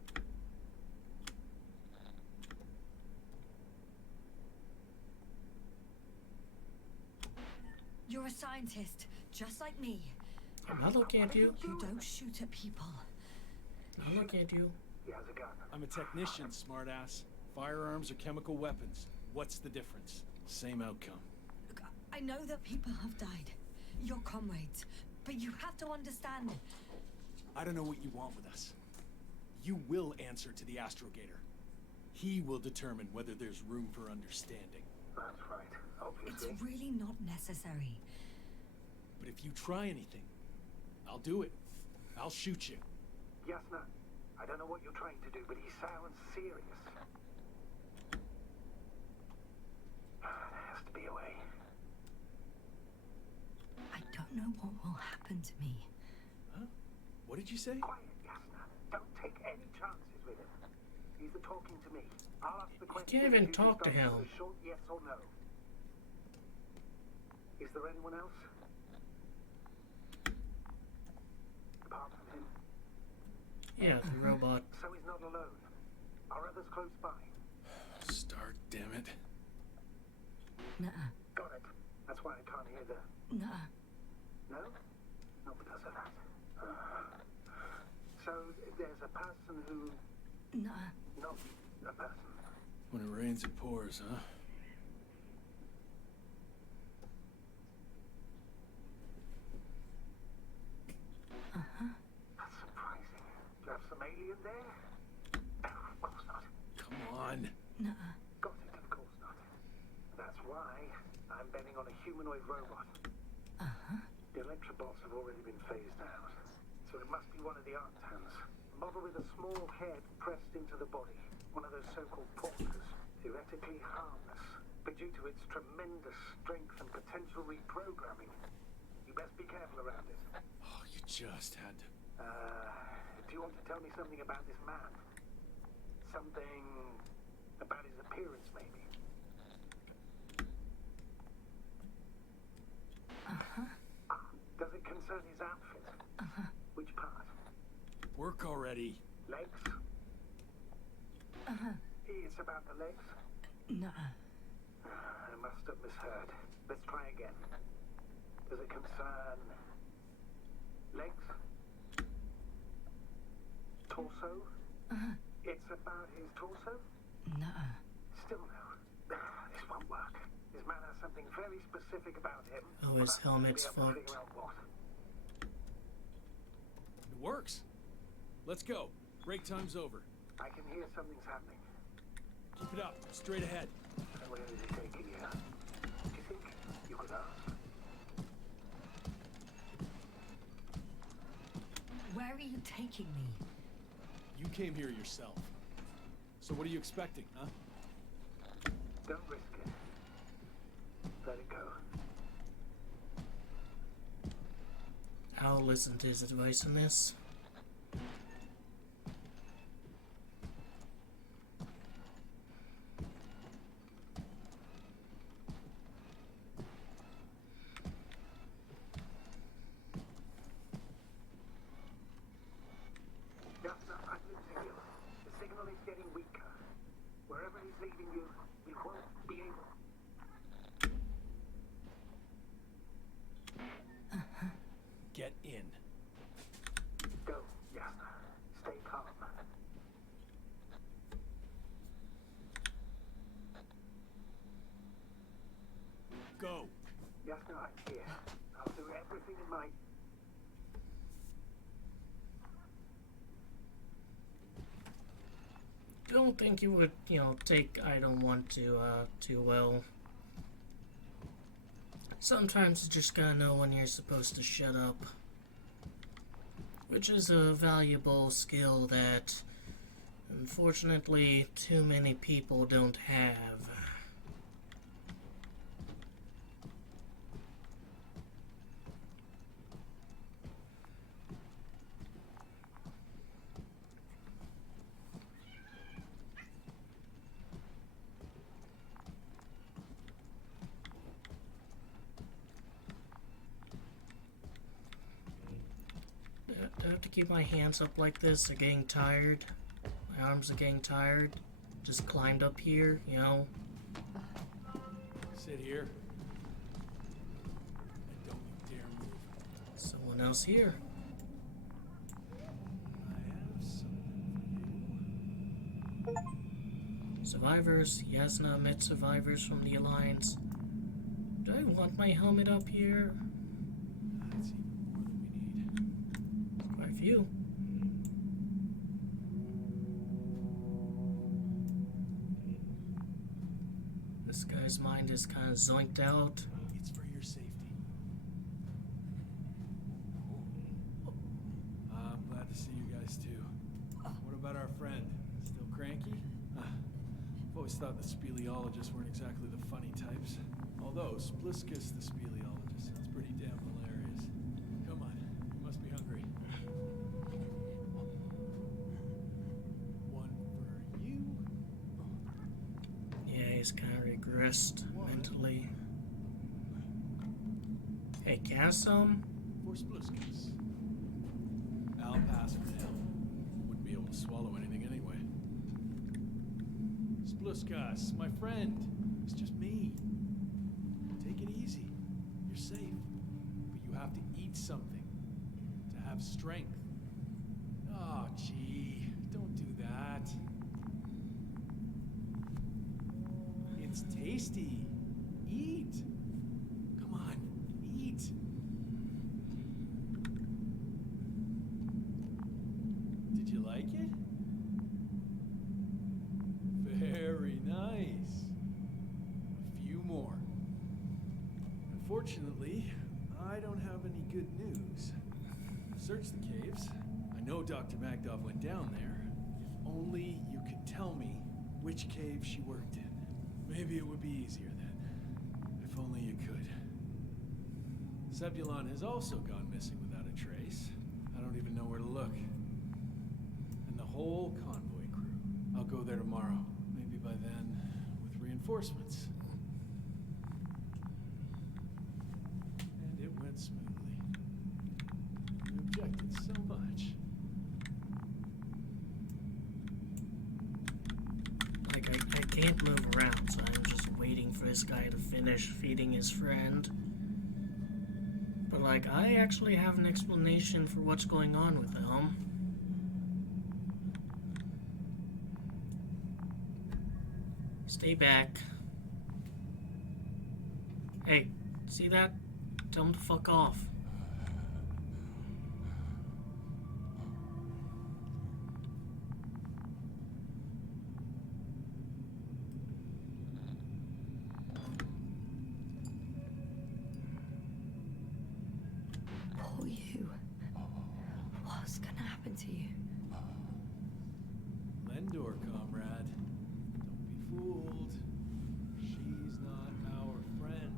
You're a scientist, just like me. I'm not looking at you. You don't shoot at people. I'm looking at you. He has a gun. I'm a technician, smartass. Firearms or chemical weapons. What's the difference? Same outcome. Look, I know that people have died. Your comrades. But you have to understand. I don't know what you want with us. You will answer to the Astrogator. He will determine whether there's room for understanding. That's right, It's obviously. really not necessary. But if you try anything, I'll do it. I'll shoot you. Yasna, I don't know what you're trying to do, but he sounds serious. There has to be a way. I don't know what will happen to me. Huh? What did you say? Quiet, Yasna. Don't take any chances with him. He's talking to me. I'll ask the question. can't even you talk just to him. answer a short yes or no. Is there anyone else? Apart from him? Yeah, the robot. So he's not alone. Are others close by? Start, damn it. Nuh-uh. Got it. That's why I can't hear the... Nuh-uh. No? Not because of that. So there's a person who... Nuh-uh. Not a person. When it rains, it pours, huh? Uh-huh. That's surprising. Do you have some alien there? No, of course not. Come on. Nuh-uh. Got it, of course not. That's why I'm betting on a humanoid robot. Uh-huh. The electrobots have already been phased out, so it must be one of the Arctans. A model with a small head pressed into the body. One of those so-called porters. Theoretically harmless, but due to its tremendous strength and potential reprogramming, you best be careful around it. Oh, you just had to... Do you want to tell me something about this man? Something about his appearance, maybe? Uh-huh. Does it concern his outfit? Uh-huh. Which part? Work already. Legs? Uh-huh. It's about the legs? Nuh-uh. I must have misheard. Let's try again. Does it concern... legs? Torso? Uh-huh. It's about his torso? Nuh-uh. Still no. This won't work. This man has something very specific about him. Oh, his but I'm not gonna helmet's be able to fucked. figure out what. It works. Let's go. Break time's over. I can hear something's happening. Keep it up. Straight ahead. And where is it taking you? Do you think you could ask? Where are you taking me? You came here yourself. So what are you expecting, huh? Don't risk it. Let it go. I'll listen to his advice on this. Yasna, I'm losing you. The signal is getting weaker. Wherever he's leading you, you won't be able... Get in. Go, Yasna. Stay calm. Go. Yasna, I'm here. I'll do everything in my... Don't think you would, take I don't want to, too well. Sometimes you just gotta know when you're supposed to shut up. which is a valuable skill that unfortunately too many people don't have. I have to keep my hands up like this. They're getting tired. My arms are getting tired. Just climbed up here, you know. Sit here. And don't you dare move. Someone else here. I have something for you. Survivors. Yasna met survivors from the Alliance. Do I want my helmet up here? That's even more than we need. Quite a few. This guy's mind is kind of zoinked out. It's for your safety. I'm glad to see you guys too. What about our friend? Still cranky? I've always thought the speleologists weren't exactly the funny types. Although Spliskus the speleologist sounds pretty damn hilarious. Come on, you must be hungry. One for you. Yeah, he's kind of regressed mentally. Hey, can I have some? For Spliskus. I'll pass for now. Wouldn't be able to swallow anything anyway. Spliskus, my friend. It's just me. Take it easy. You're safe. But you have to eat something to have strength. Oh, gee. Don't do that. It's tasty. Eat. Come on. Eat. Did you like it? Very nice. A few more. Unfortunately, I don't have any good news. I've searched the caves. I know Dr. Magdov went down there. If only you could tell me which cave she worked in. Maybe it would be easier then. If only you could. Zebulon has also gone missing without a trace. I don't even know where to look. And the whole convoy crew. I'll go there tomorrow. Maybe by then, with reinforcements. And it went smoothly. You objected so much. Like, I can't move around, so I'm just waiting for this guy to finish feeding his friend. But, like, I actually have an explanation for what's going on with them. Stay back. Hey, see that? Tell him to fuck off. Poor you. What's gonna happen to you? Lendor, comrade. Don't be fooled. She's not our friend.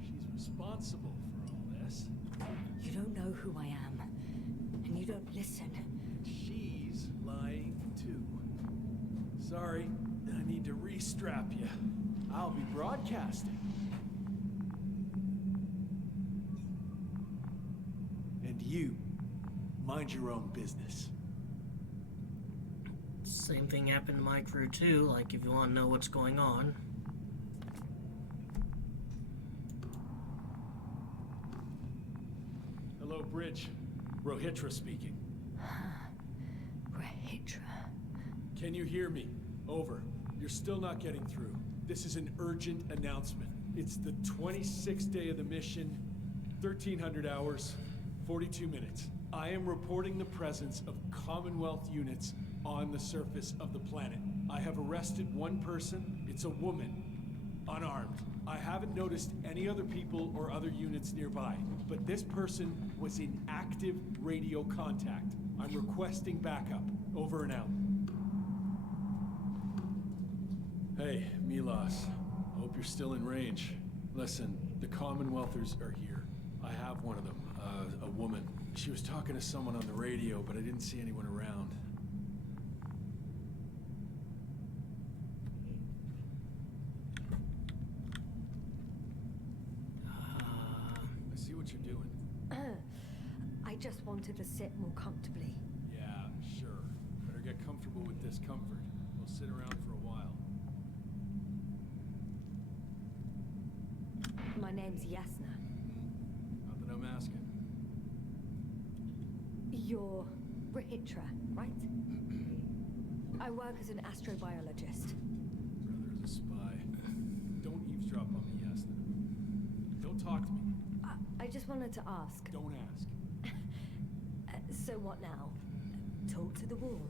She's responsible for all this. You don't know who I am, and you don't listen. She's lying too. Sorry, I need to restrap you. I'll be broadcasting. And you, mind your own business. Same thing happened to my crew too, like if you want to know what's going on. Hello, Bridge. Rohitra speaking. Rahitra. Can you hear me? Over. You're still not getting through. This is an urgent announcement. It's the 26th day of the mission, 1300 hours, 42 minutes. I am reporting the presence of Commonwealth units on the surface of the planet. I have arrested one person. It's a woman, unarmed. I haven't noticed any other people or other units nearby, but this person was in active radio contact. I'm requesting backup. Over and out. Hey, Milos. Hope you're still in range. Listen, the Commonwealthers are here. I have one of them, a woman. She was talking to someone on the radio, but I didn't see anyone around. I see what you're doing. I just wanted to sit more comfortably. Yeah, sure. Better get comfortable with discomfort. We'll sit around for a while. My name's Yasna. Not that I'm asking. You're Rihitra, right? I work as an astrobiologist. Brother is a spy. Don't eavesdrop on me, Yasna. Don't talk to me. I just wanted to ask. Don't ask. So what now? Talk to the wall?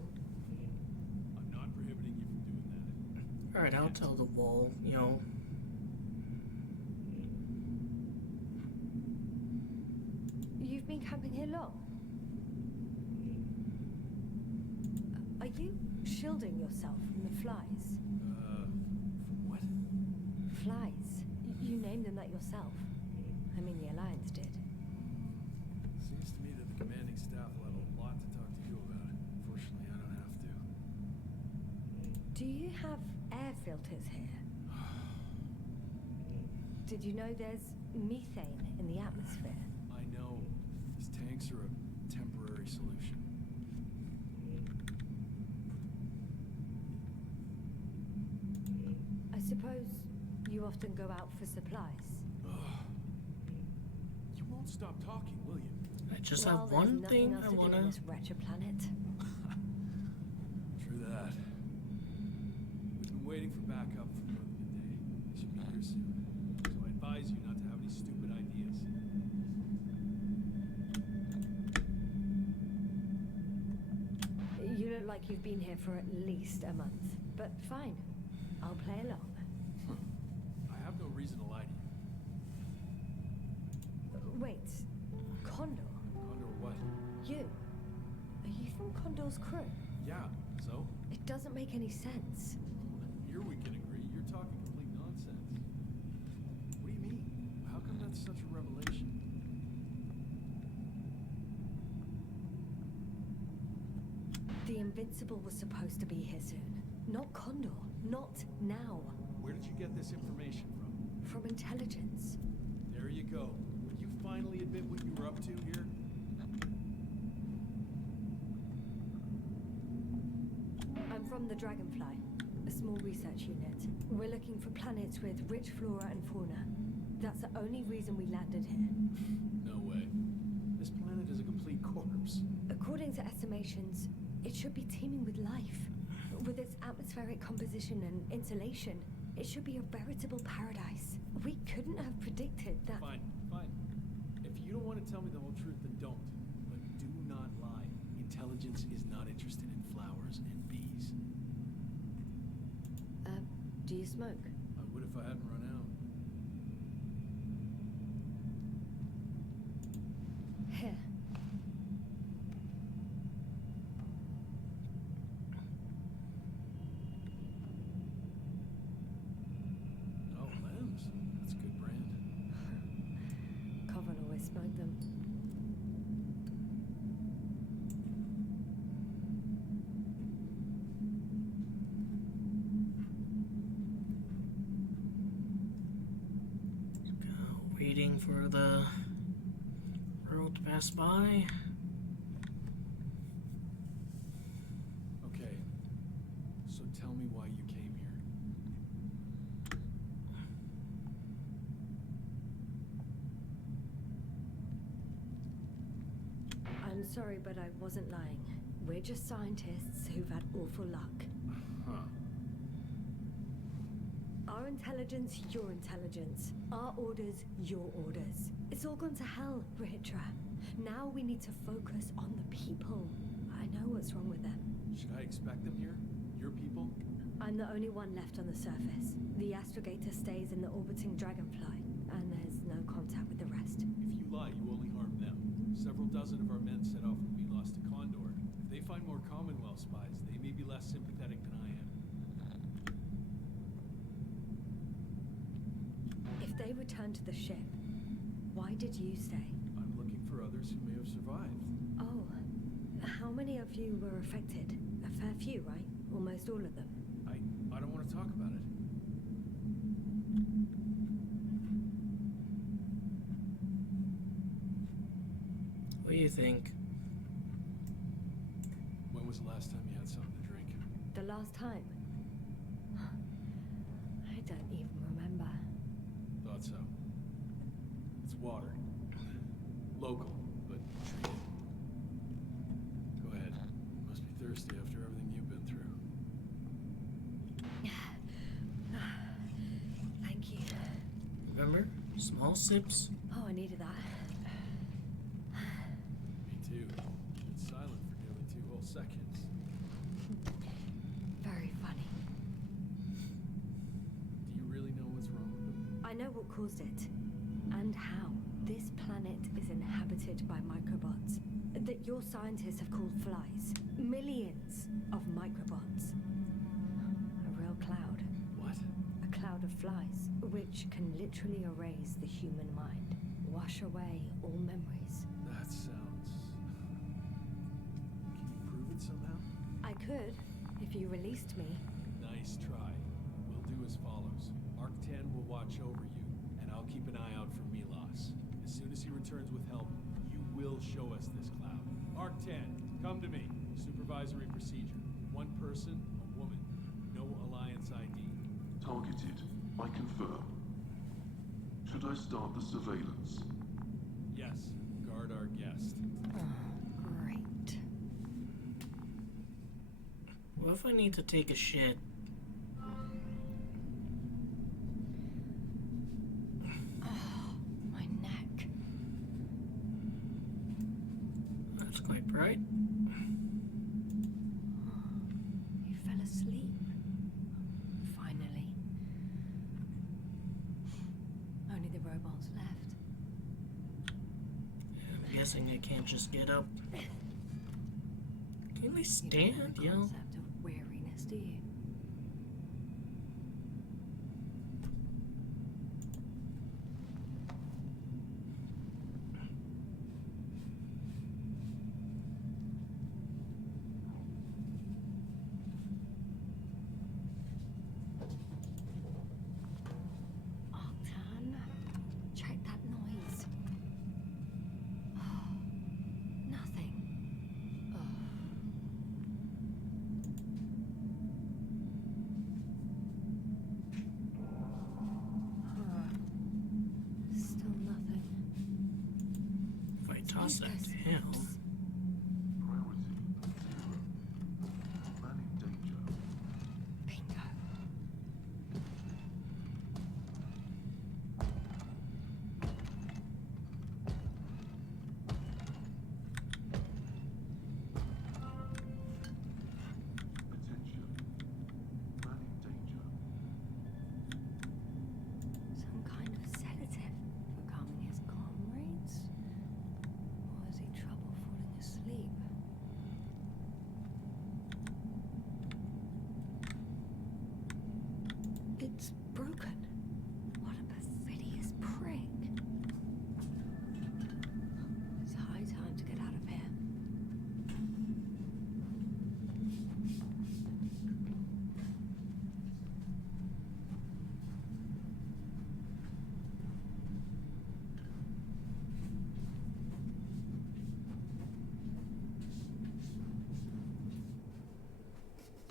I'm not prohibiting you from doing that. Alright, I'll tell the wall, you know. You've been camping here long? Are you shielding yourself from the flies? From what? Flies. You named them that yourself. I mean, the Alliance did. Seems to me that the commanding staff will have a lot to talk to you about. Fortunately, I don't have to. Do you have air filters here? Did you know there's methane in the atmosphere? I know. These tanks are a temporary solution. I suppose you often go out for supplies. You won't stop talking, will you? I just Well, have there's one nothing thing else I to do on wanna... this wretched planet. True that. We've been waiting for backup for more than a day. They should be here soon. So I advise you not to have any stupid ideas. You look like you've been here for at least a month. But fine. I'll play along. I have no reason to lie to you. Wait. Condor? Condor what? You? Are you from Condor's crew? Yeah, so? It doesn't make any sense. Here we can agree. You're talking complete nonsense. What do you mean? How come that's such a revelation? The Invincible was supposed to be here soon. Not Condor. Not now. Where did you get this information from? From intelligence. There you go. Would you finally admit what you were up to here? I'm from the Dragonfly, a small research unit. We're looking for planets with rich flora and fauna. That's the only reason we landed here. No way. This planet is a complete corpse. According to estimations, it should be teeming with life. With its atmospheric composition and insulation, it should be a veritable paradise. We couldn't have predicted that. Fine, fine. If you don't want to tell me the whole truth, then don't. But do not lie. Intelligence is not interested in flowers and bees. Do you smoke? I would if I hadn't run out. Here. Oh, Lambs. That's a good brand. Coven always smoked them. Waiting for the world to pass by. Okay. So tell me why you came here. I'm sorry, but I wasn't lying. We're just scientists who've had awful luck. Huh. Our intelligence, your intelligence. Our orders, your orders. It's all gone to hell, Rihitra. Now we need to focus on the people. I know what's wrong with them. Should I expect them here? Your people? I'm the only one left on the surface. The astrogator stays in the orbiting dragonfly, and there's no contact with the rest. If you lie, you only harm them. Several dozen of our men set off when we lost to Condor. If they find more Commonwealth spies, they may be less sympathetic than I am. If they return to the ship, why did you stay? I'm looking for others who may have survived. Oh, how many of you were affected? A fair few, right? Almost all of them. I don't want to talk about it. What do you think? When was the last time you had something to drink? The last time? I don't even remember. Thought so. It's water. Local, but treated. Go ahead. You must be thirsty after everything you've been through. Thank you. Remember? Small sips? Oh, I needed that. Me too. Been silent for nearly 2 whole seconds. Very funny. Do you really know what's wrong with them? I know what caused it, and how. This planet is inhabited by microbots that your scientists have called flies. Millions of microbots. A real cloud. What? A cloud of flies, which can literally erase the human mind, wash away all memories. That sounds... Can you prove it somehow? I could, if you released me. Nice try. We'll do as follows. Arc-10 will watch over you, and I'll keep an eye out for Milos. As soon as he returns with help, you will show us this cloud. Arc-10, come to me. Supervisory procedure. One person, a woman. No Alliance ID. Targeted. I confirm. Should I start the surveillance? Yes, guard our guest. Great. What if I need to take a shit? My neck. That's quite bright. You fell asleep. Finally. Only the robots left. I'm guessing I can't just get up. Can you at least You don't have stand, the yo? concept of weariness, do you? Octan, check that noise. Oh, nothing. Still nothing. If I toss that to him. Priority 0. Man in danger. Bingo. Attention. Man in danger. Some kind of sedative for calming his comrades? Or has he trouble falling asleep? It's broken. What a perfidious prick. It's high time to get out of here.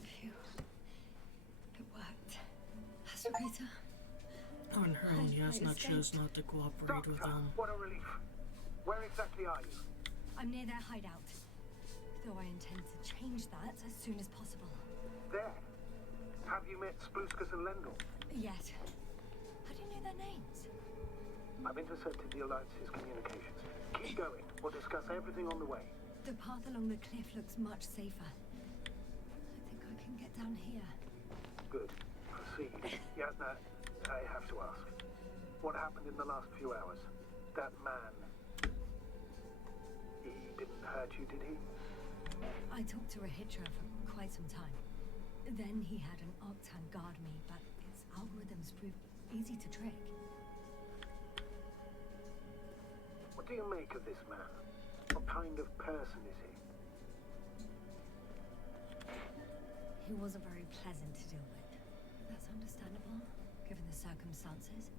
Phew. It worked. Astrogator. On her own, Yasna escaped. chose not to cooperate with Doctor, them. what a relief. Where exactly are you? I'm near their hideout. Though I intend to change that as soon as possible. There. Have you met Spluskus and Lendl? Yet. How do you know their names? I've intercepted the Alliance's communications. Keep going. We'll discuss everything on the way. The path along the cliff looks much safer. I think I can get down here. good. Proceed. Yeah, no, I have to ask. What happened in the last few hours? That man... He didn't hurt you, did he? I talked to Rahitra for quite some time. Then he had an Octan guard me, but its algorithms proved easy to trick. What do you make of this man? What kind of person is he? He wasn't very pleasant to deal with. That's understandable, given the circumstances.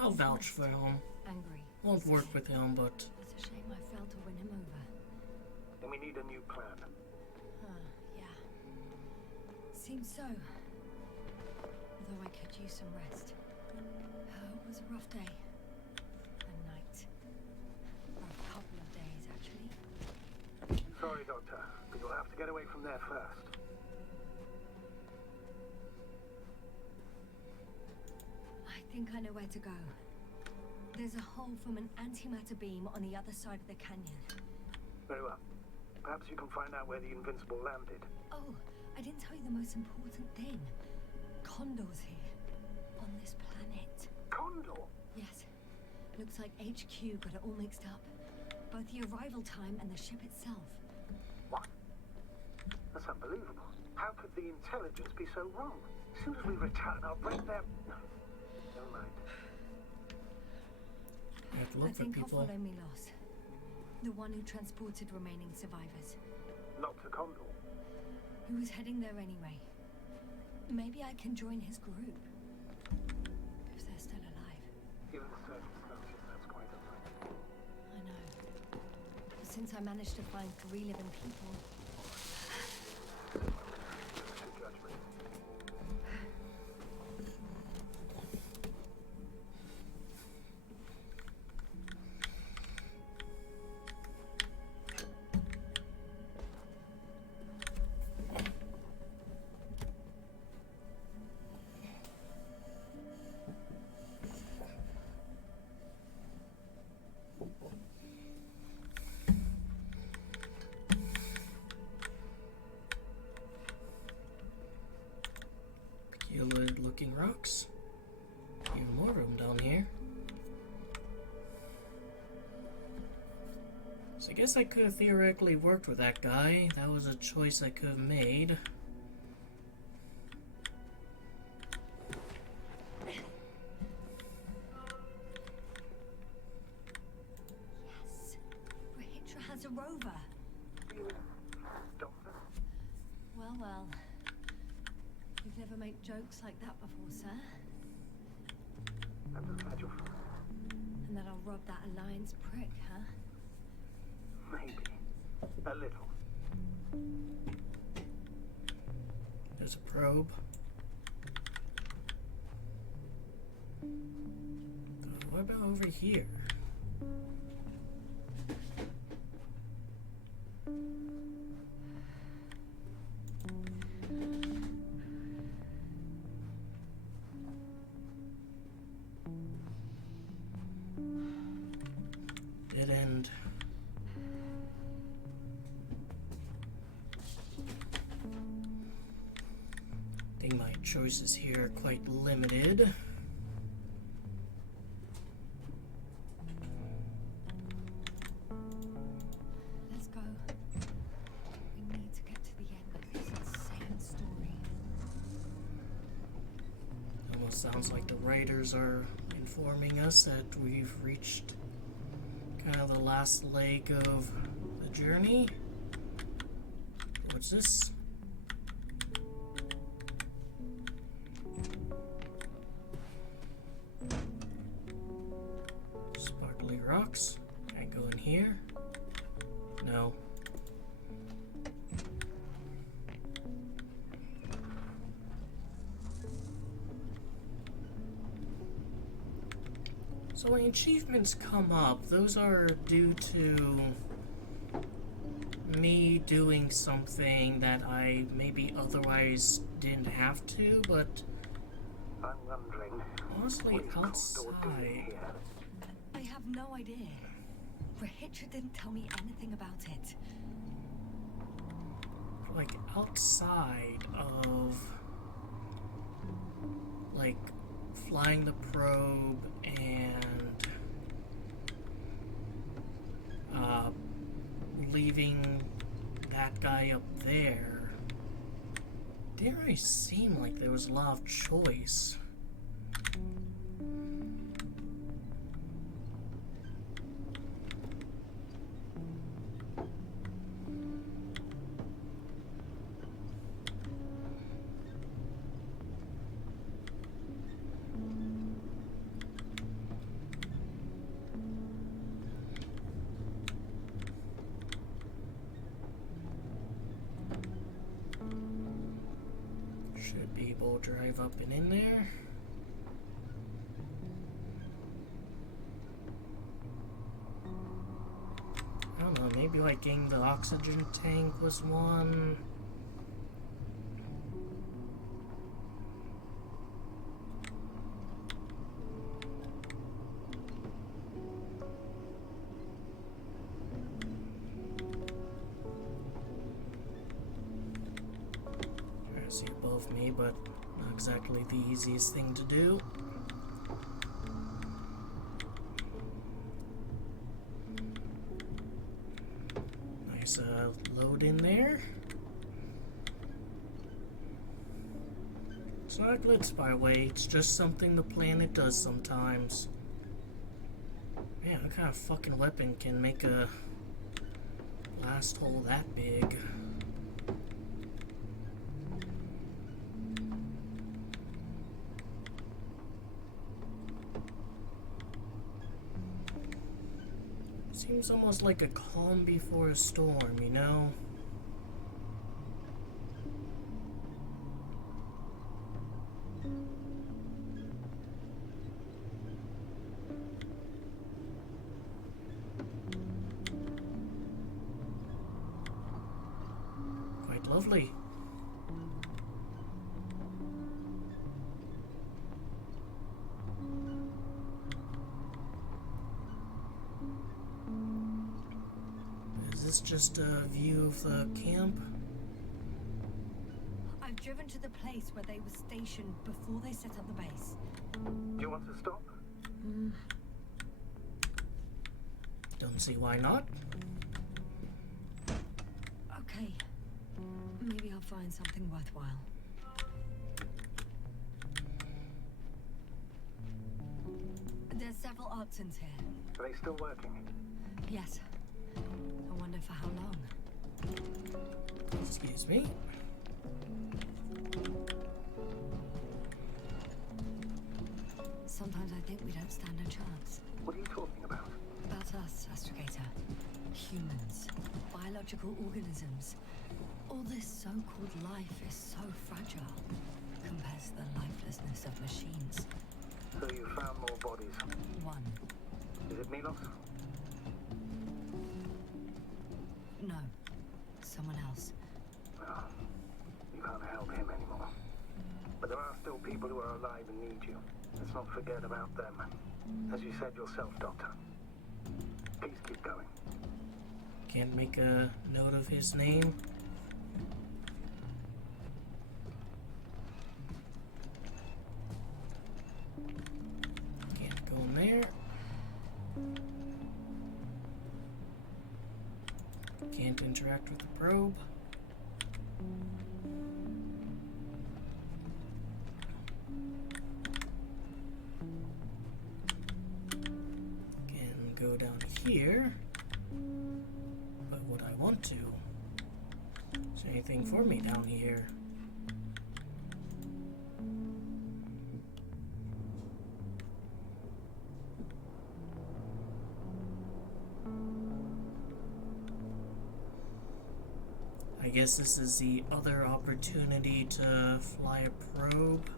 I'll vouch for him. Angry. Won't work with him, but... It's a shame I failed to win him over. Then we need a new plan. Yeah. Seems so. Although I could use some rest. It was a rough day. A night. Rough couple of days, actually. Sorry, Doctor, but you'll have to get away from there first. I think I know where to go. There's a hole from an antimatter beam on the other side of the canyon. Very well. Perhaps you can find out where the Invincible landed. Oh, I didn't tell you the most important thing. Condor's here. On this planet. Condor? Yes. Looks like HQ got it all mixed up. Both the arrival time and the ship itself. What? That's unbelievable. How could the intelligence be so wrong? As soon as we return, I'll break their... No. Never mind. I have to look I for think I'll people. follow Milos. The one who transported remaining survivors. Not to Condor. He was heading there anyway. Maybe I can join his group. If they're still alive. Given the circumstances, that's quite unlikely. I know. Since I managed to find 3 living people. Good judgment. Peculiar looking rocks. Even more room down here. So I guess I could have theoretically worked with that guy. That was a choice I could have made. Yes. Rahitra has a rover. Doctor? Well, well. You've never made jokes like that before, sir. I'm just glad you're fine. And that I'll rob that Alliance prick, huh? Maybe. A little. There's a probe. What about over here? Dead end. I think my choices here are quite limited. Let's go. We need to get to the end of this insane story. Almost sounds like the writers are informing us that we've reached kind of the last leg of the journey. What's this? Sparkly rocks. Can I go in here? No. So when achievements come up, those are due to me doing something that I maybe otherwise didn't have to, but I'm wondering... honestly, what is Condor doing outside. here? I have no idea. Rahitra didn't tell me anything about it. Like outside of like flying the probe and leaving that guy up there, didn't really seem like there was a lot of choice. Should be able to drive up and in there. I don't know, maybe like getting the oxygen tank was one. I see above me, but not exactly the easiest thing to do. Nice load in there. It's not a glitch, by the way, it's just something the planet does sometimes. Man, what kind of fucking weapon can make a blast hole that big? Seems almost like a calm before a storm, you know? Quite lovely. Is this just a view of the camp? I've driven to the place where they were stationed before they set up the base. Do you want to stop? Don't see why not. Okay. Maybe I'll find something worthwhile. There's several artisans here. Are they still working? Yes. I wonder for how long. Excuse me. Sometimes I think we don't stand a chance. What are you talking about? About us, Astrogator. Humans. Biological organisms. All this so-called life is so fragile compared to the lifelessness of machines. So you found more bodies. One. Is it Milos? No. Someone else. Well, you can't help him anymore. But there are still people who are alive and need you. Let's not forget about them. As you said yourself, Doctor. Please keep going. Can't make a note of his name. Can't go in there. Can't interact with the probe. Can go down here. But would I want to? Is there anything for me down here? I guess this is the other opportunity to fly a probe.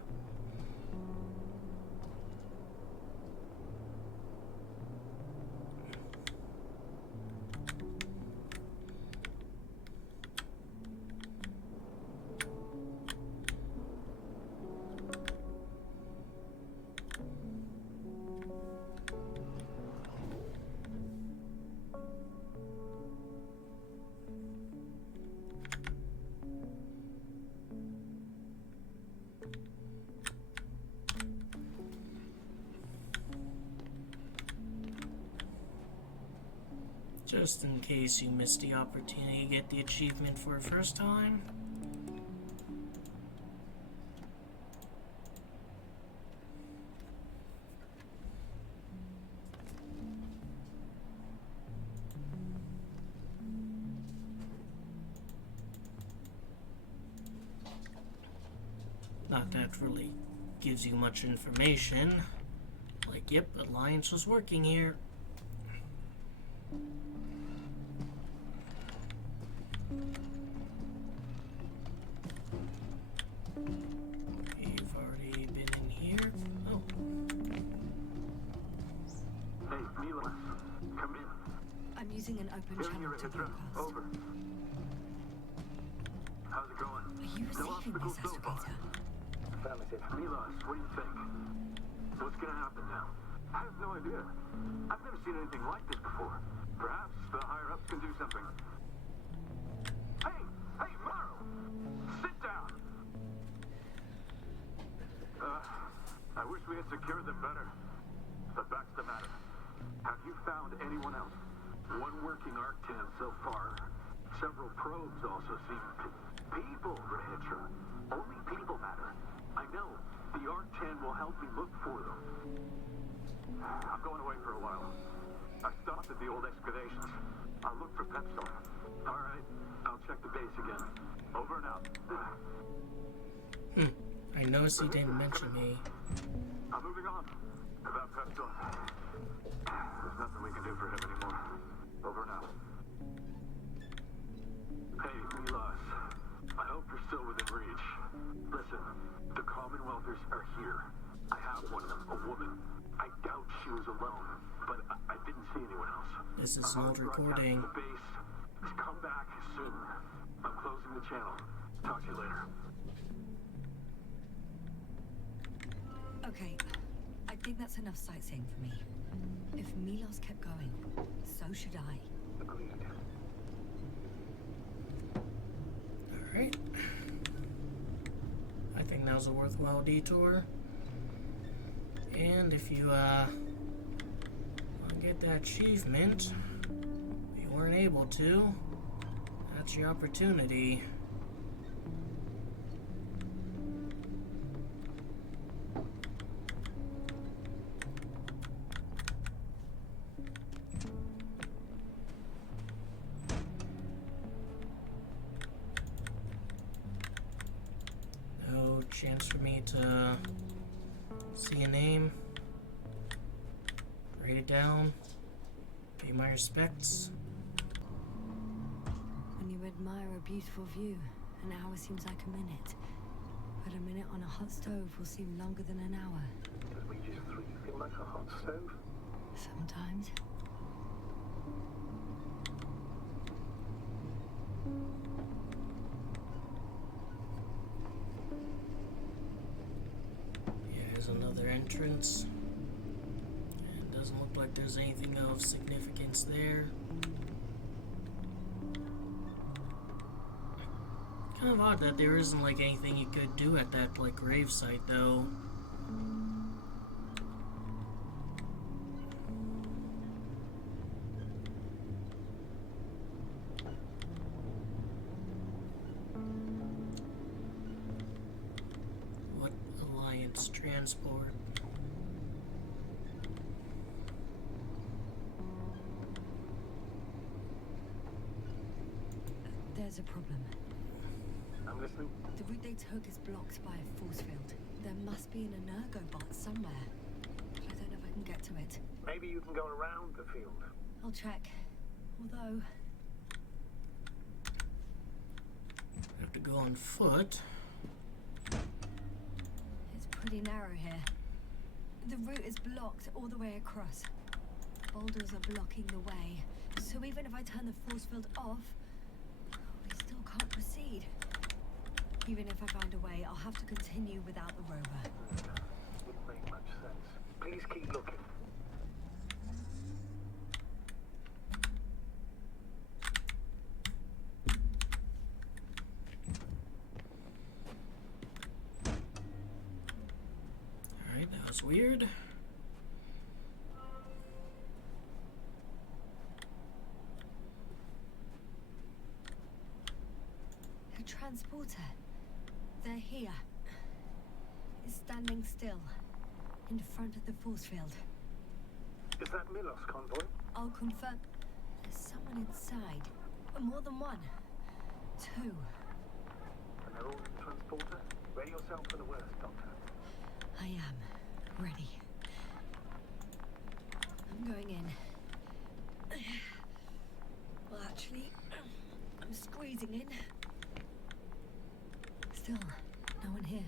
Just in case you missed the opportunity to get the achievement for the first time. Not that really gives you much information. Like, yep, Alliance was working here. You've already been in here. Oh. Hey, Mila, come in. I'm using an open Hearing channel your to address. broadcast. Over. How's it going? Are you No receiving obstacles this, so far. Astrogator? Affirmative. Milos, what do you think? What's gonna happen now? I have no idea. I've never seen anything like this before. Perhaps the higher-ups can do something. Hey! Hey, Morrow! Sit down! I wish we had secured them better. But back to the matter. Have you found anyone else? One working Arc-10 so far. Several probes also seem to... People, Rehitra. Only people matter. I know. The Arc-10 will help me look for them. I'm going away for a while. I stopped at the old excavations. I'll look for Pepstone. All right. I'll check the base again. Over and out. I noticed he didn't mention me. I'm moving on. About Pepstone. There's nothing we can do for him anymore. Over and out. Hey, Milos. I hope you're still within reach. Listen, the Commonwealthers are here. I have one of them, a woman. I doubt she was alone, but I didn't see anyone else. This is an old recording. The base. Come back soon. I'm closing the channel. Talk to you later. Okay, I think that's enough sightseeing for me. If Milos kept going, so should I. Agreed. Alright. I think that was a worthwhile detour. And if you want to get that achievement, you weren't able to, that's your opportunity. No chance for me to see a name, write it down, pay my respects. When you admire a beautiful view, an hour seems like a minute. But a minute on a hot stove will seem longer than an hour. Does Regis 3 feel like a hot stove? Sometimes. Here's another entrance. It doesn't look like there's anything of significance there. Kind of odd that there isn't like anything you could do at that like grave site though. What Alliance transport? There's a problem. I'm listening. The route they took is blocked by a force field. There must be an energobot somewhere. But I don't know if I can get to it. Maybe you can go around the field. I'll check. Although, I have to go on foot. it's pretty narrow here. The route is blocked all the way across. Boulders are blocking the way. So even if I turn the force field off, we still can't proceed. Even if I find a way, I'll have to continue without the rover. Wouldn't make much sense. Please keep looking. Alright, that was weird. a transporter. They're here. It's standing still. In front of the force field. Is that Milos convoy? I'll confirm. There's someone inside. More than one. Two. And they're all in the transporter? Ready yourself for the worst, Doctor. I am. Ready. I'm going in. Well, actually, I'm squeezing in. Still, no one here.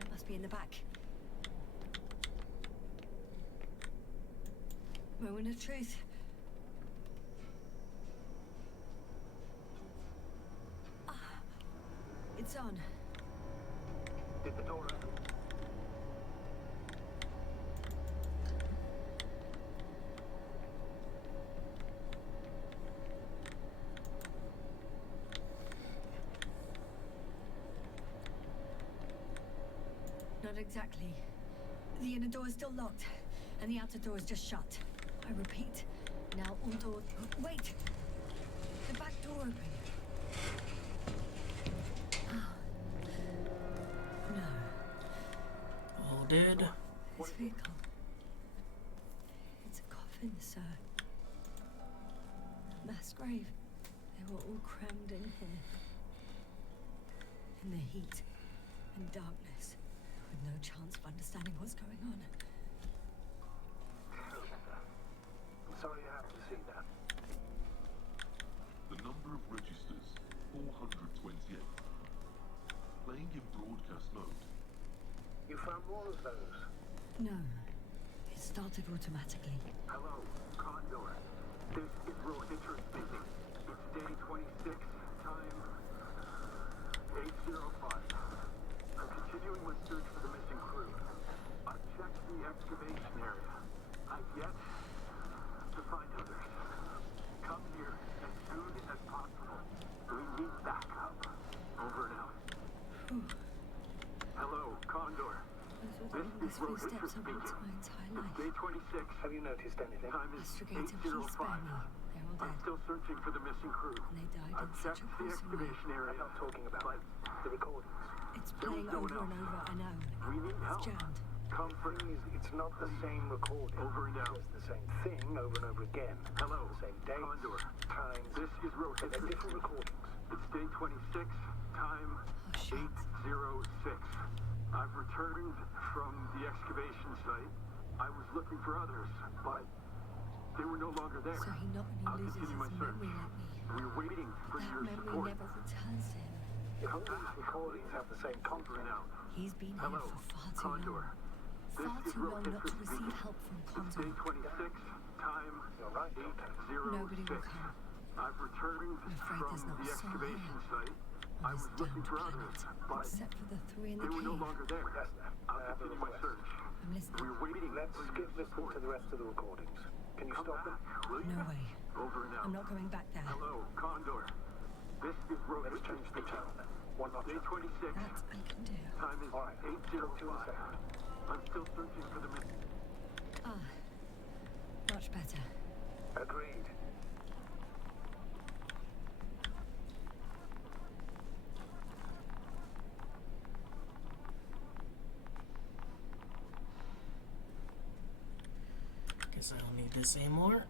They must be in the back. Moment of truth. It's on. Did the door open? Not exactly. The inner door is still locked, and the outer door is just shut. I repeat, now all doors... Wait! The back door open. No. All dead. This vehicle. It's a coffin, sir. A mass grave. They were all crammed in here. In the heat and darkness, with no chance of understanding what's going on. I'm sorry you have to see that. The number of registers, 428. Playing in broadcast mode. You found more of those? No. It started automatically. Hello, Condor. This is Rohitra speaking. It's day 26, time 8:05. I'm continuing my search for the missing crew. I've checked the excavation area. I've yet to find others. Come here as soon as possible. We need backup. Over and out. Hello, Condor. Those were the longest footsteps I've walked my entire life. Day 26. Have you noticed anything? Time is Astrogator, please spare 8:05. me. They're all I'm dead. still searching for the missing crew. And they died I've in such checked a the gruesome way. excavation area. I'm not talking about the recordings. It's There was playing no over one and else. over, I know. We need It's help. jammed. Comfort. It's not the same recording. Over and out. It's the same thing over and over again. Hello. The same date. Condor. Time. This is Rohitra. They're different recordings. It's day 26. Time Oh, shit. 8:06. I've returned from the excavation site. I was looking for others, but they were no longer there. So he not I'll only loses continue my his search. memory like me, We're waiting for that your memory support. never returns to him. If all these recordings have the same content, He's been here hello, for far too Condor. long. This Far is too long not to Rohitra receive speaking. help from It's day Condor. 26, time Nobody will 8:06. come. I've returned I'm afraid from there's not the a soul excavation here site. on I this was looking damned for planet, others, but except for the three in the they were no cave. longer there. I'll continue my search. I'm listening. We're waiting. Let's skip listening to the rest of the recordings. Can you stop them? Will you? No way. Over and out. I'm not going back there. Hello, Condor. This is Rohitra. Let's change the channel then. One notch. Day 26. That I can do. Time is Oh. 8:05. I'm still searching for the missing. Ah, much better. Agreed. Guess I don't need this anymore.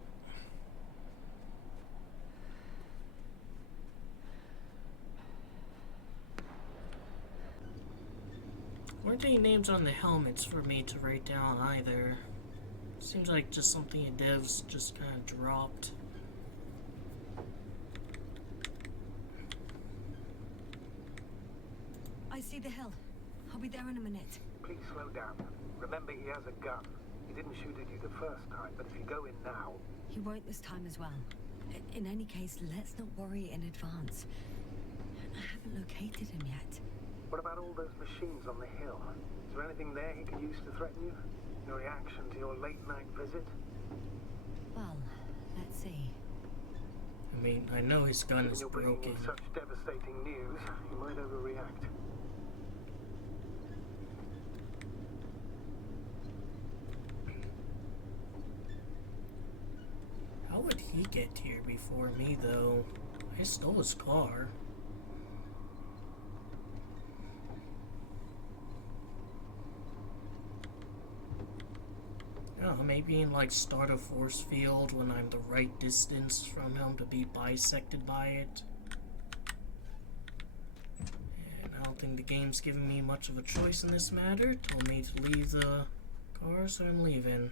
Weren't any names on the helmets for me to write down either. Seems like just something the devs just kind of dropped. I see the hill. I'll be there in a minute. Please slow down. Remember, he has a gun. He didn't shoot at you the first time, but if you go in now... He won't this time as well. In any case, let's not worry in advance. I haven't located him yet. What about all those machines on the hill? Is there anything there he could use to threaten you? Your reaction to your late-night visit? Well, let's see. I mean, I know his gun Given is you're bringing broken. in such devastating news, you might overreact. How would he get here before me, though? I stole his car. Oh, maybe like start a force field when I'm the right distance from him to be bisected by it. And I don't think the game's giving me much of a choice in this matter. Told me to leave the car, so I'm leaving.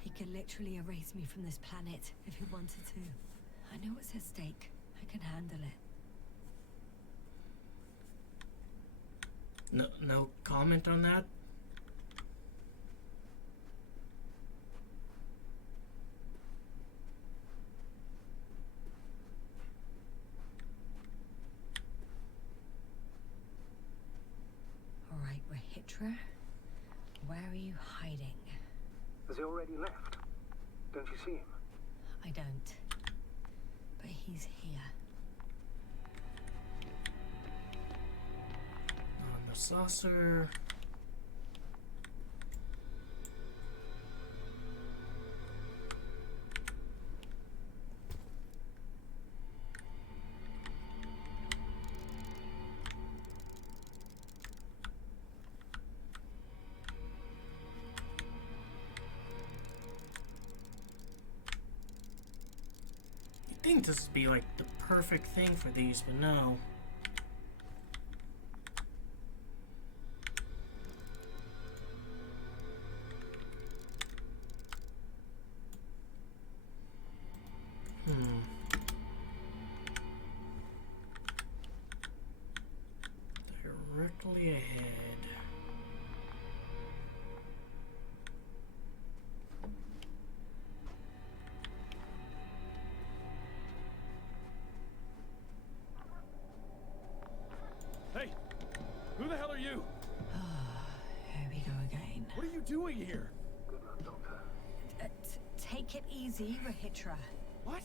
He could literally erase me from this planet if he wanted to. I know what's at stake. I can handle it. No comment on that? Alright, Rahitra. Where are you hiding? Has he already left? Don't you see him? I don't. But he's here. On the saucer. I think this would be like the perfect thing for these, but no. Directly ahead. Hey! Who the hell are you? Here we go again. What are you doing here? Good luck, Doctor. Take it easy, Rahitra. What?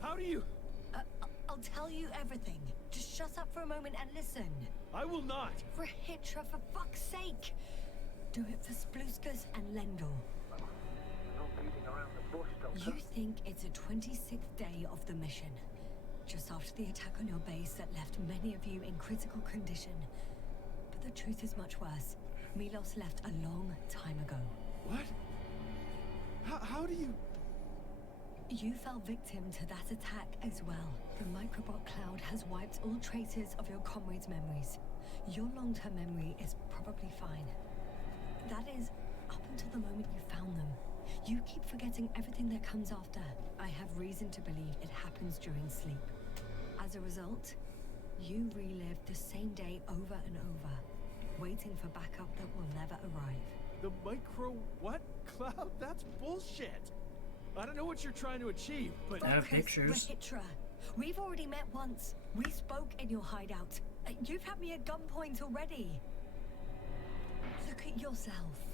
How do you... I'll tell you everything. Just shut up for a moment and listen. I will not! Rahitra, for fuck's sake! Do it for Spluskas and Lendor. You're not beating around the bush, Doctor. You think it's a 26th day of the mission. Just after the attack on your base that left many of you in critical condition. But the truth is much worse. Milos left a long time ago. What? How do you... You fell victim to that attack as well. The microbot cloud has wiped all traces of your comrades' memories. Your long-term memory is probably fine. That is, up until the moment you found them. You keep forgetting everything that comes after. I have reason to believe it happens during sleep. As a result, you relive the same day over and over, waiting for backup that will never arrive. The micro... what? Cloud? That's bullshit! I don't know what you're trying to achieve, but... I have Focus, pictures. Rahitra. We've already met once. We spoke in your hideout. You've had me at gunpoint already. Look at yourself.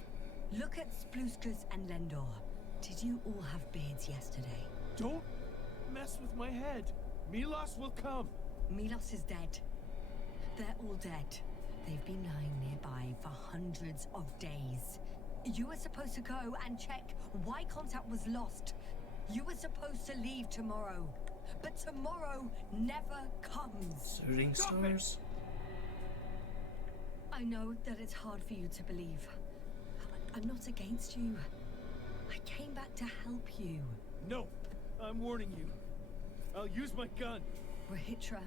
Look at Spluskas and Lendor. Did you all have beards yesterday? Don't mess with my head. Milos will come. Milos is dead. They're all dead. They've been lying nearby for hundreds of days. You were supposed to go and check why contact was lost. You were supposed to leave tomorrow. But tomorrow never comes. Shooting stars? I know that it's hard for you to believe. I'm not against you. I came back to help you. No, I'm warning you. I'll use my gun. Rahitra,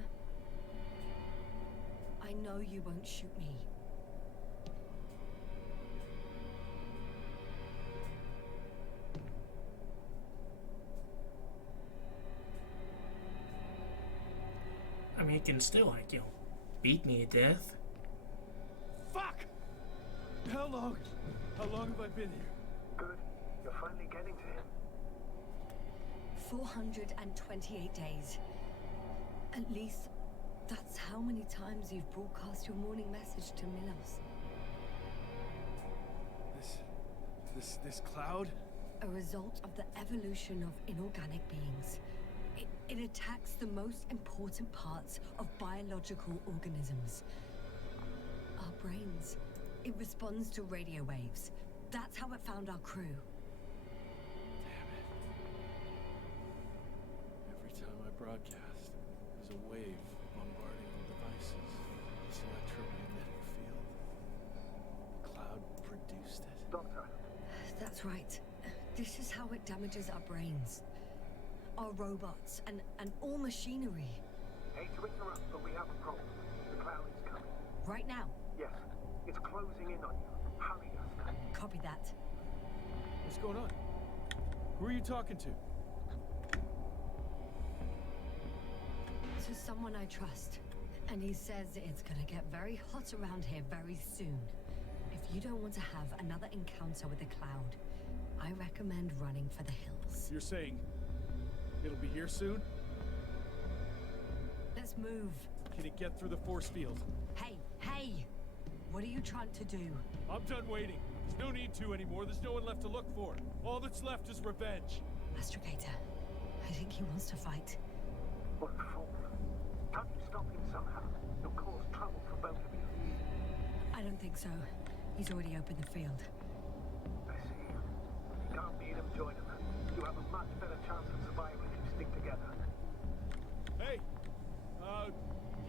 I know you won't shoot me. I mean, it can still, like, you know, beat me to death. Fuck! How long have I been here? Good. You're finally getting to him. 428 days. At least, that's how many times you've broadcast your morning message to Milos. This cloud? A result of the evolution of inorganic beings. It attacks the most important parts of biological organisms. Our brains. It responds to radio waves. That's how it found our crew. That's right. This is how it damages our brains. Our robots and all machinery. Hate to interrupt, but we have a problem. The cloud is coming. Right now. Yes, it's closing in on you. Hurry, Asta. Copy that. What's going on? Who are you talking to? To someone I trust. And he says it's gonna get very hot around here very soon. If you don't want to have another encounter with the cloud, I recommend running for the hills. You're saying it'll be here soon? Let's move. Can it get through the force field? Hey, hey! What are you trying to do? I'm done waiting. There's no need to anymore. There's no one left to look for. All that's left is revenge. Astrogator, I think he wants to fight. What for? Can't you stop him somehow? He'll cause trouble for both of you. I don't think so. He's already opened the field. I see. You can't beat him, join him. You have a much better chance of surviving if you stick together. Hey!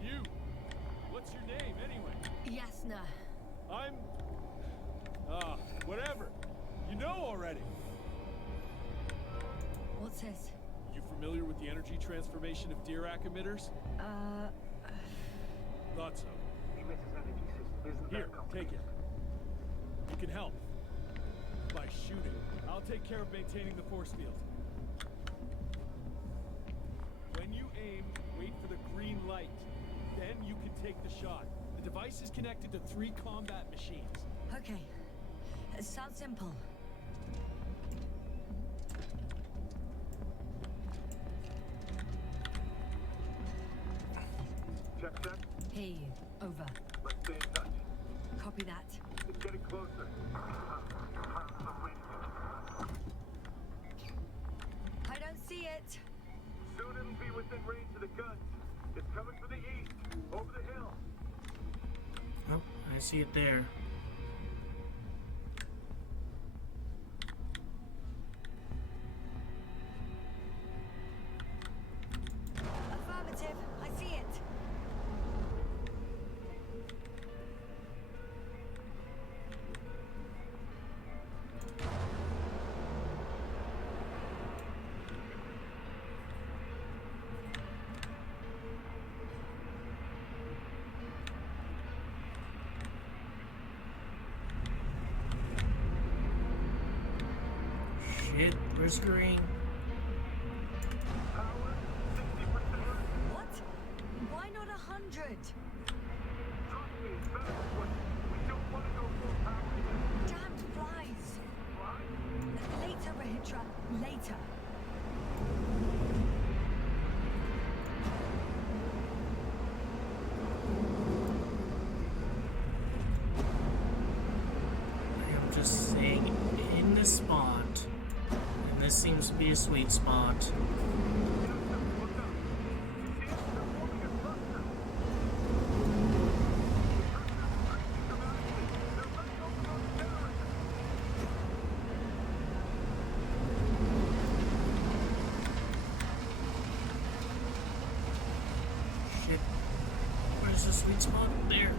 You! What's your name, anyway? Yasna. I'm... whatever. You know already. What's this? You familiar with the energy transformation of Dirac emitters? Thought so. Emitter's energy system isn't Here, that complicated. take it. You can help. By shooting. I'll take care of maintaining the force field. When you aim, wait for the green light. Then you can take the shot. The device is connected to 3 combat machines. Okay. It sounds simple. Check. Hear you. Over. Let's stay in touch. Copy that. It's getting closer. I don't see it. Soon it'll be within range of the guns. It's coming from the east, over the hill. Oh, I see it there. Affirmative. I see it. Shit, where's green? Power, 60%. What? Why not 100? Trust me, it's better this way. We don't want to go full power yet. Damned flies. Right? Later, Rahitra. Later. I'm just saying, in this spot, and this seems to be a sweet spot. Shit, where's the sweet spot? There.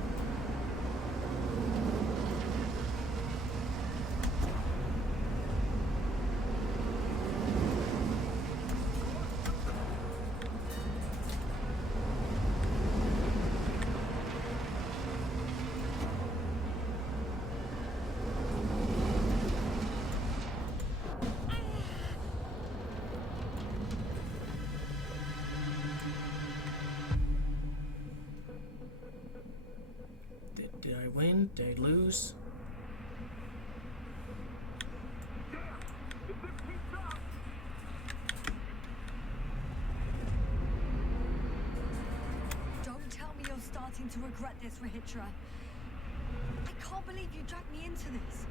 Did I win? Did I lose? Don't tell me you're starting to regret this, Rahitra. I can't believe you dragged me into this.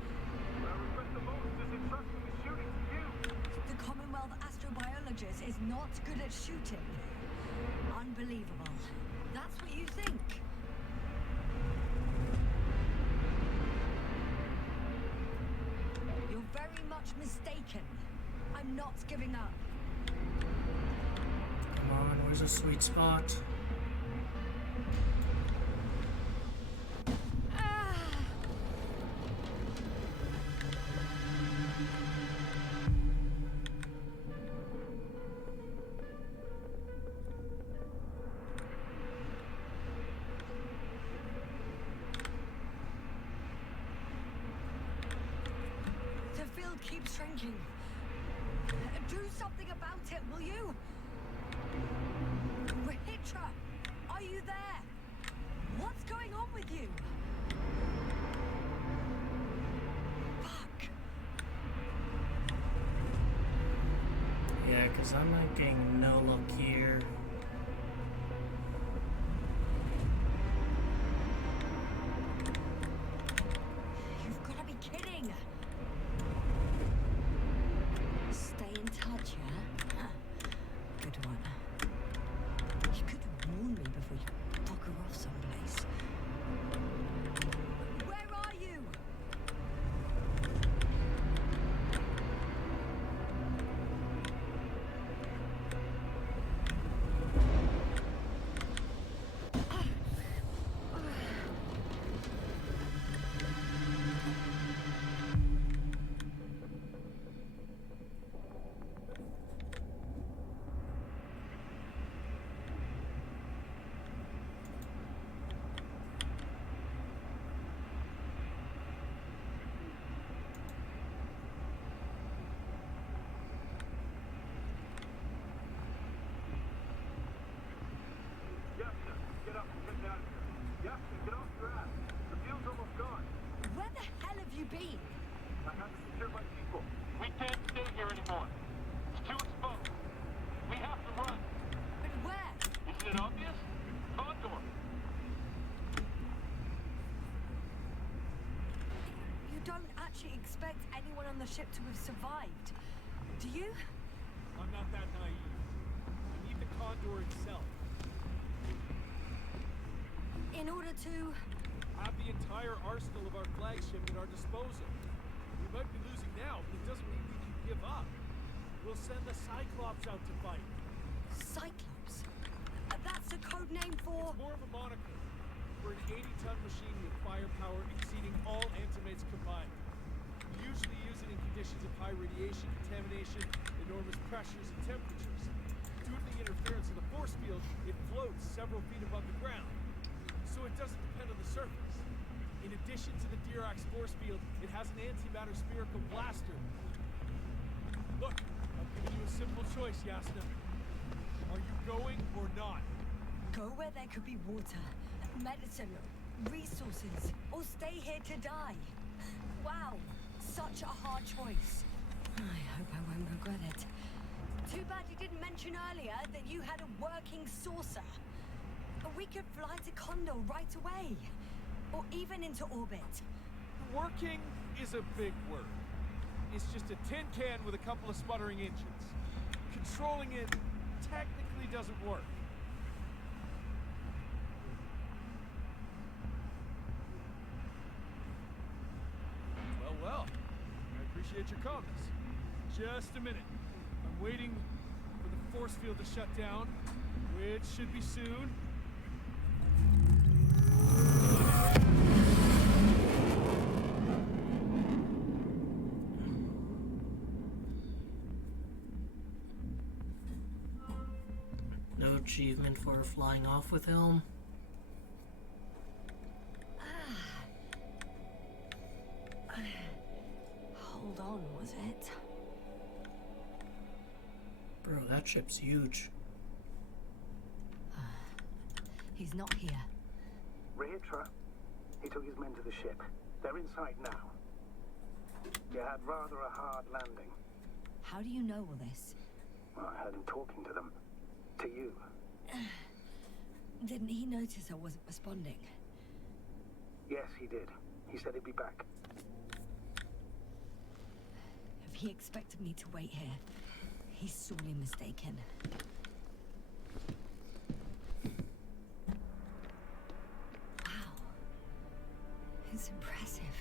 What I regret the most is entrusting the shooting to you. The Commonwealth astrobiologist is not good at shooting. Unbelievable. That's what you think. You're very much mistaken. I'm not giving up. Come on, where's the sweet spot? Ah! circle keeps shrinking. Do something about it, will you? Rahitra, are you there? What's going on with you? Fuck. Yeah, because I'm not getting no luck here. You've got to be kidding. Stay in touch, yeah? Good one. You could warn me before you bugger off someplace. Where are you? Get up and get down here. Yasmin, get off your ass. The fuel's almost gone. Where the hell have you been? I have to secure my people. We can't stay here anymore. It's too exposed. We have to run. But where? Isn't it obvious? Condor. You don't actually expect anyone on the ship to have survived, do you? I'm not that naive. I need the Condor itself. In order to... Have the entire arsenal of our flagship at our disposal. We might be losing now, but it doesn't mean we can give up. We'll send the Cyclops out to fight. Cyclops? That's a code name for... It's more of a moniker. We're an 80-ton machine with firepower exceeding all Antimates combined. We usually use it in conditions of high radiation contamination, enormous pressures and temperatures. Due to the interference of the force field, it floats several feet above the ground. So it doesn't depend on the surface. In addition to the Dirac force field, it has an antimatter spherical blaster. Look, I'm giving you a simple choice, Yasna. Are you going or not? Go where there could be water, medicine, resources, or stay here to die. Wow, such a hard choice. I hope I won't regret it. Too bad you didn't mention earlier that you had a working saucer. We could fly to Condor right away, or even into orbit. Working is a big word. It's just a tin can with a couple of sputtering engines. Controlling it technically doesn't work. Well, I appreciate your calmness. Just a minute. I'm waiting for the force field to shut down, which should be soon. No achievement for flying off with Helm. Hold on, was it? Bro, that ship's huge. He's not here. Rahitra, he took his men to the ship. They're inside now. You had rather a hard landing. How do you know all this? Well, I heard him talking to them. To you. Didn't he notice I wasn't responding? Yes, he did. He said he'd be back. If he expected me to wait here, he's sorely mistaken. Wow. It's impressive.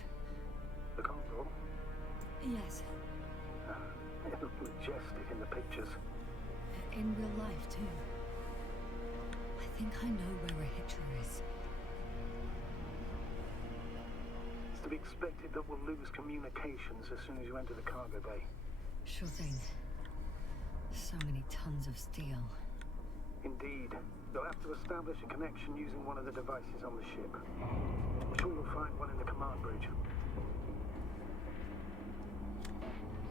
The Condor? Yes, It looked majestic in the pictures. in real life too. I think I know where Rahitra is. It's to be expected that we'll lose communications as soon as you enter the cargo bay. Sure thing. So many tons of steel. Indeed. You'll have to establish a connection using one of the devices on the ship. I'm sure you'll find one in the command bridge.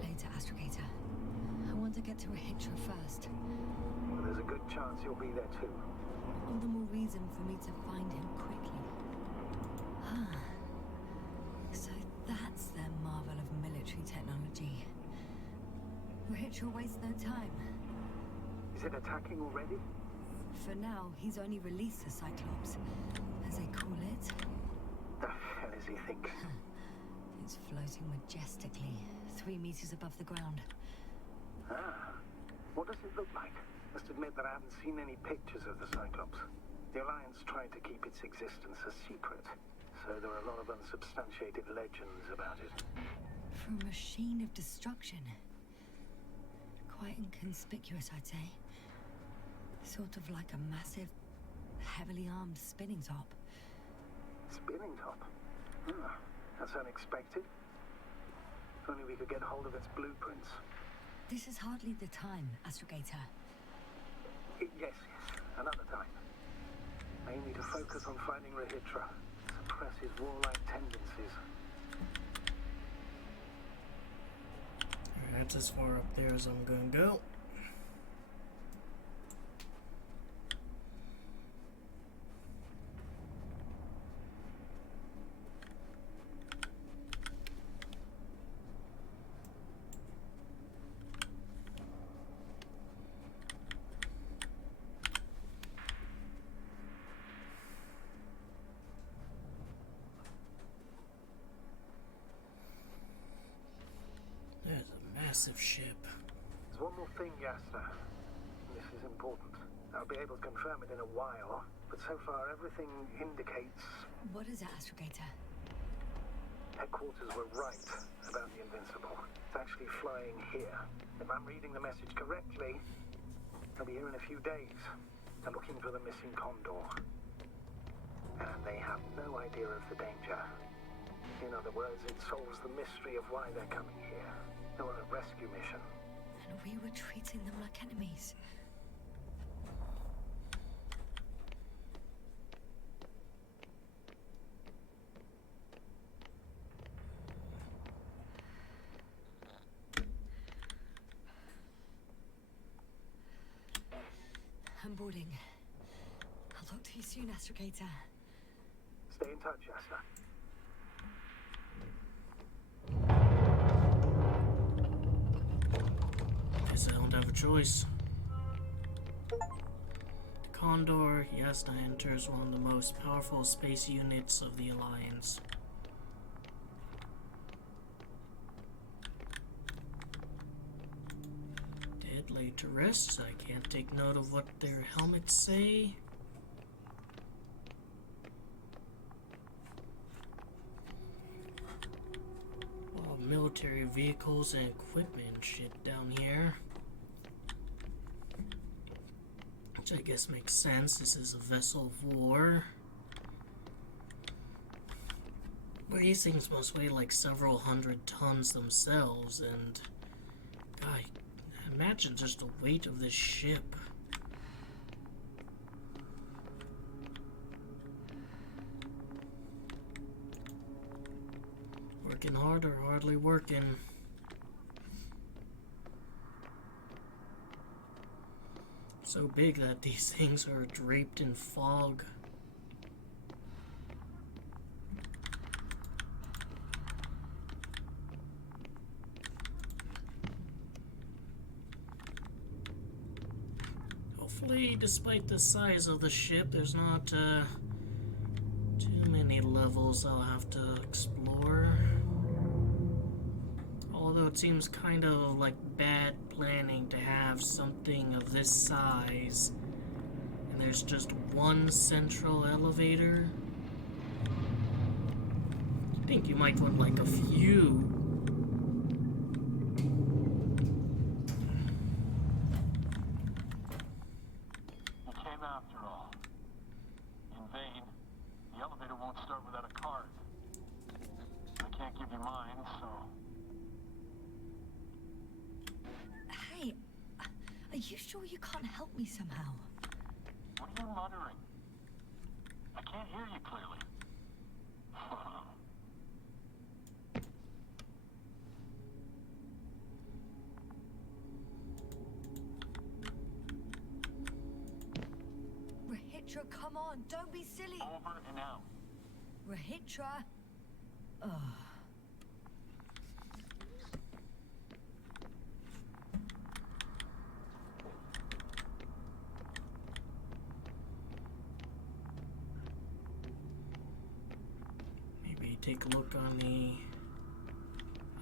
Later, Astrogator. I want to get to Rahitra first. Well, there's a good chance you'll be there too. All the more reason for me to find him quickly. Ah. So that's their marvel of military technology. Rahitra wastes no time. Is it attacking already? For now, he's only released the Cyclops, as they call it. The hell is he thinking? It's floating majestically, 3 meters above the ground. Ah. What does it look like? Must admit that I haven't seen any pictures of the Cyclops. The Alliance tried to keep its existence a secret, so there are a lot of unsubstantiated legends about it. For a machine of destruction. Quite inconspicuous, I'd say. Sort of like a massive, heavily armed spinning top. Spinning top? Ah, that's unexpected. If only we could get hold of its blueprints. This is hardly the time, Astrogator. Yes, another time. I need to focus on finding Rahitra, suppress his warlike tendencies. Alright, that's as far up there as I'm gonna go. There's a massive ship. There's one more thing, Yasta. This is important. I'll be able to confirm it in a while, but so far everything indicates... What is it, Astrogator? Headquarters were right about the Invincible. It's actually flying here. If I'm reading the message correctly, they'll be here in a few days. They're looking for the missing Condor. And they have no idea of the danger. In other words, it solves the mystery of why they're coming here. They're on a rescue mission. And we were treating them like enemies. I'm boarding. I'll talk to you soon, Astrogator. Stay in touch, Yasta. Guess I don't have a choice. Condor, Yasta enters one of the most powerful space units of the Alliance. Dead laid to rest, I can't take note of what their helmets say. All military vehicles and equipment shit down here. Which I guess makes sense. This is a vessel of war. But these things must weigh like several hundred tons themselves, and God, imagine just the weight of this ship. Working hard or hardly working. So big that these things are draped in fog. Hopefully, despite the size of the ship, there's not too many levels I'll have to explore. Although it seems kind of like bad planning to have something of this size and there's just one central elevator. I think you might want like a few. You came after all. In vain. The elevator won't start without a card. I can't give you mine, so... Hey, are you sure you can't help me somehow? What are you muttering? I can't hear you clearly. Rahitra, come on, don't be silly. Over and out. Rahitra. Ugh. Maybe take a look on the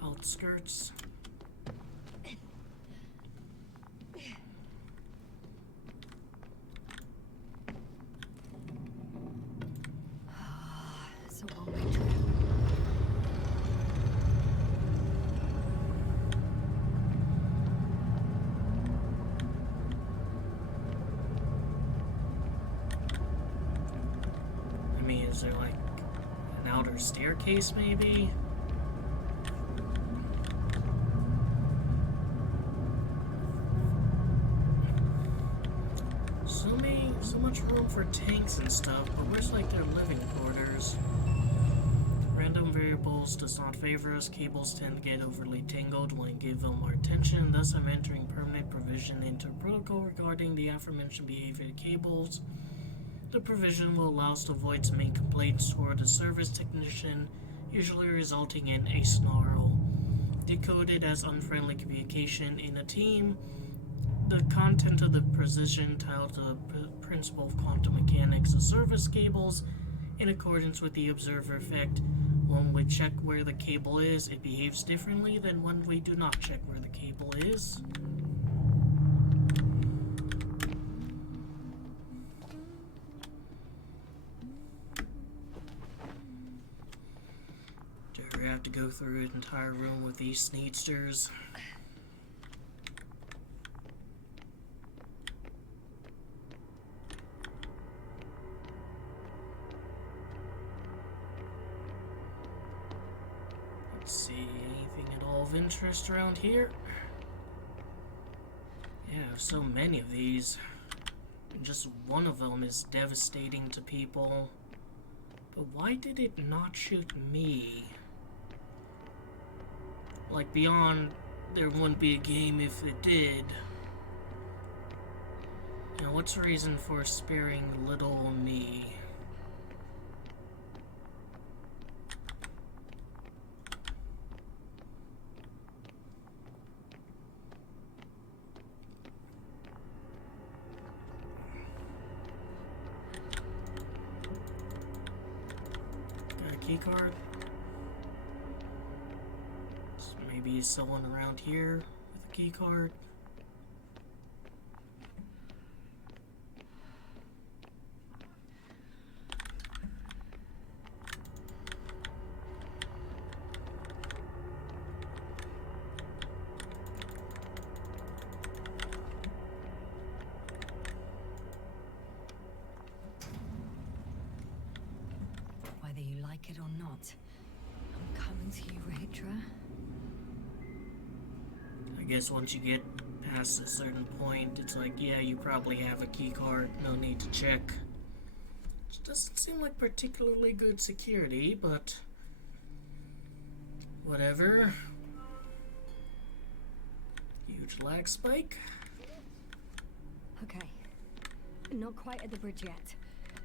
outskirts. It's a one-way trip. I mean, is there like an outer staircase maybe? So much room for tanks and stuff, but where's like their living quarters? Random variables does not favor us. Cables tend to get overly tangled when give them more attention. Thus, I'm entering permanent provision into protocol regarding the aforementioned behavior of cables. The provision will allow us to avoid some main complaints toward a service technician, usually resulting in a snarl. Decoded as unfriendly communication in a team. The content of the precision titled the principle of quantum mechanics of service cables, in accordance with the observer effect. When we check where the cable is, it behaves differently than when we do not check where the cable is. Do we have to go through an entire room with these sneedsters? See anything at all of interest around here? Yeah, so many of these. And just one of them is devastating to people. But why did it not shoot me? Like, beyond there wouldn't be a game if it did. You know, what's the reason for sparing little me? Key card. So maybe someone around here with a key card. Whether you like it or not, I'm coming to you, Rahitra. I guess once you get past a certain point, it's like, yeah, you probably have a key card, no need to check. Which doesn't seem like particularly good security, but whatever. Huge lag spike. Okay. Not quite at the bridge yet,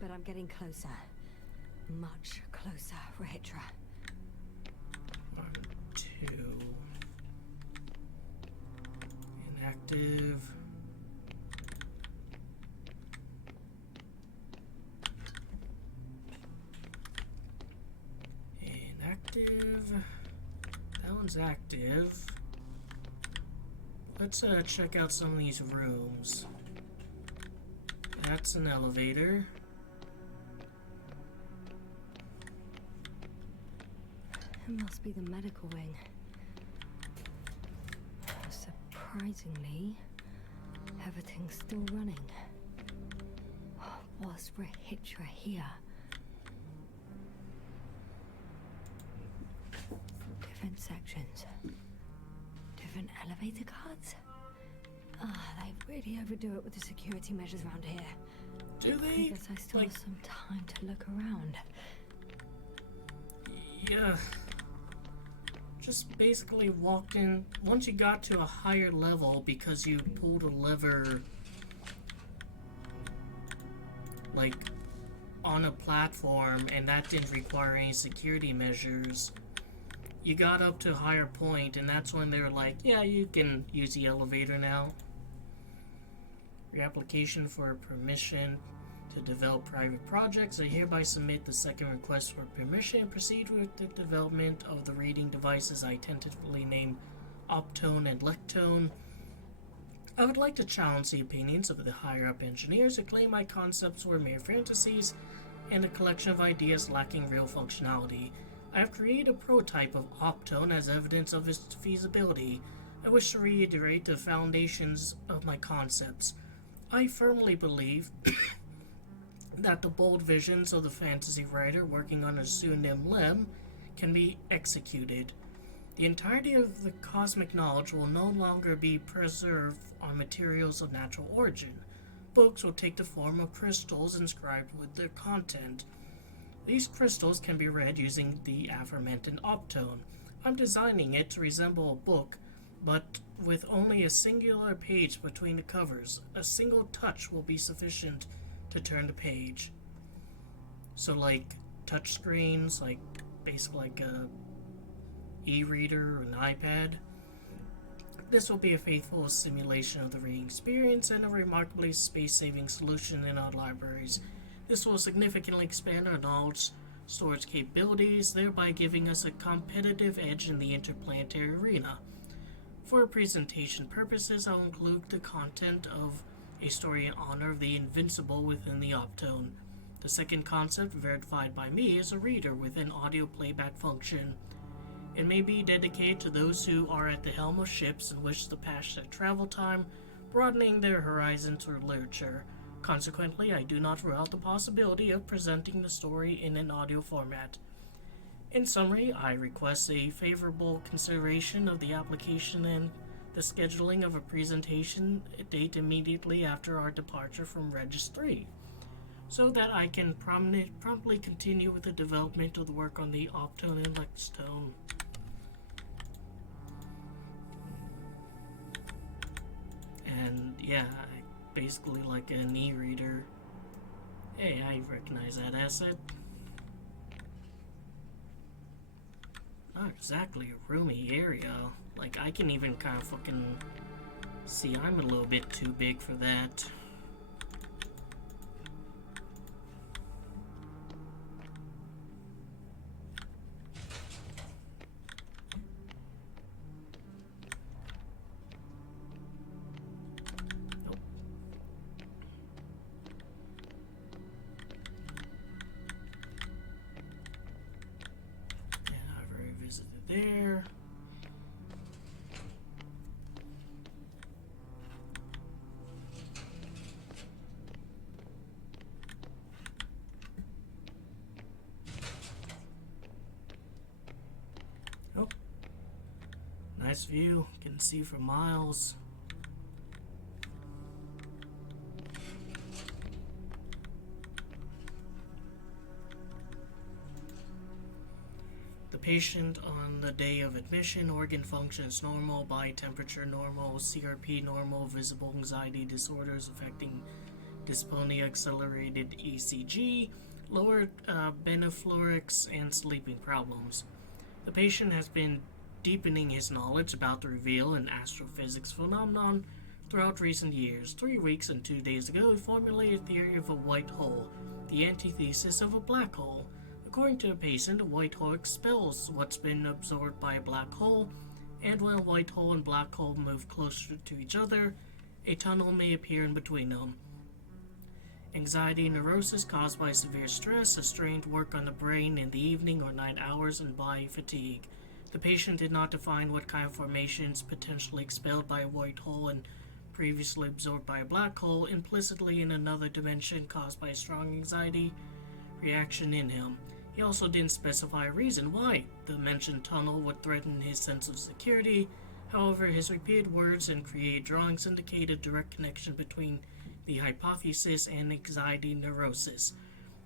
but I'm getting closer. Much closer, Rahitra. 1, 2. Inactive. Inactive. That one's active. Let's check out some of these rooms. That's an elevator. It must be the medical wing. Surprisingly, everything's still running. Was Rahitra here? Different sections. Different elevator cards? They really overdo it with the security measures around here. Do they? I guess I still have some time to look around. Yeah. Just basically walked in. Once you got to a higher level because you pulled a lever like, on a platform, and that didn't require any security measures. You got up to a higher point, and that's when they were like, yeah, you can use the elevator now. Your application for permission to develop private projects. I hereby submit the second request for permission and proceed with the development of the reading devices I tentatively named Optone and Lectone. I would like to challenge the opinions of the higher-up engineers who claim my concepts were mere fantasies and a collection of ideas lacking real functionality. I have created a prototype of Optone as evidence of its feasibility. I wish to reiterate the foundations of my concepts. I firmly believe that the bold visions of the fantasy writer working on a pseudonym Lem can be executed. The entirety of the cosmic knowledge will no longer be preserved on materials of natural origin. Books will take the form of crystals inscribed with their content. These crystals can be read using the aforementioned Optone. I'm designing it to resemble a book, but with only a singular page between the covers. A single touch will be sufficient to turn the page. So like touch screens, like basically like a e-reader or an iPad. This will be a faithful simulation of the reading experience and a remarkably space-saving solution in our libraries. This will significantly expand our knowledge storage capabilities, thereby giving us a competitive edge in the interplanetary arena. For presentation purposes, I'll include the content of a story in honor of the Invincible within the Optone. The second concept, verified by me, is a reader with an audio playback function. It may be dedicated to those who are at the helm of ships and wish to pass their travel time, broadening their horizons through literature. Consequently, I do not rule out the possibility of presenting the story in an audio format. In summary, I request a favorable consideration of the application and the scheduling of a presentation date immediately after our departure from Regis 3, so that I can promptly continue with the development of the work on the Optone and Lectone. And yeah, basically like an e-reader. Hey, I recognize that asset. Not exactly a roomy area. Like, I can even kind of fucking see I'm a little bit too big for that. There. Oh, nice view. Can see for miles. The patient on the day of admission, organ functions normal, body temperature normal, CRP normal, visible anxiety disorders affecting dyspnea, accelerated ECG, lower beneflorics, and sleeping problems. The patient has been deepening his knowledge about the reveal and astrophysics phenomenon throughout recent years. 3 weeks and 2 days ago, he formulated a theory of a white hole, the antithesis of a black hole. According to the patient, a white hole expels what's been absorbed by a black hole, and when a white hole and black hole move closer to each other, a tunnel may appear in between them. Anxiety and neurosis caused by severe stress, a strained work on the brain in the evening or night hours, and body fatigue. The patient did not define what kind of formations potentially expelled by a white hole and previously absorbed by a black hole, implicitly in another dimension caused by a strong anxiety reaction in him. He also didn't specify a reason why the mentioned tunnel would threaten his sense of security. However, his repeated words and created drawings indicate a direct connection between the hypothesis and anxiety neurosis.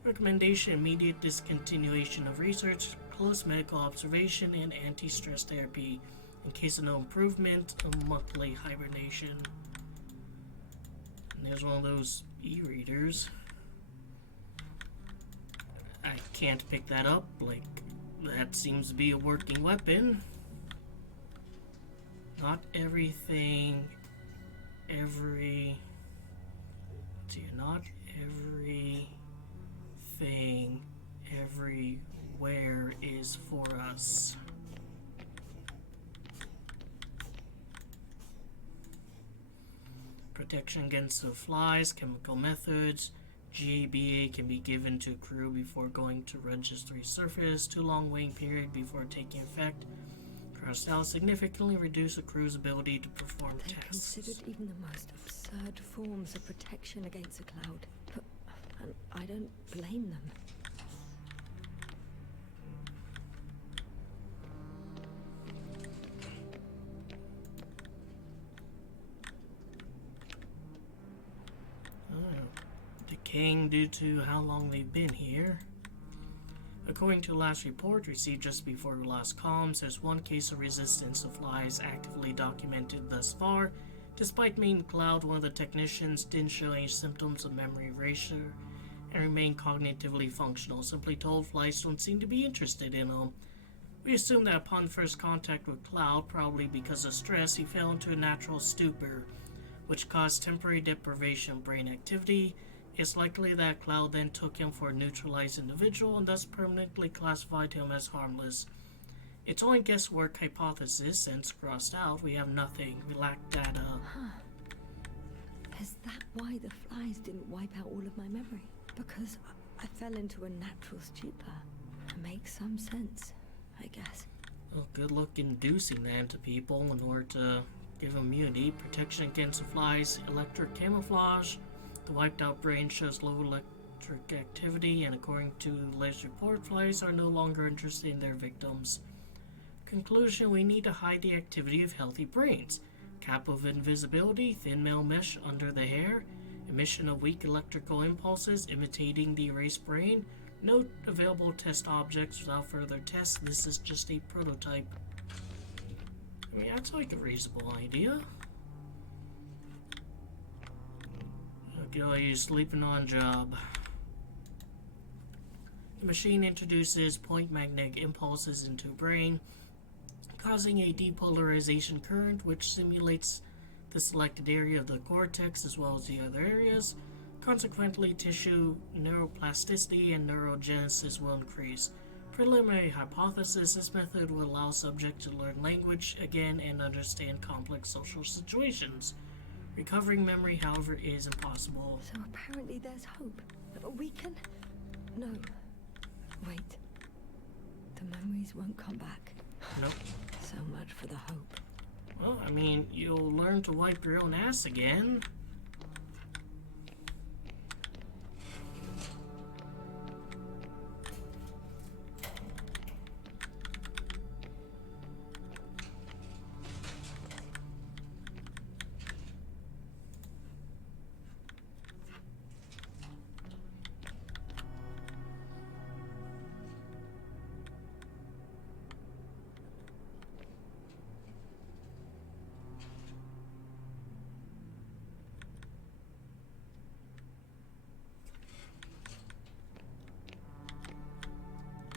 Recommendation: immediate discontinuation of research, close medical observation, and anti-stress therapy. In case of no improvement, a monthly hibernation. And there's one of those e-readers. can't pick that up. Like, that seems to be a working weapon. Not everything, not everything, everywhere is for us. Protection against the flies, chemical methods. GABA can be given to crew before going to registry surface. Too long waiting period before taking effect. Crossed out significantly reduce a crew's ability to perform They tasks. considered even the most absurd forms of protection against a cloud. But and I don't blame them. Decaying due to how long they've been here. According to the last report received just before the last comms, there's one case of resistance to flies actively documented thus far. Despite being the cloud, one of the technicians didn't show any symptoms of memory erasure and remained cognitively functional. Simply told, flies don't seem to be interested in him. We assume that upon first contact with Cloud, probably because of stress, he fell into a natural stupor, which caused temporary deprivation of brain activity. It's likely that Cloud then took him for a neutralized individual and thus permanently classified him as harmless. It's only guesswork hypothesis, since crossed out, we have nothing. We lack data. Is that why the flies didn't wipe out all of my memory? Because I fell into a natural stupor. It makes some sense, I guess. Well, good luck inducing that into people in order to give immunity, protection against the flies, electric camouflage. The wiped out brain shows low electric activity, and according to the latest report, flies are no longer interested in their victims. Conclusion, we need to hide the activity of healthy brains. Cap of invisibility, thin metal mesh under the hair, emission of weak electrical impulses imitating the erased brain. Note available test objects without further tests. This is just a prototype. I mean, that's like a reasonable idea. Okay, you sleeping on job. The machine introduces point magnetic impulses into the brain, causing a depolarization current which simulates the selected area of the cortex as well as the other areas. Consequently, tissue neuroplasticity and neurogenesis will increase. Preliminary hypothesis, this method will allow subjects to learn language again and understand complex social situations. Recovering memory, however, is impossible. So apparently there's hope. We can... No. Wait. The memories won't come back. Nope. So much for the hope. Well, I mean, you'll learn to wipe your own ass again.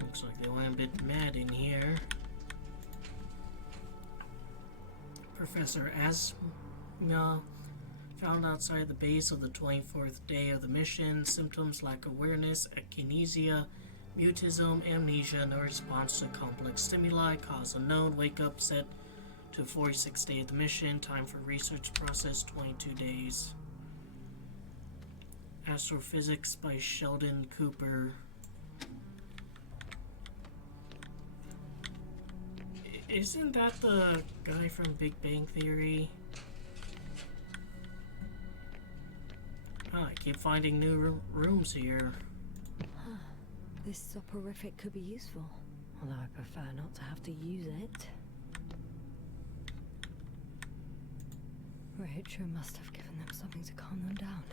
Looks like they went a bit mad in here. Professor Asma found outside the base of the 24th day of the mission. Symptoms like awareness, akinesia, mutism, amnesia, no response to complex stimuli, cause unknown, wake up set to 46th day of the mission, time for research process 22 days. Astrophysics by Sheldon Cooper. Isn't that the guy from Big Bang Theory? Oh, I keep finding new rooms here. This soporific could be useful, although I prefer not to have to use it. Richard must have given them something to calm them down,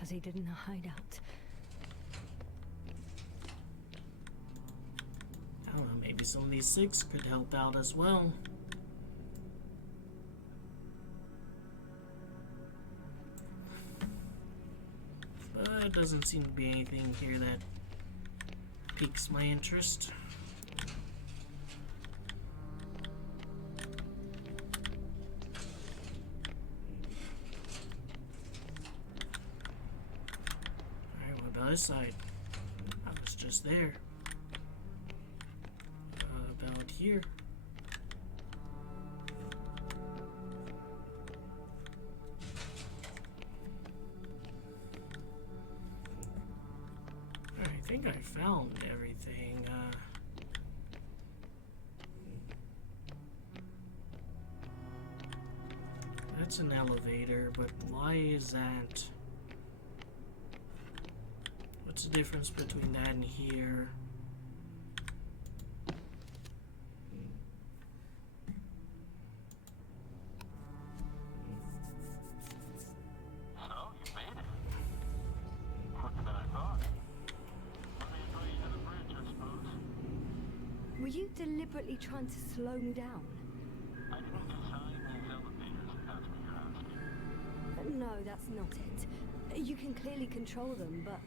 as he did in a hideout. I don't know, maybe some of these six could help out as well. But it doesn't seem to be anything here that piques my interest. Alright, what the other side? I was just there. About here. I think I found everything. That's an elevator, but why is that? What's the difference between that and here? So, you made it. Quicker than I thought. Let me throw you to the bridge, I suppose. Were you deliberately trying to slow me down? I didn't design these elevators, if that's what you're asking. No, that's not it. You can clearly control them, but...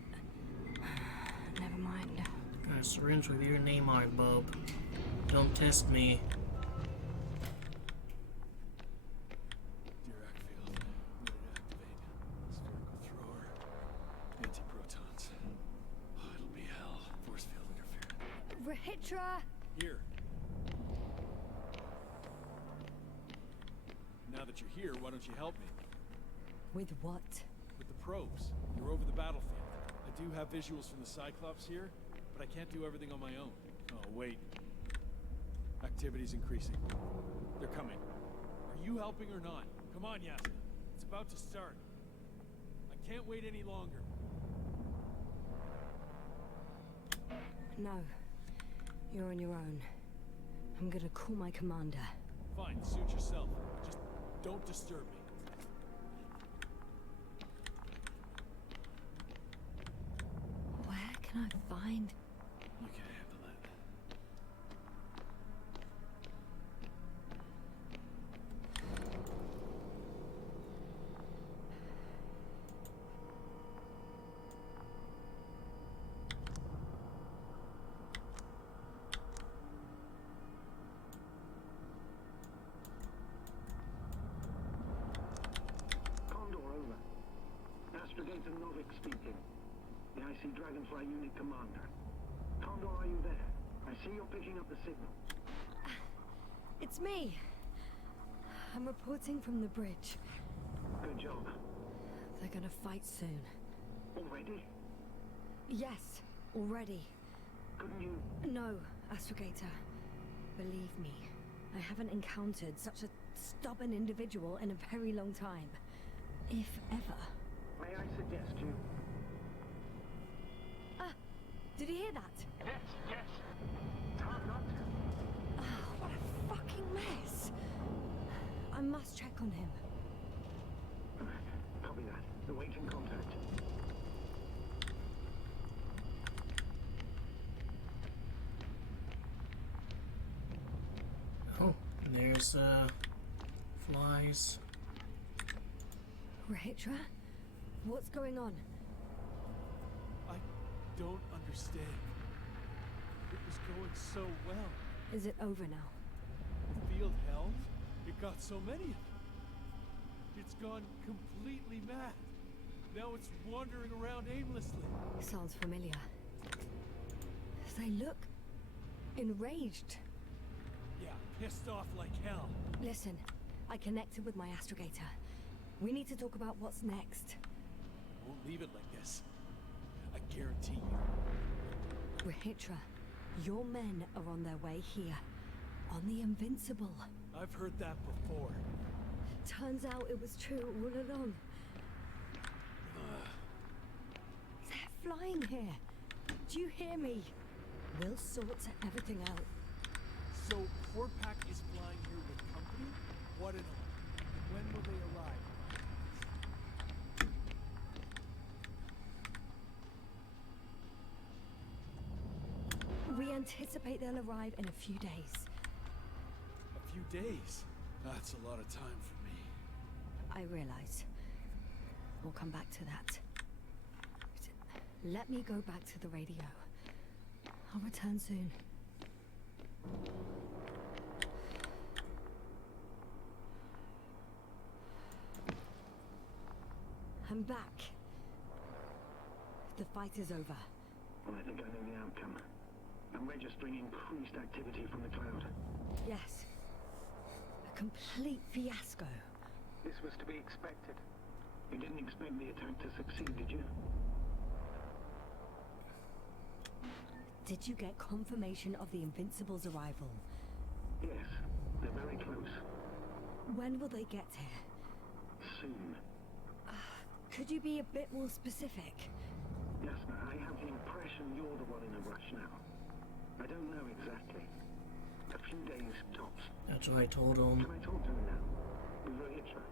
Never mind. Got a syringe with your name on it, bub. Don't test me. Dirac field. Ready to activate. Spherical thrower. Anti-protons. Oh, it'll be hell. Force field interference. Rahitra! Here. Now that you're here, why don't you help me? With what? With the probes. You're over the battlefield. I do have visuals from the Cyclops here, but I can't do everything on my own. Oh, wait. Activity's increasing. They're coming. Are you helping or not? Come on, Yasna. It's about to start. I can't wait any longer. No. You're on your own. I'm gonna call my commander. Fine, suit yourself. Just don't disturb me. Where can I find... You can handle it. Condor over. Astrogator Novik speaking. The IC Dragonfly Unit Commander. Condor, are you there? I see you're picking up the signal. It's me. I'm reporting from the bridge. Good job. They're gonna fight soon. Already? Yes, already. Couldn't you... No, Astrogator. Believe me, I haven't encountered such a stubborn individual in a very long time. If ever. May I suggest you... Did you hear that? Yes, yes. Hard not to. Oh, what a fucking mess. I must check on him. Copy that. Awaiting contact. Oh, there's, flies. Rahitra? What's going on? I don't understand. It was going so well. Is it over now? The field held. It got so many of them. It's gone completely mad. Now it's wandering around aimlessly. Sounds familiar. They look enraged. Yeah, pissed off like hell. Listen, I connected with my astrogator. We need to talk about what's next. Won't leave it like this. I guarantee you. Rahitra, your men are on their way here. On the Invincible. I've heard that before. Turns out it was true all along. They're flying here. Do you hear me? We'll sort everything out. So, Horpak is flying here with company? What in all? When will they arrive? We anticipate they'll arrive in a few days. A few days? That's a lot of time for me. I realize. We'll come back to that. Let me go back to the radio. I'll return soon. I'm back. The fight is over. Well, I think I know the outcome. I'm registering increased activity from the cloud. Yes. A complete fiasco. This was to be expected. You didn't expect the attack to succeed, did you? Did you get confirmation of the Invincible's arrival? Yes, they're very close. When will they get here? Soon. Could you be a bit more specific? Yes, but I have the impression you're the one in a rush now. I don't know exactly. A few days tops. That's what I told him. Can I talk to him now? With Rohitra?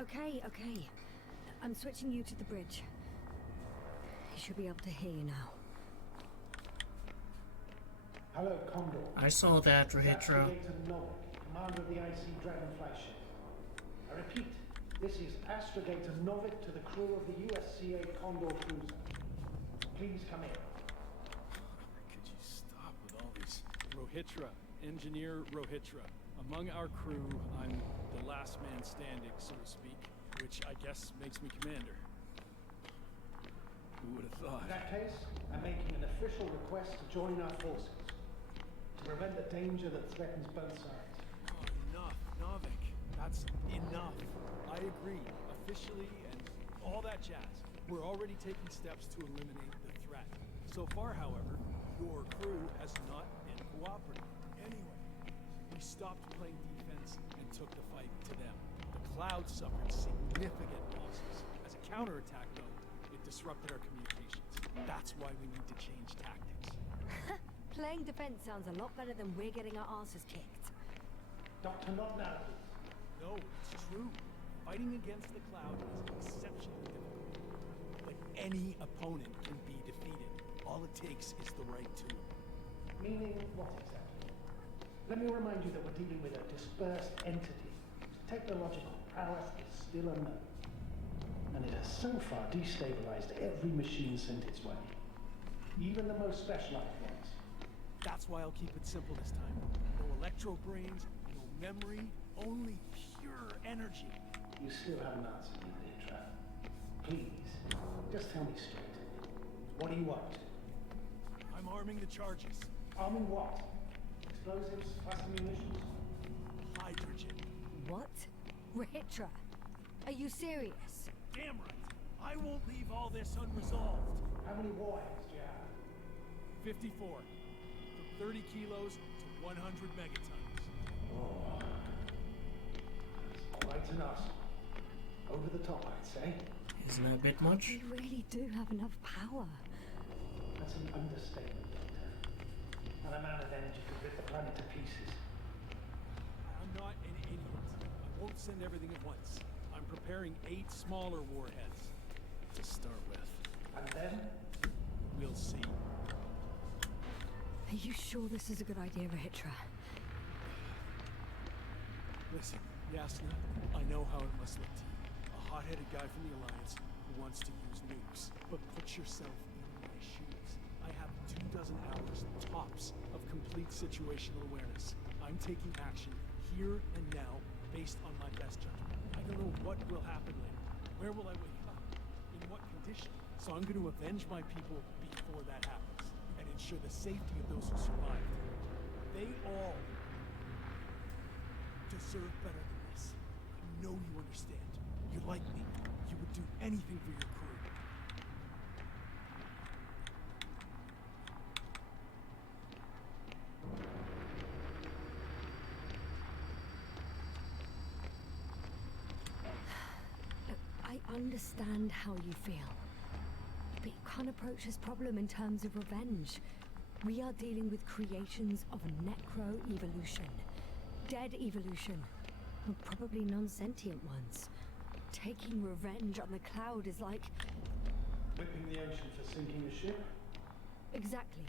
Okay. I'm switching you to the bridge. He should be able to hear you now. Hello, Condor. I saw that, Rohitra. Astrogator Novik, commander of the IC Dragonfly ship. I repeat, this is Astrogator Novik to the crew of the USCA Condor cruiser. Please come in. Could you stop with all these? Rohitra, Engineer Rohitra. Among our crew, I'm the last man standing, so to speak, which I guess makes me commander. Who would have thought? In that case, I'm making an official request to join our forces. To prevent the danger that threatens both sides. Oh, enough, Novik. That's enough. I agree, officially and all that jazz. We're already taking steps to eliminate the threat. So far, however, your crew has not been cooperative. Anyway, we stopped playing defense and took the fight to them. The Cloud suffered significant losses. As a counterattack, though, it disrupted our communications. That's why we need to change tactics. Playing defense sounds a lot better than we're getting our asses kicked. Dr. Not now, please. No, it's true. Fighting against the Cloud is exceptionally difficult. But any opponent can be defeated. All it takes is the right tool. Meaning what exactly? Let me remind you that we're dealing with a dispersed entity whose technological prowess is still unknown. And it has so far destabilized every machine sent its way. Even the most specialized ones. That's why I'll keep it simple this time. No electro brains, no memory, only pure energy. You still haven't answered me, Rohitra. Please, just tell me straight. What do you want? I'm arming the charges. Arming what? Explosives, cluster munitions? Hydrogen. What? Rohitra, are you serious? Damn right. I won't leave all this unresolved. How many warheads do you have? 54. From 30 kilos to 100 megatons. Oh. That's quite an arsenal. Over the top, I'd say. Isn't that a bit much? We really do have enough power. That's an understatement, Doctor. An amount of energy could rip the planet to pieces. I'm not an idiot. I won't send everything at once. I'm preparing 8 smaller warheads to start with. And then? We'll see. Are you sure this is a good idea, Rohitra? Listen, Yasna, I know how it must look to you. A hot-headed guy from the Alliance who wants to use nukes. But put yourself in my shoes. I have 24 hours tops of complete situational awareness. I'm taking action here and now based on my best judgment. I don't know what will happen later. Where will I wake up? In what condition? So I'm going to avenge my people before that happens. And ensure the safety of those who survived. They all deserve better than this. I know you understand. You like me. You would do anything for your crew. Look, I understand how you feel. But you can't approach this problem in terms of revenge. We are dealing with creations of necro-evolution. Dead evolution. Or probably non-sentient ones. Taking revenge on the Cloud is like... Whipping the ocean for sinking a ship? Exactly.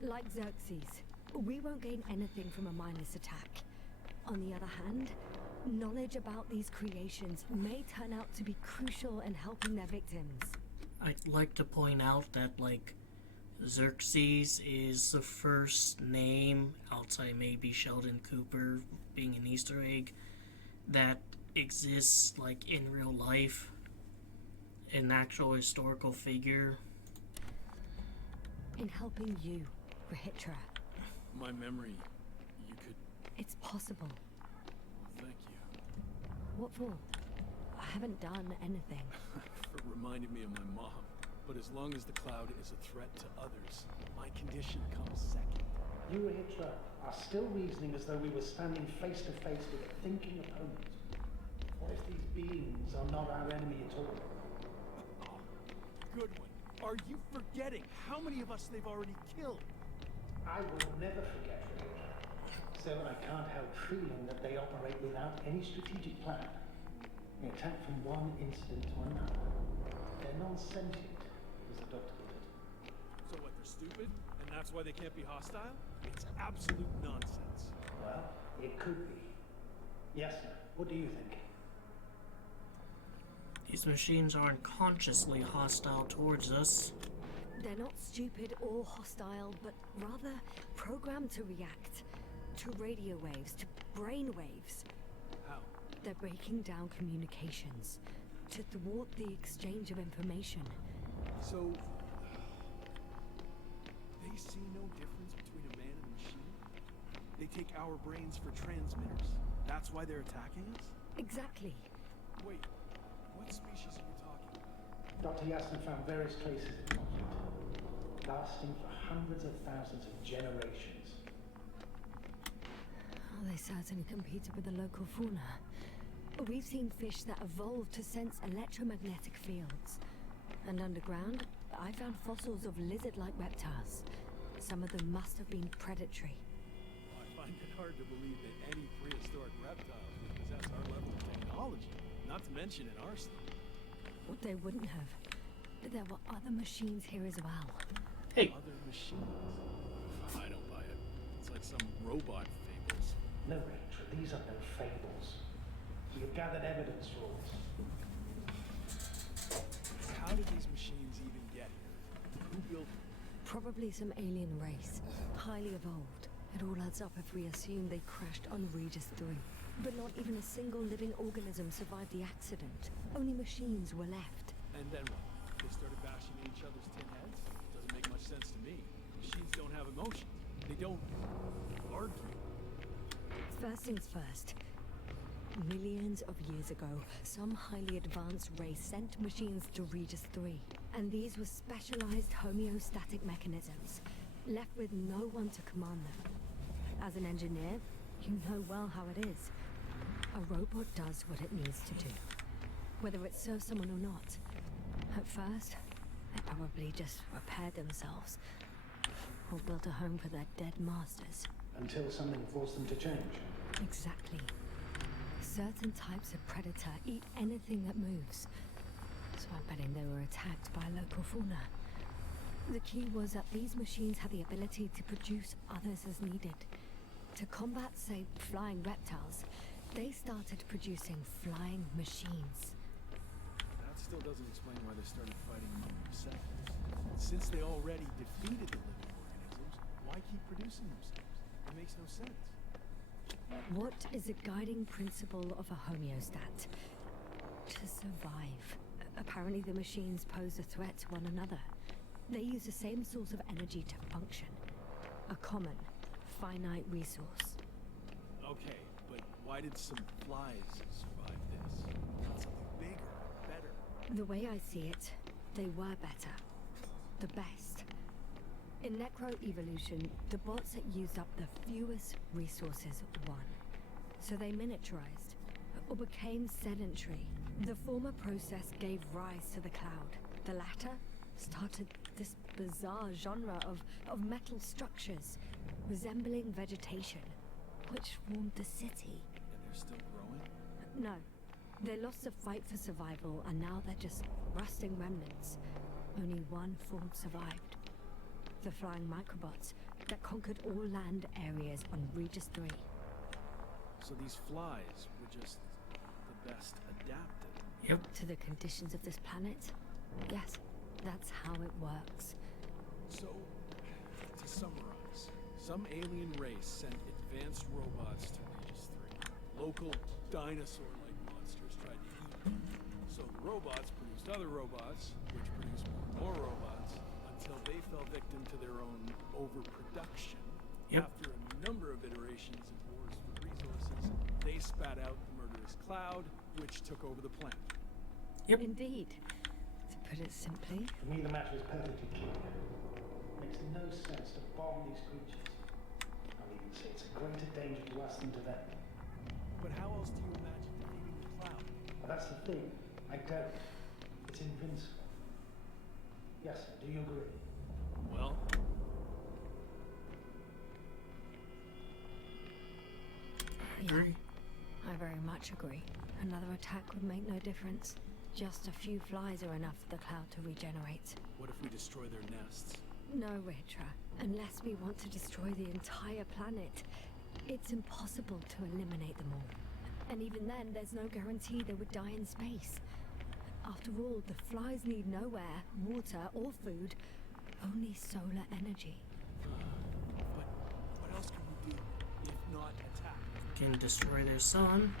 Like Xerxes. We won't gain anything from a mindless attack. On the other hand, knowledge about these creations may turn out to be crucial in helping their victims. I'd like to point out that, like, Xerxes is the first name, outside maybe Sheldon Cooper being an Easter egg, that exists, like, in real life. An actual historical figure. In helping you, Rahitra. My memory, you could... It's possible. Thank you. What for? I haven't done anything. For reminding me of my mom. But as long as the cloud is a threat to others, my condition comes second. You, Rahitra, are still reasoning as though we were standing face to face with a thinking opponent. What if these beings are not our enemy at all? Oh, good one. Are you forgetting how many of us they've already killed? I will never forget, Rahitra. Still, I can't help feeling that they operate without any strategic plan. They attack from one incident to another. They're non-sentient, as the doctor put it. So what, they're stupid? And that's why they can't be hostile? It's absolute nonsense. Well, it could be. Yes, sir. What do you think? These machines aren't consciously hostile towards us. They're not stupid or hostile, but rather programmed to react to radio waves, to brain waves. How? They're breaking down communications to thwart the exchange of information. So... they see no difference between a man and a machine? They take our brains for transmitters. That's why they're attacking us? Exactly. Wait, what species are you talking about? Dr. Yassin found various traces of conflict, lasting for hundreds of thousands of generations. Oh, they certainly competed with the local fauna. We've seen fish that evolved to sense electromagnetic fields. And underground, I found fossils of lizard-like reptiles. Some of them must have been predatory. I find it hard to believe that any prehistoric reptile would possess our level of technology, not to mention an arsenal. What they wouldn't have. But there were other machines here as well. Hey. Other machines? I don't buy it. It's like some robot fables. No, Rachel, these are no fables. We have gathered evidence for all this. How did these machines even get here? Who built them? Probably some alien race, highly evolved. It all adds up if we assume they crashed on Regis 3. But not even a single living organism survived the accident. Only machines were left. And then what? They started bashing each other's tin heads? Doesn't make much sense to me. Machines don't have emotions. They don't argue. First things first. Millions of years ago, some highly advanced race sent machines to Regis 3. And these were specialized homeostatic mechanisms, left with no one to command them. As an engineer, you know well how it is. A robot does what it needs to do, whether it serves someone or not. At first, they probably just repaired themselves, or built a home for their dead masters. Until something forced them to change. Exactly. Certain types of predator eat anything that moves. So I'm betting they were attacked by local fauna. The key was that these machines had the ability to produce others as needed. To combat, say, flying reptiles, they started producing flying machines. That still doesn't explain why they started fighting among themselves. Since they already defeated the living organisms, why keep producing themselves? It makes no sense. What is a guiding principle of a homeostat? To survive. Apparently the machines pose a threat to one another. They use the same source of energy to function. A common, finite resource. Okay, but why did some flies survive this? Not something bigger, better. The way I see it, they were better. The best. In necroevolution, the bots that used up the fewest resources won. So they miniaturized, or became sedentary. The former process gave rise to the cloud. The latter started this bizarre genre of metal structures, resembling vegetation, which formed the city. And they're still growing? No. They lost the fight for survival, and now they're just rusting remnants. Only one form survived. The flying microbots that conquered all land areas on Regis 3. So these flies were just the best adapted. Yep. To the conditions of this planet? Yes. That's how it works. So, to summarize, some alien race sent advanced robots to Regis 3. Local dinosaur-like monsters tried to eat them. So the robots produced other robots, which produced more robots, until they fell victim to their own overproduction. Yep. After a number of iterations and wars for resources, they spat out the murderous cloud, which took over the planet. Yep. Indeed. To put it simply, For me, the matter is perfectly clear. It makes no sense to bomb these creatures. I'll even say it's a greater danger to us than to them. But how else do you imagine defeating the cloud? But that's the thing. I don't. It's invincible. Yes, sir. Do you agree? Well, Agree. I very much agree. Another attack would make no difference. Just a few flies are enough for the cloud to regenerate. what if we destroy their nests? No, Ritra. Unless we want to destroy the entire planet, it's impossible to eliminate them all. And even then, there's no guarantee they would die in space. After all, the flies need no air, water, or food, only solar energy. But what else can we do if not attack? Can destroy their sun.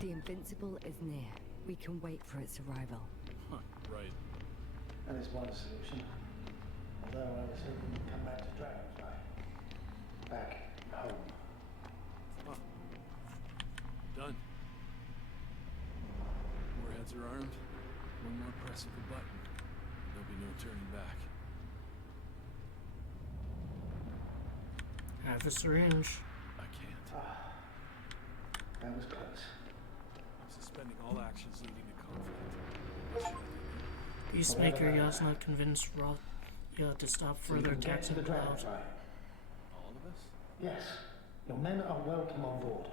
The Invincible is near. We can wait for its arrival. Huh, right. That is one solution. Although I was hoping you'd come back to Dragonfly. Back home. Huh. Done. More heads are armed. One more press of the button. There'll be no turning back. Have a syringe. I can't. That was close. I'm suspending all actions leading to conflict. Peacemaker, Ya's not convinced Ya to stop So you further can get attacks to of the the cloud. Dragonfly. All of us? Yes. Your men are welcome on board.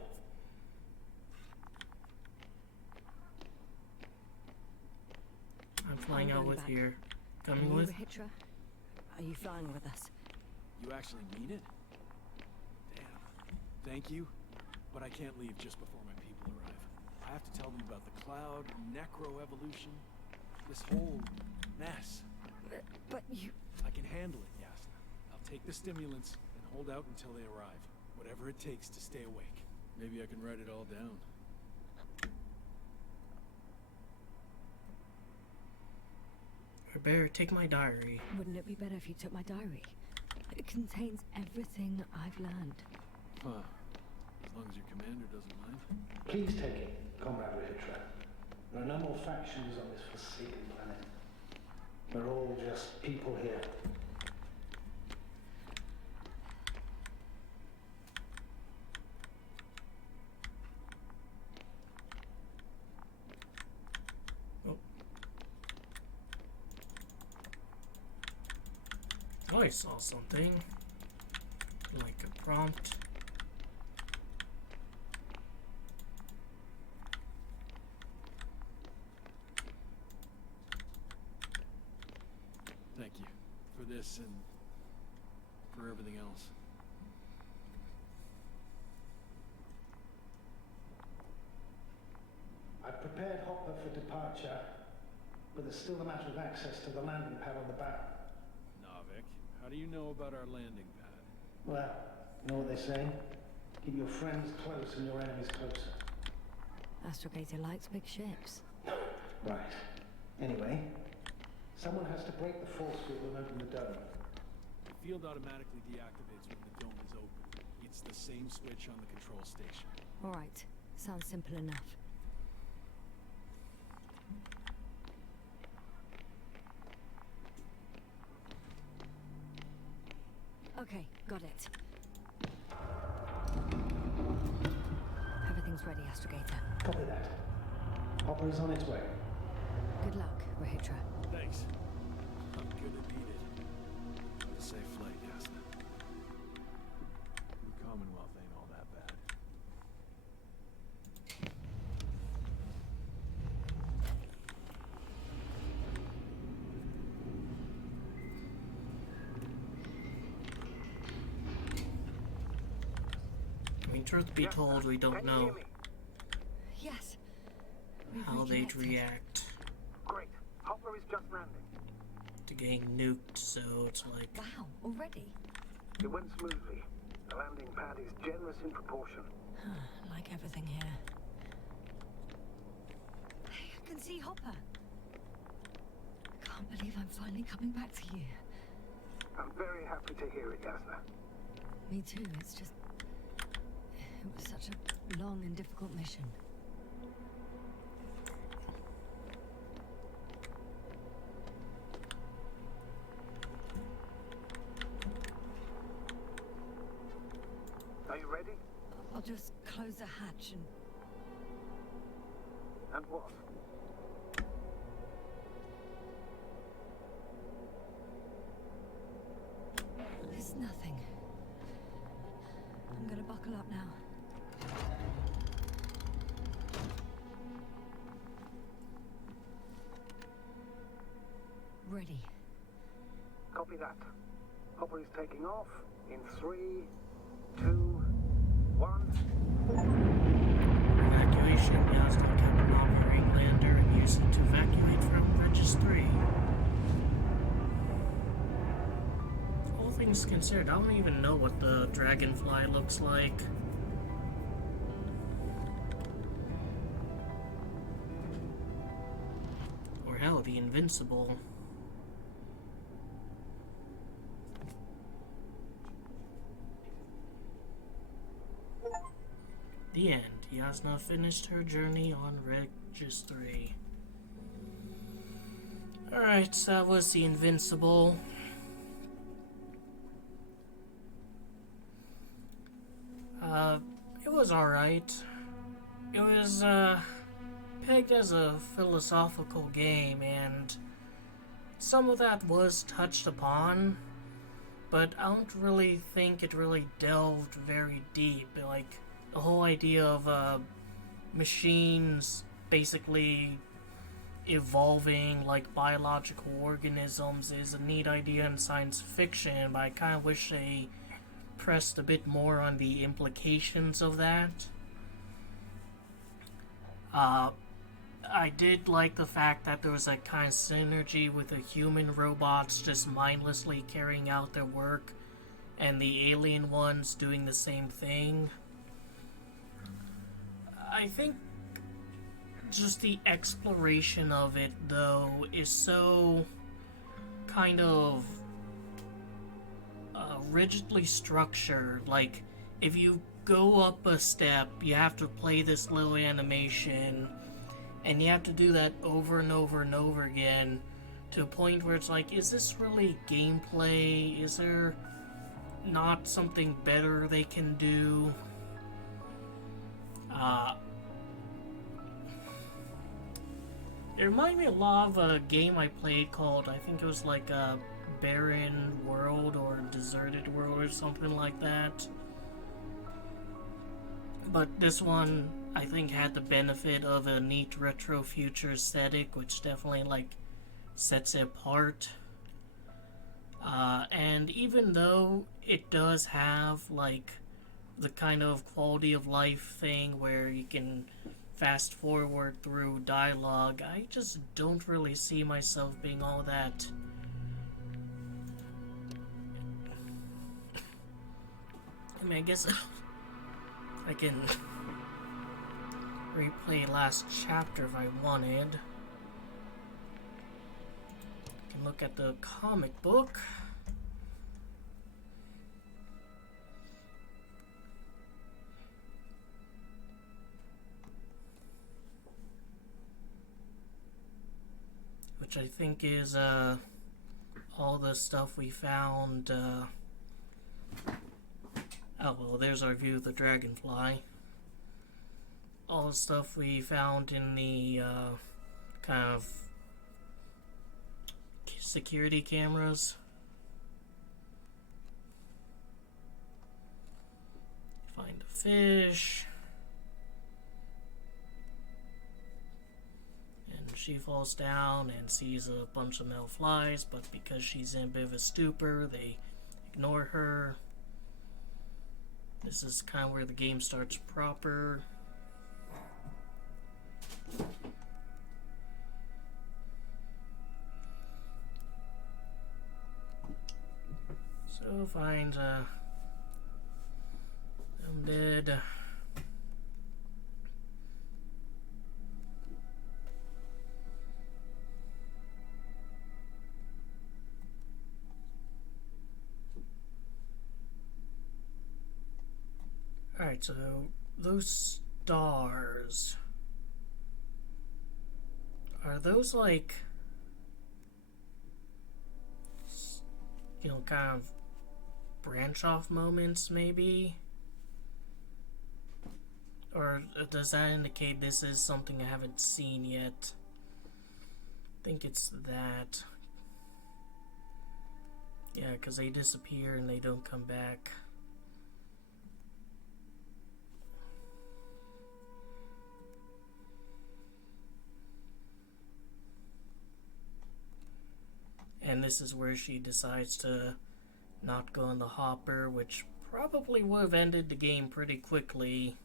I'm flying I'm out going with back. here. And Coming you, with? Ritra? Are you flying with us? You actually mean it? Damn. Thank you, but I can't leave just before my people arrive. I have to tell them about the cloud, necroevolution, this whole mess. But you... I can handle it, Yasna. I'll take the stimulants and hold out until they arrive. Whatever it takes to stay awake. Maybe I can write it all down. Bear, take my diary. Wouldn't it be better if you took my diary? It contains everything I've learned. Huh. As long as your commander doesn't mind. Please take it, Comrade Rahitra. There are no more factions on this forsaken planet. We're all just people here. Oh, I saw something. Like a prompt. Thank you for this and for everything else. I've prepared Hopper for departure, but there's still the matter of access to the landing pad on the bow. Navik, how do you know about our landing pad? Well, you know what they say? Keep your friends close and your enemies closer. Astrogator likes big ships. Right. Anyway, someone has to break the force field and open the dome. The field automatically deactivates when the dome is open. It's the same switch on the control station. All right. Sounds simple enough. Okay, got it. Everything's ready, Astrogator. Copy that. Hopper is on its way. Good luck, Rahitra. Thanks. I'm gonna need it. Have a safe flight, Yasna. The Commonwealth ain't all that bad. truth be told, we don't know Yes. how they'd react Great. Hopper is just landing. to getting nuked, so it's like... Wow, already? It went smoothly. The landing pad is generous in proportion. Like everything here. Hey, I can see Hopper. I can't believe I'm finally coming back to you. I'm very happy to hear it, Yasna. Me too, it's just... It was such a long and difficult mission. Are you ready? I'll just close the hatch and... And what? It's nothing. I'm gonna buckle up now. Ready. Copy that. Hopper is taking off in 3, 2, 1. Evacuation. Now's not Captain operating lander and use it to evacuate from Regis 3. All things considered, I don't even know what the dragonfly looks like. Or hell, the Invincible. The end. Yasna finished her journey on Regis 3. Alright, so that was the Invincible. It was alright. It was, pegged as a philosophical game, and some of that was touched upon, but I don't really think it really delved very deep. Like, the whole idea of machines basically evolving like biological organisms is a neat idea in science fiction, but I kind of wish they pressed a bit more on the implications of that. I did like the fact that there was a kind of synergy with the human robots just mindlessly carrying out their work and the alien ones doing the same thing. I think just the exploration of it, though, is so kind of rigidly structured. Like, if you go up a step, you have to play this little animation, and you have to do that over and over and over again, to a point where it's like, is this really gameplay? Is there not something better they can do? It reminded me a lot of a game I played called, I think it was like a Barren World or Deserted World or something like that. But this one, I think, had the benefit of a neat retro future aesthetic, which definitely, like, sets it apart. And even though it does have, like, the kind of quality of life thing where you can fast forward through dialogue, I just don't really see myself being all that. I mean, I guess I can replay last chapter if I wanted. I can look at the comic book. Which I think is all the stuff we found. Oh well, there's our view of the dragonfly. All the stuff we found in the kind of security cameras. Find a fish. She falls down and sees a bunch of male flies, but because she's in a bit of a stupor, they ignore her. The This is kind of where the game starts proper. So find I'm dead. Alright, so those stars, are those like, you know, kind of branch off moments maybe? Or does that indicate this is something I haven't seen yet? I think it's that. Yeah, because they disappear and they don't come back. And this is where she decides to not go in the hopper, which probably would have ended the game pretty quickly.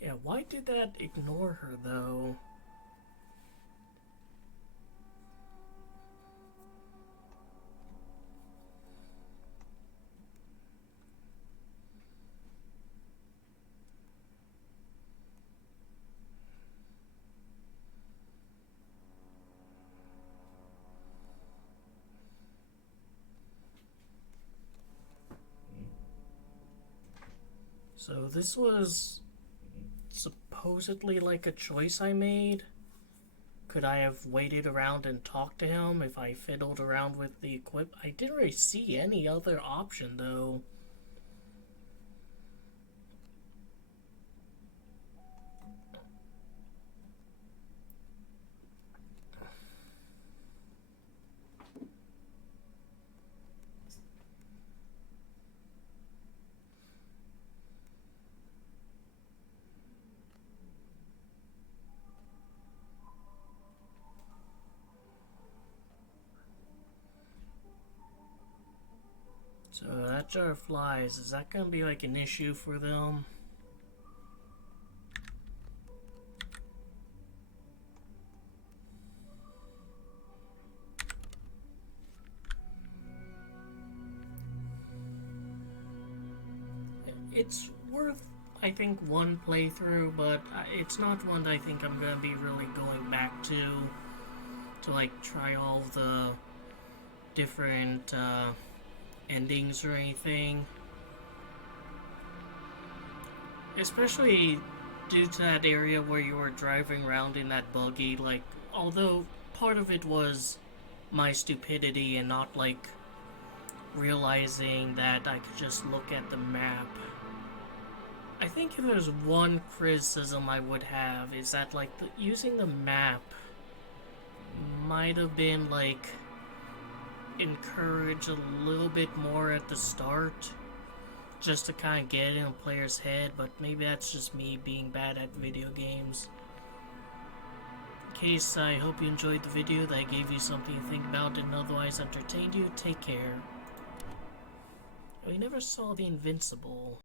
Yeah, why did that ignore her, though? So this was supposedly like a choice I made. Could I have waited around and talked to him if I fiddled around with the equipment? I didn't really see any other option though. So that jar of flies, is that gonna be like an issue for them? It's worth, I think, one playthrough, but it's not one that I think I'm gonna be really going back to like try all the different endings or anything. Especially due to that area where you were driving around in that buggy, like, although part of it was my stupidity and not, like, realizing that I could just look at the map. I think if there's one criticism I would have is that, like, using the map might have been, like, encouraged a little bit more at the start, just to kind of get it in a player's head, but maybe that's just me being bad at video games. In case, I hope you enjoyed the video, that I gave you something to think about and otherwise entertained you. Take care. We never saw the Invincible.